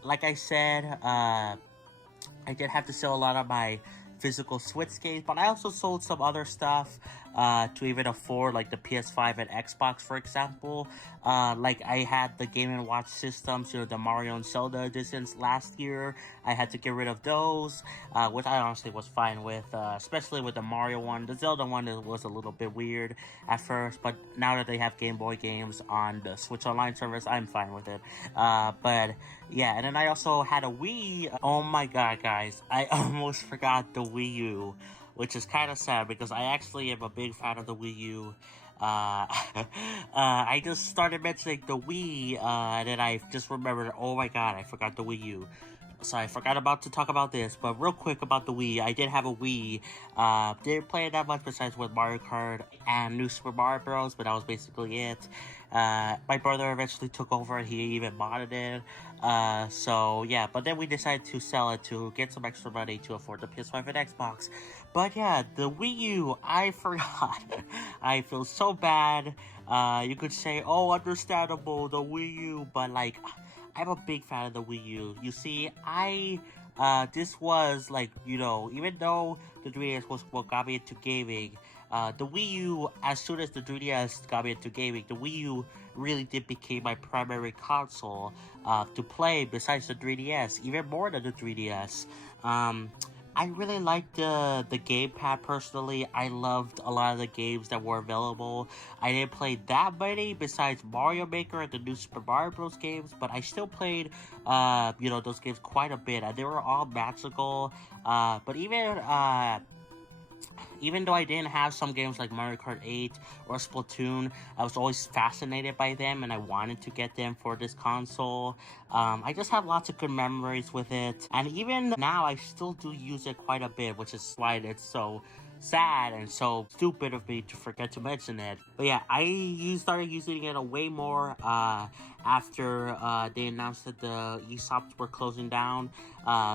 like I said, I did have to sell a lot of my physical Switch games, but I also sold some other stuff to even afford, like the PS5 and Xbox, for example. Like I had the Game & Watch systems, you know, the Mario and Zelda editions last year. I had to get rid of those, which I honestly was fine with, especially with the Mario one. The Zelda one was a little bit weird at first, but now that they have Game Boy games on the Switch Online service, I'm fine with it. But yeah, and then I also had a Wii. Oh my god, guys, I almost forgot the Wii U, which is kind of sad because I actually am a big fan of the Wii U. I just started mentioning the Wii, and then I just remembered, oh my god, I forgot the Wii U. So I forgot about to talk about this, but real quick about the Wii, I did have a Wii. Didn't play it that much besides with Mario Kart and New Super Mario Bros, but that was basically it. My brother eventually took over and he even modded it. So yeah, but then we decided to sell it to get some extra money to afford the PS5 and Xbox. But yeah, the Wii U, I forgot. I feel so bad. You could say, oh, understandable, the Wii U, but like, I'm a big fan of the Wii U. You see, this was like, you know, even though the 3DS was what got me into gaming, the Wii U, as soon as the 3DS got me into gaming, the Wii U really did become my primary console to play besides the 3DS, even more than the 3DS. I really liked the gamepad personally. I loved a lot of the games that were available. I didn't play that many besides Mario Maker and the New Super Mario Bros. Games, but I still played, you know, those games quite a bit, and they were all magical. But even though I didn't have some games like Mario Kart 8 or Splatoon, I was always fascinated by them and I wanted to get them for this console. I just have lots of good memories with it. And even now, I still do use it quite a bit, which is why it's so sad and so stupid of me to forget to mention it. But yeah, I started using it a way more after they announced that the eShops were closing down.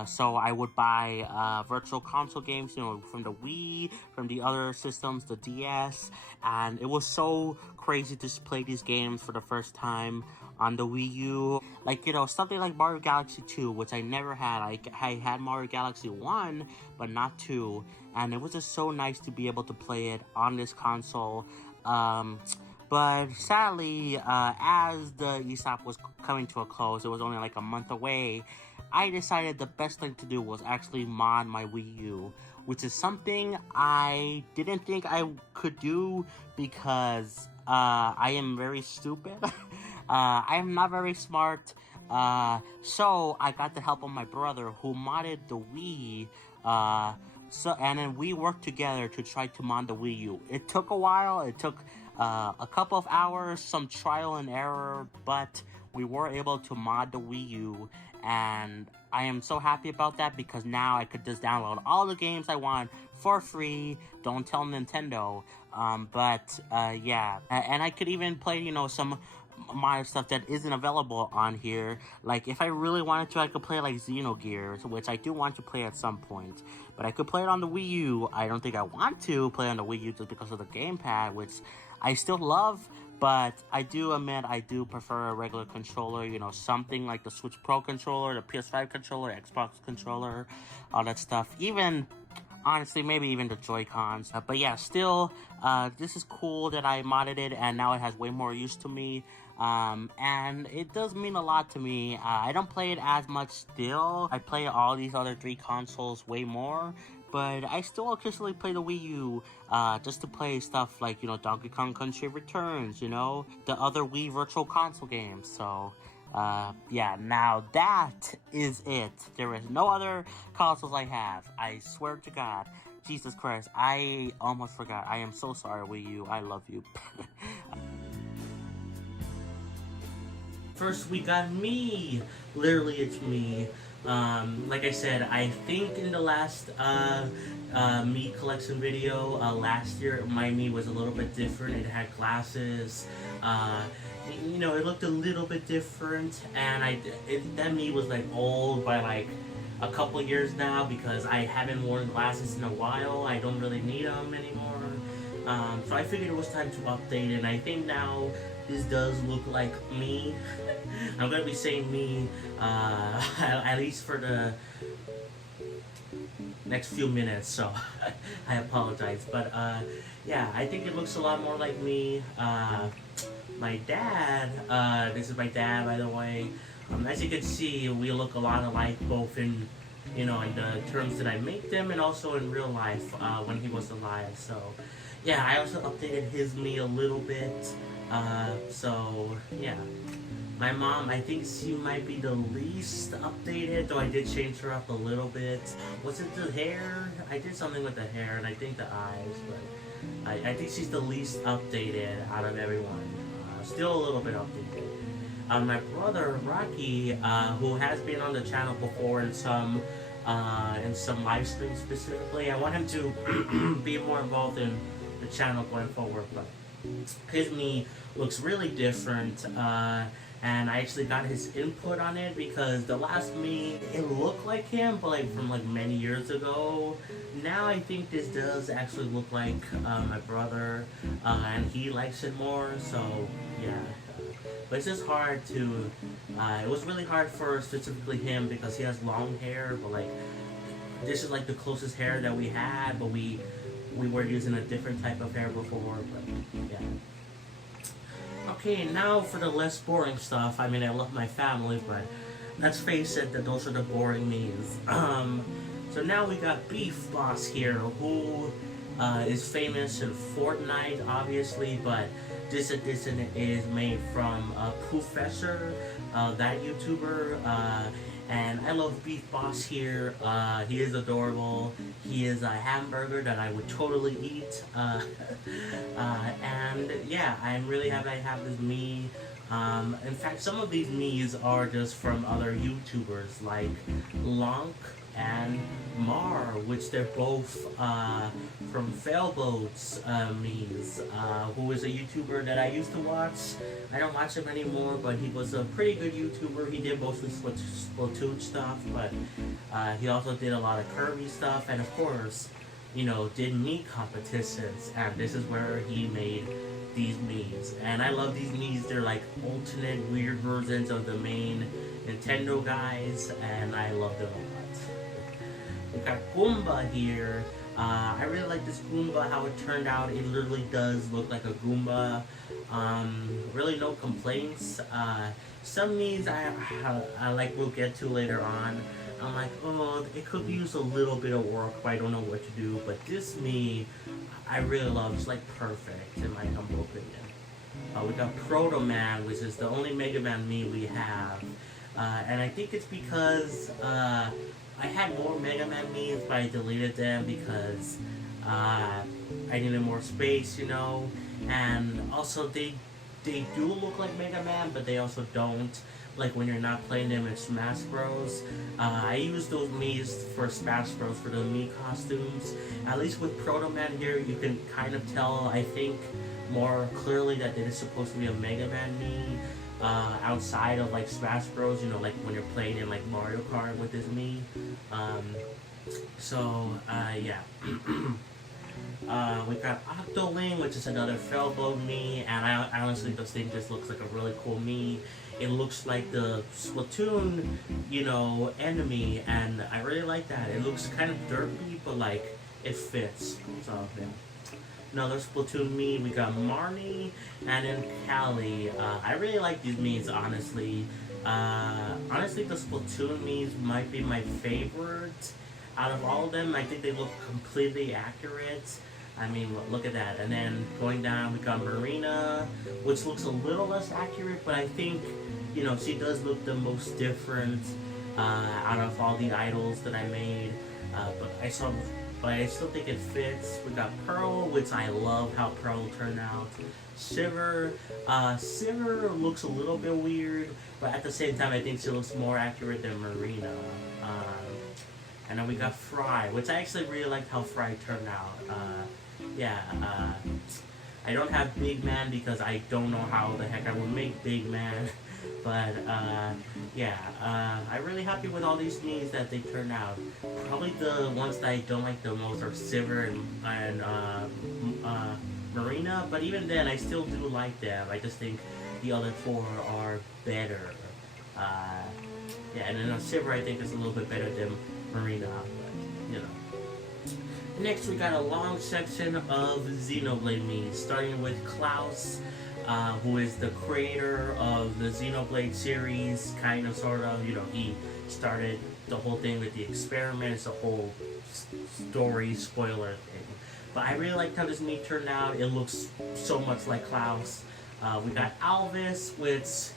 So I would buy virtual console games, you know, from the Wii, from the other systems, the DS, and it was so crazy to play these games for the first time on the Wii U. Like, you know, something like Mario Galaxy 2, which I never had. I had Mario Galaxy 1, but not 2, and it was just so nice to be able to play it on this console. But sadly, as the eShop was coming to a close, it was only like a month away, I decided the best thing to do was actually mod my Wii U, which is something I didn't think I could do because I am very stupid. I am not very smart. So I got the help of my brother who modded the Wii. And then we worked together to try to mod the Wii U. It took a while. It took a couple of hours, some trial and error, but we were able to mod the Wii U, and I am so happy about that because now I could just download all the games I want for free. Don't tell Nintendo. Yeah, and I could even play, you know, some mod stuff that isn't available on here. Like, if I really wanted to, I could play like Xenogears, which I do want to play at some point. But I could play it on the Wii U. I don't think I want to play on the Wii U just because of the gamepad, which I still love. But I do admit I do prefer a regular controller, you know, something like the Switch Pro controller, the PS5 controller, Xbox controller, all that stuff. Even, honestly, maybe even the Joy-Cons. But yeah, still, this is cool that I modded it, and now it has way more use to me. And it does mean a lot to me. I don't play it as much still. I play all these other 3 consoles way more. But I still occasionally play the Wii U, just to play stuff like, you know, Donkey Kong Country Returns, you know, the other Wii Virtual Console games. So, yeah, now that is it. There is no other consoles I have. I swear to God. Jesus Christ, I almost forgot. I am so sorry, Wii U. I love you. First, we got me. Literally, it's me. Like I said, I think in the last me collection video last year, my me was a little bit different. It had glasses. You know, it looked a little bit different, and that me was like old by like a couple years now because I haven't worn glasses in a while. I don't really need them anymore. So I figured it was time to update it, and I think now this does look like me. I'm gonna be saying me at least for the next few minutes, so I apologize. But yeah, I think it looks a lot more like me. My dad, this is my dad, by the way. As you can see, we look a lot alike, both in, you know, in the terms that I make them, and also in real life when he was alive. So yeah, I also updated his me a little bit. So yeah. My mom, I think she might be the least updated, though I did change her up a little bit. Was it the hair? I did something with the hair, and I think the eyes, but I think she's the least updated out of everyone. Still a little bit updated. My brother, Rocky, who has been on the channel before in some live streams specifically, I want him to be more involved in the channel going forward, but his me looks really different. And I actually got his input on it because the last me, it looked like him, but like from like many years ago. Now I think this does actually look like my brother, and he likes it more, so yeah. But it's just hard to, it was really hard for specifically him because he has long hair, but like, this is like the closest hair that we had, but we were using a different type of hair before, but yeah. Okay, now for the less boring stuff. I mean, I love my family, but let's face it, that those are the boring memes. So now we got Beef Boss here, who is famous in Fortnite, obviously, but this edition is made from Professor, that YouTuber, and I love Beef Boss here. He is adorable. He is a hamburger that I would totally eat. And yeah, I'm really happy I have this me. In fact, some of these me's are just from other YouTubers like Lonk and Mar, which they're both from Failboats me's, who is a YouTuber that I used to watch. I don't watch him anymore, but he was a pretty good YouTuber. He did mostly Splatoon stuff, but he also did a lot of Kirby stuff, and of course, you know, did me competitions, and this is where he made these me's. And I love these me's. They're like alternate weird versions of the main Nintendo guys, and I love them a lot. We got Goomba here. I really like this Goomba, how it turned out. It literally does look like a Goomba. Really no complaints. Some needs I like we'll get to later on. I'm like, oh, it could use a little bit of work, but I don't know what to do. But this me, I really love. It's like perfect in my humble opinion. We got Proto Man, which is the only Mega Man me we have. And I think it's because I had more Mega Man memes, but I deleted them because I needed more space, you know. And also, they do look like Mega Man, but they also don't. Like when you're not playing them in Smash Bros. I use those Mii's for Smash Bros. For the Mii costumes. At least with Proto Man here, you can kind of tell, I think, more clearly that it is supposed to be a Mega Man Mii. Outside of like Smash Bros, you know, like when you're playing in like Mario Kart with this Mii. Yeah. We got Octoling, which is another Felbo Mii, and I honestly just think this looks like a really cool Mii. It looks like the Splatoon, you know, enemy, and I really like that. It looks kind of derpy, but like it fits. So yeah. Another Splatoon Mii, we got Marnie, and then Callie. I really like these Miis, honestly. Honestly, the Splatoon Miis might be my favorite out of all of them. I think they look completely accurate. I mean, look at that. And then going down, we got Marina, which looks a little less accurate, but I think, you know, she does look the most different out of all the idols that I made. But I still think it fits. We got Pearl, which I love how Pearl turned out. Shiver. Shiver looks a little bit weird, but at the same time, I think she looks more accurate than Marina. And then we got Fry, which I actually really liked how Fry turned out. I don't have Big Man because I don't know how the heck I would make Big Man. But I'm really happy with all these Miis that they turned out. Probably the ones that I don't like the most are Silver and Marina, but even then I still do like them. I just think the other four are better. And then Silver I think is a little bit better than Marina, but you know. Next we got a long section of Xenoblade Miis, starting with Klaus. Who is the creator of the Xenoblade series, kind of, sort of, you know, he started the whole thing with the experiments, the whole story, spoiler thing. But I really liked how this Mii turned out. It looks so much like Klaus. We got Alvis, which,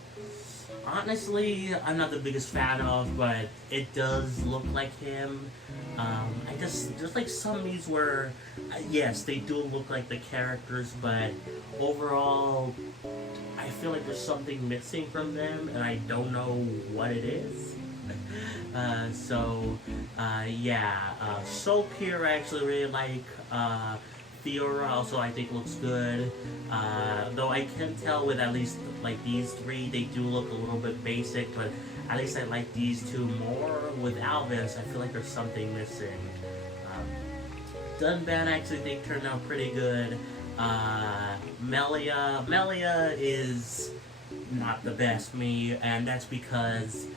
honestly, I'm not the biggest fan of, but it does look like him. There's like some Miis where, yes, they do look like the characters, but overall, I feel like there's something missing from them, and I don't know what it is. Soap here I actually really like. Fiora also I think looks good. Though I can tell with at least like these three, they do look a little bit basic, but at least I like these two more. With Alvis, I feel like there's something missing. Dunban I actually think turned out pretty good. Melia is not the best Mii, and that's because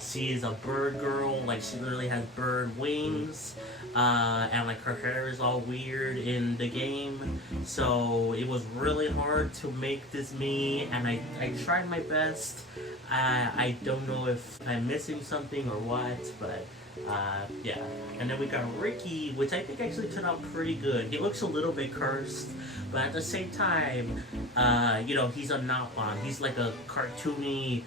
she is a bird girl. Like, she literally has bird wings, and like her hair is all weird in the game. So it was really hard to make this Mii, and I tried my best. I don't know if I'm missing something or what, but and then we got Ricky, which I think actually turned out pretty good. He looks a little bit cursed, but at the same time, he's a Nopon. He's like a cartoony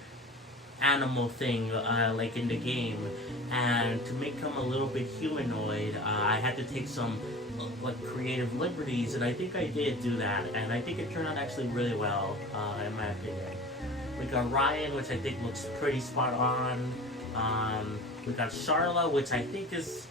animal thing, like in the game. And to make him a little bit humanoid, I had to take some like creative liberties, and I think I did do that, and I think it turned out actually really well, in my opinion. We got Ryan, which I think looks pretty spot on. We got Charla, which I think is,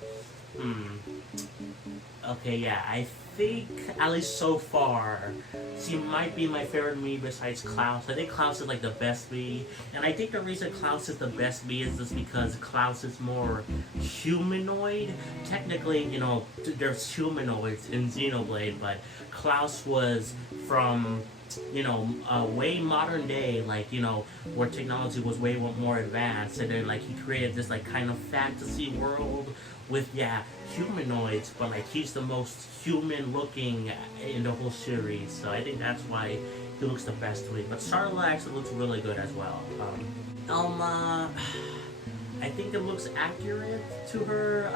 I think, at least so far, she might be my favorite Mii besides Klaus. I think Klaus is like the best Mii, and I think the reason Klaus is the best Mii is just because Klaus is more humanoid. Technically, there's humanoids in Xenoblade, but Klaus was from, way modern day, like, where technology was way more advanced, and then, like, he created this, like, kind of fantasy world with, humanoids, but, like, he's the most human looking in the whole series, so I think that's why he looks the best to me. But Charlotte actually looks really good as well. Elma, I think it looks accurate to her,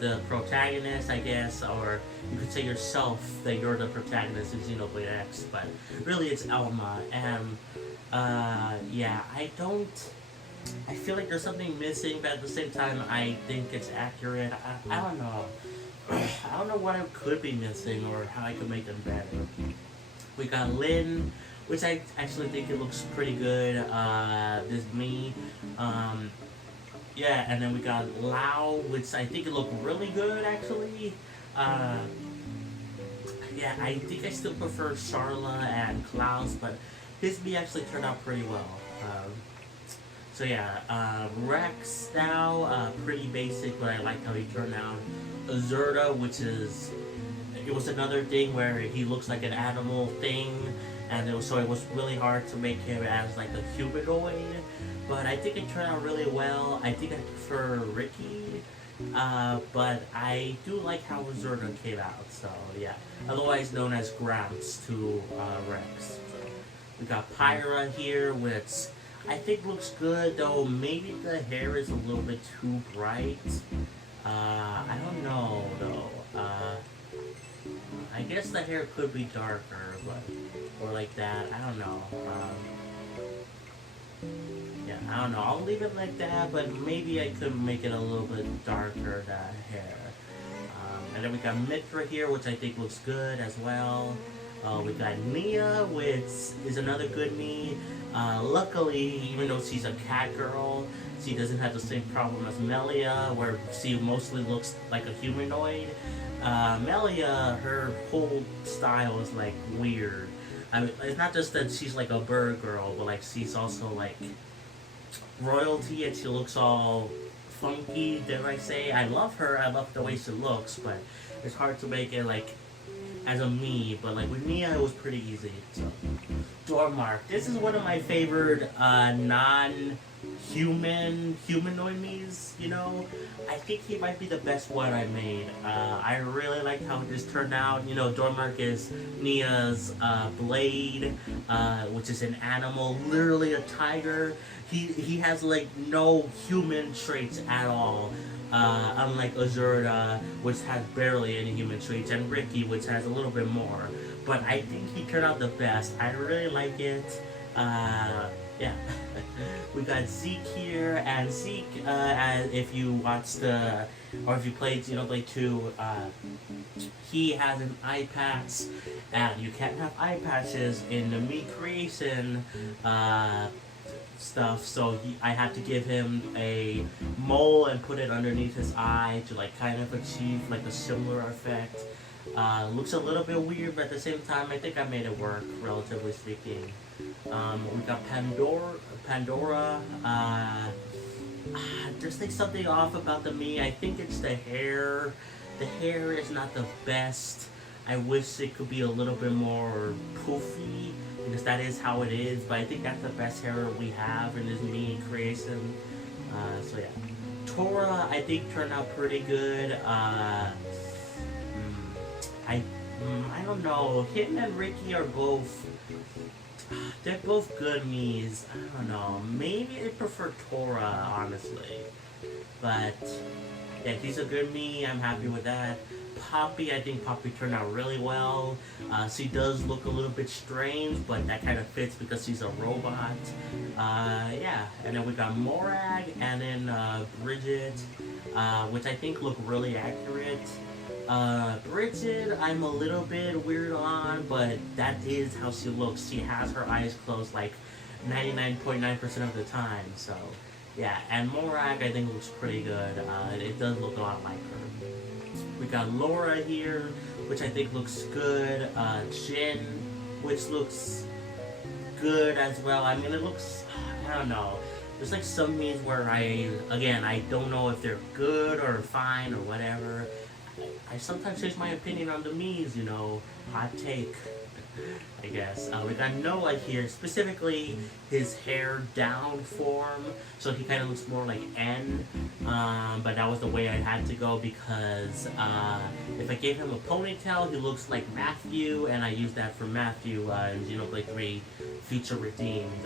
the protagonist, I guess, or you could say yourself that you're the protagonist in Xenoblade X, but really it's Elma, and I don't I feel like there's something missing, but at the same time, I think it's accurate. I don't know. I don't know what I could be missing or how I could make them better. We got Lynn, which I actually think it looks pretty good. This me. Yeah, and then we got Lao, which I think it looked really good actually. Yeah, I think I still prefer Charla and Klaus, but his me actually turned out pretty well. So yeah, Rex now, pretty basic, but I like how he turned out. Azurda, which is, it was another thing where he looks like an animal thing, and so it was really hard to make him as like a humanoid. But I think it turned out really well. I think I prefer Ricky, but I do like how Azurda came out. So yeah, otherwise known as Gramps to Rex. We got Pyra here, which I think looks good, though maybe the hair is a little bit too bright. I don't know though. I guess the hair could be darker, but or like that. I don't know. Yeah, I don't know. I'll leave it like that, but maybe I could make it a little bit darker, the hair. And then we got Mitra here, which I think looks good as well. We got Nia, which is another good me. Luckily, even though she's a cat girl, she doesn't have the same problem as Melia, where she mostly looks like a humanoid. Melia, her whole style is like weird. I mean, it's not just that she's like a bird girl, but like she's also like royalty, and she looks all funky, dare I say. I love her, I love the way she looks, but it's hard to make it like as a me, but like with Nia it was pretty easy. So Dormark, this is one of my favorite non-human humanoid me's, you know. I think he might be the best one I made. I really like how this turned out. You know, Dormark is Nia's blade, which is an animal, literally a tiger. He has like no human traits at all. Unlike Azurda, which has barely any human traits, and Ricky, which has a little bit more. But I think he turned out the best. I really like it. Yeah. We got Zeke here, and Zeke, if you watch the, or if you played Xenoblade 2, he has an eye patch, and you can't have eye patches in the Me creation stuff, so I had to give him a mole and put it underneath his eye to like kind of achieve like a similar effect. Looks a little bit weird, but at the same time I think I made it work, relatively speaking. We got Pandora. There's like something off about the me. I think it's the hair. The hair is not the best. I wish it could be a little bit more poofy, because that is how it is, but I think that's the best hair we have in this me creation. So yeah. Tora, I think, turned out pretty good. I don't know. Him and Ricky are both, they're both good me's. I don't know. Maybe I prefer Tora, honestly. But yeah, he's a good me. I'm happy with that. Poppy, I think Poppy turned out really well. She does look a little bit strange, but that kind of fits because she's a robot. Yeah, and then we got Morag, and then Bridget, which I think look really accurate. Bridget, I'm a little bit weird on, but that is how she looks. She has her eyes closed like 99.9% of the time, so yeah. And Morag, I think, looks pretty good. It does look a lot like her. We got Laura here, which I think looks good. Jin, which looks good as well. I mean, it looks, I don't know. There's like some memes where I don't know if they're good or fine or whatever. I sometimes change my opinion on the memes, you know. Hot take, I guess. We got Noah here, specifically his hair down form, so he kind of looks more like N, but that was the way I had to go, because if I gave him a ponytail, he looks like Matthew, and I used that for Matthew in Xenoblade 3 Future Redeemed.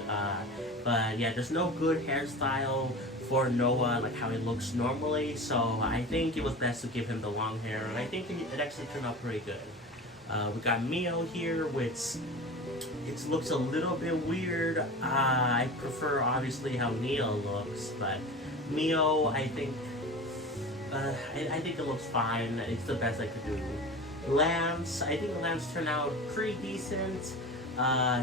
But yeah, there's no good hairstyle for Noah, like how he looks normally, so I think it was best to give him the long hair, and I think it actually turned out pretty good. We got Mio here, which it looks a little bit weird. I prefer obviously how Neo looks, but Mio, I think it looks fine. It's the best I could do. Lance, I think Lance turned out pretty decent.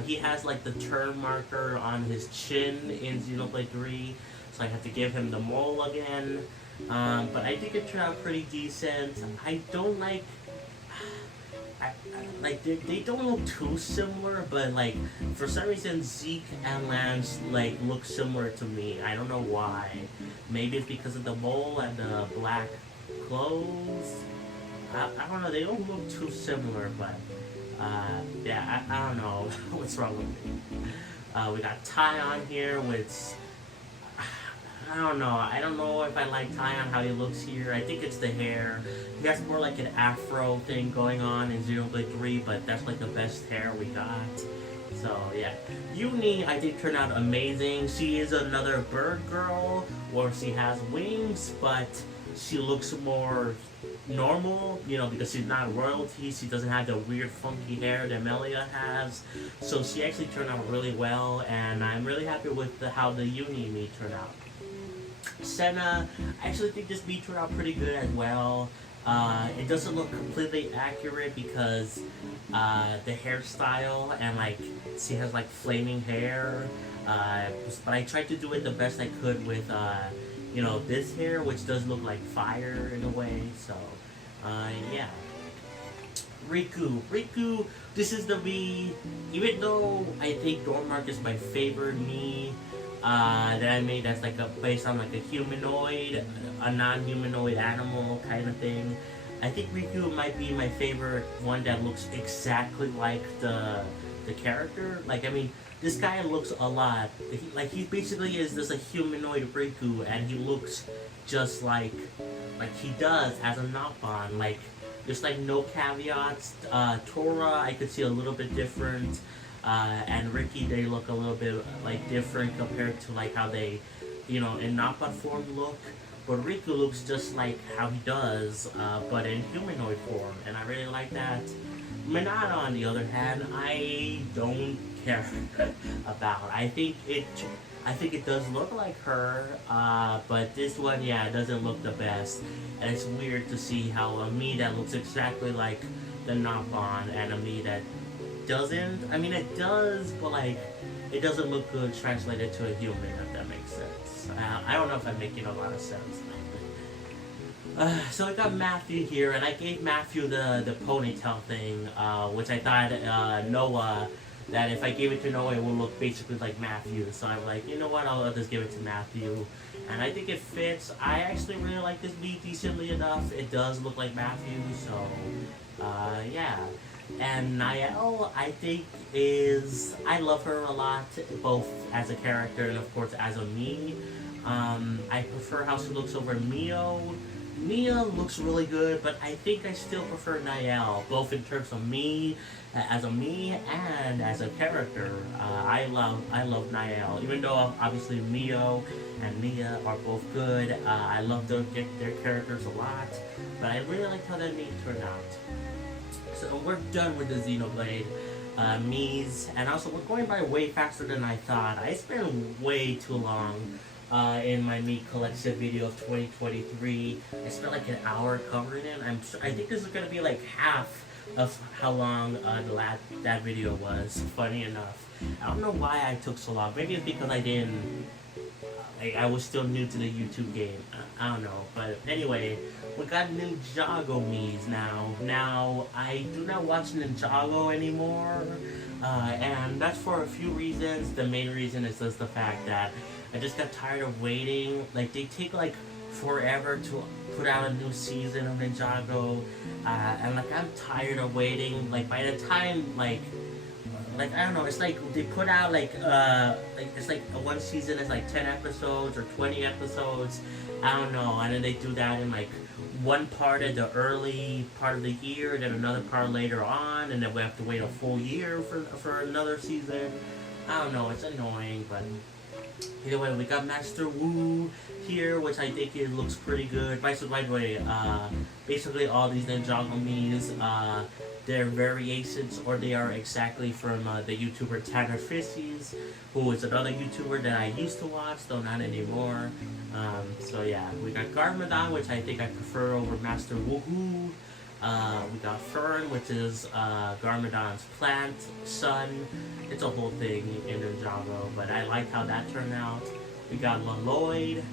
He has like the turn marker on his chin in Xenoblade 3, so I have to give him the mole again. But I think it turned out pretty decent. I don't like, like they don't look too similar, but like for some reason Zeke and Lance like look similar to me. I don't know why. Maybe it's because of the mole and the black clothes. I don't know. They don't look too similar, but yeah, I don't know what's wrong with me. We got Ty on here, which I don't know. I don't know if I like Ty on how he looks here. I think it's the hair. He has more like an afro thing going on in Xenoblade 3, but that's like the best hair we got. So yeah, Uni I think turned out amazing. She is another bird girl, or she has wings, but she looks more normal, you know, because she's not royalty. She doesn't have the weird funky hair that Melia has. So she actually turned out really well, and I'm really happy with how the Uni me turned out. Senna, I actually think this me turned out pretty good as well. It doesn't look completely accurate because the hairstyle and like she has like flaming hair, but I tried to do it the best I could with you know, this hair, which does look like fire in a way. So yeah. Riku, this is the me, even though I think Dormark is my favorite me that I made, that's like based on like a humanoid, a non-humanoid animal kind of thing. I think Riku might be my favorite one that looks exactly like the character. Like, I mean, this guy looks a lot. He basically is just a humanoid Riku, and he looks just like he does as a Nopon. Like, there's like no caveats. Tora, I could see a little bit different. And Ricky, they look a little bit like different compared to like how they, you know, in Nappa form look. But Riku looks just like how he does, but in humanoid form, and I really like that. Minata, on the other hand, I don't care about. I think it does look like her, but this one, yeah, it doesn't look the best. And it's weird to see how a me that looks exactly like the Napon and a me that doesn't. I mean, it does, but like, it doesn't look good translated to a human, if that makes sense. I don't know if I'm making a lot of sense. So I got Matthew here, and I gave Matthew the ponytail thing, which I thought Noah, that if I gave it to Noah, it would look basically like Matthew. So I'm like, you know what, I'll just give it to Matthew. And I think it fits. I actually really like this beat decently enough. It does look like Matthew, so yeah. And Niall, I think I love her a lot, both as a character and of course as a me. I prefer how she looks over Mio. Mia looks really good, but I think I still prefer Niall, both in terms of me, as a me, and as a character. I love Niall, even though obviously Mio and Mia are both good. I love their characters a lot, but I really like how that name turned out. So we're done with the Xenoblade Mii's, and also we're going by way faster than I thought. I spent way too long in my Mii collection video of 2023. I spent like an hour covering it. I think this is gonna be like half of how long that video was. Funny enough, I don't know why I took so long. Maybe it's because I was still new to the YouTube game. I don't know, but anyway. We got Ninjago Mii's now. Now, I do not watch Ninjago anymore, and that's for a few reasons. The main reason is just the fact that I just got tired of waiting. Like, they take like forever to put out a new season of Ninjago, and like I'm tired of waiting. Like, by the time like I don't know, it's like they put out like it's like one season is like 10 episodes or 20 episodes. I don't know, and then they do that in like one part of the early part of the year, then another part later on, and then we have to wait a full year for another season. I don't know, it's annoying, but either way, we got Master Wu here, which I think it looks pretty good. By the way, basically all these Ninjago Mii's, they're variations or they are exactly from the YouTuber Tanner Fishies, who is another YouTuber that I used to watch, though not anymore. So yeah, we got Garmadon, which I think I prefer over Master Woohoo. We got Fern, which is Garmadon's plant son. It's a whole thing in Ninjago, but I like how that turned out. We got Lloyd,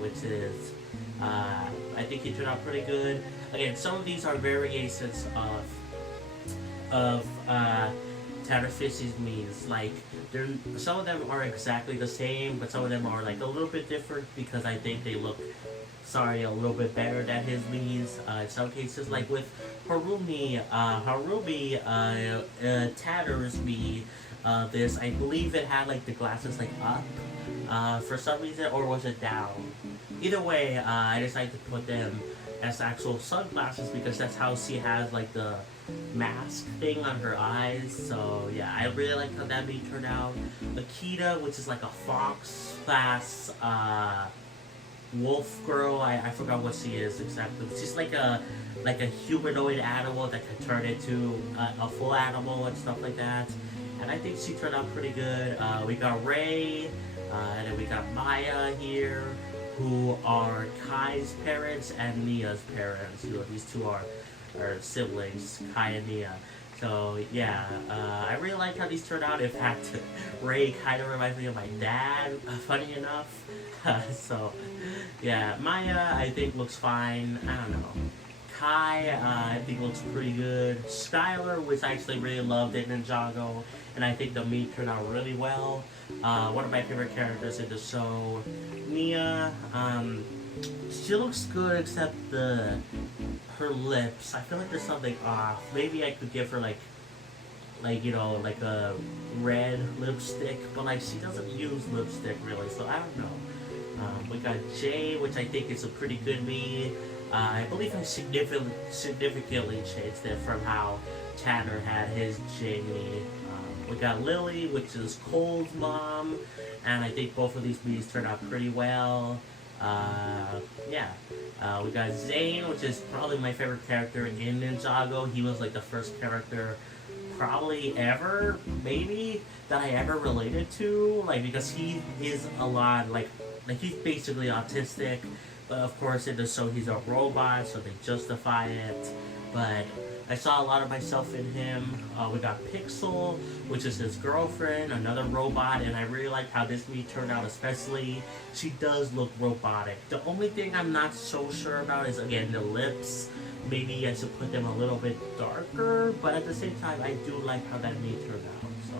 which is I think he turned out pretty good. Again, some of these are variations of Tanner Fishy's memes. Like, some of them are exactly the same, but some of them are like a little bit different because I think they look, a little bit better than his memes. In some cases, like with Harumi, Tanner's me. This, I believe it had like the glasses like up for some reason, or was it down? Either way, I decided to put them as actual sunglasses because that's how she has like the mask thing on her eyes. So yeah, I really like how that meme turned out. Akita, which is like a fox class wolf girl. I forgot what she is exactly. She's like a humanoid animal that can turn into a full animal and stuff like that. And I think she turned out pretty good. We got Ray, and then we got Maya here, who are Kai's parents and Nia's parents. You know, these two are siblings, Kai and Nia. So yeah, I really like how these turned out. In fact, Ray kind of reminds me of my dad, funny enough. So yeah, Maya I think looks fine. I don't know. Kai I think looks pretty good. Skylar, which I actually really loved in Ninjago, and I think the meme turned out really well. One of my favorite characters in the show. Nia, she looks good except her lips. I feel like there's something off. Maybe I could give her like you know, like a red lipstick, but like she doesn't use lipstick really, so I don't know. We got Jay, which I think is a pretty good me. I believe I significantly changed it from how Tanner had his Jay me. We got Lily, which is Cole's mom, and I think both of these memes turned out pretty well. Yeah. We got Zane, which is probably my favorite character in Ninjago. He was like the first character probably ever, maybe, that I ever related to, like, because he is a lot, like he's basically autistic, but of course in the show he's a robot, so they justify it, but I saw a lot of myself in him. We got Pixel, which is his girlfriend, another robot, and I really like how this me turned out especially. She does look robotic. The only thing I'm not so sure about is, again, the lips. Maybe I should put them a little bit darker, but at the same time, I do like how that me turned out. So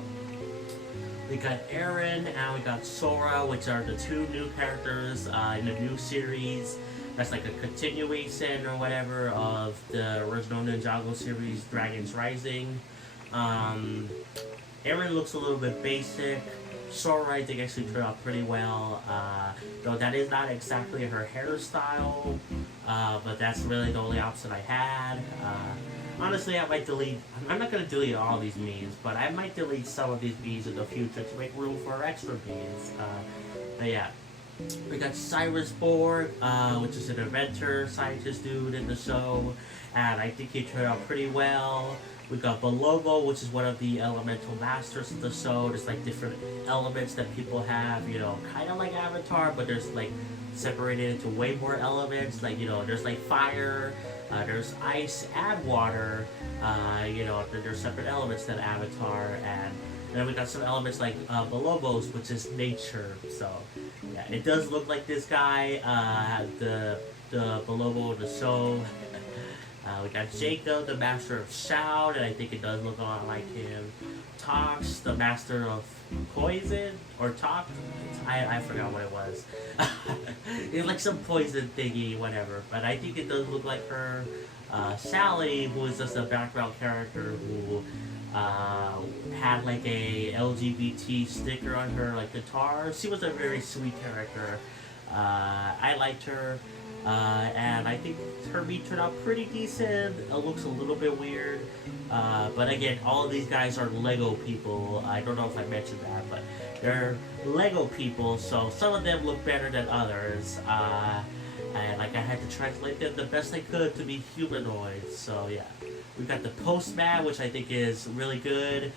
we got Aaron and we got Sora, which are the two new characters in the new series. That's like a continuation or whatever of the original Ninjago series, Dragons Rising. Aaron looks a little bit basic. Sora, I think, actually turned out pretty well. Though that is not exactly her hairstyle, but that's really the only option I had. Honestly, I might delete. I'm not going to delete all these memes, but I might delete some of these memes in the future to make room for extra memes. But yeah. We got Cyrus Borg, which is an inventor, scientist dude in the show, and I think he turned out pretty well. We got Balobo, which is one of the elemental masters of the show. There's like different elements that people have, you know, kind of like Avatar, but there's like separated into way more elements. Like, you know, there's like fire, there's ice and water, you know, there's separate elements than Avatar, and then we got some elements like Balobos, which is nature. So yeah, it does look like this guy, the Balobo of the show. We got Jacob, the master of Shout, and I think it does look a lot like him. Tox, the master of poison, or Tox, I forgot what it was. It's like some poison thingy, whatever. But I think it does look like her. Sally, who is just a background character who had like a LGBT sticker on her like guitar. She was a very sweet character. I liked her. And I think her meat turned out pretty decent. It looks a little bit weird. But again, all of these guys are Lego people. I don't know if I mentioned that, but they're Lego people, so some of them look better than others. And like I had to translate them the best I could to be humanoids. So yeah. We got the Postman, which I think is really good.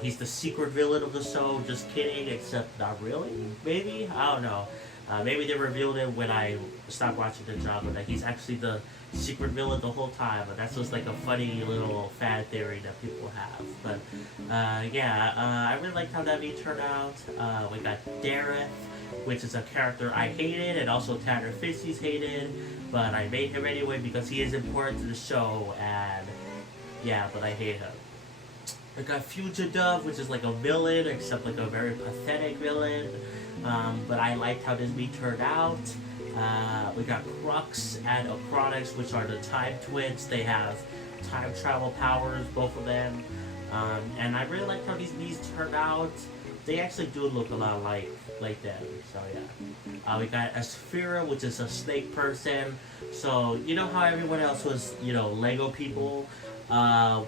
He's the secret villain of the show. Just kidding, except not really. Maybe, I don't know. Maybe they revealed it when I stopped watching the drama that he's actually the secret villain the whole time. But that's just like a funny little fan theory that people have. But I really liked how that V turned out. We got Dareth, which is a character I hated and also Tanner Fisty's hated, but I made him anyway because he is important to the show, and yeah, but I hate him. We got Future Dove, which is like a villain, except like a very pathetic villain. But I liked how this beat turned out. We got Crux and Acronix, which are the time twins. They have time travel powers, both of them. And I really liked how these bees turned out. They actually do look a lot like them. So yeah. We got Asphira, which is a snake person. So you know how everyone else was, Lego people,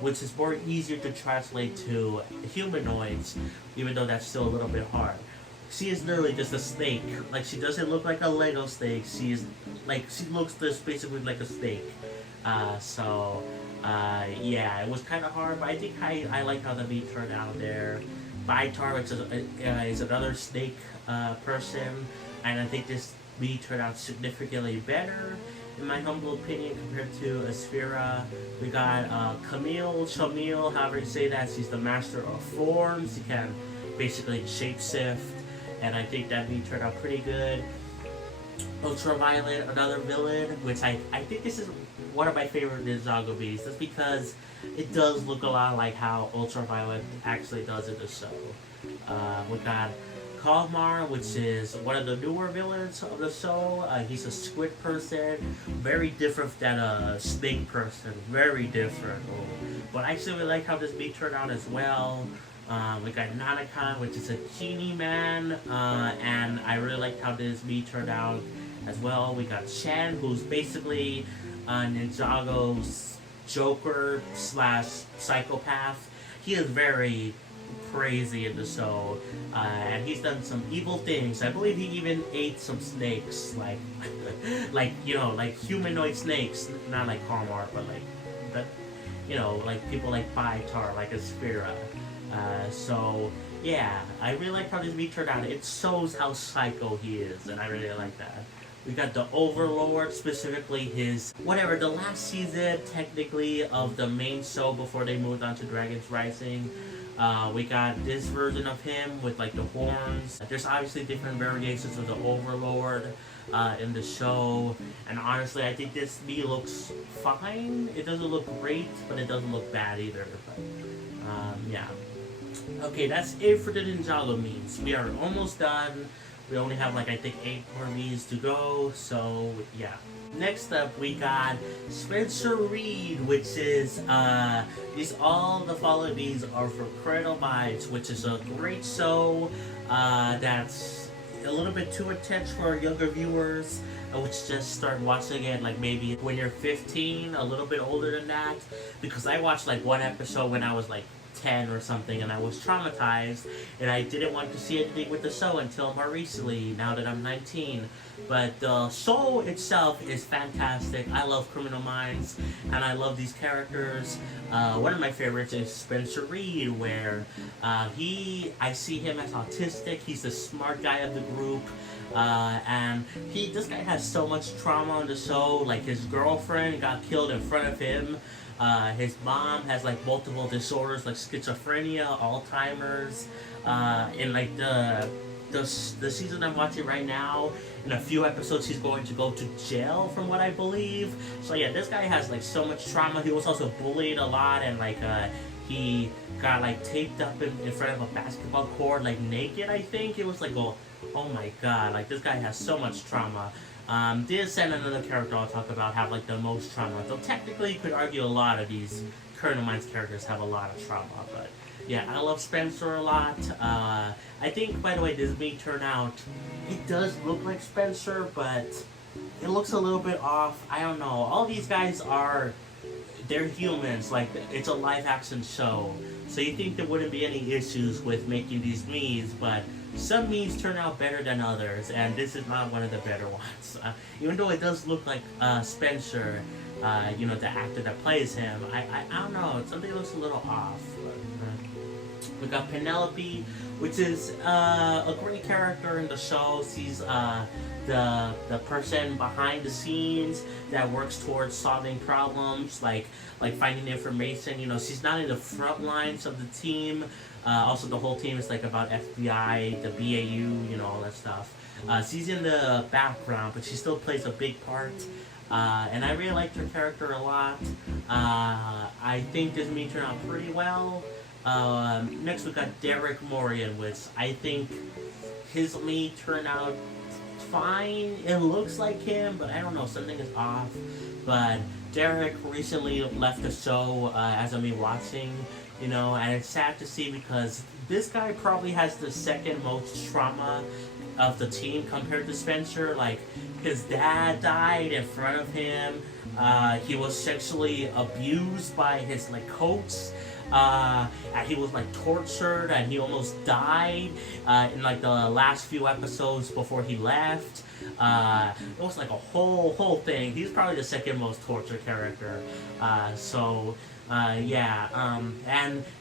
which is more easier to translate to humanoids, even though that's still a little bit hard. She is literally just a snake. Like, she doesn't look like a Lego snake. She looks just basically like a snake. Yeah, it was kind of hard, but I think I like how the beat turned out there. Vitar, which is another snake person, and I think this beat turned out significantly better, in my humble opinion, compared to Asphira. We got Shamil, however you say that. She's the master of forms. She can basically shapeshift, and I think that beat turned out pretty good. Ultraviolet, another villain, which I think this is one of my favorite Ninjago beats, just because it does look a lot like how Ultraviolet actually does in the show. We got Kalmar, which is one of the newer villains of the show. He's a squid person, very different than a snake person, very different. But I actually really like how this beat turned out as well. We got Nanakan, which is a genie man, and I really liked how this beat turned out as well. We got Shan, who's basically Ninjago's Joker / psychopath. He is very crazy in the show, and he's done some evil things. I believe he even ate some snakes, like humanoid snakes, not like Kalmar, but like people like Vitar, like Asphira. So yeah, I really like how this beat turned out. It shows how psycho he is, and I really like that. We got the Overlord, specifically the last season, technically, of the main show before they moved on to Dragon's Rising. We got this version of him with like the horns. There's obviously different variations of the Overlord in the show, and honestly, I think this me looks fine. It doesn't look great, but it doesn't look bad either. But yeah. Okay, that's it for the Ninjago memes. We are almost done. We only have I think 8 more memes to go, so yeah. Next up, we got Spencer Reed, which is, all the following memes are for Cradle Vibes, which is a great show that's a little bit too intense for younger viewers, which just start watching it maybe when you're 15, a little bit older than that, because I watched one episode when I was 10 or something, and I was traumatized, and I didn't want to see anything with the show until more recently, now that I'm 19. But the show itself is fantastic. I love Criminal Minds, and I love these characters. One of my favorites is Spencer Reed, where I see him as autistic. He's the smart guy of the group, and this guy has so much trauma on the show. His girlfriend got killed in front of him. His mom has multiple disorders like schizophrenia, Alzheimer's. In the season I'm watching right now, in a few episodes he's going to go to jail, from what I believe. So yeah, this guy has so much trauma. He was also bullied a lot, and he got taped up in front of a basketball court naked. I think it was oh my god, this guy has so much trauma. This and another character I'll talk about have the most trauma. So technically you could argue a lot of these Colonel Mines characters have a lot of trauma, but yeah, I love Spencer a lot. I think, by the way, this may turn out, it does look like Spencer, but it looks a little bit off. I don't know. All these guys they're humans. It's a live action show. So you think there wouldn't be any issues with making these memes, but some memes turn out better than others, and this is not one of the better ones. Even though it does look like Spencer, the actor that plays him. I don't know. Something looks a little off. We got Penelope, which is a great character in the show. She's the person behind the scenes that works towards solving problems, like finding information. She's not in the front lines of the team. Also, the whole team is like about FBI, the BAU, all that stuff. She's in the background, but she still plays a big part. And I really liked her character a lot. I think this movie turned out pretty well. Next we got Derek Morian, which I think his lead turned out fine. It looks like him, but I don't know, something is off. But Derek recently left the show as of me watching, and it's sad to see because this guy probably has the second most trauma of the team compared to Spencer. Like, his dad died in front of him. He was sexually abused by his coach. And he was tortured, and he almost died in the last few episodes before he left. It was a whole thing. He's probably the second most tortured character. And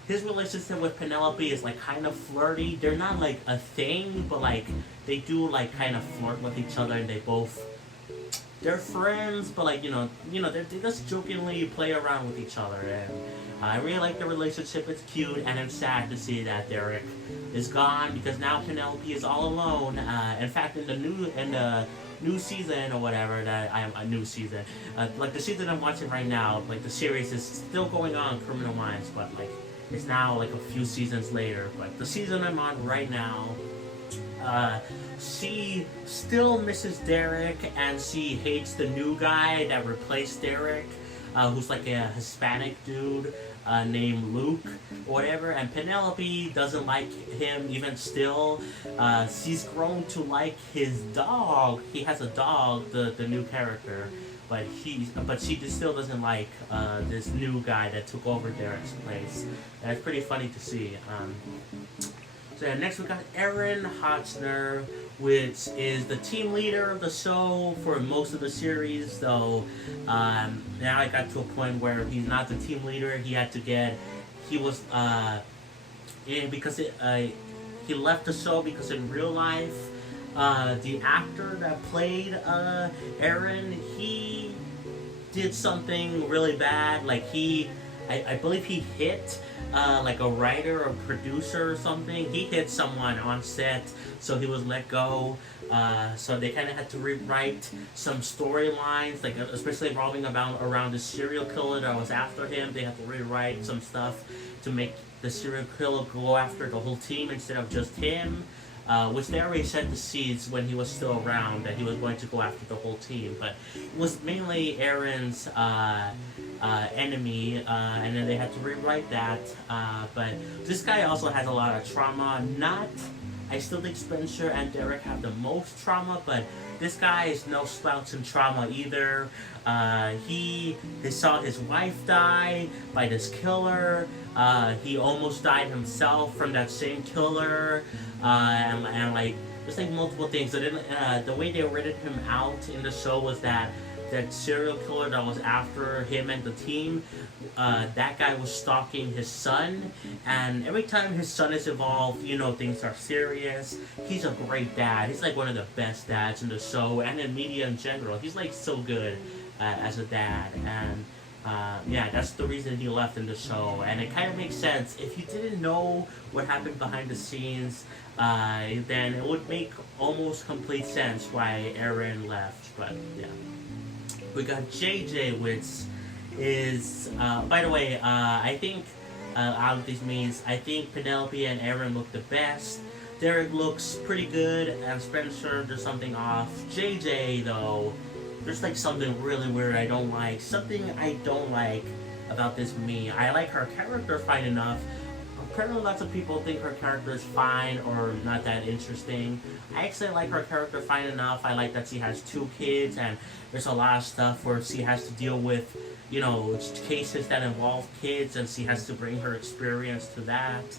his relationship with Penelope is kind of flirty. They're not a thing, but they do kind of flirt with each other, and they're friends, but they just jokingly play around with each other, and I really like the relationship. It's cute, and I'm sad to see that Derek is gone because now Penelope is all alone. In fact, in the new season or whatever, that I am a new season, the season I'm watching right now, the series is still going on, Criminal Minds, but it's now a few seasons later. But the season I'm on right now, she still misses Derek, and she hates the new guy that replaced Derek, who's a Hispanic dude named Luke or whatever. And Penelope doesn't like him even still. She's grown to like his dog. He has a dog, the new character, but she still doesn't like this new guy that took over Derek's place. And it's pretty funny to see. Next we got Aaron Hotchner, which is the team leader of the show for most of the series, though now I got to a point where he's not the team leader. He left the show because in real life, the actor that played Aaron, he did something really bad. I believe he hit a writer or producer or something. He hit someone on set, so he was let go. So they kind of had to rewrite some storylines, especially revolving around the serial killer that was after him. They had to rewrite some stuff to make the serial killer go after the whole team instead of just him. Which they already set the seeds when he was still around that he was going to go after the whole team, but it was mainly Aaron's enemy, and then they had to rewrite that. But this guy also has a lot of trauma. I still think Spencer and Derek have the most trauma, but this guy is no slouch in trauma either. He saw his wife die by this killer. He almost died himself from that same killer. There's multiple things. So then, the way they rated him out in the show was that serial killer that was after him and the team, that guy was stalking his son, and every time his son is involved, things are serious. He's a great dad. He's one of the best dads in the show and in media in general. He's so good as a dad, and that's the reason he left in the show. And it kind of makes sense. If you didn't know what happened behind the scenes, then it would make almost complete sense why Aaron left. But yeah. We got JJ, which is, by the way, I think out of these means, I think Penelope and Aaron look the best. Derek looks pretty good, and Spencer, there's something off. JJ, though, there's something really weird I don't like. Something I don't like about this me. I like her character fine enough. Apparently lots of people think her character is fine or not that interesting. I actually like her character fine enough. I like that she has 2 kids, and there's a lot of stuff where she has to deal with, cases that involve kids, and she has to bring her experience to that.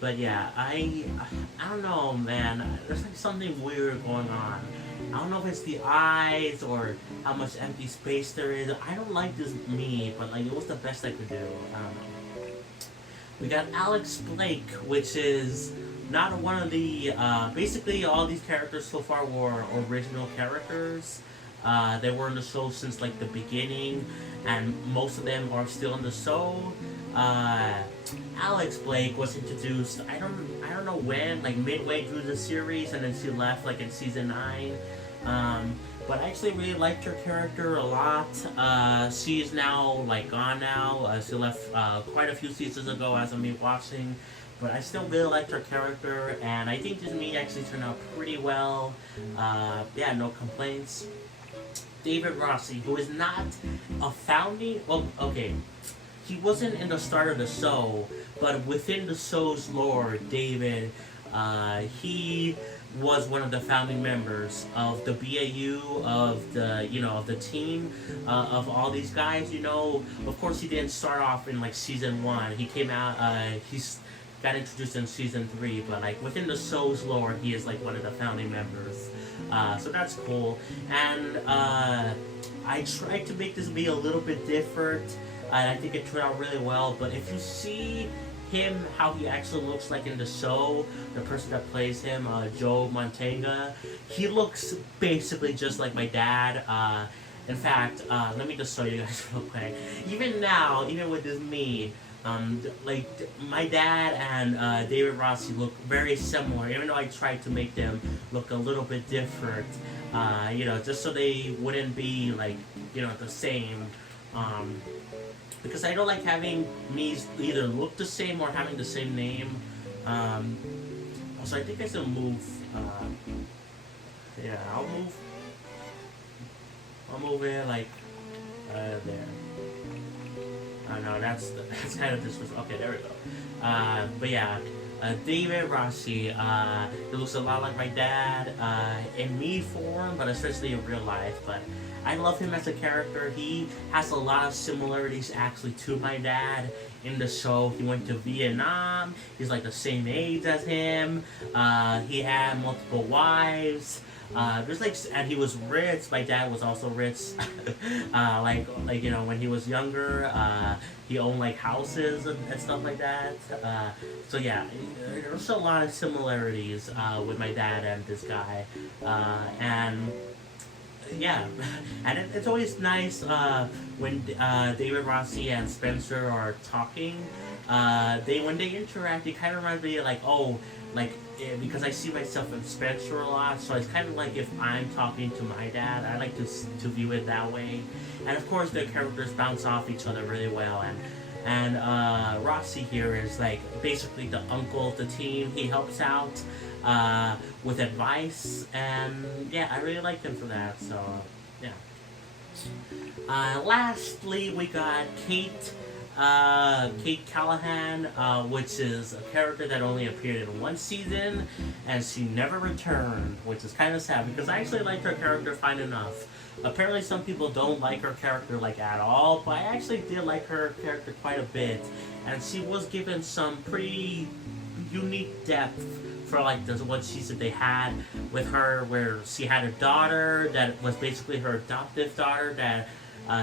But yeah, I don't know, man. There's something weird going on I don't know if it's the eyes or how much empty space there is. I don't like this me, but like it was the best I could do. I don't know. We got Alex Blake, which is not one of the. Basically, all these characters so far were original characters. They were in the show since like the beginning, and most of them are still in the show. Alex Blake was introduced. I don't know when, like midway through the series, and then she left like in season 9. But I actually really liked her character a lot. She's now like gone now. She left quite a few seasons ago as of me watching. But I still really liked her character, and I think this me actually turned out pretty well. Yeah, no complaints. David Rossi, who is not a founding. Well, okay, he wasn't in the start of the show, but within the show's lore, David, he was one of the founding members of the BAU, of the of the team, of all these guys. Of course, he didn't start off in like season 1. He came out. He's got introduced in season 3, but like within the show's lore, he is like one of the founding members. So that's cool. And I tried to make this be a little bit different, and I think it turned out really well. But if you see him, how he actually looks like in the show, the person that plays him, Joe Montega, he looks basically just like my dad. In fact, let me just show you guys real quick. Even now, even with this me, like my dad and David Rossi look very similar, even though I tried to make them look a little bit different, just so they wouldn't be like, the same, because I don't like having me either look the same or having the same name. So I think I should move, yeah, I'll move it like, there. No, that's kind of disrespectful. Okay, there we go. But yeah, David Rossi, he looks a lot like my dad in me form, but especially in real life. But I love him as a character. He has a lot of similarities actually to my dad in the show. He went to Vietnam. He's like the same age as him. He had multiple wives. And he was rich. My dad was also rich. When he was younger, he owned like houses and stuff like that. So yeah, there's a lot of similarities with my dad and this guy. And yeah, and it's always nice when David Rossi and Spencer are talking. When they interact, it kind of reminds me because I see myself in Spencer a lot, so it's kind of like if I'm talking to my dad. I like to view it that way. And of course, the characters bounce off each other really well. And Rossi here is like basically the uncle of the team. He helps out with advice, and yeah, I really like him for that. So yeah. Lastly, we got Kate Callahan, which is a character that only appeared in 1 season, and she never returned, which is kind of sad because I actually liked her character fine enough. Apparently some people don't like her character like at all, but I actually did like her character quite a bit, and she was given some pretty unique depth for like what she said they had with her, where she had a daughter that was basically her adoptive daughter that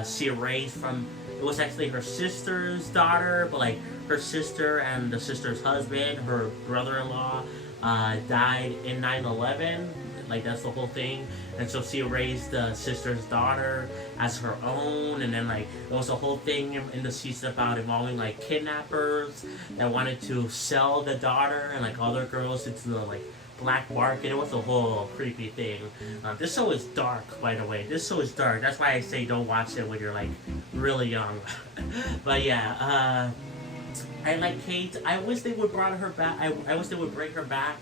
she raised from. It was actually her sister's daughter, but like her sister and the sister's husband, her brother-in-law, died in 9/11. Like that's the whole thing, and so she raised the sister's daughter as her own, and then like there was a whole thing in the season about involving like kidnappers that wanted to sell the daughter and like other girls into the like black market. It was a whole creepy thing. This show is dark, by the way. This show is dark. That's why I say don't watch it when you're like really young. But yeah, I like Kate. I wish they would bring her back. I wish they would bring her back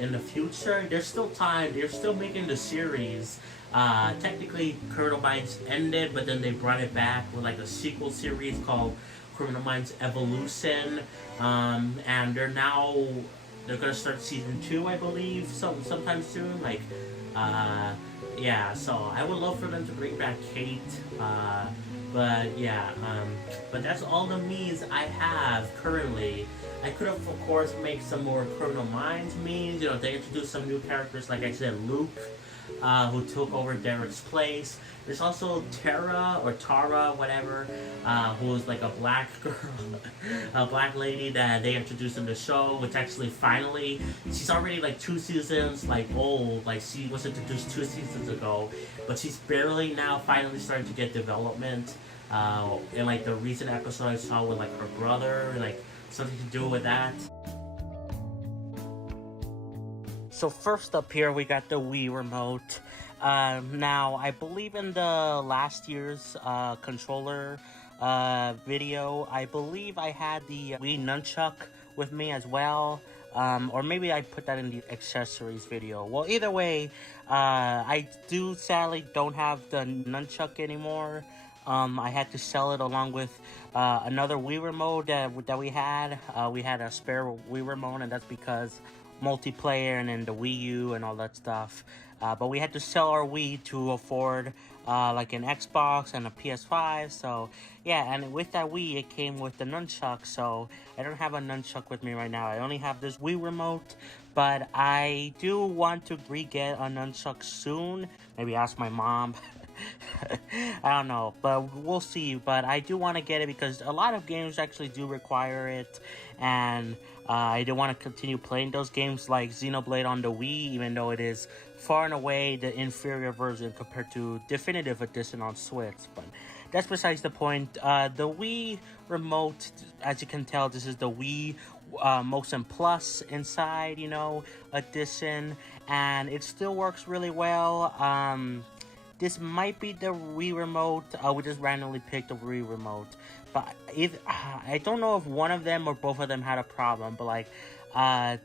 in the future. There's still time. They're still making the series. Technically, Criminal Minds ended, but then they brought it back with like a sequel series called Criminal Minds Evolution. And they're gonna start season 2, I believe, sometime soon. Like, yeah. So I would love for them to bring back Kate. But yeah. But that's all the memes I have currently. I could have, of course, made some more Criminal Minds memes. They introduced some new characters, like I said, Luke. who took over Derek's place. There's also Tara or Tara, whatever, who's like a black girl, a black lady that they introduced in the show, which actually finally, she's already like 2 seasons like old, like she was introduced 2 seasons ago, but she's barely now finally starting to get development. In like the recent episode I saw with like her brother, like something to do with that. So first up here, we got the Wii remote. Now, I believe in the last year's controller video, I believe I had the Wii nunchuck with me as well. Or maybe I put that in the accessories video. Well, either way, I do sadly don't have the nunchuck anymore. I had to sell it along with another Wii remote that we had. We had a spare Wii remote, and that's because multiplayer and then the Wii U and all that stuff. But we had to sell our Wii to afford like an Xbox and a PS5. So yeah, and with that Wii, it came with the nunchuck. So I don't have a nunchuck with me right now. I only have this Wii remote. But I do want to re-get a nunchuck soon. Maybe ask my mom. I don't know, but we'll see. But I do want to get it because a lot of games actually do require it, and I do want to continue playing those games like Xenoblade on the Wii, even though it is far and away the inferior version compared to Definitive Edition on Switch. But that's besides the point. The Wii remote, as you can tell, this is the Wii Motion Plus inside, edition, and it still works really well. This might be the Wii remote. We just randomly picked the Wii remote. But I don't know if one of them or both of them had a problem. But like,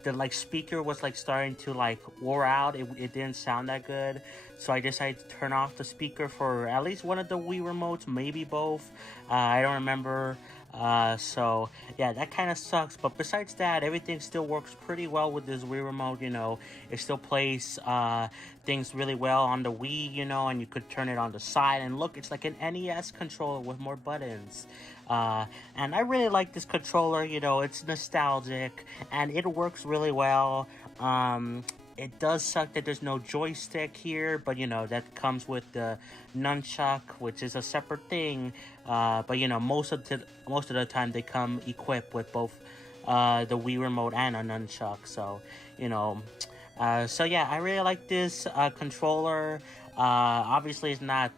the speaker was like starting to like wore out. It didn't sound that good. So I decided to turn off the speaker for at least one of the Wii remotes, maybe both. I don't remember. So yeah, that kind of sucks. But besides that, everything still works pretty well with this Wii remote. It still plays things really well on the Wii, and you could turn it on the side and look, it's like an NES controller with more buttons. And I really like this controller. It's nostalgic and it works really well. It does suck that there's no joystick here, but that comes with the nunchuck, which is a separate thing. But most of the time they come equipped with both the Wii remote and a nunchuck. So so yeah, I really like this controller. Obviously, it's not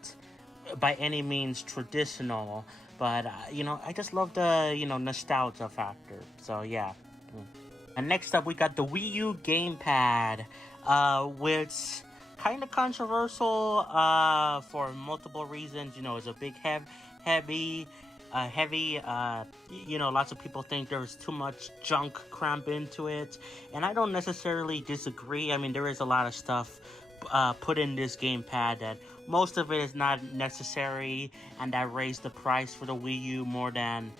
by any means traditional, but I just love the nostalgia factor. So yeah. And next up, we got the Wii U gamepad, which kind of controversial for multiple reasons. It's a big, heavy. Lots of people think there's too much junk crammed into it, and I don't necessarily disagree. I mean, there is a lot of stuff put in this gamepad that most of it is not necessary, and that raised the price for the Wii U more than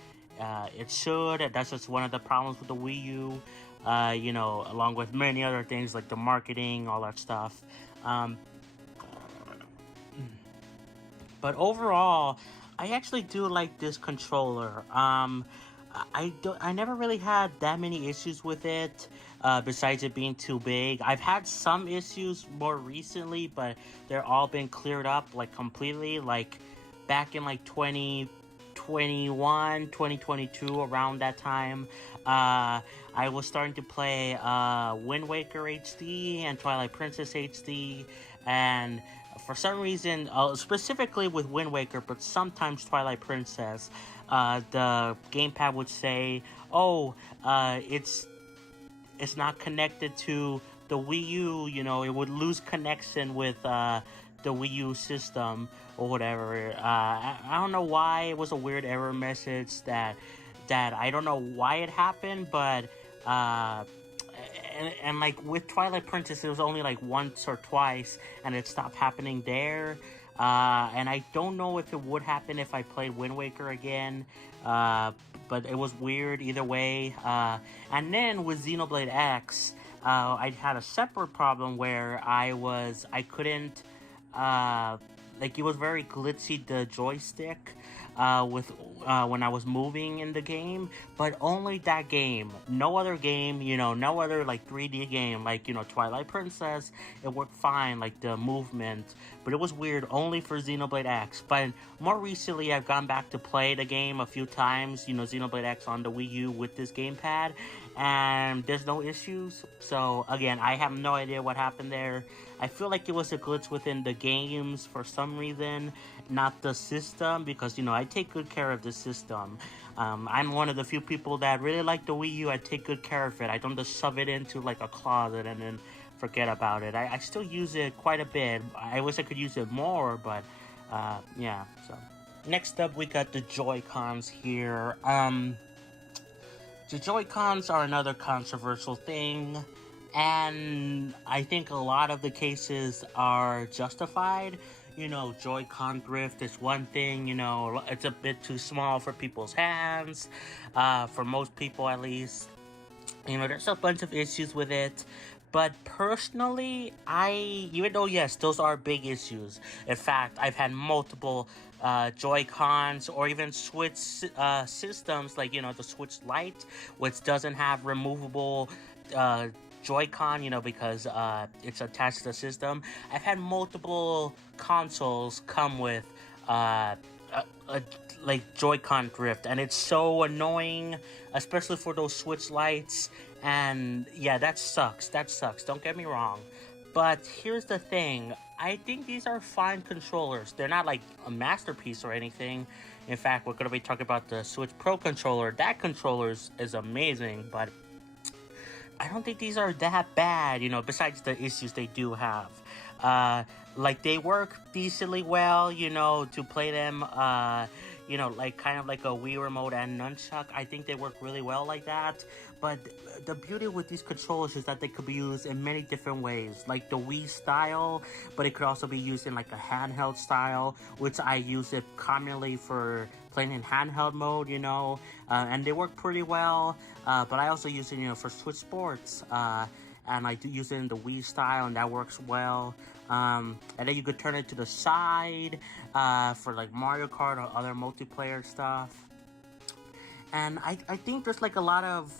it should. That's just one of the problems with the Wii U. Along with many other things like the marketing, all that stuff. But overall, I actually do like this controller. I never really had that many issues with it, besides it being too big. I've had some issues more recently, but they're all been cleared up like completely. Like back in like 2021, 2022, around that time, I was starting to play Wind Waker HD and Twilight Princess HD, and for some reason, specifically with Wind Waker, but sometimes Twilight Princess, the gamepad would say, "Oh, it's not connected to the Wii U." It would lose connection with the Wii U system or whatever. I don't know why. It was a weird error message that I don't know why it happened, but and like with Twilight Princess, it was only like once or twice, and it stopped happening there. And I don't know if it would happen if I played Wind Waker again, but it was weird either way. And then with Xenoblade X, I had a separate problem where I couldn't, like, it was very glitchy, the joystick. when I was moving in the game, but only that game. No other game, no other like 3D game, like Twilight Princess. It worked fine, like the movement, but it was weird only for Xenoblade X. But more recently, I've gone back to play the game a few times, Xenoblade X on the Wii U with this gamepad, and there's no issues. So again, I have no idea what happened there. I feel like it was a glitch within the games for some reason, not the system, because I take good care of the system. I'm one of the few people that really like the Wii U. I take good care of it. I don't just shove it into like a closet and then forget about it. I still use it quite a bit. I wish I could use it more, but yeah. So next up, we got the Joy-Cons here. The Joy-Cons are another controversial thing, and I think a lot of the cases are justified. Joy-Con drift is one thing, it's a bit too small for people's hands, for most people at least. There's a bunch of issues with it. But personally, even though, yes, those are big issues. In fact, I've had multiple Joy-Cons or even Switch systems, like, the Switch Lite, which doesn't have removable Joy-Con, because it's attached to the system. I've had multiple consoles come with like Joy-Con drift, and it's so annoying, especially for those Switch Lites. And yeah, that sucks. Don't get me wrong. But here's the thing. I think these are fine controllers. They're not like a masterpiece or anything. In fact, we're going to be talking about the Switch Pro controller. That controller is amazing, but I don't think these are that bad, besides the issues they do have. Like, they work decently well, to play them, like kind of like a Wii Remote and Nunchuck. I think they work really well like that. But the beauty with these controllers is that they could be used in many different ways, like the Wii style, but it could also be used in like a handheld style, which I use it commonly for playing in handheld mode, and they work pretty well. But I also use it, for Switch Sports, and I do use it in the Wii style, and that works well. And then you could turn it to the side for like Mario Kart or other multiplayer stuff. And I think there's like a lot of,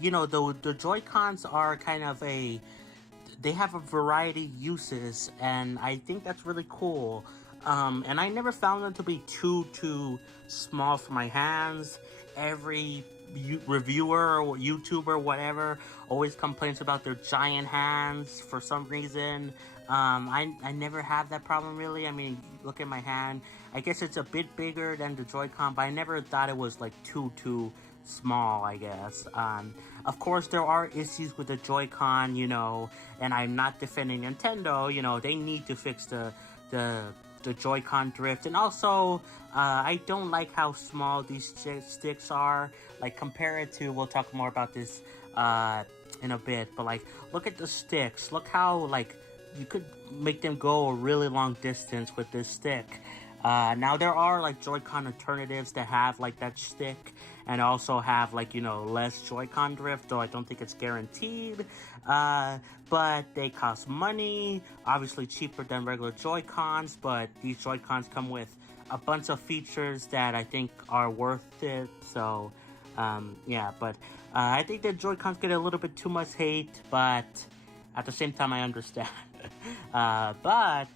the Joy-Cons are kind of they have a variety of uses, and I think that's really cool. And I never found them to be too small for my hands. Every reviewer or YouTuber, whatever, always complains about their giant hands for some reason. I never have that problem, really. I mean, look at my hand. I guess it's a bit bigger than the Joy-Con, but I never thought it was like too small, I guess. Of course, there are issues with the Joy-Con, and I'm not defending Nintendo. They need to fix the Joy-Con drift. And also, I don't like how small these sticks are. Like, compare it to, we'll talk more about this in a bit, but like, look at the sticks. Look how, like, you could make them go a really long distance with this stick. Now there are like Joy-Con alternatives that have like that stick and also have like, less Joy-Con drift, though I don't think it's guaranteed. But they cost money, obviously cheaper than regular Joy-Cons, but these Joy-Cons come with a bunch of features that I think are worth it. So yeah, but I think that Joy-Cons get a little bit too much hate, but at the same time I understand. But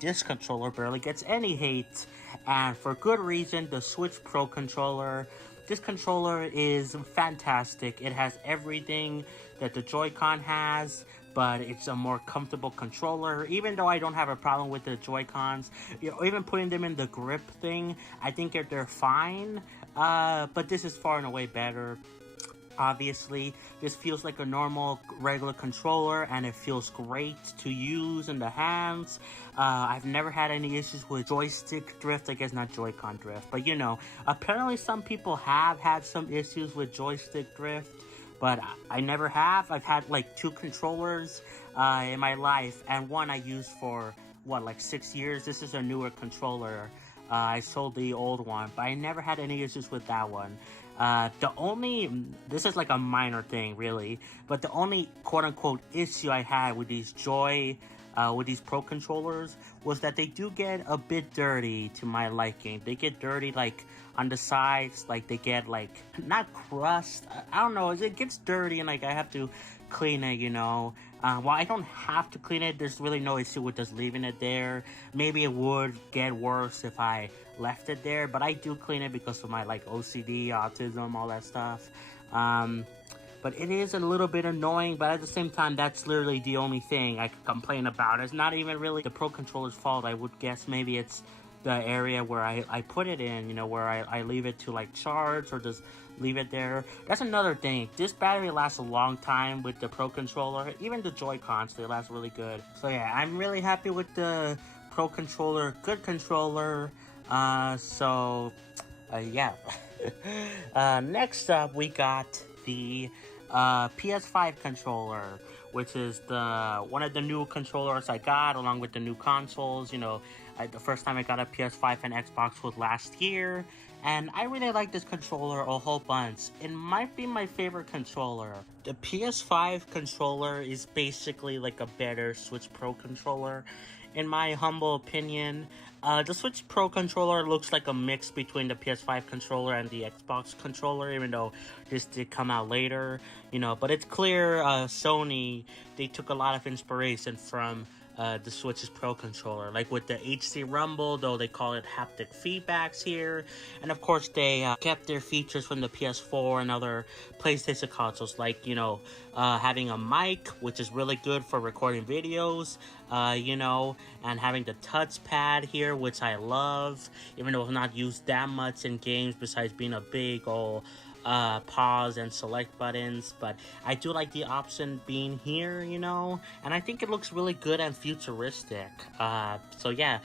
this controller barely gets any hate, and for good reason. The Switch Pro controller. This controller is fantastic. It has everything that the Joy-Con has, but it's a more comfortable controller. Even though I don't have a problem with the Joy-Cons, even putting them in the grip thing, I think that they're fine. But this is far and away better. Obviously, this feels like a normal, regular controller, and it feels great to use in the hands. I've never had any issues with joystick drift. I guess not Joy-Con drift, but apparently some people have had some issues with joystick drift, but I never have. I've had like 2 controllers in my life, and one I used for, like 6 years. This is a newer controller. I sold the old one, but I never had any issues with that one. This is like a minor thing, really, but the only quote-unquote issue I had with these with these Pro controllers was that they do get a bit dirty to my liking. They get dirty like on the sides, like they get like not crust. I don't know. It gets dirty and like I have to clean it, you know. Well, I don't have to clean it. There's really no issue with just leaving it there. Maybe it would get worse if I left it there, but I do clean it because of my like OCD, autism, all that stuff. But it is a little bit annoying, but at the same time, that's literally the only thing I could complain about. It's not even really the Pro controller's fault. I would guess maybe it's the area where I put it in, you know, where I leave it to like charge or just leave it there. That's another thing. This battery lasts a long time with the Pro controller. Even the Joy-Cons, they last really good. So yeah, I'm really happy with the Pro controller. Good controller. Yeah. Next up, we got the PS5 controller, which is one of the new controllers I got along with the new consoles. You know, the first time I got a PS5 and Xbox was last year, and I really like this controller a whole bunch. It might be my favorite controller. The PS5 controller is basically like a better Switch Pro controller, in my humble opinion. The Switch Pro controller looks like a mix between the PS5 controller and the Xbox controller, even though this did come out later, you know, but it's clear Sony, they took a lot of inspiration from the Switch's Pro controller, like with the HC Rumble, though they call it haptic feedbacks here, and of course they kept their features from the PS4 and other PlayStation consoles, like, you know, having a mic, which is really good for recording videos, you know, and having the touchpad here, which I love, even though it's not used that much in games besides being a big old pause and select buttons, but I do like the option being here, you know, and I think it looks really good and futuristic. So yeah,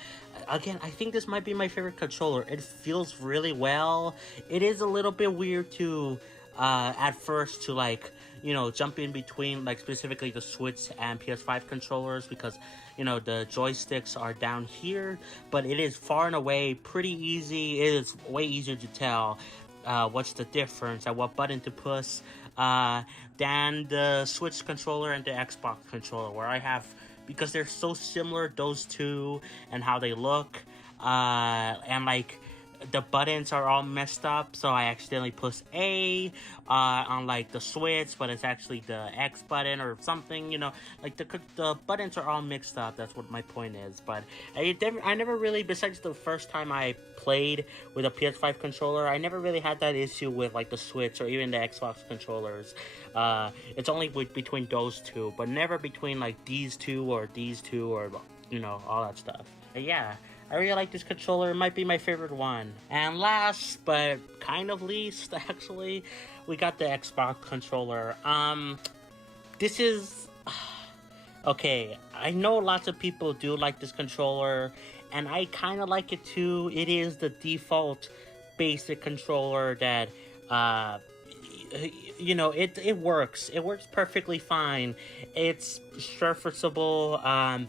again, I think this might be my favorite controller. It feels really well. It is a little bit weird to at first to like, you know, jump in between like specifically the Switch and PS5 controllers, because, you know, the joysticks are down here, but it is far and away pretty easy. It is way easier to tell what's the difference and what button to push than the Switch controller and the Xbox controller, where I have, because they're so similar, those two, and how they look, and like the buttons are all messed up, so I accidentally push A on like the Switch, but it's actually the X button or something, you know, like the buttons are all mixed up. That's what my point is. But I never really, besides the first time I played with a PS5 controller, I never really had that issue with like the Switch or even the Xbox controllers. It's only between those two, but never between like these two or, you know, all that stuff. But yeah, I really like this controller. It might be my favorite one. And last, but kind of least, actually, we got the Xbox controller. This is... Okay, I know lots of people do like this controller, and I kind of like it too. It is the default basic controller that, you know, it works. It works perfectly fine. It's surfaceable.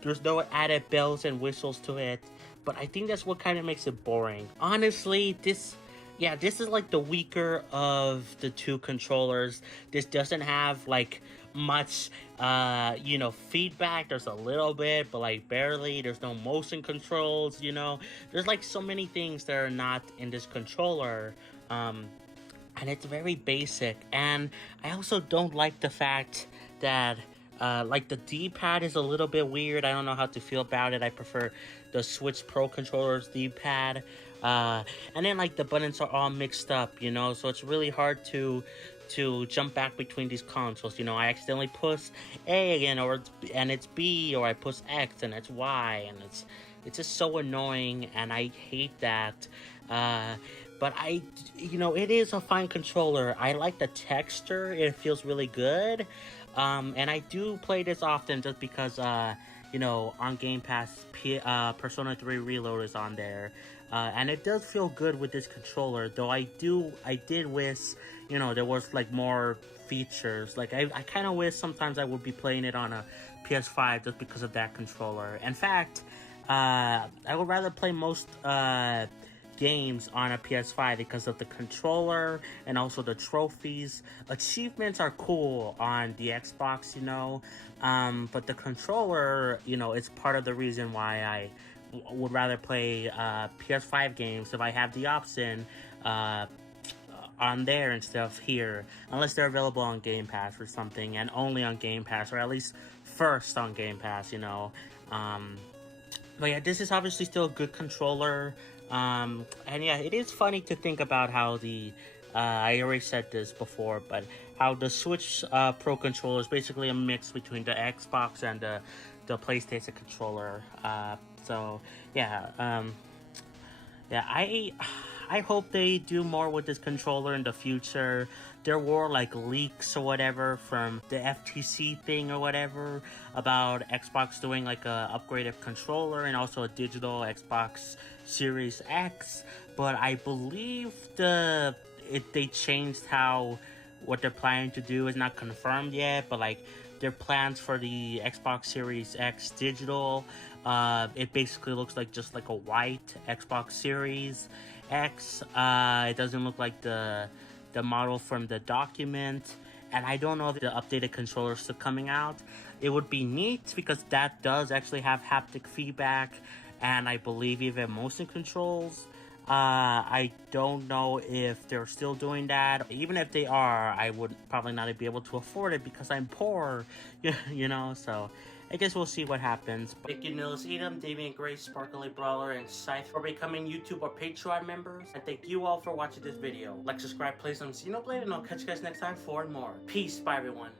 There's no added bells and whistles to it, but I think that's what kind of makes it boring. Honestly, this is like the weaker of the two controllers. This doesn't have like much, you know, feedback. There's a little bit, but like barely. There's no motion controls, you know. There's like so many things that are not in this controller, and it's very basic. And I also don't like the fact that like the D-pad is a little bit weird. I don't know how to feel about it. I prefer the Switch Pro controller's D-pad. And then like the buttons are all mixed up, you know, so it's really hard to jump back between these consoles. You know, I accidentally push A again, and it's B, or I push X and it's Y, and it's just so annoying, and I hate that. But you know, it is a fine controller. I like the texture. It feels really good. And I do play this often just because, you know, on Game Pass, Persona 3 Reload is on there. And it does feel good with this controller, though I did wish, you know, there was like more features. Like I kind of wish sometimes I would be playing it on a PS5 just because of that controller. In fact, I would rather play most games on a PS5 because of the controller and also the trophies. Achievements are cool on the Xbox, you know, but the controller, you know, is part of the reason why I would rather play PS5 games if I have the option on there instead of here, unless they're available on Game Pass or something, and only on Game Pass, or at least first on Game Pass, you know. But yeah, this is obviously still a good controller. And yeah, it is funny to think about how the I already said this before, but how the Switch Pro controller is basically a mix between the Xbox and the PlayStation controller. So yeah, yeah, I hope they do more with this controller in the future. There were like leaks or whatever from the FTC thing or whatever about Xbox doing like a upgraded controller and also a digital Xbox Series X, but I believe they changed how what they're planning to do is not confirmed yet, but like their plans for the Xbox Series X digital, it basically looks like just like a white Xbox Series X. It doesn't look like the model from the document, and I don't know if the updated controller is still coming out. It would be neat because that does actually have haptic feedback, and I believe even motion controls. I don't know if they're still doing that. Even if they are, I would probably not be able to afford it because I'm poor, you know, so I guess we'll see what happens. Thank you, Nils Edom, Damian Grace, Sparkly Brawler, and Scythe for becoming YouTube or Patreon members. And thank you all for watching this video. Like, subscribe, play some Xenoblade, and I'll catch you guys next time for more. Peace, bye everyone.